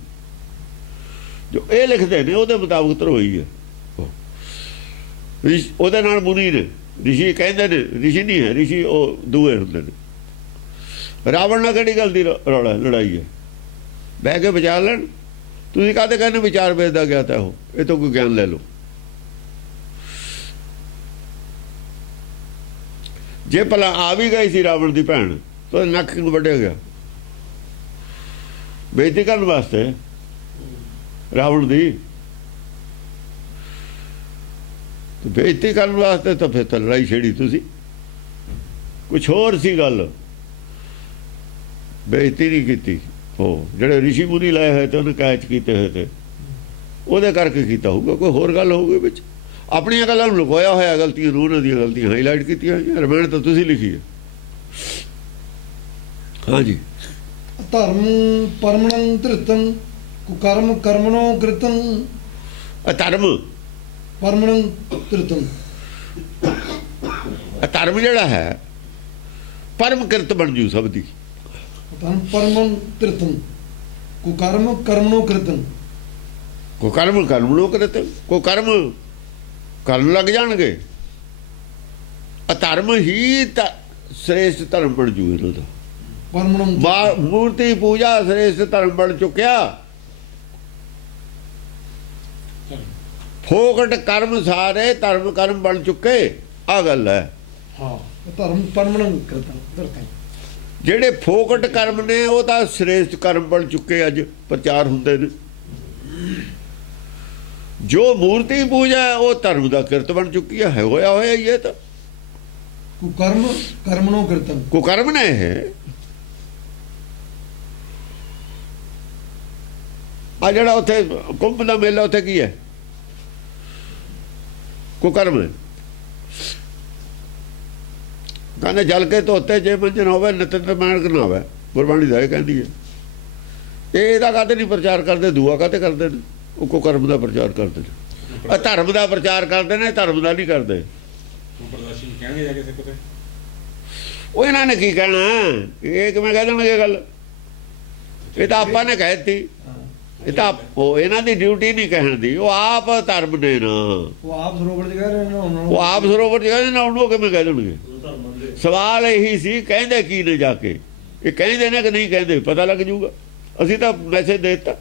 ਜੋ ਇਹ ਲਿਖਦੇ ਨੇ ਉਹਦੇ ਮੁਤਾਬਕ ਧਰੋਹ ਹੀ ਹੈ। ਉਹਦੇ ਨਾਲ ਮੁਨੀ ਨੇ, ਰਿਸ਼ੀ ਕਹਿੰਦੇ ਨੇ, ਰਿਸ਼ੀ ਨਹੀਂ ਹੈ, ਰਿਸ਼ੀ ਉਹ ਦੂਏ ਹੁੰਦੇ ਨੇ। ਰਾਵਣ ਨਾਲ ਕਿਹੜੀ ਗੱਲ ਦੀ ਰੌਲਾ ਲੜਾਈ ਹੈ? ਬਹਿ ਕੇ ਵਿਚਾਰ ਲੈਣ। ਤੁਸੀਂ ਕਾਹਦੇ ਕਹਿੰਦੇ ਵਿਚਾਰ ਵੇਦ ਦਾ ਗਿਆਤਾ ਉਹ, ਇਹ ਤੋਂ ਕੋਈ ਗਿਆਨ ਲੈ ਲਓ। ਜੇ ਭਲਾ ਆ ਵੀ ਗਈ ਸੀ ਰਾਵਣ ਦੀ ਭੈਣ ਤਾਂ ਨੱਕ ਕਿਉਂ ਵੱਢਿਆ ਗਿਆ? ਬੇਇੱਜ਼ਤੀ ਕਰਨ ਵਾਸਤੇ ਰਾਵਣ ਦੀ, ਬੇਇੱਜ਼ਤੀ ਕਰਨ ਵਾਸਤੇ ਤਾਂ ਫਿਰ ਤਾਂ ਲੜਾਈ ਛੇੜੀ ਤੁਸੀਂ। ਕੁਛ ਹੋਰ ਸੀ ਗੱਲ, ਬੇਇੱਜ਼ਤੀ ਨਹੀਂ ਕੀਤੀ। ਉਹ ਜਿਹੜੇ ਰਿਸ਼ੀ ਮੁਨੀ ਲਾਏ ਹੋਏ ਤੇ ਉਹਨੇ ਕੈਚ ਕੀਤੇ ਹੋਏ ਤੇ ਉਹਦੇ ਕਰਕੇ ਕੀਤਾ ਹੋਊਗਾ, ਕੋਈ ਹੋਰ ਗੱਲ ਹੋਊਗੀ ਵਿੱਚ। ਆਪਣੀਆਂ ਗੱਲਾਂ ਨੂੰ ਲੁਕੋਇਆ ਹੋਇਆ, ਗਲਤੀਆਂ ਨੂੰ ਉਹਨਾਂ ਦੀਆਂ ਗਲਤੀਆਂ ਹਾਈਲਾਈਟ ਕੀਤੀਆਂ ਹੋਈਆਂ। ਰਮਾਇਣ ਤਾਂ ਤੁਸੀਂ ਲਿਖੀ ਹੈ। ਹਾਂਜੀ। ਧਰਮ ਪਰਮਣੰ ਧ੍ਰਿਤੰ ਕੁਕਰਮ ਕਰਮਣੋ ਕ੍ਰਿਤੰ। ਅਧਰਮ ਪਰਮਣੰ ਧ੍ਰਿਤੰ, ਅਧਰਮ ਜਿਹੜਾ ਹੈ ਪਰਮ ਕਿਰਤ ਬਣ ਜੂ ਸਭ ਦੀ। ਧਰਮ ਪਰਮਣੰ ਧ੍ਰਿਤੰ ਕੁਕਰਮ ਕਰਮਣੋ ਕ੍ਰਿਤੰ। ਕੁਕਰਮ ਕਰਮ ਨੂੰ ਕਰਤੇ, ਕੁਕਰਮ ਕਰਨ ਲੱਗ ਜਾਣਗੇ। ਅਧਰਮ ਹੀ ਤਾਂ ਸ੍ਰੇਸ਼ਟ ਧਰਮ ਬਣ ਜੂ ਇਹਨਾਂ ਦਾ। ਪਰਮਣੰ ਮੂਰਤੀ ਪੂਜਾ ਸ੍ਰੇਸ਼ਟ ਧਰਮ ਬਣ ਚੁੱਕਿਆ। ਫੋਕਟ ਕਰਮ ਸਾਰੇ ਧਰਮ ਕਰਮ ਬਣ ਚੁੱਕੇ। ਆ ਗੱਲ ਹੈ। ਹਾਂ, ਧਰਮ ਪਰਮਣੰ ਧ੍ਰਿਤੰ। ਜਿਹੜੇ ਫੋਕਟ ਕਰਮ ਨੇ ਉਹ ਤਾਂ ਸ੍ਰੇਸ਼ਟ ਕਰਮ ਬਣ ਚੁੱਕੇ। ਅੱਜ ਪ੍ਰਚਾਰ ਹੁੰਦੇ ਨੇ। ਜੋ ਮੂਰਤੀ ਪੂਜਾ ਹੈ ਉਹ ਧਰਮ ਦਾ ਕਿਰਤ ਬਣ ਚੁੱਕੀ ਹੈ। ਹੋਇਆ ਹੋਇਆ ਹੀ ਹੈ। ਤਾਂ ਕੁਕਰਮ ਕਰਮਣੋ ਕ੍ਰਿਤੰ, ਕੁਕਰਮ ਨੇ ਇਹ। ਆ ਜਿਹੜਾ ਉੱਥੇ ਕੁੰਭ ਦਾ ਮੇਲਾ, ਉੱਥੇ ਕੀ ਹੈ? ਕੁਕਰਮ ਹੈ। ਕਹਿੰਦੇ ਜਲ ਕੇ ਧੋਤੇ ਜੇ ਮੰਜਨ ਹੋਵੇ ਨਿਤਿਨ ਮਾਣ ਕਰਨਾਵੇ। ਗੁਰਬਾਣੀ ਦਾ ਇਹ ਕਹਿੰਦੀ ਹੈ। ਇਹ ਇਹਦਾ ਕਾਹਤੇ ਨਹੀਂ ਪ੍ਰਚਾਰ ਕਰਦੇ? ਦੂਆ ਕਾਹਤੇ ਕਰਦੇ ਨੇ? ਉਹ ਕੁਕਰਮ ਦਾ ਪ੍ਰਚਾਰ ਕਰਦੇ ਨੇ। ਧਰਮ ਦਾ ਪ੍ਰਚਾਰ ਕਰਦੇ ਨੇ, ਧਰਮ ਦਾ ਨਹੀਂ ਕਰਦੇ। ਉਹ ਇਹਨਾਂ ਨੇ ਕੀ ਕਹਿਣਾ? ਇਹ ਕਿਵੇਂ ਕਹਿ ਦੇਣਗੇ ਗੱਲ? ਇਹ ਤਾਂ ਆਪਾਂ ਨੇ ਕਹਿ ਦਿੱਤੀ। ਇਹ ਤਾਂ ਉਹ ਇਹਨਾਂ ਦੀ ਡਿਊਟੀ ਨਹੀਂ ਕਹਿਣ ਦੀ। ਉਹ ਆਪ ਧਰਮ ਨੇ ਨਾ। ਉਹ ਆਪ ਸਰੋਵਰ ਚ ਕਹਿ ਰਹੇ ਨੇ। ਉਹ ਆਪ ਸਰੋਵਰ ਚ ਕਹਿੰਦੇ ਨਾ, ਉਹਨੂੰ ਕਿਵੇਂ ਕਹਿ ਦੇਣਗੇ? ਸਵਾਲ ਇਹੀ ਸੀ, ਕਹਿੰਦੇ ਕੀ ਨੇ ਜਾ ਕੇ? ਇਹ ਕਹਿੰਦੇ ਨੇ ਕਿ ਨਹੀਂ ਕਹਿੰਦੇ? ਪਤਾ ਲੱਗ ਜੂਗਾ। ਅਸੀਂ ਤਾਂ ਮੈਸੇਜ ਦੇ ਦਿੱਤਾ।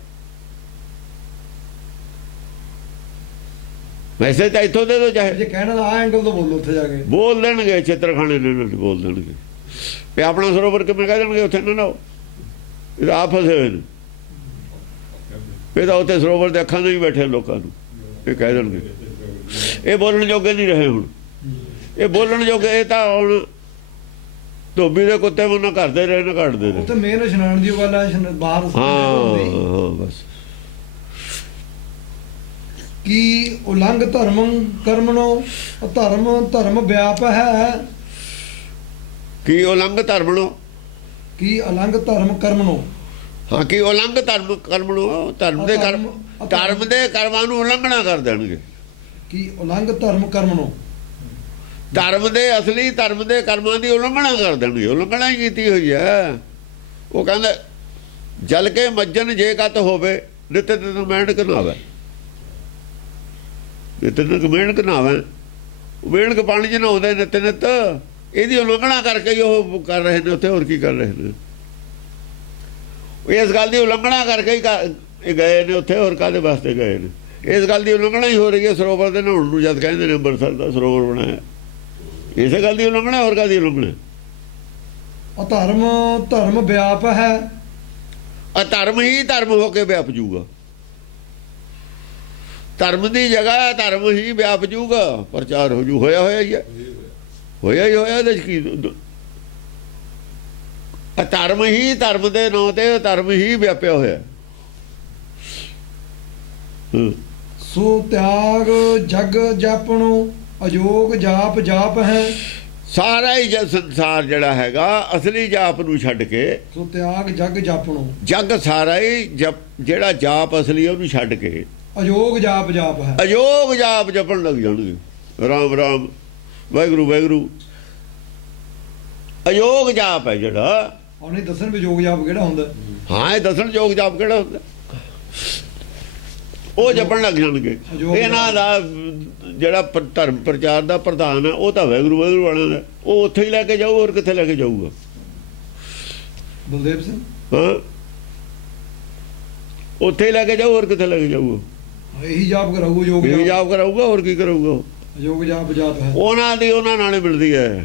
ਮੈਸੇਜ ਤਾਂ ਇੱਥੋਂ ਦੇ ਦੋ, ਚਾਹੇ ਜੇ ਕਹਿਣਾ ਤਾਂ ਆ ਐਂਗਲ ਤੋਂ ਬੋਲੋ, ਉੱਥੇ ਜਾ ਕੇ ਬੋਲ ਦੇਣਗੇ। ਛੇਤਰਖਾਣੇ ਨੇ ਬੋਲ ਦੇਣਗੇ। ਤੇ ਆਪਣਾ ਸਰੋਵਰ ਕਿਵੇਂ ਕਹਿ ਦੇਣਗੇ? ਉੱਥੇ ਨਾ ਨਾ, ਇਹ ਤਾਂ ਆਪ ਫਸੇ ਹੋਏ ਨੇ। ਇਹ ਤਾਂ ਉੱਥੇ ਸਰੋਵਰ ਦੇ ਅੱਖਾਂ ਦੇ ਹੀ ਬੈਠੇ ਲੋਕਾਂ ਨੂੰ ਇਹ ਕਹਿ ਦੇਣਗੇ। ਇਹ ਬੋਲਣ ਜੋਗੇ ਨਹੀਂ ਰਹੇ ਹੁਣ। ਇਹ ਬੋਲਣ ਜੋਗੇ, ਇਹ ਤਾਂ ਹੁਣ ਧੋਬੀ ਦੇ ਕੁੱਤੇ ਮੁੰਨਾ ਕਰਦੇ ਰਹੇ ਨੇ, ਕੱਢਦੇ ਨੇ। ਉੱਥੇ ਮੇਨ ਇਸ਼ਨਾਨ ਦੀ ਗੱਲ ਹੈ, ਬਾਹਰ। ਹਾਂ ਬਸ। ਕੀ ਉਲੰਘ ਧਰਮੰ ਕਰਮਣੋ। ਧਰਮ ਵਿਆਪ ਹੈ। ਕੀ ਉਲੰਘ ਧਰਮਣੋ। ਕੀ ਉਲੰਘ ਧਰਮ ਕਰਮਣੋ। ਹਾਂ, ਕੀ ਉਲੰਘ ਧਰਮ ਕਰਮਣੋ। ਧਰਮ ਦੇ ਕਰਮਾਂ ਨੂੰ ਉਲੰਘਣਾ ਕਰ ਦੇਣਗੇ। ਕੀ ਉਲੰਘ ਧਰਮ ਕਰਮਣੋ। ਧਰਮ ਦੇ ਅਸਲੀ ਧਰਮ ਦੇ ਕਰਮਾਂ ਦੀ ਉਲੰਘਣਾ ਕਰ ਦੇਣਗੇ। ਉਲੰਘਣਾ ਹੀ ਕੀਤੀ ਹੋਈ ਹੈ। ਉਹ ਕਹਿੰਦਾ ਜਲ ਕੇ ਮੱਜਨ ਜੇ ਕਤ ਹੋਵੇ ਨਿਤ ਨਿਤ ਮਿਹਨਤ ਨਾਵੇ। ਨਿਤ ਨਿਤ ਮਿਹਨਤ ਨਾਵੇ। ਮਿਹਨਤ ਪਾਣੀ 'ਚ ਨਹਾਉਂਦੇ ਨਿਤ ਨਿਤ। ਇਹਦੀ ਉਲੰਘਣਾ ਕਰਕੇ ਹੀ ਉਹ ਕਰ ਰਹੇ ਨੇ ਉੱਥੇ। ਹੋਰ ਕੀ ਕਰ ਰਹੇ ਨੇ? ਇਸ ਗੱਲ ਦੀ ਉਲੰਘਣਾ ਕਰਕੇ ਹੀ ਗਏ ਨੇ ਉੱਥੇ। ਹੋਰ ਕਾਹਦੇ ਵਾਸਤੇ ਗਏ ਨੇ? ਇਸ ਗੱਲ ਦੀ ਉਲੰਘਣਾ ਹੀ ਹੋ ਰਹੀ ਹੈ। ਸਰੋਵਰ ਦੇ ਨਹਾਉਣ ਨੂੰ ਜਦ ਕਹਿੰਦੇ ਨੇ ਅੰਮ੍ਰਿਤਸਰ ਦਾ ਸਰੋਵਰ ਬਣਾਇਆ, ਇਸੇ ਗੱਲ ਦੀ ਉਲੰਘਣਾ। ਹੋਰ ਕਾਹਦੀ ਉਲੰਘਣਾ? ਧਰਮ ਵਿਆਪ ਹੈ। ਅਧਰਮ ਹੀ ਧਰਮ ਹੋ ਕੇ ਵਿਆਪ ਜੂਗਾ। ਧਰਮ ਦੀ ਜਗ੍ਹਾ ਧਰਮ ਹੀ ਵਿਆਪ ਜੂਗਾ। ਪ੍ਰਚਾਰ ਹੋ ਜੂ। ਹੋਇਆ ਹੋਇਆ ਹੀ ਹੈ। ਹੋਇਆ ਹੀ ਹੋਇਆ। ਇਹਦੇ 'ਚ ਕੀ ਧਰਮ ਹੀ ਧਰਮ ਦੇ ਨਾਂ ਤੇ ਧਰਮ ਹੀ ਵਿਆਪਿਆ ਹੋਇਆ। ਸੋ ਤਿਆਗ ਜਗ ਜਾਪਣੋ ਅਜੋਗ ਜਾਪ ਜਾਪ ਹੈ। ਸਾਰਾ ਹੀ ਸੰਸਾਰ ਜਿਹੜਾ ਹੈਗਾ ਅਸਲੀ ਜਾਪ ਨੂੰ ਛੱਡ ਕੇ, ਸੋ ਤਿਆਗ ਜਗ ਜਾਪਣੋ, ਜਗ ਸਾਰਾ ਹੀ ਜਿਹੜਾ ਜਾਪ ਅਸਲੀ ਉਹਨੂੰ ਛੱਡ ਕੇ ਅਜੋਗ ਜਾਪ ਜਾਪ ਹੈ। ਅਯੋਗ ਜਾਪ ਜਪਣ ਲੱਗ ਜਾਣਗੇ। ਰਾਮ ਰਾਮ ਵਾਹਿਗੁਰੂ ਵਾਹਿਗੁਰੂ ਅਯੋਗ ਜਾਪ ਹੈ ਜਿਹੜਾ। ਉਹਨੇ ਦੱਸਣ ਵੀ ਯੋਗ ਜਾਪ ਕਿਹੜਾ ਹੁੰਦਾ। ਹਾਂ, ਇਹ ਦੱਸਣ ਯੋਗ ਜਾਪ ਕਿਹੜਾ ਹੁੰਦਾ, ਉਹ ਜਪਣ ਲੱਗ ਜਾਣਗੇ। ਇਹਨਾਂ ਦਾ ਜਿਹੜਾ ਧਰਮ ਪ੍ਰਚਾਰ ਦਾ ਪ੍ਰਧਾਨ ਹੈ ਉਹ ਤਾਂ ਵਾਹਿਗੁਰੂ ਵਾਹਿਗੁਰੂ ਵਾਲਿਆਂ ਦਾ, ਉਹ ਉੱਥੇ ਹੀ ਲੈ ਕੇ ਜਾਊ, ਹੋਰ ਕਿੱਥੇ ਲੈ ਕੇ ਜਾਊਗਾ? ਬਲਦੇਵ ਸਿੰਘ ਹਾਂ, ਉੱਥੇ ਹੀ ਲੈ ਕੇ ਜਾਊ, ਹੋਰ ਕਿੱਥੇ ਲੈ ਕੇ ਜਾਊਗਾ? ਇਹੀ ਜਾਪ ਕਰਾਊਗਾ, ਯੋਗ ਜਾਪ ਕਰਾਊਗਾ, ਹੋਰ ਕੀ ਕਰੂਗਾ? ਯੋਗ ਜਾਪ ਜਾਪ ਹੈ। ਉਹਨਾਂ ਦੀ ਉਹਨਾਂ ਨਾਲ ਮਿਲਦੀ ਹੈ।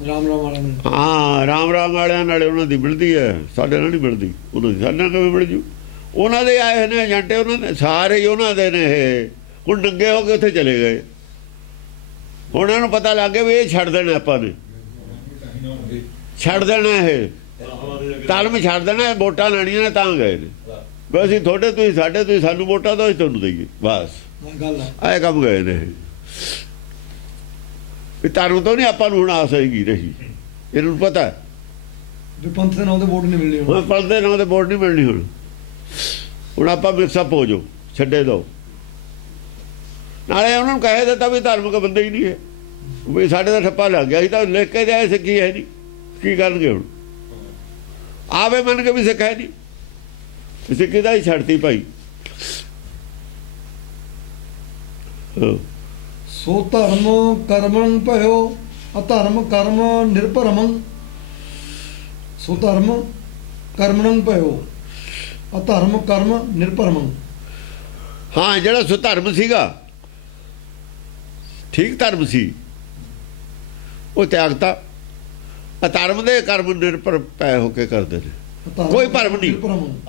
ਰਾਮ ਰਾਮ ਵਾਲਿਆਂ ਨੂੰ, ਹਾਂ, ਰਾਮ ਰਾਮ ਵਾਲਿਆਂ ਨਾਲ ਉਹਨਾਂ ਦੀ ਮਿਲਦੀ ਹੈ, ਸਾਡੇ ਨਾਲ ਨਹੀਂ ਮਿਲਦੀ। ਉਹਨਾਂ ਦੀ ਸਾਡੇ ਨਾਲ ਕਿਵੇਂ ਮਿਲ ਜੂ? ਉਹਨਾਂ ਦੇ ਆਏ ਨੇ ਏਜੰਟੇ, ਉਹਨਾਂ ਦੇ ਸਾਰੇ ਹੀ ਉਹਨਾਂ ਦੇ ਨੇ। ਇਹ ਹੁਣ ਨੰਗੇ ਹੋ ਕੇ ਉੱਥੇ ਚਲੇ ਗਏ। ਹੁਣ ਉਹਨਾਂ ਨੂੰ ਪਤਾ ਲੱਗ ਗਿਆ ਵੀ ਇਹ ਛੱਡ ਦੇਣਾ, ਆਪਾਂ ਨੇ ਛੱਡ ਦੇਣਾ, ਇਹ ਧਰਮ ਛੱਡ ਦੇਣਾ, ਵੋਟਾਂ ਲੈਣੀਆਂ ਨੇ ਤਾਂ ਗਏ ਨੇ। ਬਸ ਅਸੀਂ ਤੁਹਾਡੇ, ਤੁਸੀਂ ਸਾਡੇ, ਤੁਸੀਂ ਸਾਨੂੰ ਵੋਟਾਂ ਦਿਓ, ਅਸੀਂ ਤੁਹਾਨੂੰ ਦੇਈਏ, ਬਸ ਗੱਲ ਹੈ। ਆਏ ਕੰਮ ਗਏ ਨੇ। ਵੀ ਧਰਮ ਤੋਂ ਨਹੀਂ ਆਪਾਂ ਨੂੰ ਹੁਣ ਆਸ ਹੈਗੀ ਰਹੀ। ਇਹਨਾਂ ਨੂੰ ਪਤਾ ਵੀ ਪੰਥ ਦੇ ਨਾਂ ਤੇ ਵੋਟ ਨਹੀਂ ਮਿਲਣੀ। ਹੁਣ ਪੰਥ ਦੇ ਨਾਂ ਤੇ ਵੋਟ ਨਹੀਂ ਮਿਲਣੀ। ਹੁਣ ਆਪਾਂ ਮਿਕਸਅਪ ਹੋ ਜਾਓ, ਛੱਡੇ ਦਿਓ। ਨਾਲੇ ਉਹਨਾਂ ਨੂੰ ਕਹਿ ਦਿੱਤਾ ਵੀ ਧਾਰਮਿਕ ਬੰਦੇ ਹੀ ਨਹੀਂ ਹੈ, ਵੀ ਸਾਡੇ ਦਾ ਠੱਪਾ ਲੱਗ ਗਿਆ। ਅਸੀਂ ਤਾਂ ਲਿਖ ਕੇ ਜਾਏ ਸਿੱਖੀ ਹੈ ਨਹੀਂ, ਕੀ ਕਰਨਗੇ ਹੁਣ? ਆਵੇ ਮੰਨ ਕੇ ਵੀ ਸਿੱਖ ਹੈ ਨਹੀਂ, ਸਿੱਖੀ ਦਾ ਹੀ ਛੱਡਤੀ ਭਾਈ। ਸੋ ਧਰਮ ਕਰਮੰ ਭਇਓ ਅਧਰਮ ਕਰਮ ਨਿਰਭਰਮੰ। ਸੋ ਧਰਮ ਕਰਮਣੰ ਭਇਓ ਅਧਰਮ ਕਰਮ ਨਿਰਭਰਮੰ। ਹਾਂ, ਜਿਹੜਾ ਸੁਧਰਮ ਸੀਗਾ, ਠੀਕ ਧਰਮ ਸੀ, ਉਹ ਤਿਆਗਤਾ। ਅਧਰਮ ਦੇ ਕਰਮ ਨਿਰਭਰ ਪੈ ਹੋ ਕੇ ਕਰਦੇ ਨੇ, ਕੋਈ ਭਰਮ ਨਹੀਂ।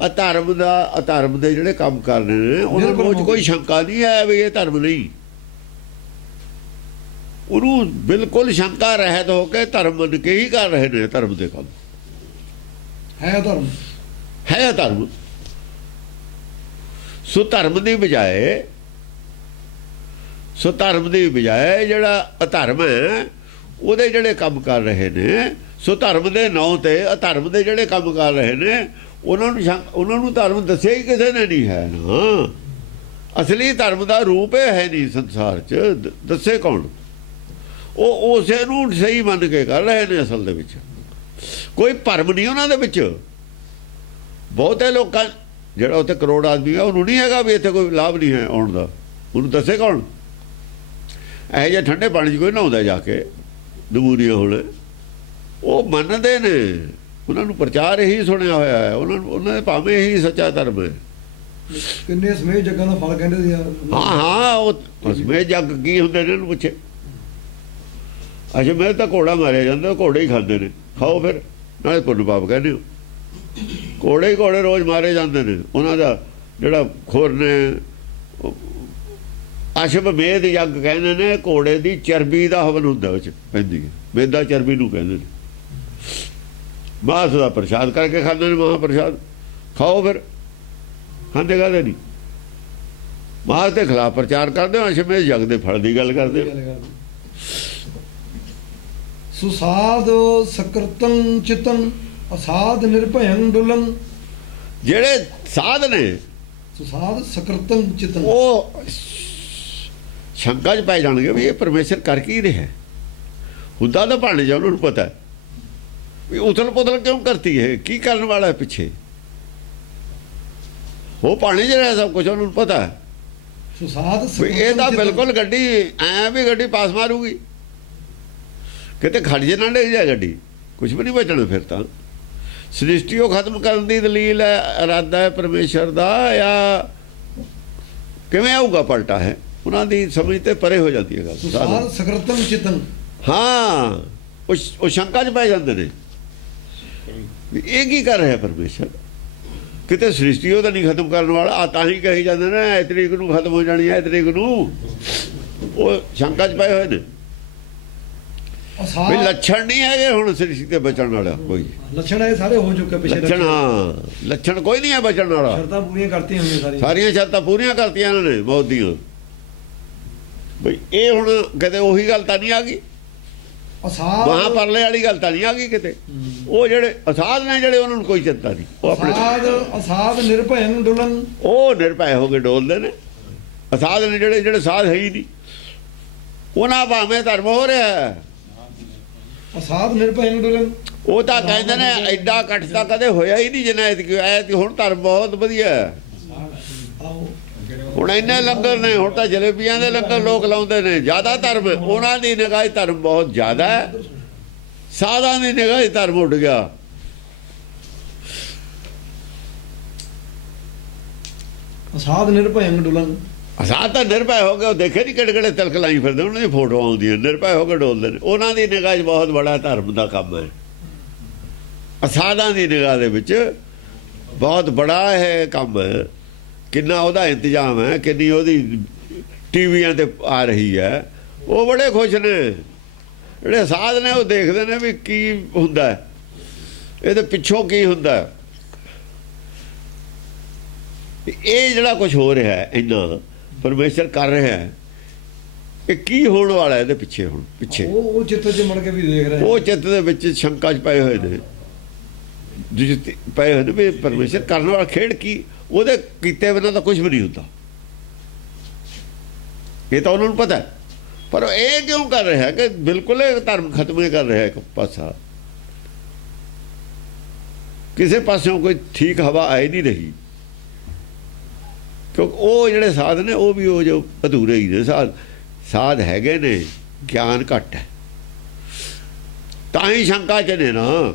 ਅਧਰਮ ਦੇ ਜਿਹੜੇ ਕੰਮ ਕਰਨੇ ਨੇ ਉਹਨਾਂ ਵਿੱਚ ਕੋਈ ਸ਼ੰਕਾ ਨਹੀਂ ਹੈ ਵੀ ਇਹ ਧਰਮ ਨਹੀਂ। ਉਹਨੂੰ ਬਿਲਕੁਲ ਸ਼ੰਕਾ ਰਹਿਤ ਹੋ ਕੇ ਧਰਮ ਮੰਨ ਕੇ ਹੀ ਕਰ ਰਹੇ ਨੇ। ਧਰਮ ਦੇ ਕੰਮ ਹੈ ਧਰਮ, ਹੈ ਧਰਮ। ਸੋ ਧਰਮ ਦੀ ਬਜਾਏ ਜਿਹੜਾ ਅਧਰਮ ਹੈ ਉਹਦੇ ਜਿਹੜੇ ਕੰਮ ਕਰ ਰਹੇ ਨੇ, ਸੋ ਧਰਮ ਦੇ ਨਾਂ ਤੇ ਅਧਰਮ ਦੇ ਜਿਹੜੇ ਕੰਮ ਕਰ ਰਹੇ ਨੇ ਉਹਨਾਂ ਨੂੰ ਧਰਮ ਦੱਸਿਆ ਹੀ ਕਿਸੇ ਨੇ ਨਹੀਂ ਹੈ ਨਾ। ਅਸਲੀ ਧਰਮ ਦਾ ਰੂਪ ਹੈ ਨਹੀਂ ਸੰਸਾਰ 'ਚ, ਦੱਸੇ ਕੌਣ? ਉਹ ਉਸੇ ਨੂੰ ਸਹੀ ਮੰਨ ਕੇ ਕਰ ਰਹੇ ਨੇ। ਅਸਲ ਦੇ ਵਿੱਚ ਕੋਈ ਭਰਮ ਨਹੀਂ ਉਹਨਾਂ ਦੇ ਵਿੱਚ। ਬਹੁਤੇ ਲੋਕਾਂ, ਜਿਹੜਾ ਉੱਥੇ ਕਰੋੜ ਆਦਮੀ ਹੈ, ਉਹਨੂੰ ਨਹੀਂ ਹੈਗਾ ਵੀ ਇੱਥੇ ਕੋਈ ਲਾਭ ਨਹੀਂ ਹੈ ਆਉਣ ਦਾ। ਉਹਨੂੰ ਦੱਸੇ ਕੌਣ? ਇਹੋ ਜਿਹੇ ਠੰਡੇ ਪਾਣੀ 'ਚ ਕੋਈ ਨਹਾਉਂਦਾ ਜਾ ਕੇ, ਨਮੂਨੀਆਂ ਹੋਣ, ਉਹ ਮੰਨਦੇ ਨੇ। ਉਹਨਾਂ ਨੂੰ ਪ੍ਰਚਾਰ ਇਹੀ ਸੁਣਿਆ ਹੋਇਆ ਹੈ। ਉਹਨਾਂ ਦੇ ਭਾਵੇਂ ਇਹੀ ਸੱਚਾ ਧਰਮ ਹੈ। ਕਿੰਨੇ ਸਮੇਂ ਜੱਗਾਂ ਦਾ ਫਲ ਕਹਿੰਦੇ ਸੀ ਯਾਰ। ਹਾਂ, ਉਹ ਸਮੇਂ ਜੱਗ ਕੀ ਹੁੰਦੇ ਨੇ ਇਹਨੂੰ ਪੁੱਛੇ। ਅੱਛਾ, ਮੇਰੇ ਤਾਂ ਘੋੜਾ ਮਾਰਿਆ ਜਾਂਦਾ, ਘੋੜੇ ਹੀ ਖਾਂਦੇ ਨੇ। ਖਾਓ ਫਿਰ, ਨਾਲੇ ਪੁੰਨ ਪਾਪ ਕਹਿੰਦੇ ਹੋ। ਘੋੜੇ ਰੋਜ਼ ਮਾਰੇ ਜਾਂਦੇ ਨੇ। ਉਹਨਾਂ ਦਾ ਜਿਹੜਾ ਖੁਰ ਨੇ, ਅਸ਼ਵਮੇਧ ਯੱਗ ਕਹਿੰਦੇ ਨੇ। ਘੋੜੇ ਦੀ ਚਰਬੀ ਦਾ ਹਵਨ ਹੁੰਦਾ, ਉਹ 'ਚ ਪੈਂਦੀ ਹੈ। ਮੇਦਾ ਚਰਬੀ ਨੂੰ ਕਹਿੰਦੇ ਨੇ। ਮਾਸ ਦਾ ਪ੍ਰਸ਼ਾਦ ਕਰਕੇ ਖਾਂਦੇ ਨੇ, ਮਹਾਂਪ੍ਰਸ਼ਾਦ। ਖਾਓ ਫਿਰ, ਖਾਂਦੇ ਕਾਹਦੇ ਨਹੀਂ? ਮਾਸ ਦੇ ਖਿਲਾਫ ਪ੍ਰਚਾਰ ਕਰਦੇ ਹੋ, ਅਸ਼ਵਮੇਧ ਯੱਗ ਦੇ ਫਲ ਦੀ ਗੱਲ ਕਰਦੇ ਹੋ। ਸੁਸਾਧ ਸਕਰਤੰ ਚਿਤੰ ਅਸਾਧ ਨਿਰਭਯੰ ਡੁਲੰ। ਜਿਹੜੇ ਸਾਧ ਨੇ, ਸੁਸਾਧ ਸਕਰਤੰ ਚਿਤੰ, ਉਹ ਸ਼ੰਕਾ 'ਚ ਪੈ ਜਾਣਗੇ ਵੀ ਇਹ ਪਰਮੇਸ਼ਰ ਕਰ ਕੀ ਰਿਹਾ। ਹੁੰਦਾ ਤਾਂ ਭਾਣੇ ਜਾ, ਉਹਨਾਂ ਨੂੰ ਪਤਾ ਵੀ ਉਥਲ ਪੁਥਲ ਕਿਉਂ ਕਰਤੀ ਹੈ, ਕੀ ਕਰਨ ਵਾਲਾ ਹੈ ਪਿੱਛੇ। ਉਹ ਭਾਣੇ 'ਚ ਰਿਹਾ ਸਭ ਕੁਝ, ਉਹਨਾਂ ਨੂੰ ਪਤਾ ਹੈ। ਸੁਸਾਧ ਇਹ ਤਾਂ ਬਿਲਕੁਲ ਗੱਡੀ ਐਂ ਵੀ ਗੱਡੀ ਪਾਸ ਮਾਰੂਗੀ, ਕਿਤੇ ਖੜ ਜੇ ਨਾ ਡਿੱਗ ਜਾਏ ਗੱਡੀ, ਕੁਝ ਵੀ ਨਹੀਂ ਬਚਣਾ। ਫਿਰ ਤਾਂ ਸ੍ਰਿਸ਼ਟੀ ਉਹ ਖਤਮ ਕਰਨ ਦੀ ਦਲੀਲ ਹੈ, ਇਰਾਦਾ ਹੈ ਪਰਮੇਸ਼ਰ ਦਾ, ਜਾਂ ਕਿਵੇਂ ਆਊਗਾ ਪਲਟਾ ਹੈ। ਉਹਨਾਂ ਦੀ ਸਮਝ ਤੇ ਪਰੇ ਹੋ ਜਾਂਦੀ ਹੈ ਗੱਲ। ਸੁਸਾਧ ਸਕਰਤੰ ਚਿਤੰ, ਹਾਂ, ਉਹ ਸ਼ੰਕਾ 'ਚ ਪੈ ਜਾਂਦੇ ਨੇ ਵੀ ਇਹ ਕੀ ਕਰ ਰਿਹਾ ਪਰਮੇਸ਼ਰ। ਕਿਤੇ ਸ੍ਰਿਸ਼ਟੀ ਉਹ ਤਾਂ ਨਹੀਂ ਖਤਮ ਕਰਨ ਵਾਲਾ। ਤਾਂ ਹੀ ਕਹੀ ਜਾਂਦੇ ਨੇ ਇਹ ਤਰੀਕ ਨੂੰ ਖਤਮ ਹੋ ਜਾਣੀ ਹੈ, ਇਹ ਤਰੀਕ ਨੂੰ। ਉਹ ਸ਼ੰਕਾ 'ਚ ਪਏ ਹੋਏ ਨੇ ਵੀ ਅਸਾਧ ਲੱਛਣ ਨਹੀਂ ਹੈਗੇ ਹੁਣ ਸ੍ਰਿਸ਼ਟੀ ਤੇ ਬਚਣ ਵਾਲਾ ਕੋਈ ਲੱਛਣ ਇਹ ਸਾਰੇ ਹੋ ਚੁੱਕੇ ਪਿਛਲੇ ਲੱਛਣ, ਹਾਂ ਲੱਛਣ ਕੋਈ ਨਹੀਂ ਹੈ ਬਚਣ ਵਾਲਾ। ਸ਼ਰਤਾਂ ਪੂਰੀਆਂ ਕਰਤੀਆਂ ਹੋਈਆਂ ਸਾਰੀਆਂ। ਸਾਰੀਆਂ ਸ਼ਰਤਾਂ ਪੂਰੀਆਂ ਕਰਤੀਆਂ ਇਹਨਾਂ ਨੇ ਮੌਤ ਦੀਆਂ। ਬਈ ਇਹ ਹੁਣ ਕਿਤੇ ਉਹੀ ਗੱਲ ਤਾਂ ਨਹੀਂ ਆ ਗਈ, ਅਸਾਧ ਵਹਾਂ ਪਰਲੇ ਵਾਲੀ ਗੱਲ ਤਾਂ ਨਹੀਂ ਆ ਗਈ ਕਿਤੇ। ਉਹ ਜਿਹੜੇ ਅਸਾਧ ਨੇ ਜਿਹੜੇ ਉਹਨਾਂ ਨੂੰ ਕੋਈ ਚਿੰਤਾ ਨਹੀਂ, ਉਹ ਆਪਣੇ ਅਸਾਧ ਨਿਰਭੈਨ ਡੁਲਨ, ਉਹ ਨਿਰਭੈ ਹੋ ਕੇ ਡੋਲਦੇ ਨੇ। ਅਸਾਧ ਨੇ ਜਿਹੜੇ ਸਾਧ ਹੈ ਹੀ ਨਹੀਂ, ਉਹਨਾਂ ਭਾਵੇਂ ਧਰਮ ਹੋ ਰਿਹਾ, ਅਸਾਧ ਨਿਰਭੈਨ ਡੁਲਨ। ਉਹ ਤਾਂ ਕਹਿੰਦੇ ਨੇ ਐਡਾ ਇਕੱਠ ਤਾਂ ਕਦੇ ਹੋਇਆ ਹੀ ਨਹੀਂ ਜਿੰਨਾ ਐਤਕੀ ਆਇਆ। ਹੁਣ ਧਰਮ ਬਹੁਤ ਵਧੀਆ ਹੈ। ਆਹੋ ਹੁਣ ਇੰਨੇ ਲੰਗਰ ਨੇ, ਹੁਣ ਤਾਂ ਜਲੇਬੀਆਂ ਦੇ ਲੰਗਰ ਲੋਕ ਲਾਉਂਦੇ ਨੇ। ਜ਼ਿਆਦਾ ਧਰਮ ਉਹਨਾਂ ਦੀ ਨਿਗਾਹ 'ਚ ਧਰਮ ਬਹੁਤ ਜ਼ਿਆਦਾ ਹੈ, ਸਾਧਾਂ ਦੀ ਨਿਗਾਹ 'ਚ ਧਰਮ ਉੱਡ ਗਿਆ। ਅਸਾਧ ਨਿਰਭੈਨ ਡੁਲਨ। ਅਸਾਧ ਤਾਂ ਨਿਰਭੈ ਹੋ ਕੇ, ਉਹ ਦੇਖੇ ਨਹੀਂ ਕਿਹੜੇ ਕਿਹੜੇ ਤਿਲਕ ਲਾਈ ਫਿਰਦੇ, ਉਹਨਾਂ ਦੀ ਫੋਟੋ ਆਉਂਦੀਆਂ, ਨਿਰਭੈ ਹੋ ਕੇ ਡੋਲਦੇ ਨੇ। ਉਹਨਾਂ ਦੀ ਨਿਗਾਹ 'ਚ ਬਹੁਤ ਬੜਾ ਧਰਮ ਦਾ ਕੰਮ ਹੈ। ਅਸਾਧਾਂ ਦੀ ਨਿਗਾਹ ਦੇ ਵਿੱਚ ਬਹੁਤ ਬੜਾ ਇਹ ਕੰਮ ਹੈ। ਕਿੰਨਾ ਉਹਦਾ ਇੰਤਜ਼ਾਮ ਹੈ, ਕਿੰਨੀ ਉਹਦੀ ਟੀਵੀਆਂ ਤੇ ਆ ਰਹੀ ਹੈ। ਉਹ ਬੜੇ ਖੁਸ਼ ਨੇ ਜਿਹੜੇ ਸਾਧ ਨੇ, ਉਹ ਦੇਖਦੇ ਨੇ ਵੀ ਕੀ ਹੁੰਦਾ ਇਹਦੇ ਪਿੱਛੋਂ, ਕੀ ਹੁੰਦਾ। ਇਹ ਜਿਹੜਾ ਕੁਝ ਹੋ ਰਿਹਾ ਹੈ, ਇੰਨਾ ਪਰਮੇਸ਼ਰ ਕਰ ਰਿਹਾ ਹੈ, ਇਹ ਕੀ ਹੋਣ ਵਾਲਾ ਇਹਦੇ ਪਿੱਛੇ। ਹੁਣ ਪਿੱਛੇ ਉਹ ਚਿੱਤ 'ਚ ਮੜ ਕੇ ਵੀ ਦੇਖ ਰਹੇ, ਉਹ ਚਿੱਤ ਦੇ ਵਿੱਚ ਸ਼ੰਕਾ 'ਚ ਪਏ ਹੋਏ ਨੇ, ਪਏ ਹੋਏ ਨੇ ਵੀ ਪਰਮੇਸ਼ਰ ਕਰਨ ਵਾਲਾ ਖੇਡ ਕੀ, ਉਹਦੇ ਕੀਤੇ ਬਿਨਾਂ ਤਾਂ ਕੁਝ ਵੀ ਨਹੀਂ ਹੁੰਦਾ। ਇਹ ਤਾਂ ਉਹਨਾਂ ਨੂੰ ਪਤਾ ਹੈ, ਪਰ ਇਹ ਕਿਉਂ ਕਰ ਰਿਹਾ ਕਿ ਬਿਲਕੁਲ ਇਹ ਧਰਮ ਖਤਮ ਹੀ ਕਰ ਰਿਹਾ ਇੱਕ ਪਾਸਾ। ਕਿਸੇ ਪਾਸਿਓਂ ਕੋਈ ਠੀਕ ਹਵਾ ਆਈ ਨਹੀਂ ਰਹੀ, ਕਿਉਂਕਿ ਉਹ ਜਿਹੜੇ ਸਾਧ ਨੇ ਉਹ ਵੀ ਉਹ ਜੋ ਅਧੂਰੇ ਹੀ ਨੇ। ਸਾਧ ਹੈਗੇ ਨੇ, ਗਿਆਨ ਘੱਟ ਹੈ, ਤਾਂ ਹੀ ਸ਼ੰਕਾ 'ਚ ਨੇ ਨਾ,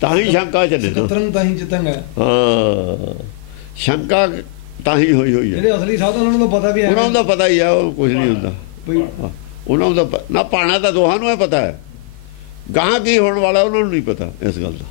ਤਾਂ ਹੀ ਸ਼ੰਕਾ 'ਚ ਨੇ ਨਾ। ਕਤਰਨ ਤਾਂ ਹੀ ਚਿਤੰਗ ਹੈ। ਹਾਂ, ਸ਼ੰਕਾ ਤਾਂ ਹੀ ਹੋਈ ਹੈ। ਜਿਹੜੇ ਅਸਲੀ ਸਾਧ ਉਹਨਾਂ ਨੂੰ ਤਾਂ ਪਤਾ ਵੀ ਹੈ, ਉਹਨਾਂ ਨੂੰ ਤਾਂ ਪਤਾ ਹੀ ਆ ਉਹ ਕੁਝ ਨਹੀਂ ਹੁੰਦਾ। ਬਈ ਉਹਨਾਂ ਨੂੰ ਤਾਂ ਨਾ ਪਾਣਾ ਤਾਂ ਦੋਹਾਂ ਨੂੰ ਇਹ ਪਤਾ ਹੈ, ਗਾਹਾਂ ਕੀ ਹੋਣ ਵਾਲਾ ਉਹਨਾਂ ਨੂੰ ਨਹੀਂ ਪਤਾ ਇਸ ਗੱਲ ਦਾ।